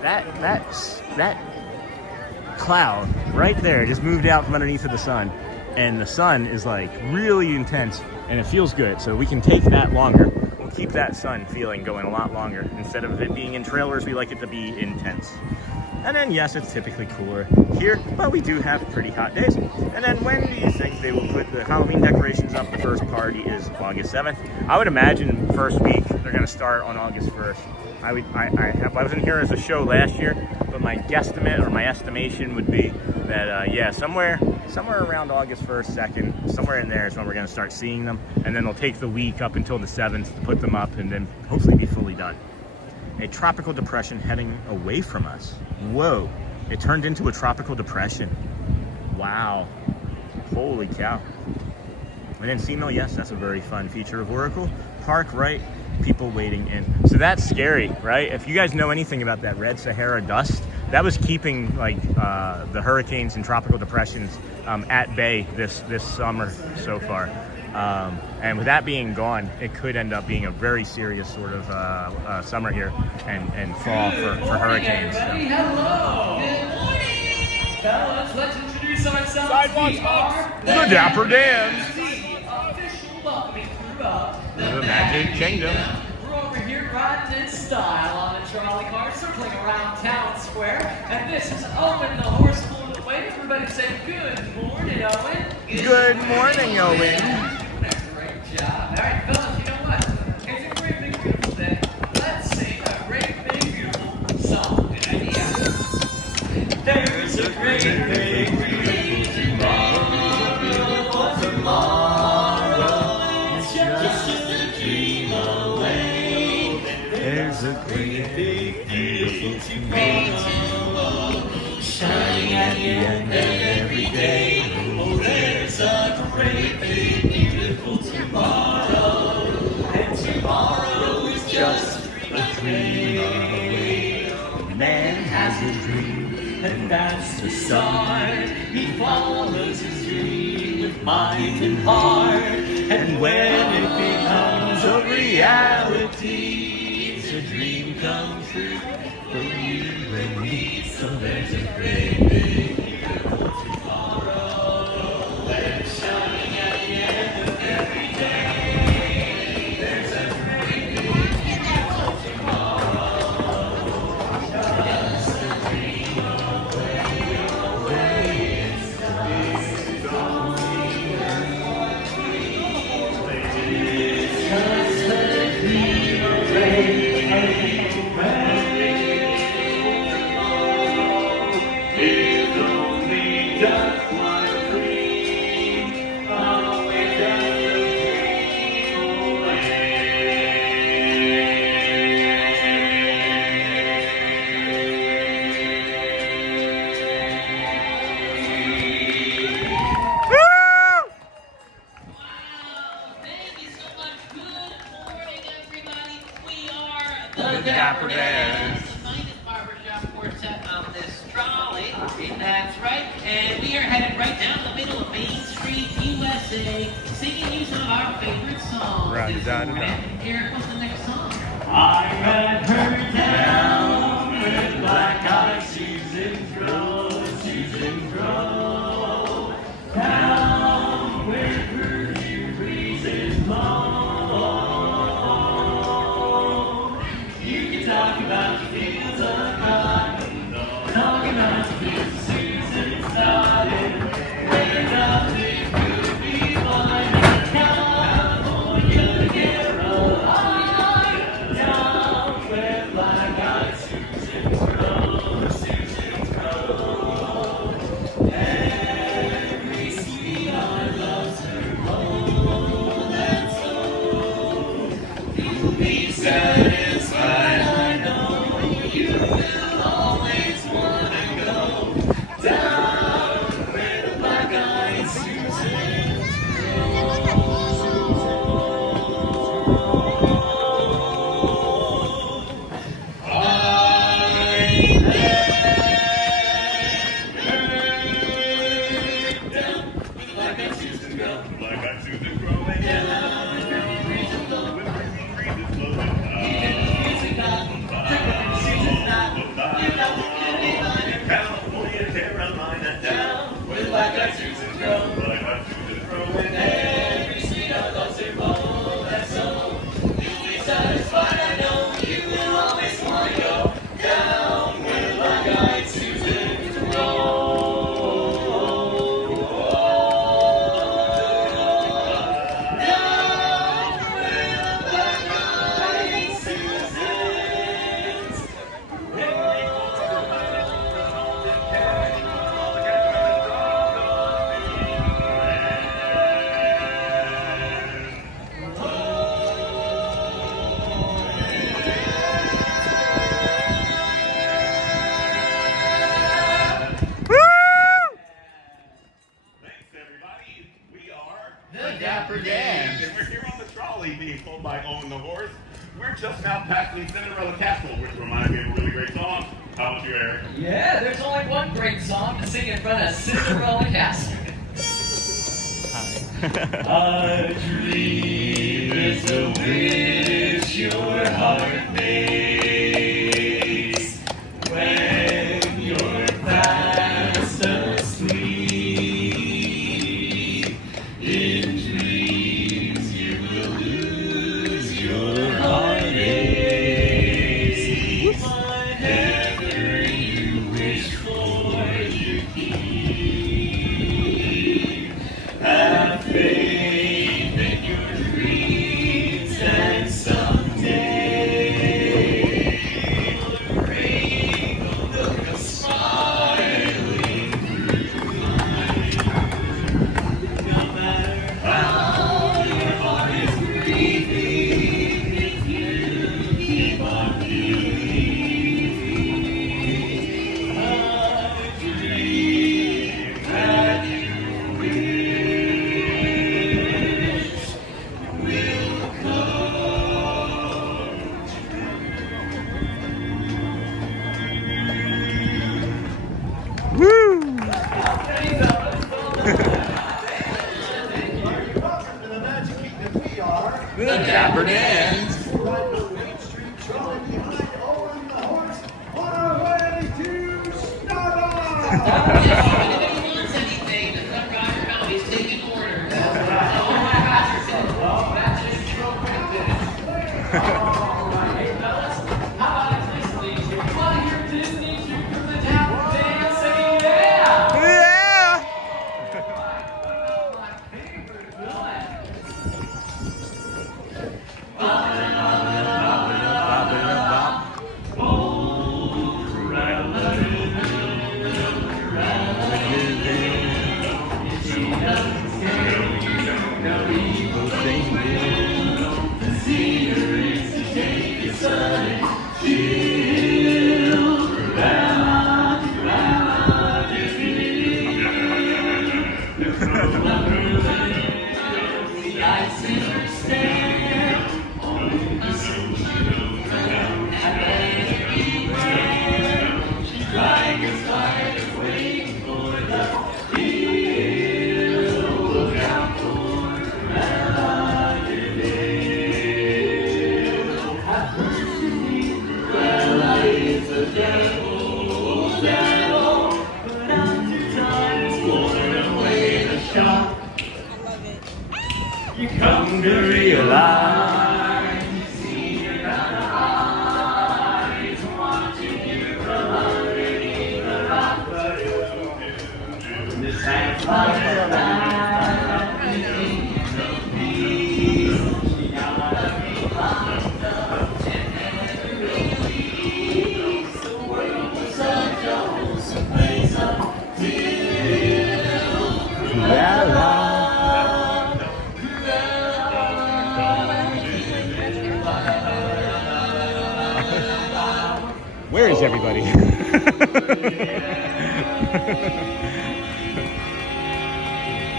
that cloud right there just moved out from underneath of the sun, and the sun is like really intense. And it feels good, so we can take that longer. We'll keep that sun feeling going a lot longer. Instead of it being in trailers, we like it to be intense. And then, yes, it's typically cooler here, but we do have pretty hot days. And then when do you think they will put the Halloween decorations up? The first party is August 7th. I would imagine first week they're going to start on August 1st. I wasn't here as a show last year, but my guesstimate or my estimation would be that, yeah, somewhere around August 1st, 2nd, somewhere in there is when we're going to start seeing them. And then they'll take the week up until the 7th to put them up and then hopefully be fully done. A tropical depression heading away from us. Whoa, it turned into a tropical depression. Wow, holy cow. And then female, yes, that's a very fun feature of Oracle Park, right? People waiting in. So that's scary, right? If you guys know anything about that red Sahara dust, that was keeping like the hurricanes and tropical depressions at bay this summer so far. And with that being gone, it could end up being a very serious sort of summer here and fall for hurricanes. So. Hello. Good morning. Fellas, let's introduce ourselves. Sidewalks, we are the Dapper Dans. The official welcoming crew of the Magic Kingdom. We're over here riding in style on a trolley car, circling around town square. And this is Owen, the horse pulled away. Everybody say good morning, Owen. Good morning, Owen. Great job. All right, fellas, you know what? It's a great big beautiful day. Let's sing a great big beautiful song. Good idea. There's a great big beautiful tomorrow. Tomorrow. It's just a dream away. There's a great big beautiful tomorrow. Shining at the end of every day. Oh, there's a great big beautiful tomorrow. And tomorrow is just a dream away. Man has a dream, and that's the start. He follows dream with mind and heart, and when it becomes a reality, reality. It's a dream come true for you and me. So there's a great big beautiful tomorrow that's shining at the end of every day. There's a great big beautiful tomorrow. Just a dream away, it's just a dream away. It's only just one dream away, just a dream away. Thank you so much. Good morning, everybody. We are the Dapper Dans. the finest barbershop quartet of this trolley. That's right. And we are headed right down the middle of Main Street, USA, singing you some of our favorite songs. This morning. Here comes the next song. I got her down with black-eyed Susan Crow, Susan Crow. Down where perfume breezes blow. You can talk about the fields of cotton, talk about the fields of Susan started, where nothing could be fine. California, Caroline, down where black-eyed Susan Crow, Susan Crow. Every sweetheart loves her bold and slow. You'll be satisfied, I know. You will always want to go down where the black-eyed Susans grow. Black-eyed Susan go. Black-eyed Susan growing Down where perfume breezes blow. with her breezes blowing Susan cotton, Susan cotton. You got to be mine. California, Carolina, Down where black-eyed Susans grow. Black-eyed Susan growing Every sweetheart loves her bold and soul. You'll be satisfied, I know. You will always want to go down where black-eyed Susans grow. Down where the black-eyed Susans Thanks, everybody. We are The Dapper Dans. and we're here on the trolley being pulled by Owen the horse. We're just now passing Cinderella Castle, which reminds me of a really great song. How about you, Eric? Yeah, there's only one great song to sing in front of Cinderella Castle. A dream is a wish your heart makes when you're fast asleep. In dreams you will lose your heartaches. Whatever you wish for, you keep. Have faith in your dreams and someday the rain will look a smiling through life. No matter how your heart is grieving, if you keep on believing, a dream that you wish will come Woo! Welcome to the Magic Kingdom. We are the Dapper Dans. shop. You come to realize, see your eyes, watching you from underneath the rock. This hands like a Where is everybody?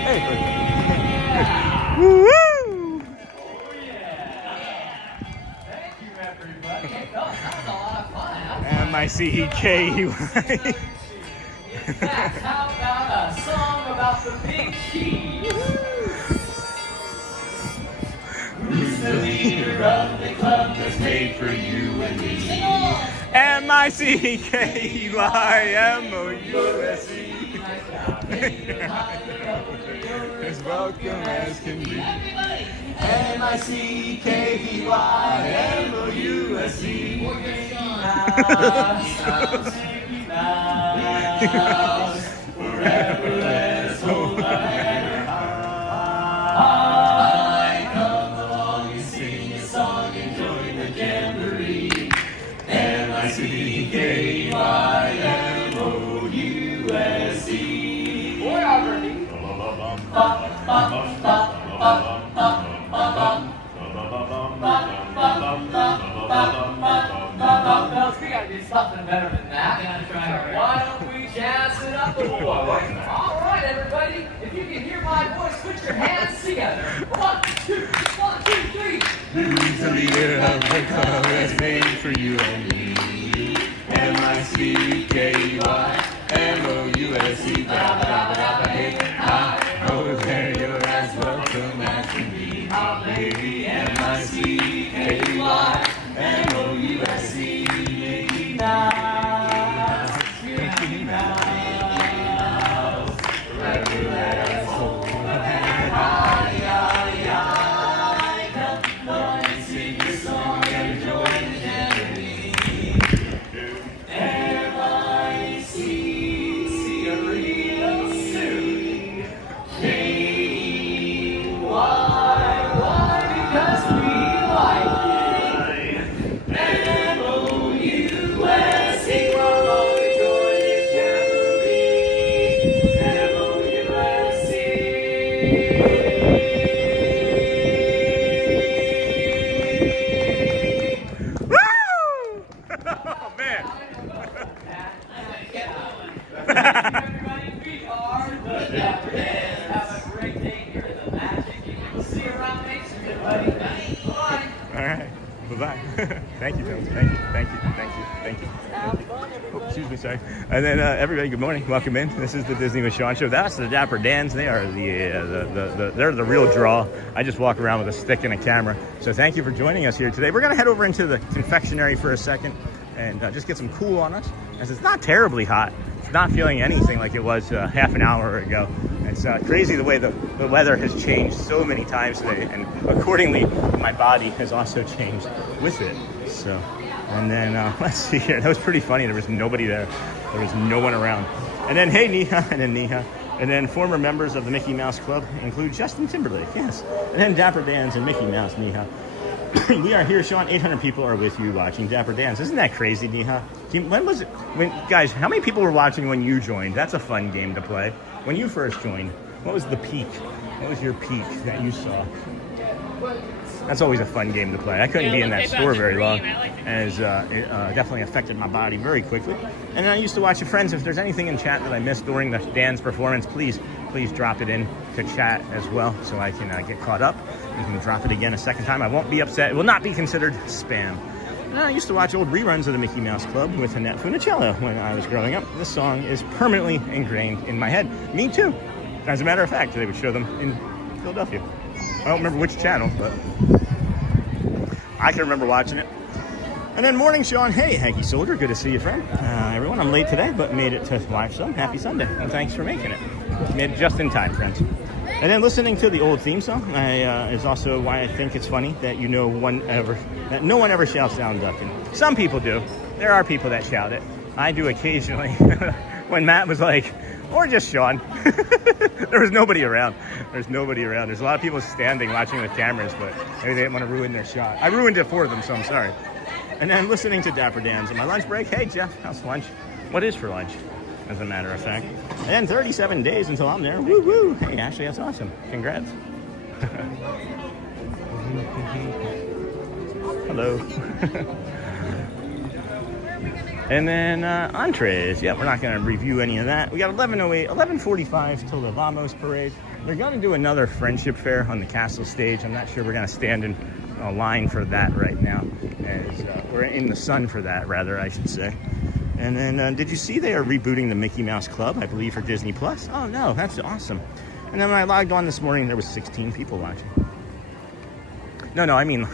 Hey, woo! M-I-C-E-K-E-Y. How about a song about the big cheese? Who's the leader of the club that's made for you and me? M-I-C-E-K-E-Y-M-O-U-S-E. As welcome as can be. M-I-C-K-E-Y-M-O-U-S-E. Forever let's hold our hand high. Come along and sing a song and join the jamboree. M-I-C-K-E-Y-M-O-U-S-E. We're all ready. Fellas, we gotta do something better than that. Why don't we jazz it up a little? All right, everybody. If you can hear my voice, put your hands together. 1, 2, 3. Who's the leader of the club that's made for you and me? M-I-C-K-E-Y-M-O-U-S-E. Oh, there you're as welcome as can be. Baby, M-I-C-K-E-Y-M-O-U-S-E. Mickey Mouse, Mickey Mouse, forever let's hold hand high. Come on and sing your song and join the jamboree. M-I-C, see you real soon. K-E-Y, why? Because we like it. M-O-U-S-E, come on and join this jamboree. M-O-U-S-E. Oh, man. Everybody, we are the Dapper Dans. Have a great day here at the Magic. We'll see you around Main Street, buddy. Bye. All right. Bye-bye. Thank you, Phil. Thank you. Oh, excuse me, sorry. And then everybody, good morning. Welcome in. This is the Disney with Sean show. That's the Dapper Dans. They are they're the real draw. I just walk around with a stick and a camera. So thank you for joining us here today. We're gonna head over into the confectionery for a second and just get some cool on us, as it's not terribly hot. It's not feeling anything like it was half an hour ago. It's crazy the way the weather has changed so many times today, and accordingly, my body has also changed with it. So, and then let's see here. That was pretty funny. There was nobody there. There was no one around. And then, hey, Neha, and then Neha. And then former members of the Mickey Mouse Club include Justin Timberlake, yes. And then Dapper Dans and Mickey Mouse, Neha. We are here, Sean. 800 people are with you watching Dapper Dans. Isn't that crazy, Neha? When was it? Guys, how many people were watching when you joined? That's a fun game to play. When you first joined, what was the peak? What was your peak that you saw? That's always a fun game to play. I couldn't be in that store very long, as it definitely affected my body very quickly. And then I used to watch your friends. If there's anything in chat that I missed during the dance performance, please drop it in to chat as well, so I can get caught up. You can drop it again a second time. I won't be upset. It will not be considered spam. And I used to watch old reruns of the Mickey Mouse Club with Annette Funicello when I was growing up. This song is permanently ingrained in my head. Me too. As a matter of fact, they would show them in Philadelphia. I don't remember which channel, but I can remember watching it. And then morning, Sean. Hey, Hanky Soldier. Good to see you, friend. Everyone, I'm late today, but made it to watch some. Happy Sunday, and thanks for making it. Made it just in time, friends. And then listening to the old theme song is also why I think it's funny that no one ever shouts down ducking. Some people do. There are people that shout it. I do occasionally. When Matt was like, or just Sean. There was nobody around. There's nobody around. There's a lot of people standing watching the cameras, but maybe they didn't want to ruin their shot. I ruined it for them, so I'm sorry. And then listening to Dapper Dans on my lunch break. Hey, Jeff, how's lunch? What is for lunch, as a matter of fact? And then 37 days until I'm there. Woo woo. Hey, Ashley, that's awesome. Congrats. Hello. And then entrees. Yeah, we're not going to review any of that. We got 11:08, 11:45 till the Vamos parade. They're going to do another friendship fair on the castle stage. I'm not sure we're going to stand in a line for that right now. As, we're in the sun for that, rather, I should say. And then, did you see they are rebooting the Mickey Mouse Club, I believe, for Disney Plus? Oh, no, that's awesome. And then when I logged on this morning, there was 16 people watching. No, I mean,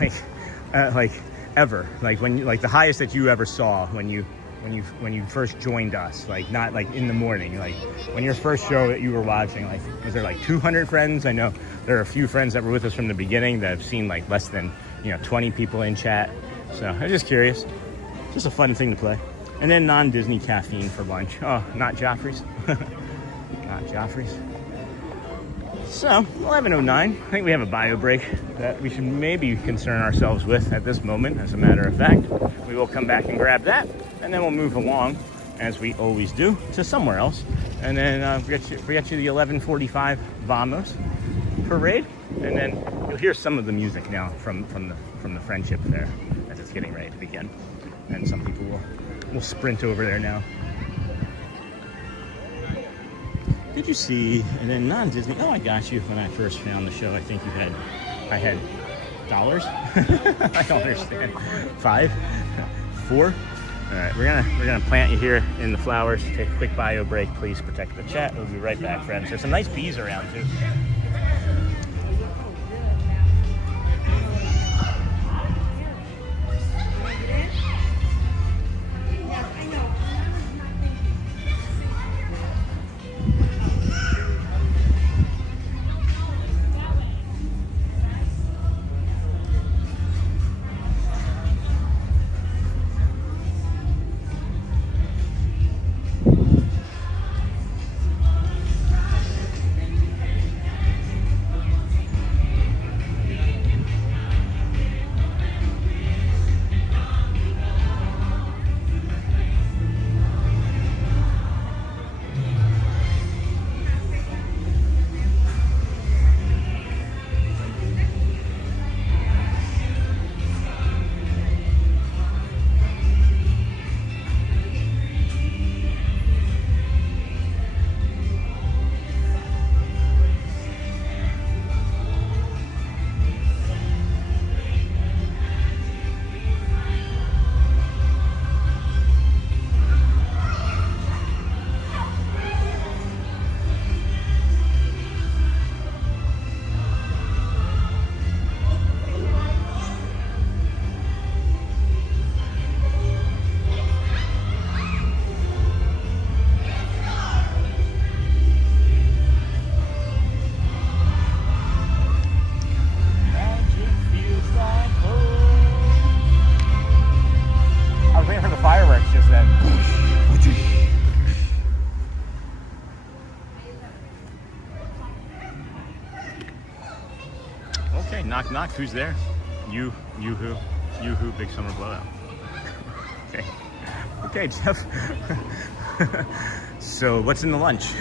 like ever. Like, when, like the highest that you ever saw when you first joined us, like not like in the morning, like when your first show that you were watching, like was there like 200 friends? I know there are a few friends that were with us from the beginning that have seen like less than 20 people in chat. So I'm just curious, just a fun thing to play. And then non-Disney caffeine for lunch. Oh, not Joffrey's. Not Joffrey's. So 11:09. I think we have a bio break that we should maybe concern ourselves with at this moment. As a matter of fact, we will come back and grab that. And then we'll move along, as we always do, to somewhere else. And then we get you the 11:45 Vamos parade. And then you'll hear some of the music now from the Friendship Fair as it's getting ready to begin. And some people will sprint over there now. Did you see? And then non-Disney. Oh, I got you when I first found the show. I think I had dollars. I don't understand. 5, 4. All right, we're gonna plant you here in the flowers. Take a quick bio break. Please protect the chat. We'll be right back, friends. There's some nice bees around too. Knock, knock. Who's there? You who? Big summer blowout. Okay, Jeff. So what's in the lunch?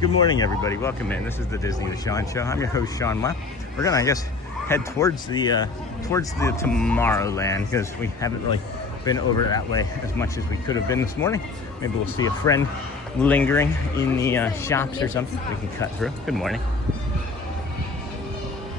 Good morning, everybody. Welcome in. This is the Disney with Sean show. I'm your host, Sean Ma. We're gonna, I guess, head towards the Tomorrowland because we haven't really been over that way as much as we could have been this morning. Maybe we'll see a friend lingering in the shops or something we can cut through. Good morning.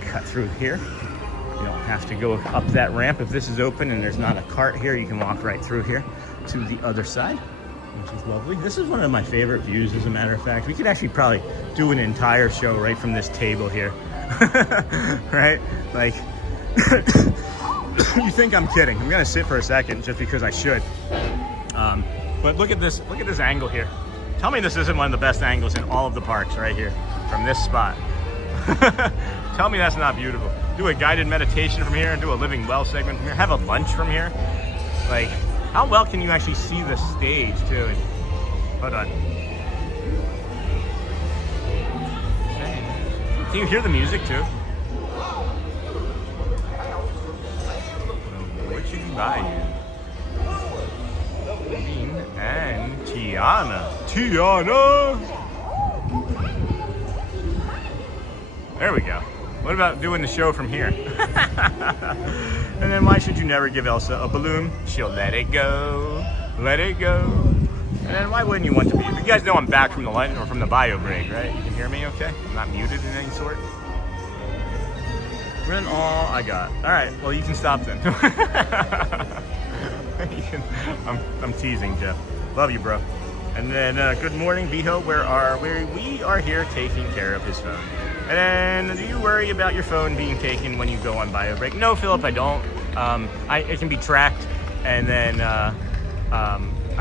Cut through here. You don't have to go up that ramp. If this is open and there's not a cart here, you can walk right through here to the other side, which is lovely. This is one of my favorite views, as a matter of fact. We could actually probably do an entire show right from this table here. Right? Like, you think I'm kidding. I'm gonna sit for a second just because I should. But look at this angle here. Tell me this isn't one of the best angles in all of the parks right here, from this spot. Tell me that's not beautiful. Do a guided meditation from here and do a living well segment from here. Have a lunch from here. Like, how well can you actually see the stage too? And, hold on. Can you hear the music too? What you buying? Dean and Tiana. There we go. What about doing the show from here? And then why should you never give Elsa a balloon? She'll let it go. Let it go. And then why wouldn't you want to be? You guys know I'm back from the light or from the bio break, right? You can hear me okay? I'm not muted in any sort. Run all I got. All right, well you can stop then. I'm teasing, Jeff. Love you, bro. And then good morning, Biho. We are here taking care of his phone. And then, do you worry about your phone being taken when you go on bio break? No, Philip, I don't. It can be tracked, and then I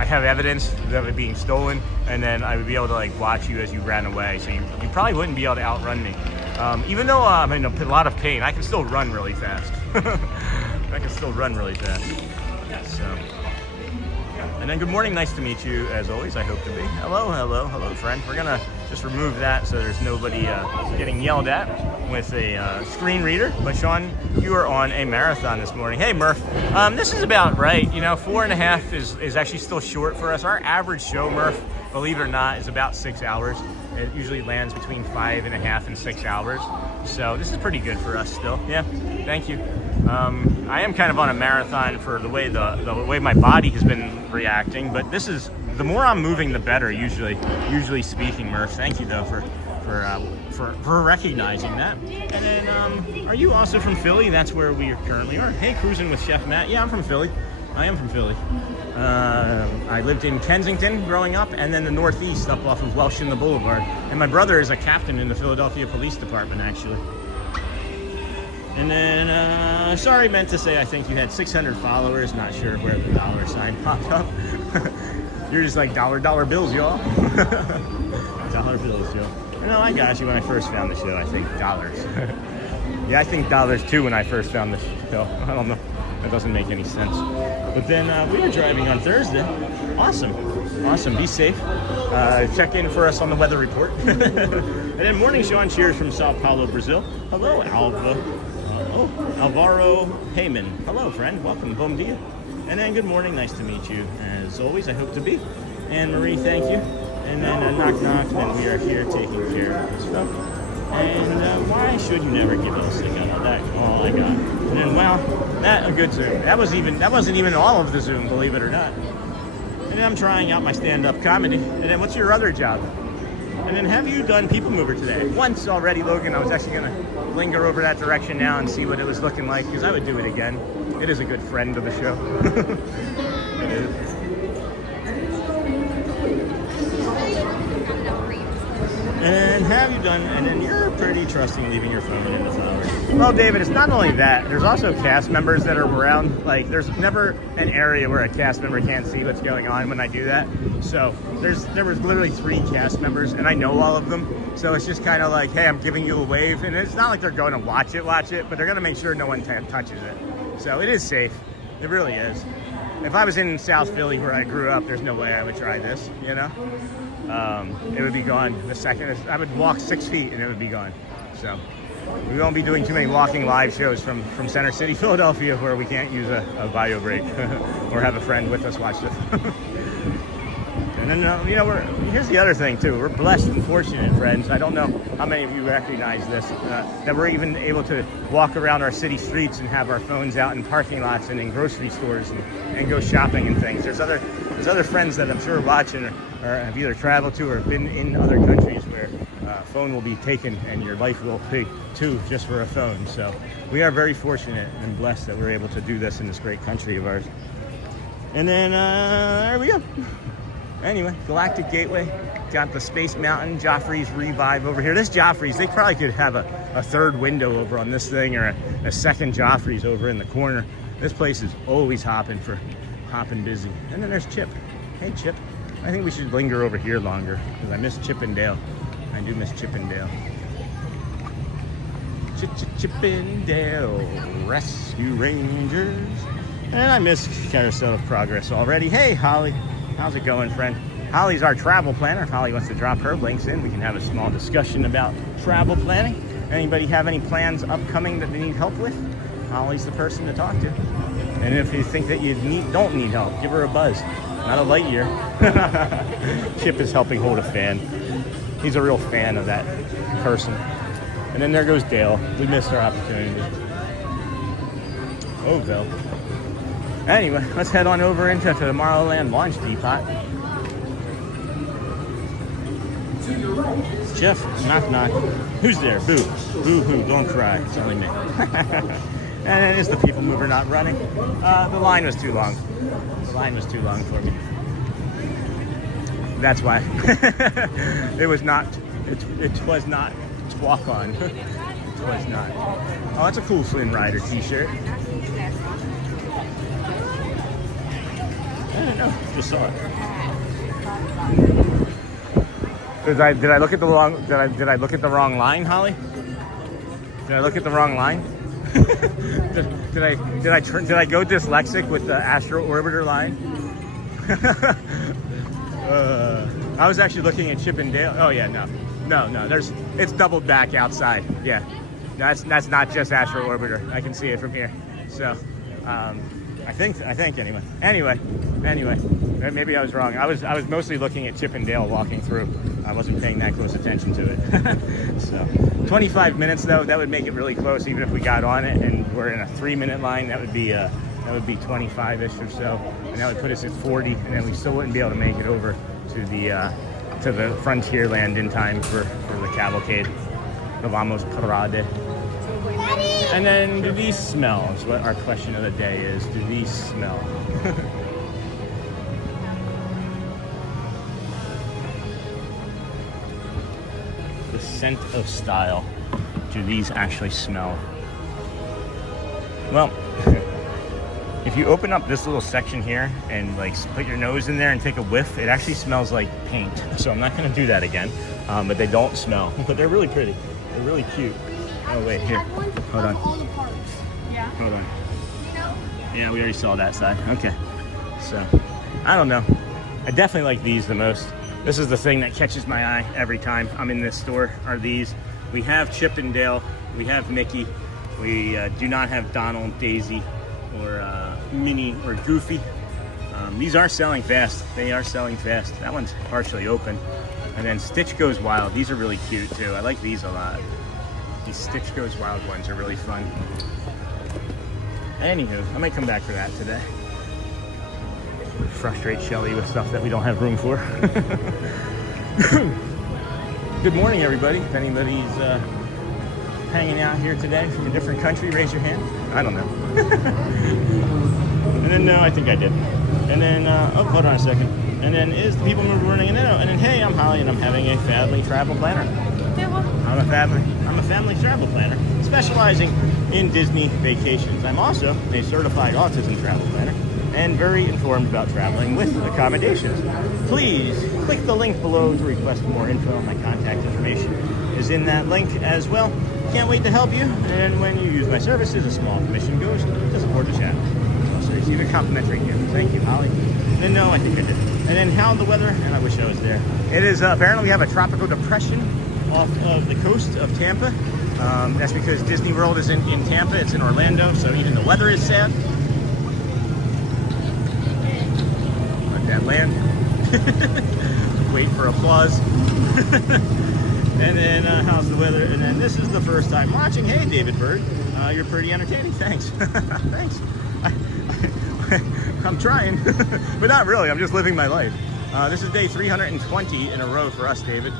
have evidence of it being stolen, and then I would be able to like watch you as you ran away. So you probably wouldn't be able to outrun me. Even though I'm in a lot of pain, I can still run really fast. I can still run really fast. So. And then good morning, nice to meet you as always, I hope to be. Hello, hello, hello friend. We're gonna just remove that so there's nobody getting yelled at with a screen reader. But Sean, you are on a marathon this morning. Hey Murph, this is about right. You know, 4.5 is actually still short for us. Our average show, Murph, believe it or not, is about 6 hours. It usually lands between 5.5 and 6 hours. So this is pretty good for us still. Yeah, thank you. I am kind of on a marathon for the way the way my body has been reacting, but this is, the more I'm moving, the better. Usually speaking, Murph. Thank you though for recognizing that. And then, are you also from Philly? That's where we currently are. Hey, cruising with Chef Matt. Yeah, I'm from Philly. I am from Philly. I lived in Kensington growing up, and then the Northeast up off of Welsh and the Boulevard. And my brother is a captain in the Philadelphia Police Department, actually. And then, sorry, meant to say I think you had 600 followers. Not sure where the dollar sign popped up. You're just like dollar bills, y'all. Dollar bills, y'all. No, I got you when I first found the show. I think dollars. Yeah, I think dollars too when I first found the show. I don't know. That doesn't make any sense. But then we were driving on Thursday. Awesome. Be safe. Check in for us on the weather report. And then morning show on cheers from Sao Paulo, Brazil. Hello, Alvaro Heyman. Hello, friend. Welcome. Bom dia. And then good morning. Nice to meet you. As always, I hope to be. Anne Marie, thank you. And then knock knock. Then we are here taking care of this stuff. And why should you never give us a gun? That's all I got. And then a good Zoom. That wasn't even all of the Zoom, believe it or not. And then I'm trying out my stand-up comedy. And then what's your other job? And then have you done PeopleMover today? Once already, Logan. I was actually gonna linger over that direction now and see what it was looking like, because I would do it again. It is a good friend of the show. It is. And have you done, and then you're pretty trusting leaving your phone in the flowers. Well, David, it's not only that, there's also cast members that are around. Like, there's never an area where a cast member can't see what's going on when I do that. So there was literally 3 cast members, and I know all of them. So it's just kind of like, hey, I'm giving you a wave. And it's not like they're going to watch it, but they're going to make sure no one touches it. So it is safe. It really is. If I was in South Philly where I grew up, there's no way I would try this, you know? It would be gone the second. I would walk 6 feet and it would be gone. So we won't be doing too many walking live shows from Center City, Philadelphia, where we can't use a bio break or have a friend with us watch this. And then, here's the other thing too. We're blessed and fortunate, friends. I don't know how many of you recognize this, that we're even able to walk around our city streets and have our phones out in parking lots and in grocery stores and go shopping and things. There's other friends that I'm sure are watching or have either traveled to or been in other countries where a phone will be taken and your life will pay too just for a phone. So we are very fortunate and blessed that we're able to do this in this great country of ours. And then there we go. Anyway, Galactic Gateway, got the Space Mountain, Joffrey's Revive over here. This Joffrey's, they probably could have a third window over on this thing or a second Joffrey's over in the corner. This place is always hopping busy. And then there's Chip. Hey, Chip. I think we should linger over here longer because I miss Chip and Dale. I do miss Chip and Dale. Chip and Dale Rescue Rangers. And I miss Carousel of Progress already. Hey, Holly. How's it going, friend? Holly's our travel planner. If Holly wants to drop her links in, we can have a small discussion about travel planning. Anybody have any plans upcoming that they need help with? Holly's the person to talk to. And if you think that you don't need help, give her a buzz. Not a light year. Chip is helping hold a fan. He's a real fan of that person. And then there goes Dale. We missed our opportunity. Oh, Bill. Anyway, let's head on over into the Tomorrowland launch depot. Jeff, knock knock. Who's there? Boo. Boo hoo, don't cry. It's only me. And is the people mover not running? The line was too long. The line was too long for me. That's why. It was not walk on. It was not. Oh, that's a cool Flynn Rider t-shirt. I don't know. Just saw it. Did I look at the wrong? Did I look at the wrong line, Holly? Did I look at the wrong line? did I go dyslexic with the Astro Orbiter line? I was actually looking at Chip and Dale. Oh yeah, no. It's doubled back outside. Yeah, that's not just Astro Orbiter. I can see it from here. So, I think anyway. Anyway, maybe I was wrong. I was mostly looking at Chip and Dale walking through. I wasn't paying that close attention to it. So, 25 minutes though, that would make it really close. Even if we got on it and we're in a 3-minute line, that would be 25-ish or so, and that would put us at 40, and then we still wouldn't be able to make it over to the Frontierland in time for the Cavalcade. The Vamos Parade. And then, do these smell? Is what our question of the day is. Do these smell? The scent of style. Do these actually smell? Well, if you open up this little section here and like put your nose in there and take a whiff, it actually smells like paint. So I'm not going to do that again. But they don't smell. But they're really pretty. They're really cute. Oh wait, here. Hold on. Yeah. Hold on. Yeah, we already saw that side. Okay. So, I don't know. I definitely like these the most. This is the thing that catches my eye every time I'm in this store, are these. We have Chip and Dale. We have Mickey. We do not have Donald, Daisy, or Minnie, or Goofy. These are selling fast. They are selling fast. That one's partially open. And then Stitch Goes Wild. These are really cute too. I like these a lot. These Stitch Goes Wild ones are really fun. Anywho, I might come back for that today. Frustrate Shelly with stuff that we don't have room for. Good morning, everybody. If anybody's hanging out here today from a different country, raise your hand. I don't know. And then, no, I think I did. And then, oh, hold on a second. And then, is the PeopleMover running? And then, hey, I'm Holly, and I'm having a family travel planner. I'm a family travel planner, specializing in Disney vacations. I'm also a certified autism travel planner and very informed about traveling with accommodations. Please click the link below to request more info. My contact information is in that link as well. Can't wait to help you. And when you use my services, a small commission goes to support the channel. So receive a complimentary gift. Thank you, Holly. And no, I think I did. And then how the weather, and I wish I was there. It is apparently we have a tropical depression off of the coast of Tampa. That's because Disney World is in Tampa. It's in Orlando, so even the weather is sad. Let that land. Wait for applause. And then how's the weather? And then this is the first time watching. Hey, David Bird, you're pretty entertaining. Thanks. Thanks. I'm trying, but not really. I'm just living my life. This is day 320 in a row for us, David.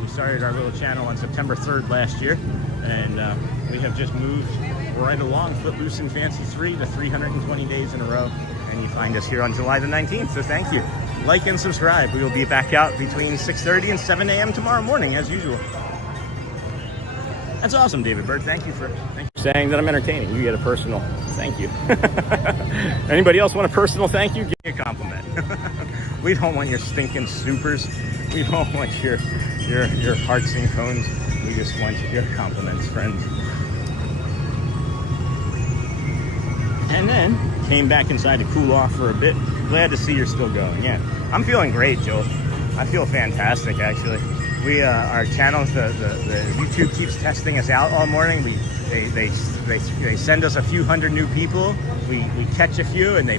We started our little channel on September 3rd last year, and we have just moved right along, footloose and fancy-free, to 320 days in a row. And you find us here on July the 19th, so thank you. Like and subscribe. We will be back out between 6:30 and 7 a.m. tomorrow morning, as usual. That's awesome, David Bird. Thank you for saying that I'm entertaining. You get a personal thank you. Anybody else want a personal thank you? Give me a compliment. We don't want your stinking supers. We don't want your hearts and cones. We just want your compliments, friends. And then came back inside to cool off for a bit. Glad to see you're still going. Yeah, I'm feeling great, Joel. I feel fantastic, actually. We our channels, the YouTube keeps testing us out all morning. They send us a few hundred new people. We catch a few and we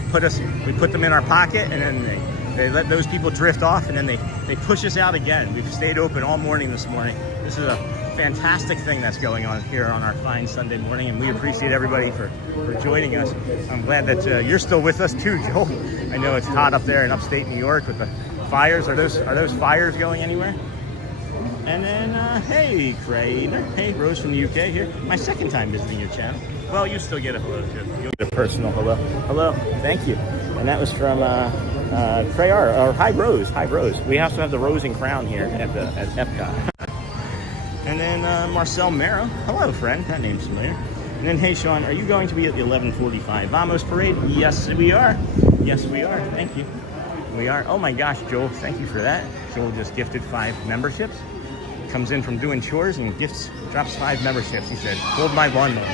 put them in our pocket, and then they let those people drift off, and then they push us out again. We've stayed open all morning this morning. This is a fantastic thing that's going on here on our fine Sunday morning, and we appreciate everybody for joining us. I'm glad that you're still with us too, Joel. I know it's hot up there in upstate New York with the fires. Are those fires going anywhere? And then, hey, Craig. Hey, Rose from the UK here. My second time visiting your channel. Well, you still get a hello, too. You'll get a personal hello. Hello, thank you. And that was from Crayar, or Hi Rose. Hi Rose. We also have the Rose and Crown here at Epcot. And then Marcel Mero. Hello, friend. That name's familiar. And then, hey, Sean, are you going to be at the 11:45 Vamos Parade? Yes, we are. Yes, we are. Thank you. We are. Oh, my gosh, Joel, thank you for that. Joel just gifted 5 memberships. Comes in from doing chores and drops 5 memberships. He said, hold my lawnmower.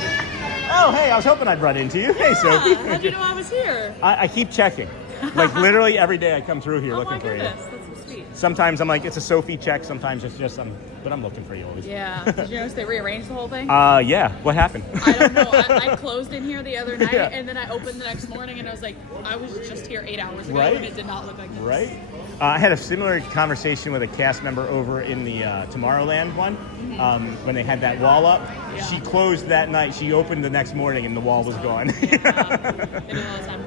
Oh, hey, I was hoping I'd run into you. Hey, Sophie. How do you know I was here? I keep checking. Like, literally every day I come through here looking for you. That's so sweet. Sometimes I'm like, it's a Sophie check. Sometimes it's just but I'm looking for you always. Yeah. Did you notice they rearranged the whole thing? Yeah. What happened? I don't know. I closed in here the other night, and then I opened the next morning, and I was like, I was just here 8 hours ago, Right? and it did not look like this. Right? I had a similar conversation with a cast member over in the Tomorrowland one, when they had that wall up. Yeah. She closed that night. She opened the next morning, and the wall was gone. They do all the time.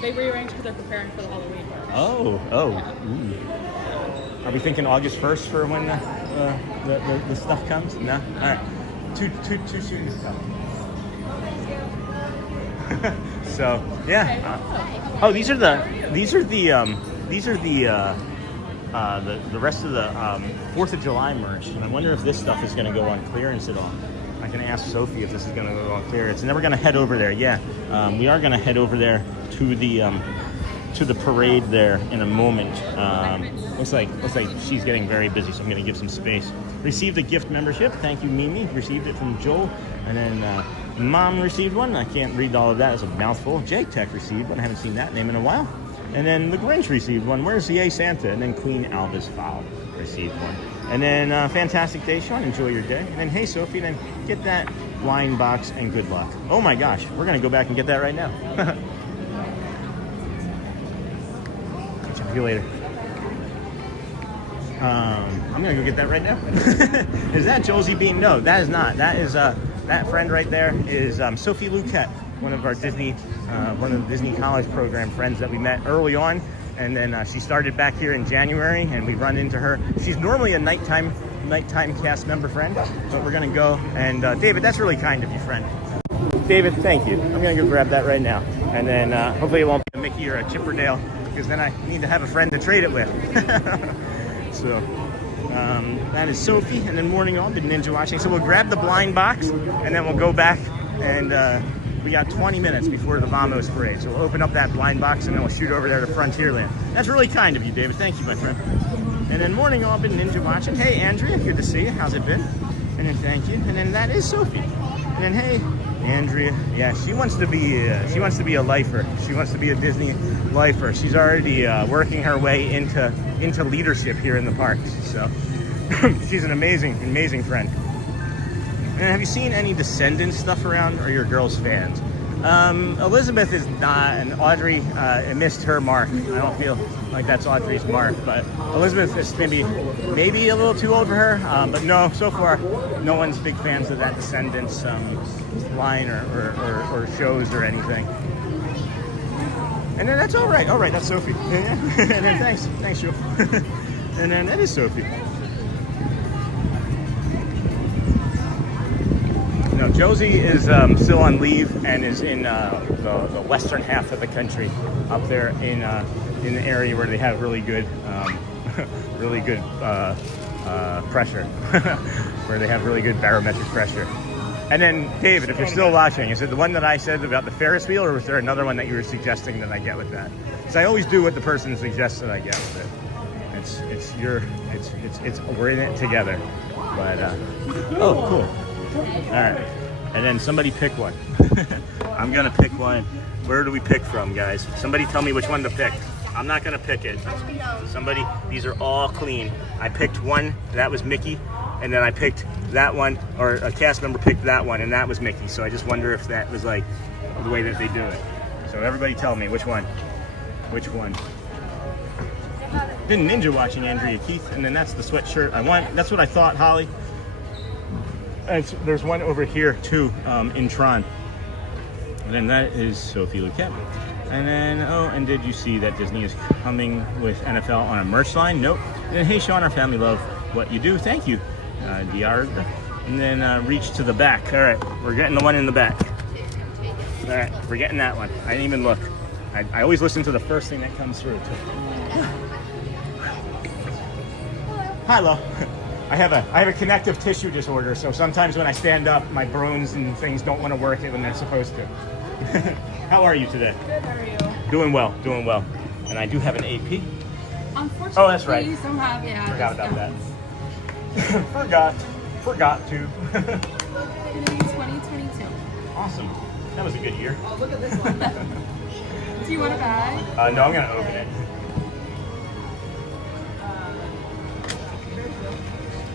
They rearranged because they're preparing for the Halloween. Oh. Yeah. Ooh. Are we thinking August 1st for when the stuff comes? No? All right. Too soon to tell. So, yeah. These are the rest of the 4th of July merch. And I wonder if this stuff is going to go on clearance at all. I can ask Sophie if this is going to go on clearance. And then we're going to head over there. Yeah, we are going to head over there to the parade there in a moment. Looks like she's getting very busy, so I'm going to give some space. Received a gift membership. Thank you, Mimi. Received it from Joel. And then Mom received one. I can't read all of that. It's a mouthful. J-Tech received one. I haven't seen that name in a while. And then the Grinch received one. Where's the A Santa? And then Queen Alba's Fowl received one. And then fantastic day, Sean. Enjoy your day. And then hey, Sophie, then get that wine box and good luck. Oh my gosh, we're gonna go back and get that right now. Catch up with you later. I'm gonna go get that right now. Is that Josie Bean? No, that is not. That is that friend right there is Sophie Luquette, one of our Disney, one of the Disney College Program friends that we met early on. And then she started back here in January, and we run into her. She's normally a nighttime cast member friend, but we're gonna go. And David, that's really kind of you, friend. David, thank you. I'm gonna go grab that right now, and then hopefully it won't be a Mickey or a Chipperdale, because then I need to have a friend to trade it with. So that is Sophie, and then morning on been ninja watching. So we'll grab the blind box, and then we'll go back and. We got 20 minutes before the Vamos Parade, so we'll open up that blind box and then we'll shoot over there to Frontierland. That's really kind of you, David. Thank you, my friend. And then morning all been ninja watching. Hey, Andrea, good to see you. How's it been? And then thank you. And then that is Sophie. And then hey, Andrea. Yeah, she wants to be a lifer. She wants to be a Disney lifer. She's already working her way into leadership here in the parks. So she's an amazing friend. And have you seen any Descendants stuff around, or are your girls fans? Elizabeth is not, and Audrey missed her mark. I don't feel like that's Audrey's mark, but Elizabeth is maybe a little too old for her. But no, so far, no one's big fans of that Descendants line or shows or anything. And then that's all right. All right, that's Sophie. Yeah. And then thanks, Joe. And then that is Sophie. No, Josie is still on leave and is in the western half of the country, up there in the area where they have really good pressure, where they have really good barometric pressure. And then, David, if you're still watching, is it the one that I said about the Ferris wheel, or was there another one that you were suggesting that I get with that? Because I always do what the person suggests that I get with it. We're in it together. But oh, cool. All right, and then somebody pick one. I'm gonna pick one. Where do we pick from, guys? Somebody tell me which one to pick. I'm not gonna pick it. Somebody, these are all clean. I picked one, that was Mickey, and then I picked that one, or a cast member picked that one, and that was Mickey. So I just wonder if that was like the way that they do it. So everybody tell me which one. Which one? Been ninja watching Andrea Keith, and then that's the sweatshirt I want. That's what I thought, Holly. And there's one over here too, in Tron. And then that is Sophie Luquette. And then, oh, and did you see that Disney is coming with NFL on a merch line? Nope. And then, hey, Sean, our family love what you do. Thank you, Diarga. And then reach to the back. All right, we're getting the one in the back. All right, we're getting that one. I didn't even look. I always listen to the first thing that comes through. Hello. I have a connective tissue disorder, so sometimes when I stand up, my bones and things don't want to work when they're supposed to. How are you today? Good, how are you? Doing well, doing well. And I do have an AP. Unfortunately, oh, that's right. You don't have, yeah. Forgot about that. Forgot to. 2022. Awesome. That was a good year. Oh, look at this one. Do you want a bag? No, I'm gonna open it.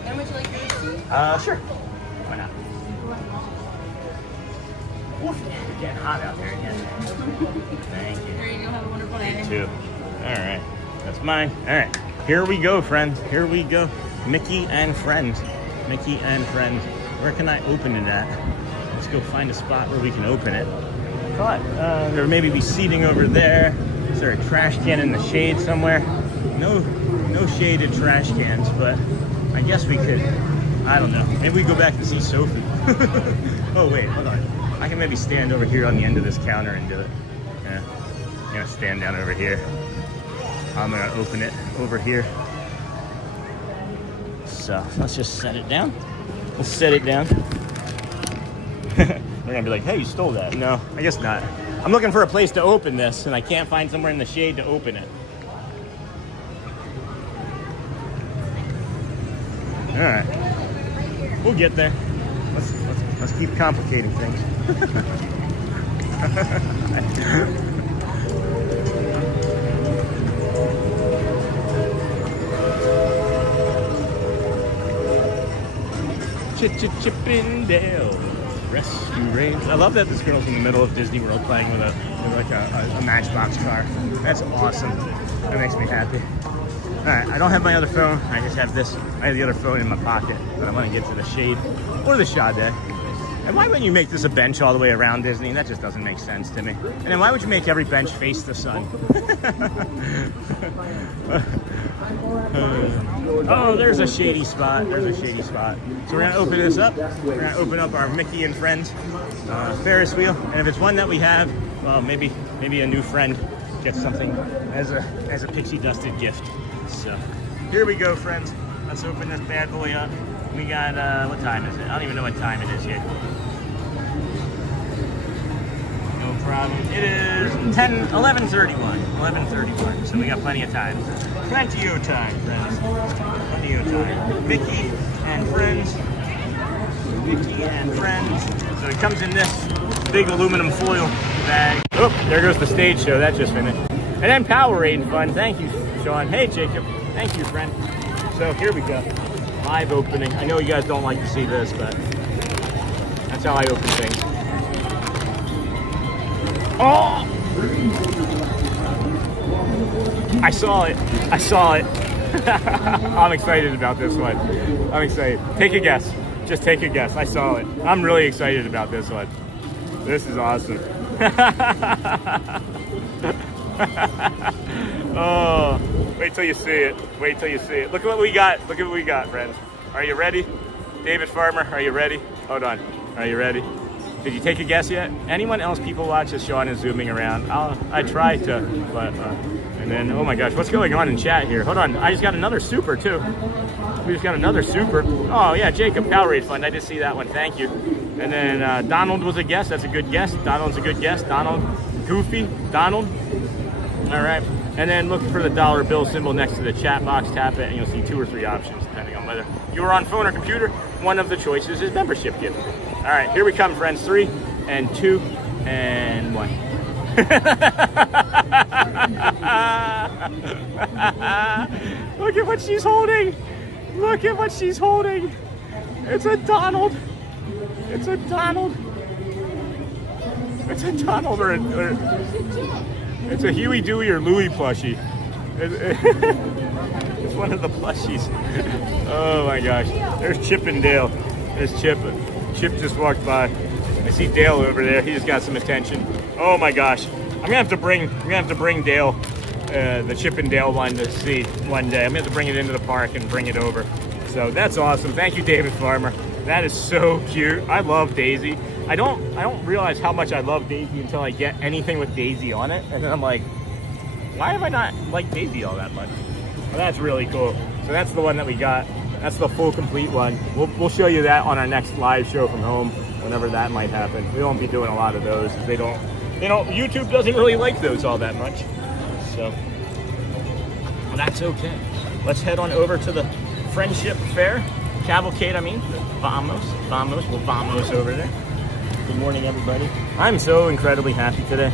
And would you like your receipt? Sure. Why not? Oof, it's getting hot out there again. Thank you. There you go. Have a wonderful day. You too. All right. That's mine. All right. Here we go, friends. Here we go. Mickey and Friends. Mickey and Friends. Where can I open it at? Let's go find a spot where we can open it. I thought there maybe be seating over there. Is there a trash can in the shade somewhere? No shaded trash cans, but I guess we could. I don't know. Maybe we go back to see Sophie. Oh wait, hold on. I can maybe stand over here on the end of this counter and do it. Yeah. I'm gonna stand down over here. I'm gonna open it over here. So let's just set it down. Let's set it down. They're gonna be like, hey, you stole that. No, I guess not. I'm looking for a place to open this and I can't find somewhere in the shade to open it. All right, we'll get there. Let's keep complicating things. Chippendale Rescue Range. I love that this girl's in the middle of Disney World playing with a Matchbox car. That's awesome. That makes me happy. All right, I don't have my other phone. I just have this. I have the other phone in my pocket, but I want to get to the shade or the Sade. And why wouldn't you make this a bench all the way around Disney? That just doesn't make sense to me. And then why would you make every bench face the sun? Oh, there's a shady spot. There's a shady spot. So we're gonna open this up. We're gonna open up our Mickey and Friends Ferris wheel. And if it's one that we have, well, maybe a new friend gets something as a pixie dusted gift. So here we go, friends. Let's open this bad boy up. We got, what time is it? I don't even know what time it is yet. No problem. It is 11:31. 11:31. So we got plenty of time. Plenty of time, friends. Plenty of time. Mickey and Friends. Mickey and Friends. So it comes in this big aluminum foil bag. Oh, there goes the stage show. That just finished. And then Powerade fun. Thank you, Sean. Hey, Jacob. Thank you, friend. So here we go. Live opening. I know you guys don't like to see this, but that's how I open things. Oh! I saw it. I saw it. I'm excited about this one. I'm excited. Take a guess. Just take a guess. I saw it. I'm really excited about this one. This is awesome. Oh, wait till you see it. Wait till you see it. Look at what we got. Look at what we got, friends. Are you ready? David Farmer, are you ready? Hold on. Are you ready? Did you take a guess yet? Anyone else people watch as Sean is zooming around? I tried to, but, and then, oh my gosh, what's going on in chat here? Hold on, I just got another super too. We just got another super. Oh yeah, Jacob, Powerade Fund, I just see that one, thank you. And then Donald was a guess. That's a good guess. Donald's a good guess. Donald, Goofy, Donald. All right. And then look for the dollar bill symbol next to the chat box. Tap it, and you'll see 2 or 3 options, depending on whether you are on phone or computer. One of the choices is membership gift. All right, here we come, friends. 3 and 2 and 1. Look at what she's holding. Look at what she's holding. It's a Donald. It's a Donald. It's a Donald or it's a Huey, Dewey, or Louie plushie. It's one of the plushies. Oh my gosh. There's Chip and Dale. There's Chip. Chip just walked by. I see Dale over there. He just got some attention. Oh my gosh. I'm gonna have to bring Dale, the Chip and Dale one to see one day. I'm gonna have to bring it into the park and bring it over. So that's awesome. Thank you, David Farmer. That is so cute. I love Daisy. I don't realize how much I love Daisy until I get anything with Daisy on it, and then I'm like, why have I not liked Daisy all that much? Well, that's really cool. So that's the one that we got. That's the full complete one. We'll show you that on our next live show from home, whenever that might happen. We won't be doing a lot of those. They don't, YouTube doesn't really like those all that much. So well, that's okay. Let's head on over to the Friendship Faire. Cavalcade, I mean. Vamos. We'll vamos over there. Good morning, everybody. I'm so incredibly happy today.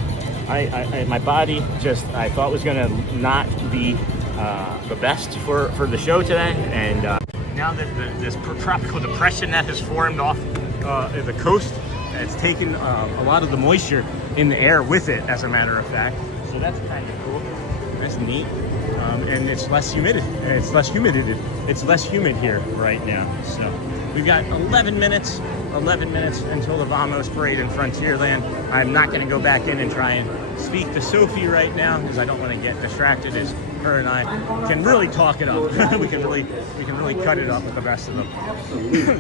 My body just, I thought was gonna not be the best for the show today. And now that this tropical depression that has formed off the coast, it's taken a lot of the moisture in the air with it, as a matter of fact. So that's kind of cool. That's neat. And it's less humid. It's less humid here right now. So we've got 11 minutes until the Vamos parade in Frontierland. I'm not going to go back in and try and speak to Sophie right now because I don't want to get distracted, as her and I can really talk it up. we can really cut it up with the rest of them.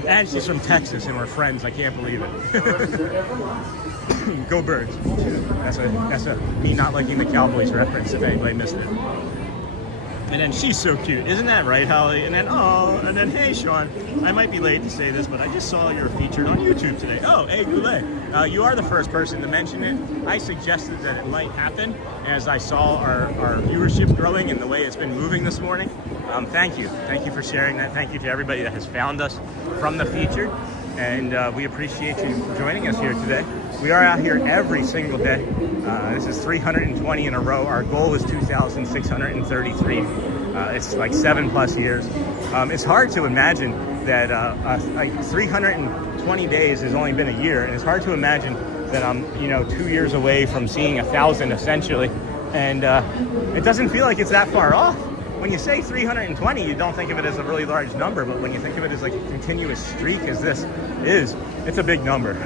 And she's from Texas and we're friends. I can't believe it. Go Birds. That's a me not liking the Cowboys reference, if anybody missed it. And then she's so cute, isn't that right, Holly? And then hey, Sean, I might be late to say this, but I just saw you're featured on YouTube today. Oh, hey, Goulet, you are the first person to mention it. I suggested that it might happen as I saw our viewership growing and the way it's been moving this morning. Thank you for sharing that. Thank you to everybody that has found us from the featured, and we appreciate you joining us here today. We are out here every single day. This is 320 in a row. Our goal is 2,633. It's like 7+ years. It's hard to imagine that like 320 days has only been a year, and it's hard to imagine that I'm 2 years away from seeing 1,000 essentially, and it doesn't feel like it's that far off. When you say 320, you don't think of it as a really large number, but when you think of it as like a continuous streak as this is, it's a big number.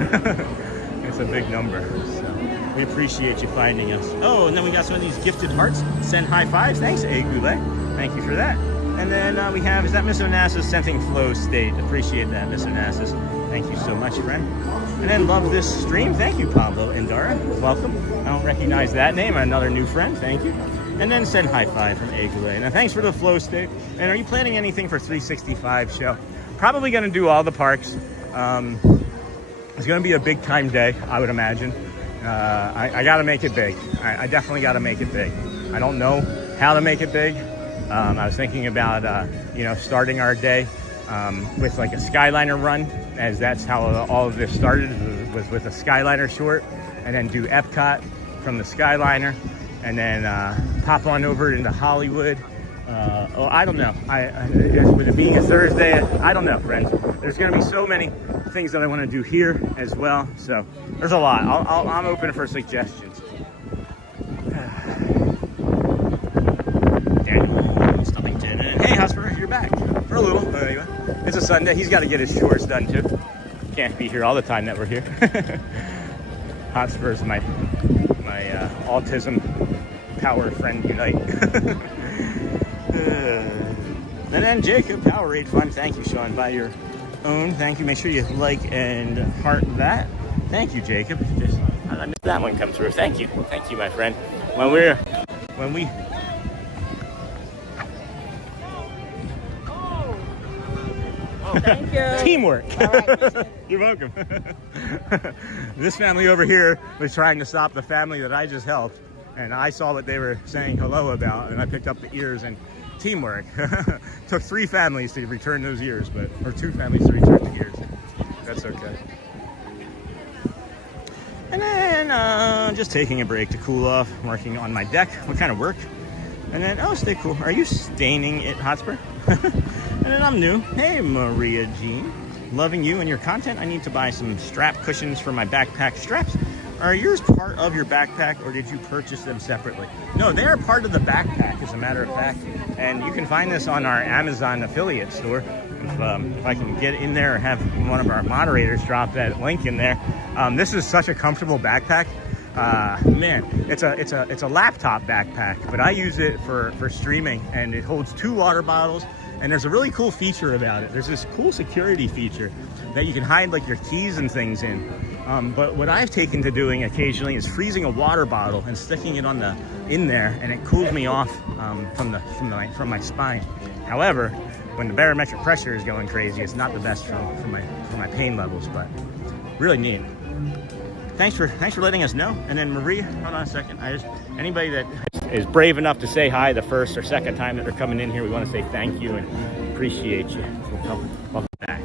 It's a big number. So we appreciate you finding us. Oh, and then we got some of these gifted hearts. Send high fives. Thanks, A. Goulet. Thank you for that. And then we have, is that Miss Onassis sending flow state? Appreciate that, Miss Onassis. Thank you so much, friend. And then love this stream. Thank you, Pablo Indara. Welcome. I don't recognize that name. Another new friend. Thank you. And then send high five from A. Goulet. Now, thanks for the flow state. And are you planning anything for 365 show? Probably going to do all the parks. It's going to be a big time day, I would imagine. I got to make it big. I definitely got to make it big. I don't know how to make it big. I was thinking about, starting our day with like a Skyliner run, as that's how all of this started, was with a Skyliner short, and then do Epcot from the Skyliner, and then pop on over into Hollywood. I don't know. With it being a Thursday, I don't know, friends. There's going to be so many things that I want to do here as well. So there's a lot. I'm open for suggestions. Daniel Stubbington. And hey, Hosper, you're back for a little. Anyway, it's a Sunday. He's got to get his chores done too. Can't be here all the time that we're here. Hotspur's my autism power friend unite. And then Jacob, Powerade Fun. Thank you, Sean. By your own. Thank you. Make sure you like and heart that. Thank you, Jacob. I missed that one come through. Thank you, my friend. When we. Thank you. Teamwork. All right. You're welcome. This family over here was trying to stop the family that I just helped, and I saw what they were saying hello about, and I picked up the ears, and teamwork. Took 3 families to return those ears, or 2 families to return the ears. That's okay. And then just taking a break to cool off, working on my deck. What kind of work? And then, oh, stay cool. Are you staining it, Hotspur? And then I'm new. Hey, Maria Jean. Loving you and your content. I need to buy some strap cushions for my backpack straps. Are yours part of your backpack, or did you purchase them separately? No, they are part of the backpack, as a matter of fact. And you can find this on our Amazon affiliate store. If I can get in there or have one of our moderators drop that link in there. This is such a comfortable backpack. Man, it's a laptop backpack, but I use it for streaming, and it holds 2 water bottles. And there's a really cool feature about it. There's this cool security feature that you can hide like your keys and things in. But what I've taken to doing occasionally is freezing a water bottle and sticking it in there, and it cools me off from my spine. However, when the barometric pressure is going crazy, it's not the best for my pain levels, but really neat. Thanks for letting us know. And then Maria, hold on a second. Anybody that is brave enough to say hi the first or second time that they're coming in here, we want to say thank you and appreciate you. Welcome back.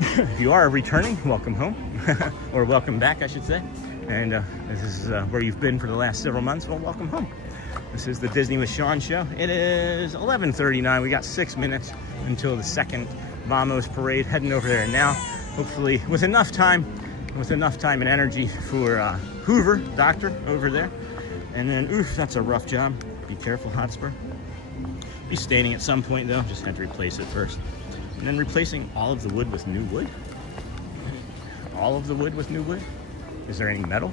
If you are returning, welcome home, or welcome back, I should say. And this is where you've been for the last several months. Well, welcome home. This is the Disney with Sean show. It is 11:39. We got 6 minutes until the second Vamos parade. Heading over there now. Hopefully, with enough time and energy for Hoover, Doctor, over there. And then, oof, that's a rough job. Be careful, Hotspur. Be staining at some point, though. Just had to replace it first. And then replacing all of the wood with new wood. All of the wood with new wood. Is there any metal?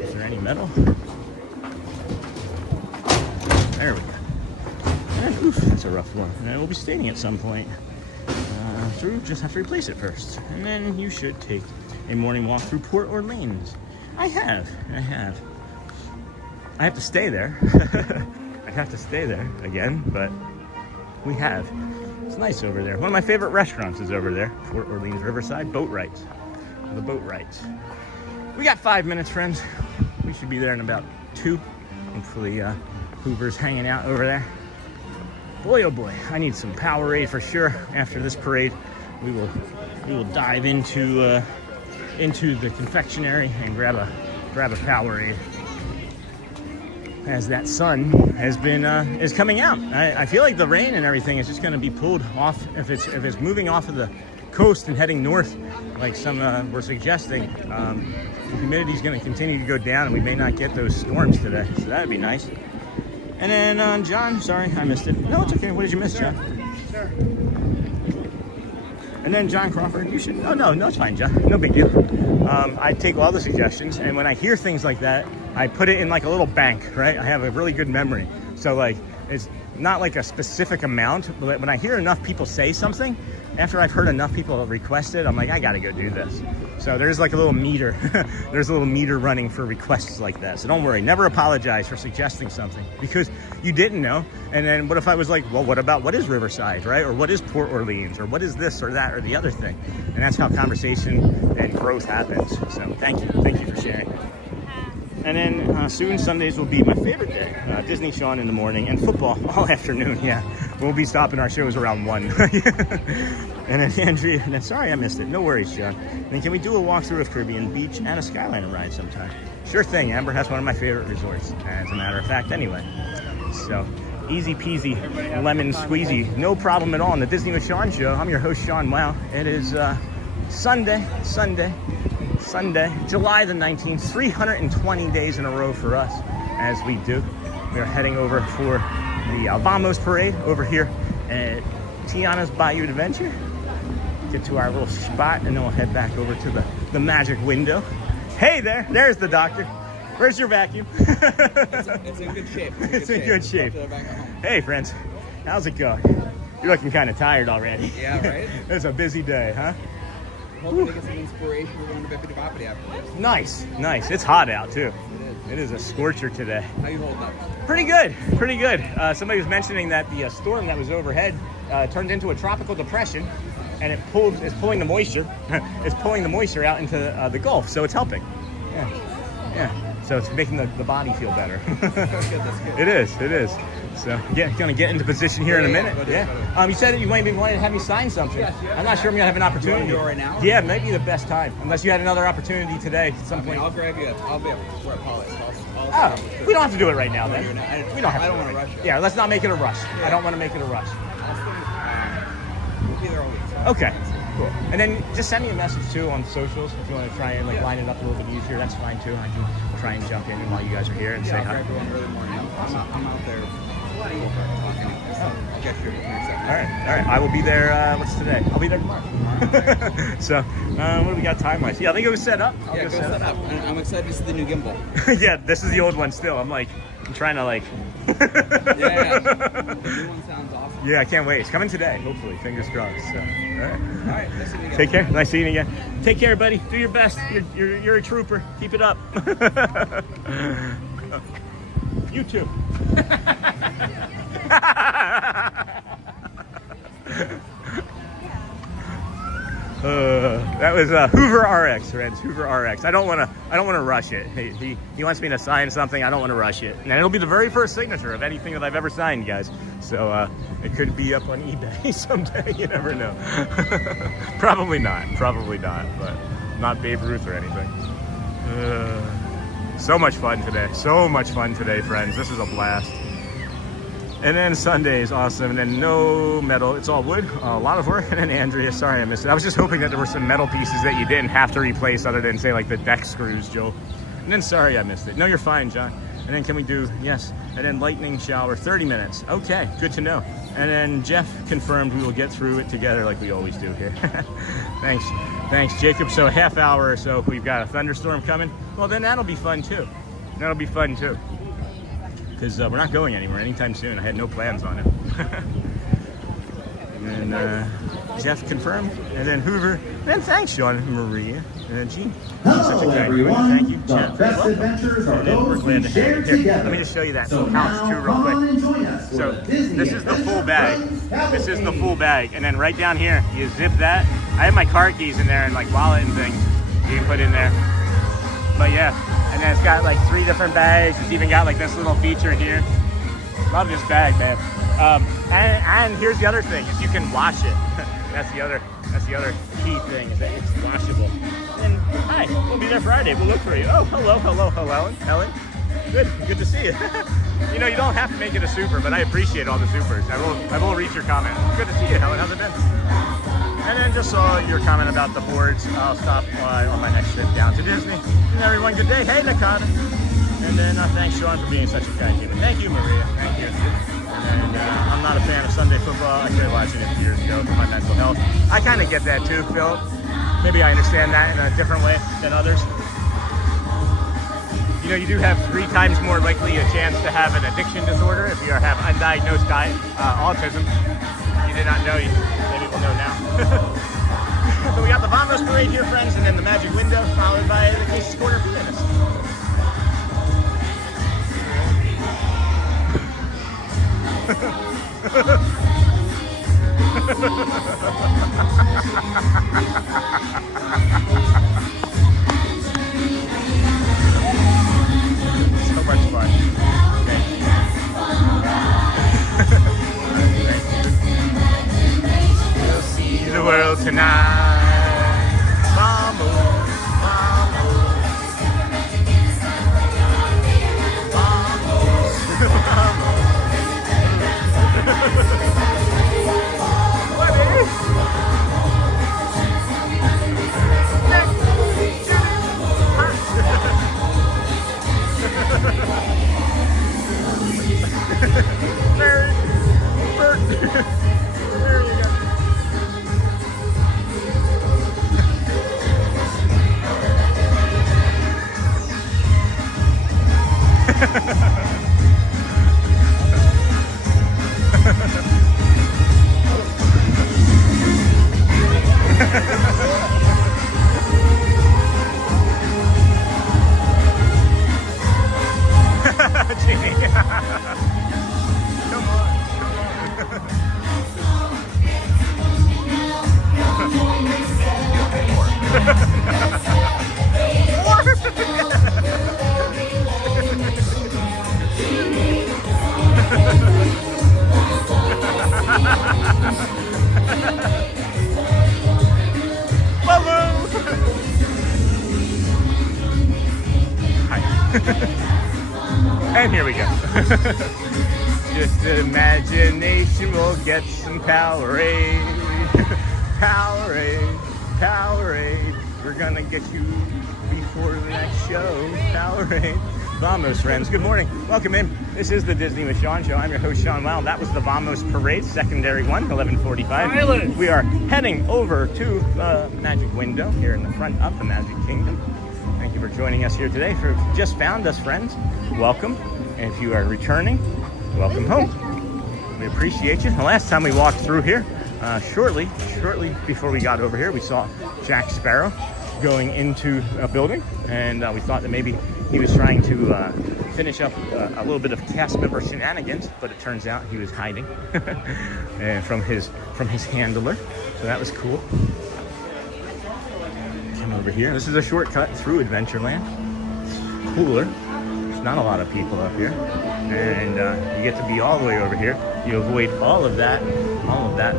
Is there any metal? There we go. And oof, that's a rough one. And then we'll be staining at some point. Just have to replace it first. And then you should take a morning walk through Port Orleans. I have to stay there. I have to stay there again, but we have. It's nice over there. One of my favorite restaurants is over there. Port Orleans Riverside. Boat rides. The boat rides. We got 5 minutes, friends. We should be there in about 2. Hopefully Hoover's hanging out over there. Boy, oh boy, I need some Powerade for sure. After this parade, we will dive into the confectionery and grab a Powerade, as that sun has been is coming out. I feel like the rain and everything is just going to be pulled off if it's moving off of the coast and heading north, like some were suggesting. The humidity is going to continue to go down, and we may not get those storms today, so that'd be nice. And then John, sorry, I missed it. No, it's okay. What did you miss, John? Sure. And then John Crawford, you should, no, it's fine, John. No big deal. I take all the suggestions, and when I hear things like that, I put it in like a little bank, right? I have a really good memory. So like, it's not like a specific amount, but when I hear enough people say something, after I've heard enough people request it, I'm like, I gotta go do this. So there's like a little meter. There's a little meter running for requests like that. So don't worry, never apologize for suggesting something because you didn't know. And then what if I was like, well, what is Riverside, right? Or what is Port Orleans? Or what is this or that or the other thing? And that's how conversation and growth happens. So thank you for sharing. And then soon Sundays will be my favorite day. Disney Sean in the morning and football all afternoon. Yeah, we'll be stopping our shows around 1. And then Andrea, and then sorry I missed it. No worries, Sean. Then can we do a walkthrough of Caribbean Beach and a Skyliner ride sometime? Sure thing, Amber. That's one of my favorite resorts, as a matter of fact, anyway. So easy peasy, lemon squeezy, no problem at all in the Disney with Sean show. I'm your host, Sean Wow. It is Sunday, July the 19th, 320 days in a row for us, as we do. We are heading over for the Vamos parade over here at Tiana's Bayou Adventure. Get to our little spot, and then we'll head back over to the magic window. Hey there's the doctor. Where's your vacuum? It's in good shape. It's in good shape. Hey friends, how's it going? You're looking kind of tired already. Yeah, right? It's a busy day, huh? Hoping to get some inspiration for going to Bippity Boppity after this. Nice. It's hot out too. It is a scorcher today. How you holding up? Pretty good. Somebody was mentioning that the storm that was overhead turned into a tropical depression, and it's pulling the moisture. It's pulling the moisture out into the Gulf, so it's helping. Yeah. So it's making the body feel better. That's good. It is. So gonna get into position here in a minute. You said that you might be wanting to have me sign something. Yes. I'm not sure I'm gonna have an opportunity. You want to do it right now? Yeah, maybe the best time. Unless you had another opportunity today at some point. I'll grab you. I'll be able to wear a polish. We don't have to do it right now then. We don't have to. I don't want to rush it. Yeah, let's not make it a rush. I don't want to make it a rush. We'll be there all week. So. Okay. Cool. And then just send me a message too on socials if you want to try and line it up a little bit easier. That's fine too. I can try and jump in while you guys are here and say hi. Early morning. I'm out there. I'll get you All right. I will be there. What's today? I'll be there tomorrow. So, what do we got time-wise? Yeah, I think it was set up. Go set up. I'm excited to see the new gimbal. Yeah, this is the old one still. I'm trying to Yeah, the new one sounds awesome. Yeah, I can't wait. It's coming today, hopefully. Fingers crossed. So, all right. Nice seeing you again. Take care. Nice seeing you again. Take care, buddy. Do your best. You're a trooper. Keep it up. You too. That was Hoover RX, friends. Hoover RX. I don't want to rush it. He wants me to sign something. I don't want to rush it, and it'll be the very first signature of anything that I've ever signed, guys. So it could be up on eBay someday. You never know. Probably not. But not Babe Ruth or anything. So much fun today, friends. This is a blast. And then Sunday is awesome. And then no metal. It's all wood. A lot of work. And then Andrea, sorry I missed it. I was just hoping that there were some metal pieces that you didn't have to replace other than, say, like the deck screws, Joel. And then sorry I missed it. No, you're fine, John. And then can we do, yes. And then lightning shower, 30 minutes. Okay, good to know. And then Jeff confirmed we will get through it together like we always do here. Thanks, Jacob. So a half hour or so, we've got a thunderstorm coming. Well, then that'll be fun too. Because we're not going anywhere anytime soon. I had no plans on it. And Jeff confirmed. And then Hoover. And then thanks, Sean, Maria, and Gene. Hello, everyone. Thank you, The Jeff. best adventures are those we share Here, together. let me just show you that So pouch now, too real come on quick. and join us for So the Disney this is the full Adventure bag. This is the Cavalcade. full bag. And then right down here, you zip that. I have my car keys in there and like wallet and things you can put in there. But yeah, and then it's got like 3 different bags. It's even got like this little feature here. Love this bag, man. And here's the other thing: is you can wash it. That's the other key thing, is that it's washable. And hi, we'll be there Friday. We'll look for you. Oh, hello, Helen. Good to see you. You know, you don't have to make it a super, but I appreciate all the supers. I will read your comment. Good to see you, Helen. How's it been? And then just saw your comment about the boards. I'll stop on my next trip down to Disney. And everyone, good day. Hey, Nakata. And then thanks, Sean, for being such a kind human. Thank you, Maria. Thank you. And I'm not a fan of Sunday football. I started watching it years ago for my mental health. I kind of get that too, Phil. Maybe I understand that in a different way than others. You know, you do have 3 times more likely a chance to have an addiction disorder if you have undiagnosed autism. If you did not know, you maybe will know now. So we got the Vamos Parade here, friends, and then the Magic Window, followed by the Cases Corner Pianist. So much fun. We'll see the world tonight. Vamos, And here we go. Just imagination will get some Powerade. Powerade, Powerade. We're gonna get you before the next show. Powerade. Vamos, friends. Good morning. Welcome in. This is the Disney with Sean Show. I'm your host, Sean Wow. That was the Vamos Parade, secondary one, 11:45. Silence. We are heading over to the Magic Window here in the front of the Magic Kingdom. Thank you for joining us here today. If you just found us, friends, welcome. And if you are returning, welcome home. We appreciate you. The last time we walked through here, shortly before we got over here, we saw Jack Sparrow going into a building, and we thought that maybe he was trying to finish up a little bit of cast member shenanigans, but it turns out he was hiding from his handler. So that was cool. Come over here. This is a shortcut through Adventureland. It's cooler. There's not a lot of people up here, and you get to be all the way over here. You avoid all of that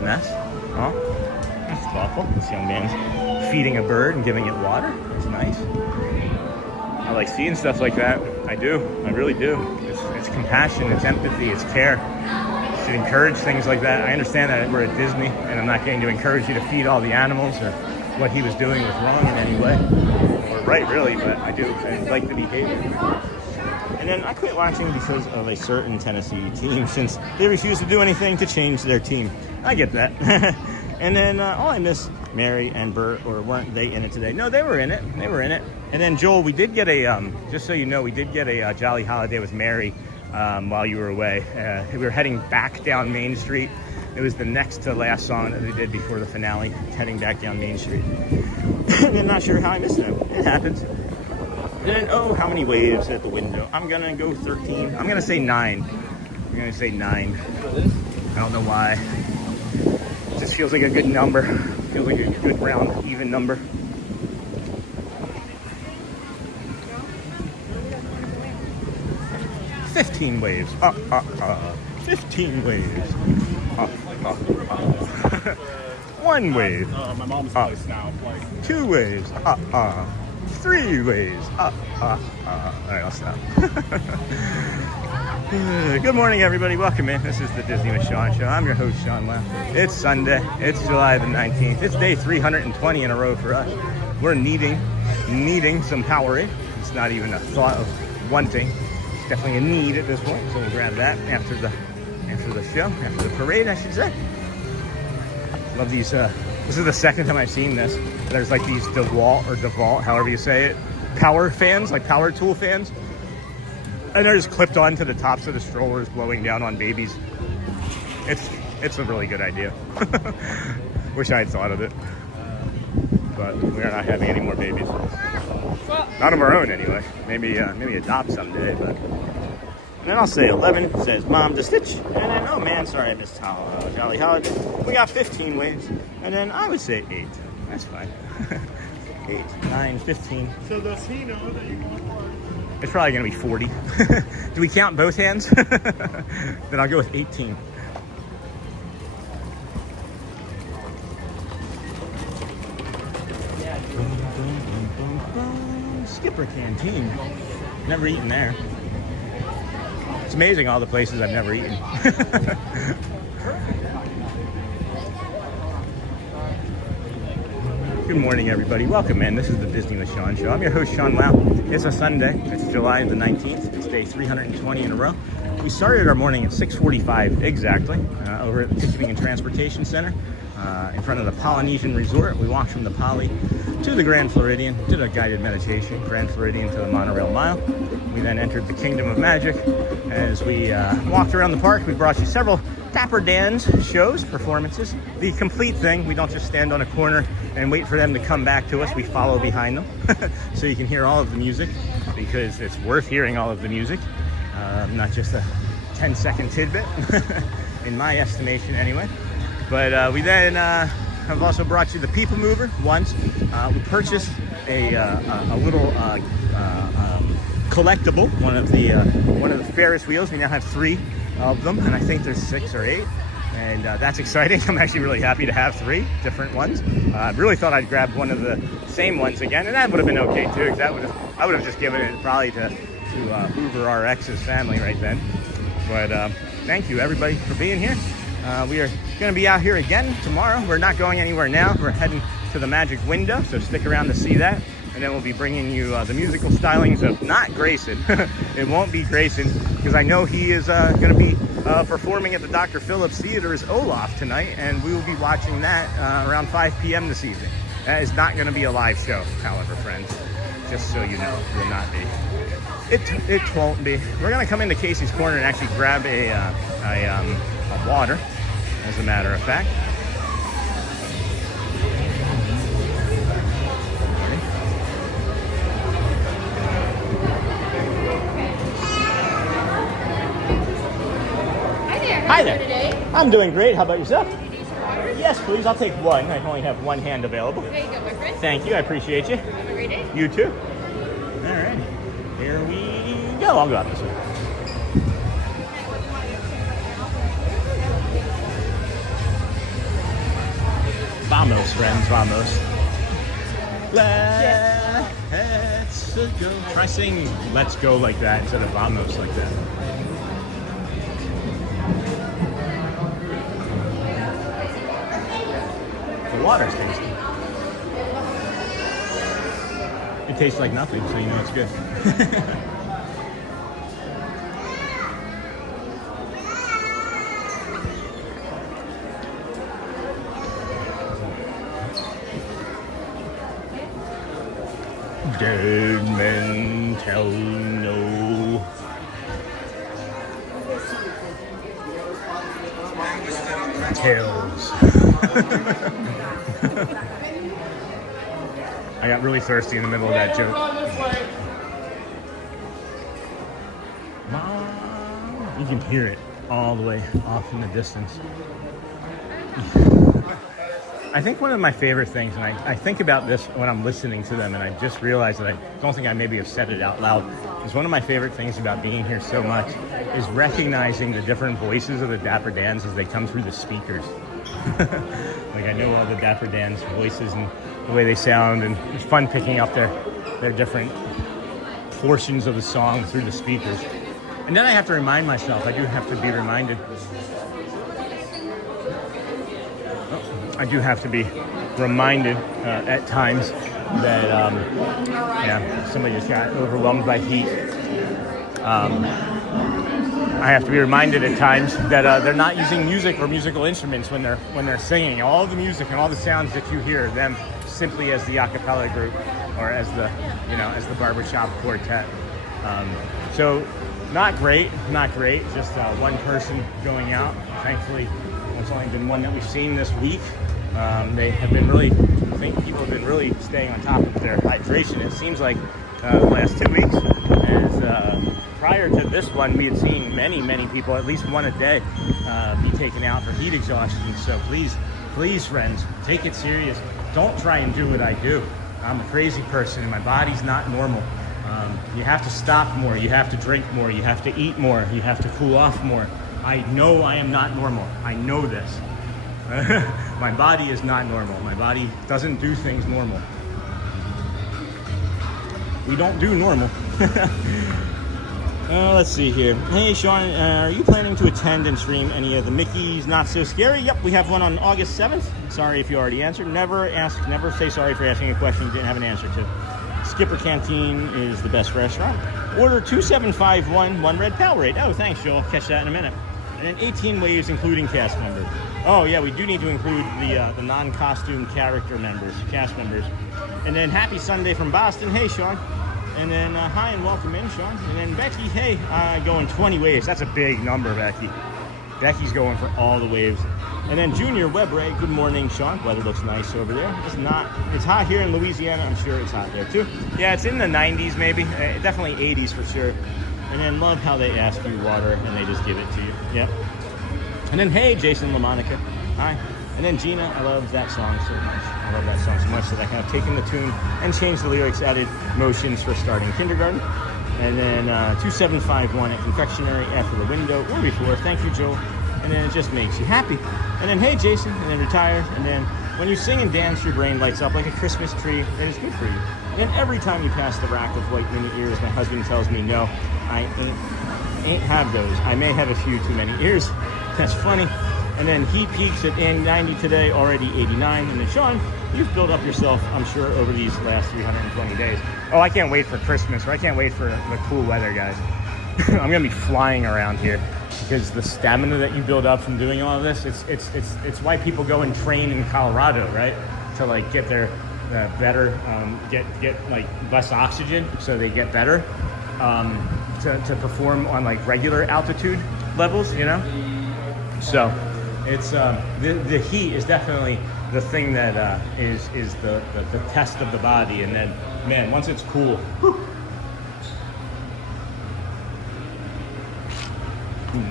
mess. Oh, that's thoughtful. This young man's feeding a bird and giving it water. That's nice. I like seeing stuff like that. I do. I really do. It's compassion, it's empathy, it's care. You should encourage things like that. I understand that we're at Disney, and I'm not going to encourage you to feed all the animals, or what he was doing was wrong in any way. Or right, really, but I do. I like the behavior. And then I quit watching because of a certain Tennessee team, since they refused to do anything to change their team. I get that. And then, I miss Mary and Bert, or weren't they in it today? No, they were in it. They were in it. And then, Joel, we did get a, just so you know, we did get a Jolly Holiday with Mary while you were away. We were heading back down Main Street. It was the next to last song that they did before the finale, heading back down Main Street. I'm not sure how I missed them. It happens. Then, how many waves at the window? I'm going to go 13. I'm going to say 9. I'm going to say 9. I don't know why. It just feels like a good number. Feels like a good round, even number. $15 waves. 15 waves. 1 wave. My mom's voice now. 2 waves. 3 waves. All right, I'll stop. Good morning, everybody. Welcome in. This is the Disney with Sean Show. I'm your host, Sean Wow. It's Sunday. It's July the 19th. It's day 320 in a row for us. We're needing some Powerade. It's not even a thought of wanting. It's definitely a need at this point. So we'll grab that after the show, after the parade, I should say. Love these. This is the second time I've seen this. There's like these DeWalt, however you say it, power fans, like power tool fans. And they're just clipped onto the tops of the strollers, blowing down on babies. It's a really good idea. Wish I had thought of it. But we're not having any more babies. Not of our own, anyway. Maybe adopt someday. But and then I'll say 11. Says Mom to Stitch. And then, oh man, sorry I missed Jolly Holiday. We got 15 waves. And then I would say 8. That's fine. 8, 9, 15. So does he know that you want more? It's probably going to be 40. Do we count both hands? Then I'll go with 18. Skipper Canteen. Never eaten there. It's amazing all the places I've never eaten. Good morning, everybody. Welcome in. This is the Disney with Sean Show. I'm your host, Sean Wow. It's a Sunday. It's July the 19th. It's day 320 in a row. We started our morning at 6:45 exactly over at the Ticketing and Transportation Center in front of the Polynesian Resort. We walked from the Poly to the Grand Floridian, did a guided meditation, Grand Floridian to the Monorail Mile. We then entered the Kingdom of Magic. As we walked around the park, we brought you several Dapper Dans shows, performances, the complete thing. We don't just stand on a corner and wait for them to come back to us. We follow behind them so you can hear all of the music, because it's worth hearing all of the music, not just a 10-second tidbit, in my estimation anyway. But we then have also brought you the PeopleMover once. We purchased a little collectible, one of the Ferris wheels. We now have 3 of them, and I think there's 6 or 8, and that's exciting. I'm actually really happy to have 3 different ones. I really thought I'd grab one of the same ones again, and that would have been okay too, because I would have just given it probably to Hoover RX's family right then. But thank you everybody for being here. We are going to be out here again tomorrow. We're not going anywhere now. We're heading to the Magic Window, so stick around to see that. And then we'll be bringing you the musical stylings of not Grayson. It won't be Grayson, because I know he is going to be performing at the Dr. Phillips Theater as Olaf tonight, and we will be watching that around 5 p.m. this evening. That is not going to be a live show, however, friends. Just so you know, it will not be. It won't be. We're going to come into Casey's Corner and actually grab a water, as a matter of fact. Hi there. Today? I'm doing great. How about yourself? Yes, please. I'll take one. I only have one hand available. There you go, my friend. Thank you. I appreciate you. Have a great day. You too. All right. Here we go. I'll go out this way. Vamos, friends. Vamos. Let's go. Try saying let's go like that instead of vamos like that. The water's tasty. It tastes like nothing, so you know it's good. Dead men tell no. Tales. I got really thirsty in the middle of that joke. Mom, you can hear it all the way off in the distance. I think one of my favorite things, and I think about this when I'm listening to them, and I just realized that I don't think I maybe have said it out loud, is one of my favorite things about being here so much is recognizing the different voices of the Dapper Dans as they come through the speakers. Like I know all the Dapper Dans voices and the way they sound, and it's fun picking up their different portions of the song through the speakers. And then I have to remind myself, I do have to be reminded. I do have to be reminded at times that, yeah, somebody just got overwhelmed by heat. I have to be reminded at times that they're not using music or musical instruments when they're singing. All the music and all the sounds that you hear, them simply as the a cappella group or as the barbershop quartet. So not great. Just one person going out. Thankfully, there's only been one that we've seen this week. They have been really, I think people have been really staying on top of their hydration. It seems like the last 2 weeks, as prior to this one, we had seen many people, at least one a day, be taken out for heat exhaustion. So please, friends, take it serious. Don't try and do what I do. I'm a crazy person and my body's not normal. You have to stop more. You have to drink more. You have to eat more. You have to cool off more. I know I am not normal. I know this. My body is not normal. My body doesn't do things normal. We don't do normal. Let's see here. Hey, Sean, are you planning to attend and stream any of the Mickey's Not So Scary? Yep, we have one on August 7th. Sorry if you already answered. Never say sorry for asking a question you didn't have an answer to. Skipper Canteen is the best restaurant. Order 2751, one red Powerade. Oh, thanks, Joel. Catch that in a minute. And then 18 waves, including cast members. Oh, yeah, we do need to include the non-costume character members, cast members. And then happy Sunday from Boston. Hey, Sean. And then hi and welcome in, Sean. And then Becky, hey, going 20 waves. That's a big number, Becky. Becky's going for all the waves. And then Junior Webray, good morning, Sean. Weather looks nice over there. It's hot here in Louisiana. I'm sure it's hot there too. Yeah, it's in the 90s maybe. Definitely 80s for sure. And then love how they ask you water and they just give it to you. Yep. And then hey, Jason LaMonica. Hi. And then Gina, I love that song so much. I love that song so much that I have taken the tune and changed the lyrics, added motions for starting kindergarten. And then 2751 at confectionery after the window or before. Thank you, Joel. And then it just makes you happy. And then hey, Jason, and then retired. And then when you sing and dance, your brain lights up like a Christmas tree. It is good for you. And every time you pass the rack of white mini ears, my husband tells me, no, I ain't have those. I may have a few too many ears. That's funny. And then he peaks at 90 today, already 89. And then Sean, you've built up yourself, I'm sure, over these last 320 days. Oh, I can't wait for Christmas, or I can't wait for the cool weather, guys. I'm gonna be flying around here because the stamina that you build up from doing all of this, it's why people go and train in Colorado, right? To like get their better, get like less oxygen so they get better to perform on like regular altitude levels, you know? So it's the heat is definitely the thing that is the test of the body. And then, man, once it's cool, whew,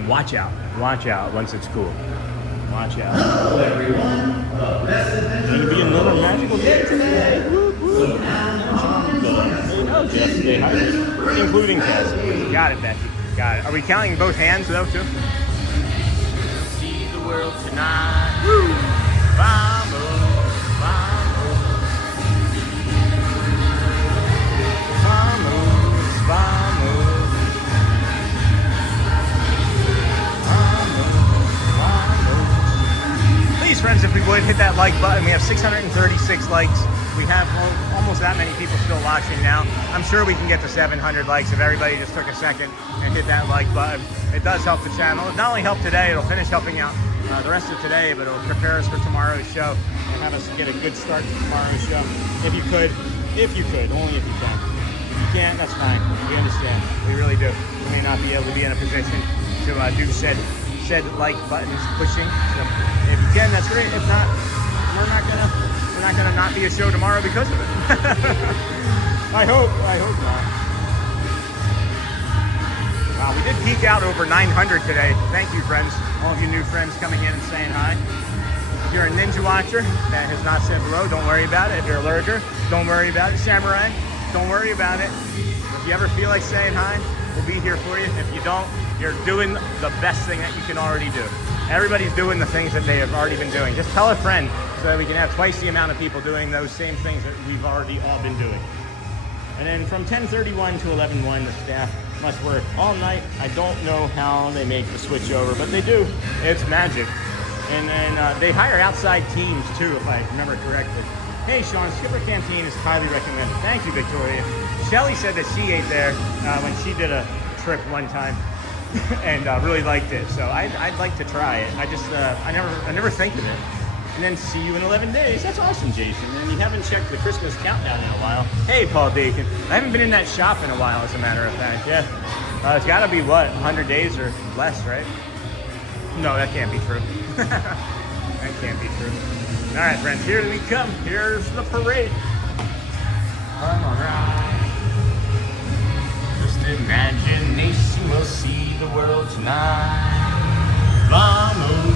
watch out once it's cool. Watch out. Hello, everyone. It's going to be another magical day today. Whoop, whoop. Jeff, stay hydrated, including Cassie. Got it, Becky. Got it. Are we counting both hands, though, too? See the world tonight. Woo! Vamos, vamos. Vamos, vamos. Please, friends, if we would, hit that like button. We have 636 likes. We have almost that many people still watching now. I'm sure we can get to 700 likes if everybody just took a second and hit that like button. It does help the channel. It not only help today, it'll finish helping out the rest of today, but it'll prepare us for tomorrow's show and have us get a good start to tomorrow's show. If you could, only if you can. If you can't, that's fine. We understand. We really do. We may not be able to be in a position to do said like buttons pushing. So if you can, that's great. If not, we're not gonna not be a show tomorrow because of it. I hope not. Wow, we did peak out over 900 today. Thank you, friends. All of you new friends coming in and saying hi. If you're a Ninja Watcher that has not said hello, don't worry about it. If you're a lurker, don't worry about it. Samurai, don't worry about it. If you ever feel like saying hi, we'll be here for you. If you don't, you're doing the best thing that you can already do. Everybody's doing the things that they have already been doing. Just tell a friend so that we can have twice the amount of people doing those same things that we've already all been doing. And then from 10:31 to 11:01, the staff must work all night. I don't know how they make the switch over, but they do. It's magic. And then they hire outside teams too, if I remember correctly. Hey, Sean, Skipper Canteen is highly recommended. Thank you, Victoria. Shelly said that she ate there when she did a trip one time. And really liked it, so I'd like to try it. I never think of it. And then see you in 11 days. That's awesome, Jason. And you haven't checked the Christmas countdown in a while. Hey, Paul Bacon. I haven't been in that shop in a while, as a matter of fact. Yeah, it's got to be what, 100 days or less, right? No, that can't be true. That can't be true. All right, friends, here we come. Here's the parade. Come on, ride. Just imagination will see the world tonight. Vamos,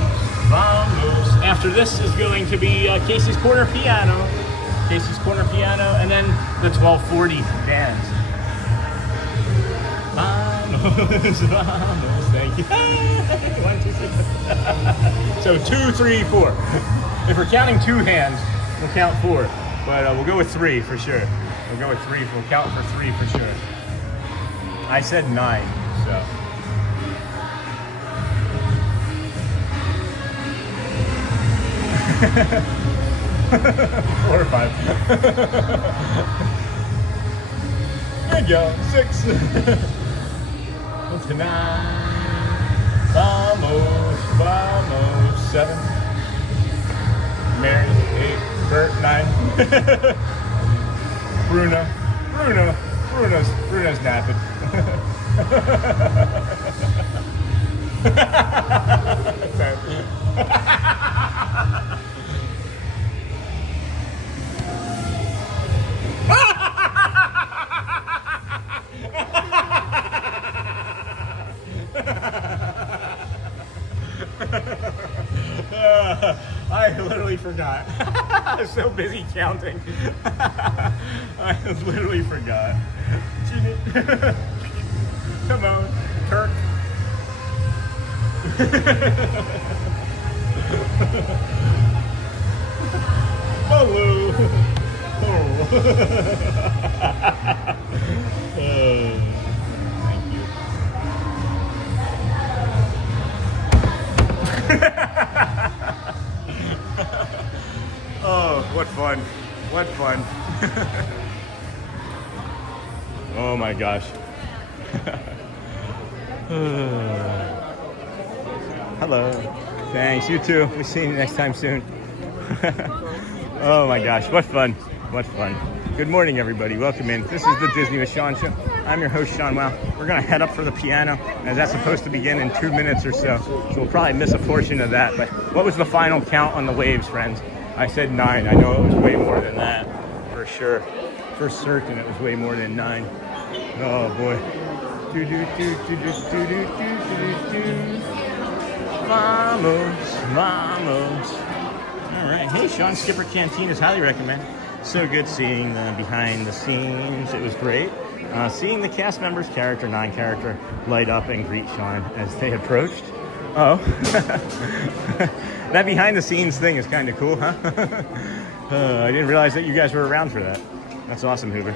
vamos. After this is going to be Casey's Corner Piano. Casey's Corner Piano, and then the 1240 bands. Vamos, vamos. Thank you. 1, 2, 3. So 2, 3, 4. If we're counting two hands, we'll count 4. But we'll go with 3 for sure. We'll go with 3. We'll count for 3 for sure. I said 9, so. Four or 5. Good go. 6. Tonight. Vamos, vamos. 7. Mary, 8. Bert, 9. Bruno's napping. I literally forgot. I was so busy counting. I literally forgot. Come on, Kirk. Hello. Oh. Oh, what fun. What fun. Oh my gosh. Hello. Thanks, you too. We'll see you next time soon. Oh my gosh, what fun. What fun. Good morning, everybody. Welcome in. This is the Disney with Sean show. I'm your host, Sean Wow. We're going to head up for the piano, as that's supposed to begin in 2 minutes or so. So we'll probably miss a portion of that. But what was the final count on the waves, friends? I said 9. I know it was way more than that, for sure. For certain, it was way more than 9. Oh boy. Vamos, vamos. All right. Hey, Sean, Skipper Canteen is highly recommended. So good seeing the behind the scenes. It was great. Seeing the cast members, character, non-character, light up and greet Sean as they approached. Oh. That behind the scenes thing is kind of cool, huh? I didn't realize that you guys were around for that. That's awesome, Hoover.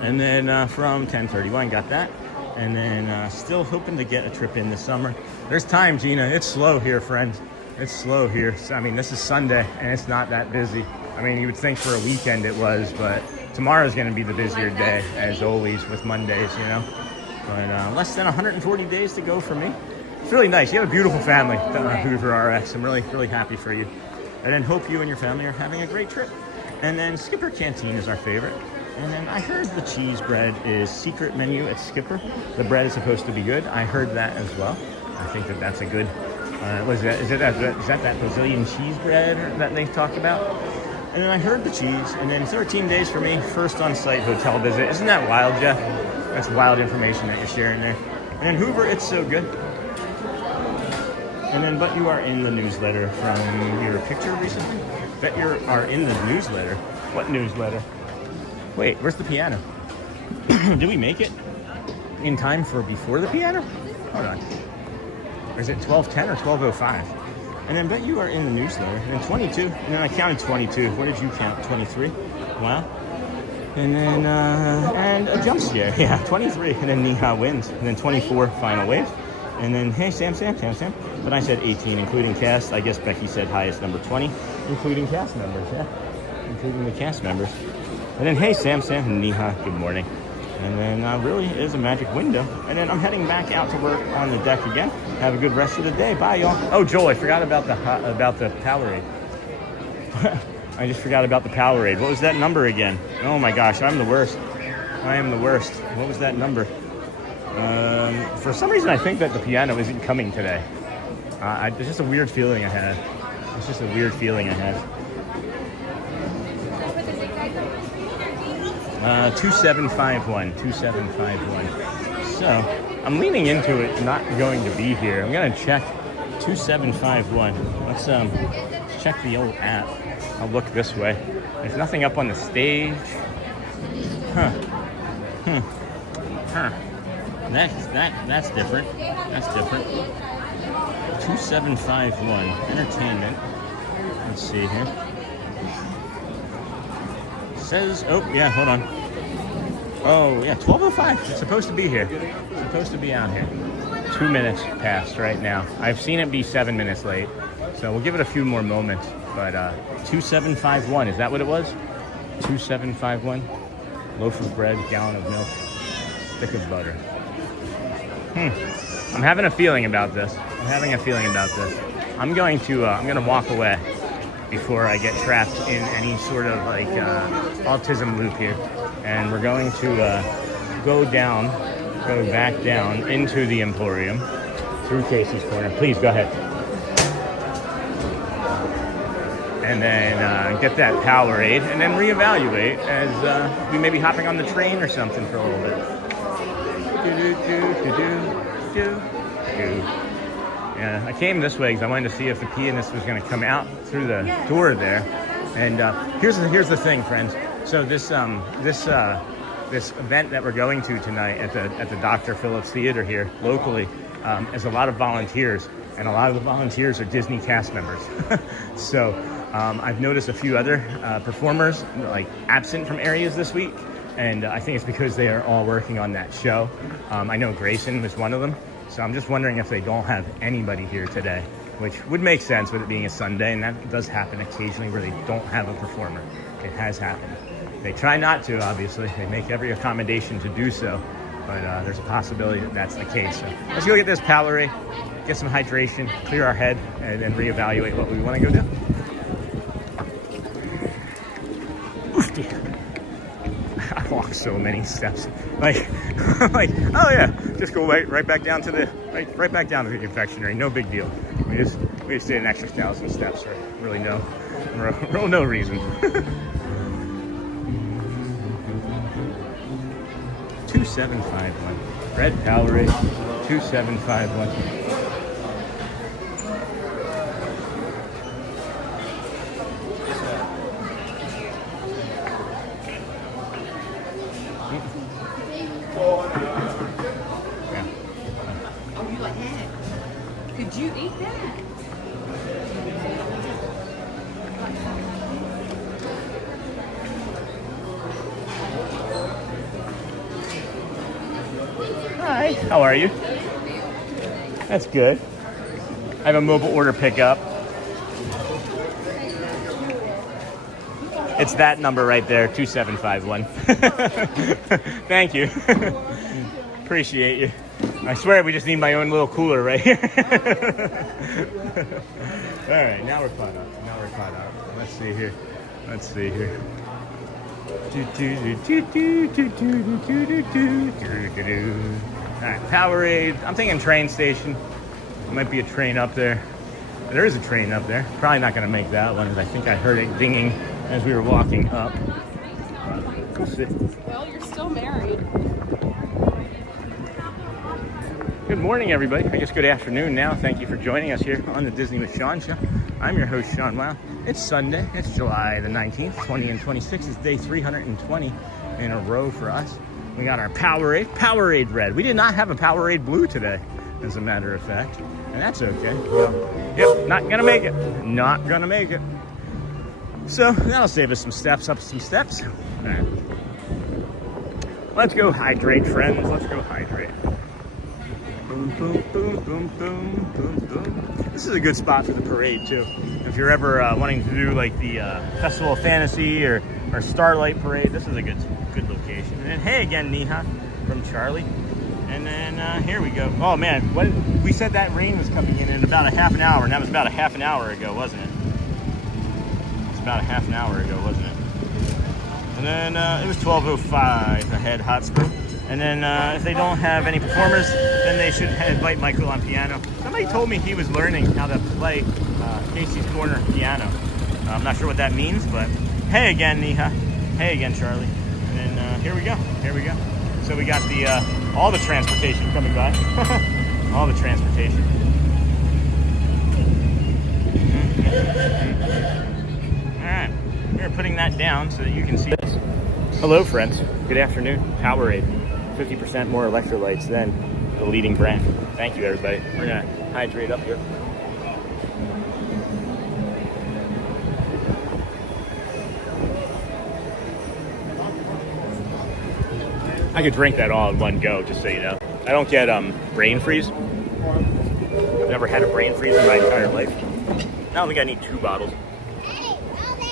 And then from 10:31, got that. And then still hoping to get a trip in this summer. There's time, Gina. It's slow here, friends. It's slow here. So, I mean, this is Sunday, and it's not that busy. I mean, you would think for a weekend it was, but tomorrow's going to be the busier day, as always, with Mondays, you know. But less than 140 days to go for me. It's really nice. You have a beautiful family, Hoover RX. I'm really, really happy for you. And then hope you and your family are having a great trip. And then Skipper Canteen is our favorite. And then I heard the cheese bread is secret menu at Skipper. The bread is supposed to be good. I heard that as well. I think that that's a good, is that Brazilian cheese bread that they talk about? And then I heard the cheese, and then 13 days for me, first on-site hotel visit. Isn't that wild, Jeff? That's wild information that you're sharing there. And then Hoover, it's so good. And then, but you are in the newsletter from your picture recently? Bet you are in the newsletter. What newsletter? Wait, where's the piano? Did we make it in time for before the piano? Hold on. Or is it 12:10 or 12:05? And then bet you are in the newsletter. And then 22. And then I counted 22. What did you count? 23? Wow. And then, and a jump scare. Yeah, 23. And then Niha wins. And then 24, final wave. And then, hey, Sam. But I said 18, including cast. I guess Becky said highest number 20, including cast members, yeah. Including the cast members. And then, hey, Sam, Niha, good morning. And then really is a magic window. And then I'm heading back out to work on the deck again. Have a good rest of the day. Bye, y'all. Oh, Joel, I forgot about the Powerade. I just forgot about the Powerade. What was that number again? Oh my gosh, I'm the worst. I am the worst. What was that number? For some reason, I think that the piano isn't coming today. It's just a weird feeling I had. 2751. So I'm leaning into it not going to be here. I'm gonna check 2751. Let's check the old app. I'll look this way. There's nothing up on the stage. That's different. 2751 entertainment. Let's see here. Says, oh yeah, hold on. Oh yeah, 12:05. It's supposed to be here. It's supposed to be out here. 2 minutes past right now. I've seen it be 7 minutes late, so we'll give it a few more moments. But 2751, is that what it was? 2751. Loaf of bread, gallon of milk, stick of butter. I'm having a feeling about this. I'm going to walk away before I get trapped in any sort of like autism loop here. And we're going to go back down into the Emporium through Casey's Corner. Please go ahead. And then get that Powerade and then reevaluate as we may be hopping on the train or something for a little bit. Yeah, I came this way because I wanted to see if the pianist was going to come out through the door there. And here's the thing, friends. So this event that we're going to tonight at the Dr. Phillips Theater here locally is a lot of volunteers, and a lot of the volunteers are Disney cast members. So I've noticed a few other performers like absent from areas this week, and I think it's because they are all working on that show. I know Grayson was one of them, so I'm just wondering if they don't have anybody here today, which would make sense with it being a Sunday, and that does happen occasionally where they don't have a performer. It has happened. They try not to, obviously. They make every accommodation to do so, but there's a possibility that that's the case. So let's go get this Powerade, get some hydration, clear our head, and then reevaluate what we want to go do. Oof, dear. I walk so many steps. Like, oh yeah, just go right back down to the right back down to the confectionery. No big deal. We just did an extra 1,000 steps for really no reason. 2751. Red Powerade 2751. Oh, you like that? Could you eat that? Hi, how are you? That's good. I have a mobile order pickup. It's that number right there, 2751. Thank you. Appreciate you. I swear we just need my own little cooler right here. All right, now we're caught up. Let's see here. All right, Powerade. I'm thinking train station. There might be a train up there. There is a train up there. Probably not going to make that one, because I think I heard it dinging as we were walking up. We'll see. Well, you're still married. Good morning, everybody. I guess good afternoon now. Thank you for joining us here on the Disney with Sean show. I'm your host, Sean Wow. It's Sunday. It's July the 19th, 20 and 26. It's day 320 in a row for us. We got our Powerade Red. We did not have a Powerade Blue today, as a matter of fact. And that's okay. Yep, not gonna make it. Not gonna make it. So that'll save us some steps, up some steps. All right. Let's go hydrate, friends. Let's go hydrate. Boom, boom, boom, boom, boom, boom, boom. This is a good spot for the parade, too. If you're ever wanting to do like the Festival of Fantasy or Starlight Parade, this is a good location. And then, hey again, Neha from Charlie. And then here we go. Oh man, we said that rain was coming in about a half an hour, and that was about a half an hour ago, wasn't it? It's about a half an hour ago, wasn't it? And then it was 12:05 ahead, Hotspur. And then if they don't have any performers, then they should invite Michael on piano. Somebody told me he was learning how to play Casey's Corner piano. I'm not sure what that means, but hey again, Neha. Hey again, Charlie. And then here we go. So we got the all the transportation coming by. All the transportation. All right, we're putting that down so that you can see this. Hello, friends. Good afternoon. Powerade. 50% more electrolytes than the leading brand. Thank you, everybody. We're gonna hydrate up here. I could drink that all in one go, just so you know. I don't get brain freeze. I've never had a brain freeze in my entire life. I don't think I need 2 bottles.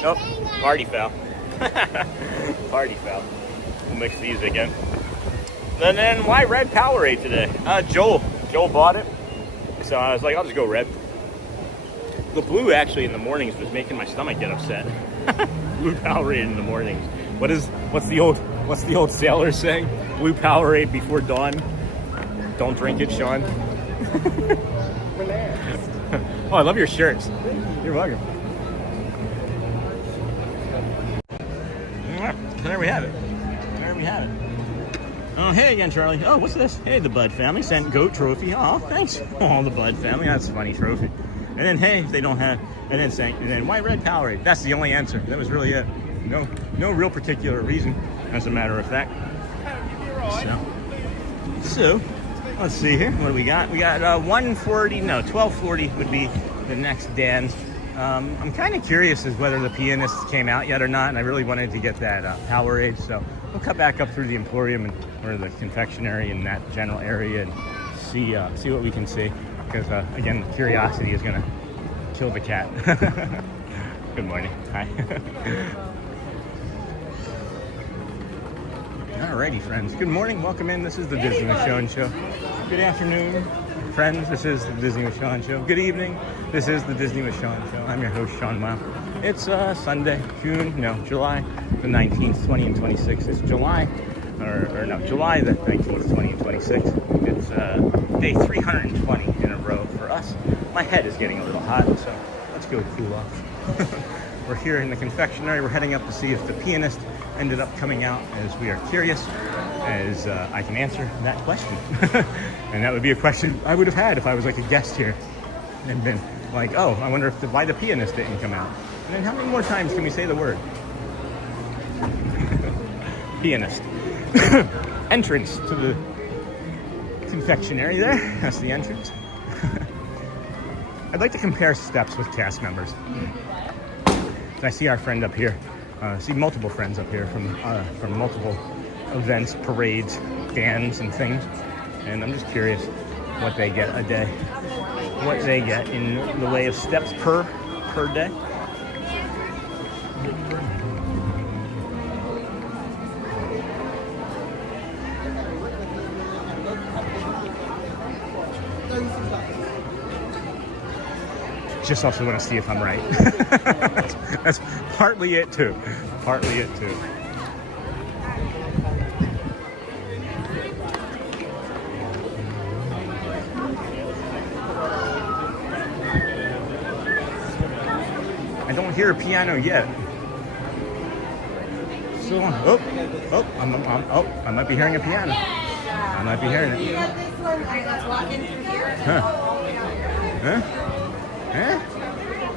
Nope, party foul. Party foul. We'll mix these again. And then why red Powerade today? Joel bought it, so I was like, I'll just go red. The blue actually in the mornings was making my stomach get upset. Blue Powerade in the mornings. What's the old sailor saying? Blue Powerade before dawn. Don't drink it, Sean. Oh, I love your shirts. You're welcome. There we have it. Oh, hey again, Charlie. Oh, what's this? Hey, the Bud family sent goat trophy. Oh, thanks. Oh, the Bud family. That's a funny trophy. And then, hey, if they don't have, and then why red Powerade? That's the only answer. That was really it. No real particular reason, as a matter of fact. So let's see here. What do we got? We got 1240 would be the next Dan's I'm kind of curious as whether the pianists came out yet or not, and I really wanted to get that Powerade, so we'll cut back up through the Emporium or the confectionery in that general area and see what we can see, because again, curiosity is gonna kill the cat. Good morning. Hi. Alrighty, friends. Good morning. Welcome in. This is the Disney with Sean Show. Good afternoon, friends. This is the Disney with Sean Show. Good evening. This is the Disney with Sean Show. I'm your host, Sean Wow. It's Sunday, July the 19th, 20 and 26. It's July the 19th, 20 and 26. It's day 320 in a row for us. My head is getting a little hot, so let's go cool off. We're here in the confectionery. We're heading up to see if the pianist ended up coming out, as we are curious as I can answer that question. And that would be a question I would have had if I was like a guest here and been like, oh, I wonder why the pianist didn't come out. And then how many more times can we say the word? Pianist. Entrance to the confectionery there. That's the entrance. I'd like to compare steps with cast members. I see our friend up here. See multiple friends up here from multiple events, parades, bands, and things. And I'm just curious what they get a day. What they get in the way of steps per day. Just also want to see if I'm right. that's partly it too. Partly it too. I don't hear a piano yet. So, I might be hearing a piano. I might be hearing it. Huh? Huh? Huh?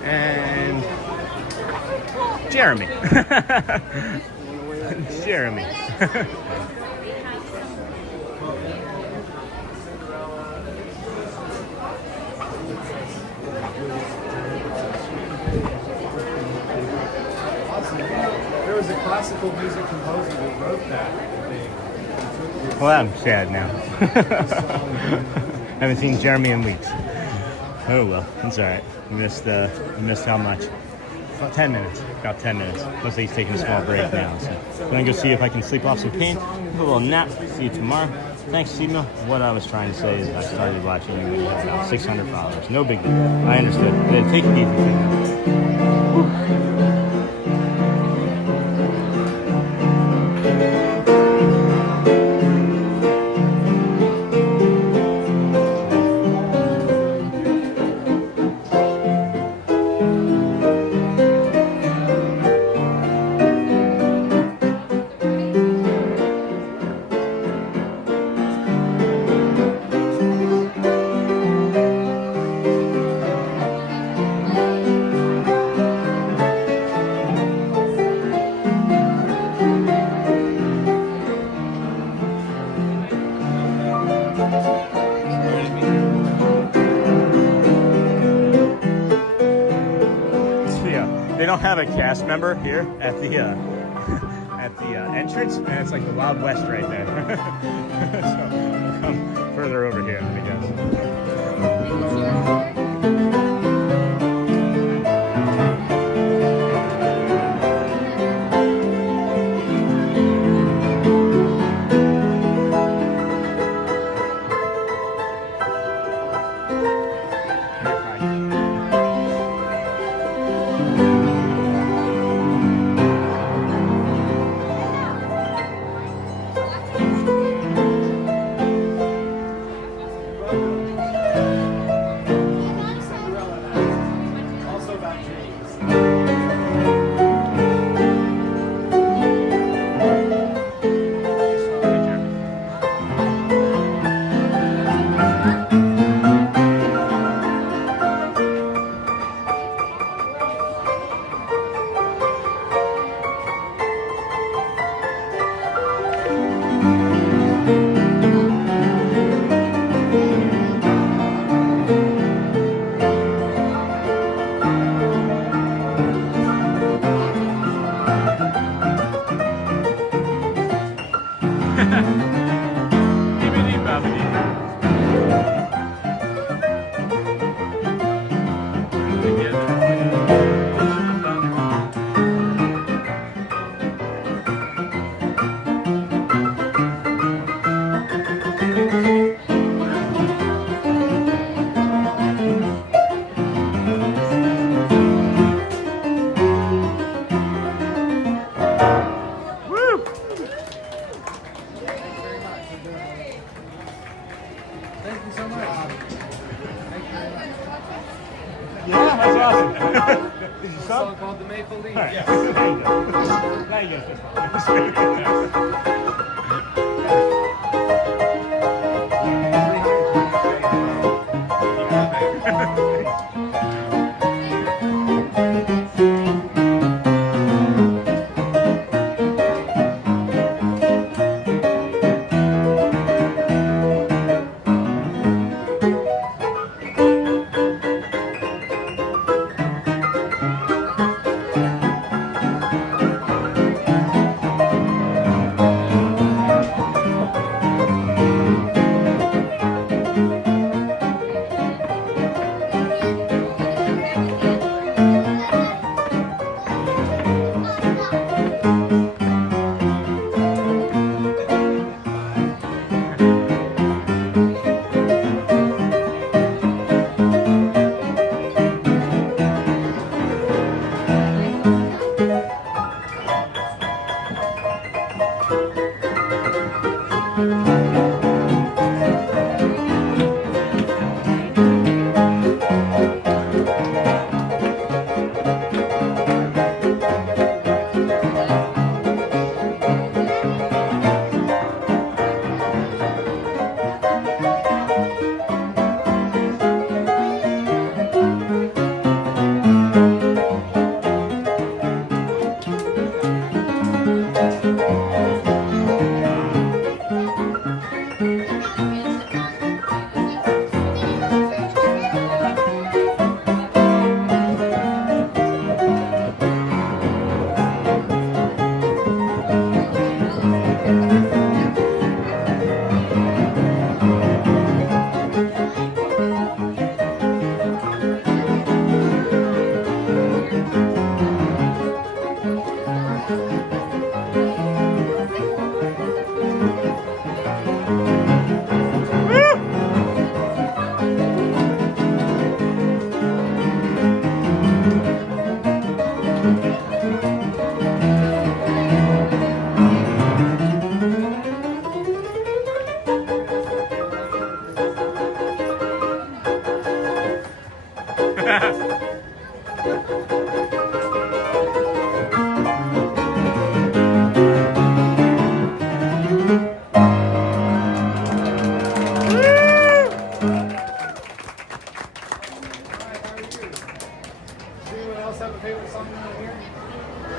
And Jeremy. Jeremy. There was a classical music composer who wrote that. Well, I'm sad now. Haven't seen Jeremy in weeks. Oh well, it's all right. I missed how much? About 10 minutes. About 10 minutes. Plus he's taking a small break now. So I'm gonna go see if I can sleep off some pain. Have a little nap. See you tomorrow. Thanks, Simo. What I was trying to say is I started watching you when you had about 600 followers. No big deal. I understood. Take it easy. Have a cast member here at the entrance, and it's like the Wild West right there. So we'll come further over here, I guess. right. There you go. Now you get a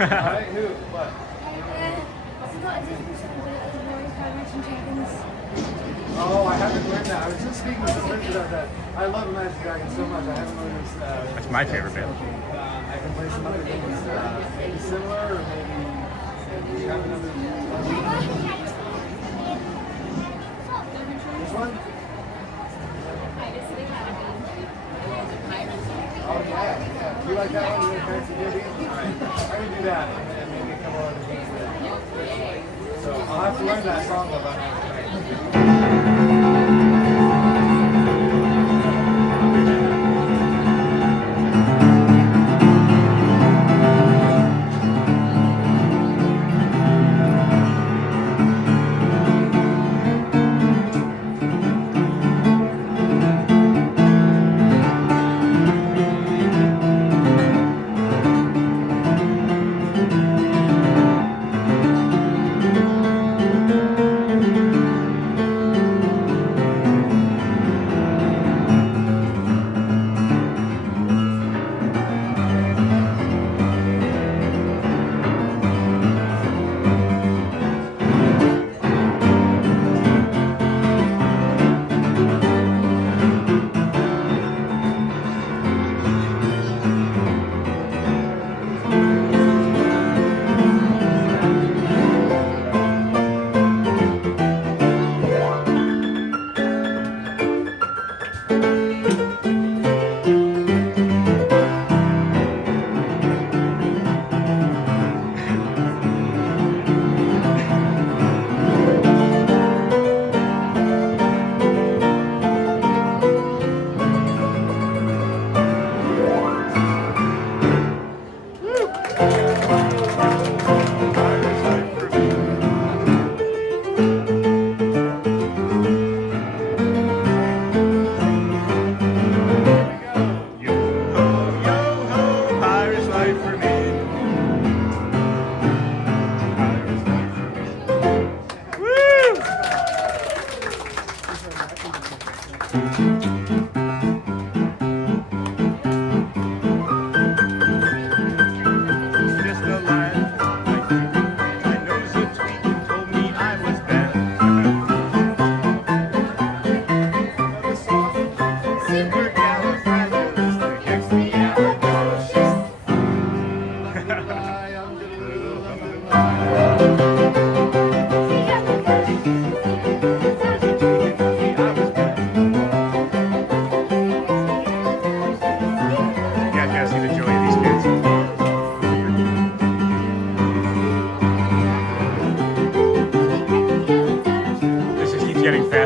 Alright, who? What? Oh, I haven't learned that. I was just speaking to friends about that. I love Magic Dragon so much. I haven't learned this. That's my favorite band. I can play some other things maybe similar, or maybe you have another. Which one? Oh yeah. You like that one? You like Fancy Gibby? Alright. I can do that, and maybe a couple other things there. So I'll have to learn that song about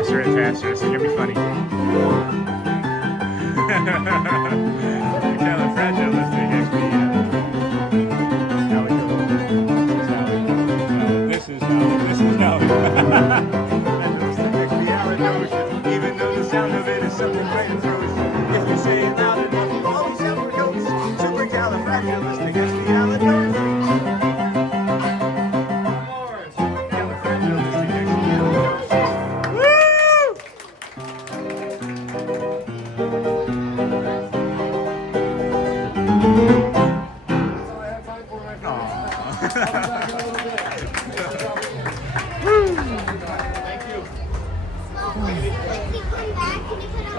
faster and faster. This is gonna be funny. This is how even though the sound of it is something great and throws. If you say it loud enough, you always have a ghost. Supercalifragilisticexpialidocious.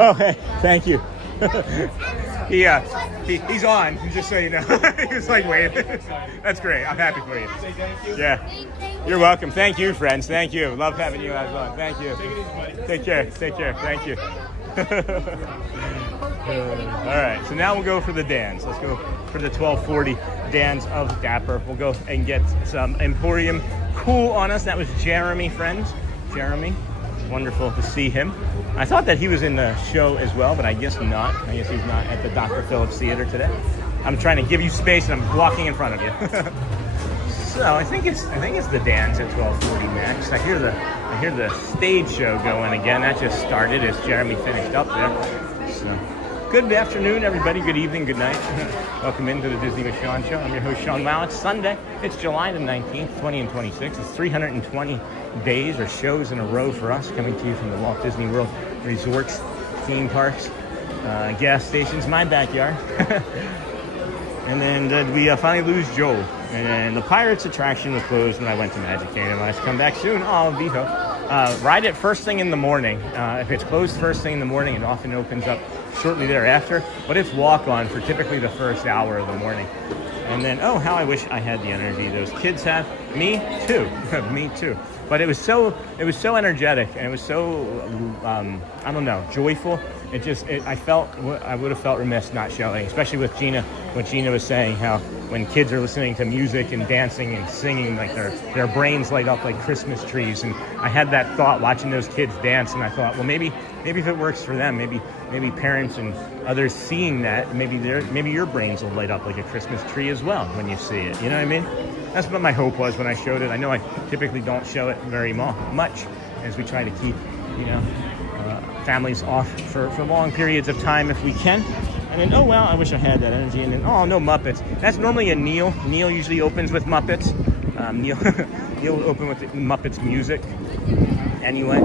Oh, hey, thank you. He's on, just so you know. He was like, wait. That's great. I'm happy for you. Yeah. You're welcome. Thank you, friends. Thank you. Love having you guys on. Thank you. Take care. Take care. Thank you. All right, so now we'll go for the Dans. Let's go for the 1240 Dans of Dapper. We'll go and get some Emporium Cool on us. That was Jeremy, friends. Jeremy. Wonderful to see him. I thought that he was in the show as well, but I guess not. I guess he's not at the Dr. Phillips Theater today. I'm trying to give you space, and I'm walking in front of you. So I think it's the Dans at 12:40 next. I hear the stage show going again. That just started as Jeremy finished up there. So good afternoon, everybody. Good evening. Good night. Welcome into the Disney with Sean show. I'm your host, Sean. Wow, it's Sunday. It's July the 19th, 20 and 26. It's 320 days or shows in a row for us, coming to you from the Walt Disney World resorts, theme parks, gas stations, my backyard. And then we finally lose Joel. And the Pirates attraction was closed when I went to Magic Kingdom. I should come back soon. Oh, Viho. Ride it first thing in the morning. If it's closed first thing in the morning, it often opens up shortly thereafter. But it's walk-on for typically the first hour of the morning. And then, oh, how I wish I had the energy those kids have. Me too. Me too. But it was so energetic, and it was so I don't know, joyful. I would have felt remiss not showing, especially with Gina. What Gina was saying, how when kids are listening to music and dancing and singing, like their brains light up like Christmas trees. And I had that thought watching those kids dance, and I thought, well, maybe if it works for them, maybe parents and others seeing that, maybe your brains will light up like a Christmas tree as well when you see it. You know what I mean? That's what my hope was when I showed it. I know I typically don't show it very much, as we try to keep, families off for long periods of time if we can. And then, oh, well, I wish I had that energy. And then, oh, no Muppets. That's normally a Neil. Neil usually opens with Muppets. Neil will open with the Muppets music. Anyway.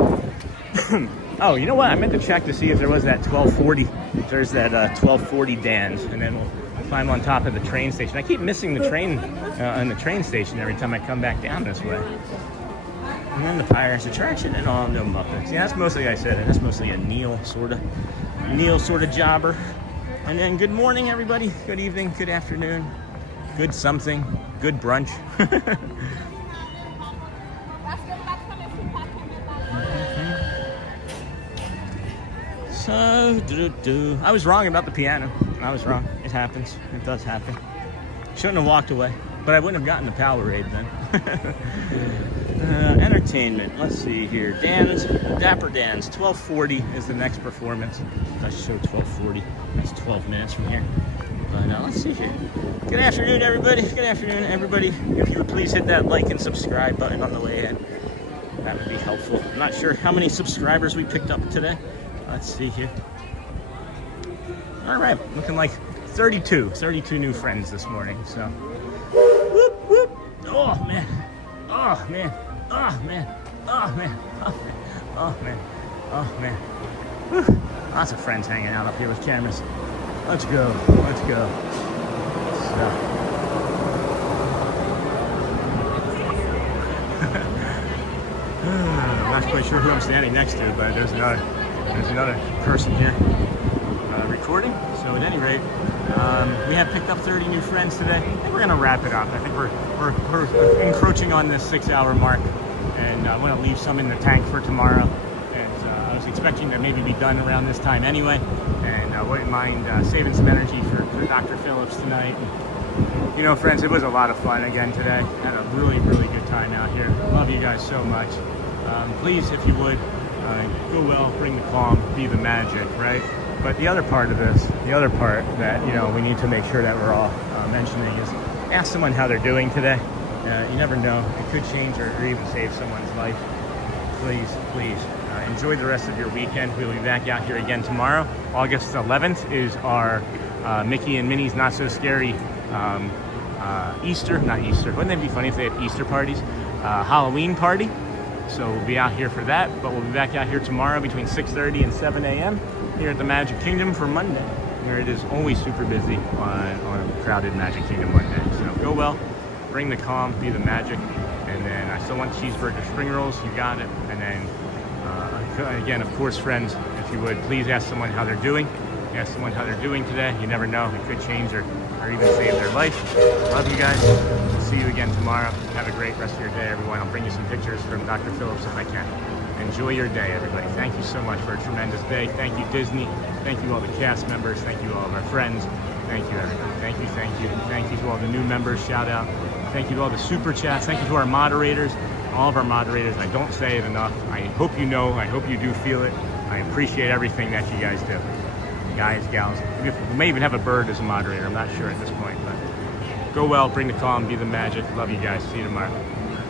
Oh, you know what? I meant to check to see if there was that 1240. There's that 1240 Dans. And then we'll climb on top of the train station. I keep missing the train on the train station every time I come back down this way. And then the Pirates attraction, and all no Muppets. Yeah, that's mostly, I said, and that's mostly a Neil sort of jobber. And then good morning, everybody. Good evening, good afternoon, good something, good brunch. So, I was wrong about the piano. I was wrong. It happens. It does happen. Shouldn't have walked away, but I wouldn't have gotten the Powerade then. Entertainment. Let's see here. Dans, Dapper Dans. 12:40 is the next performance. It does show 12:40. That's 12 minutes from here. But let's see here. Good afternoon, everybody. Good afternoon, everybody. If you would please hit that like and subscribe button on the way in, that would be helpful. I'm not sure how many subscribers we picked up today. Let's see here. All right, looking like 32 new friends this morning. So, whoop whoop. Oh man. Oh man. Oh man. Oh man. Oh man. Oh man. Oh man. Whew. Lots of friends hanging out up here with cameras. Let's go. Let's go. So. I'm not quite sure who I'm standing next to, but there's another person here recording. So at any rate, we have picked up 30 new friends today. I think we're gonna wrap it up. I think we're encroaching on this 6-hour mark, and I want to leave some in the tank for tomorrow. And I was expecting to maybe be done around this time anyway, and I wouldn't mind saving some energy for Dr. Phillips tonight. And, friends, it was a lot of fun again today. Had a really, really good time out here. Love you guys so much. Please, if you would, Go well, bring the calm, be the magic, right? But the other part of this, the other part that, you know, we need to make sure that we're all mentioning is ask someone how they're doing today. You never know. It could change or even save someone's life. Please, please enjoy the rest of your weekend. We'll be back out here again tomorrow. August 11th is our Mickey and Minnie's Not So Scary Easter, not Easter. Wouldn't it be funny if they had Easter parties? Halloween party. So we'll be out here for that, but we'll be back out here tomorrow between 6:30 and 7 a.m. here at the Magic Kingdom for Monday, where it is always super busy on a crowded Magic Kingdom Monday. So go well, bring the calm, be the magic, and then I still want cheeseburger spring rolls, you got it. And then again, of course, friends, if you would, please ask someone how they're doing. Ask someone how they're doing today. You never know, it could change or even save their life. Love you guys. We'll see you again tomorrow. Have a great rest of your day, everyone. I'll bring you some pictures from Dr. Phillips if I can. Enjoy your day, everybody. Thank you so much for a tremendous day. Thank you, Disney. Thank you, all the cast members. Thank you, all of our friends. Thank you, everybody. Thank you, thank you. Thank you to all the new members. Shout out. Thank you to all the super chats. Thank you to our moderators, all of our moderators. I don't say it enough. I hope you know. I hope you do feel it. I appreciate everything that you guys do. Guys, gals. We may even have a bird as a moderator. I'm not sure at this point, but go well, bring the calm, be the magic. Love you guys. See you tomorrow.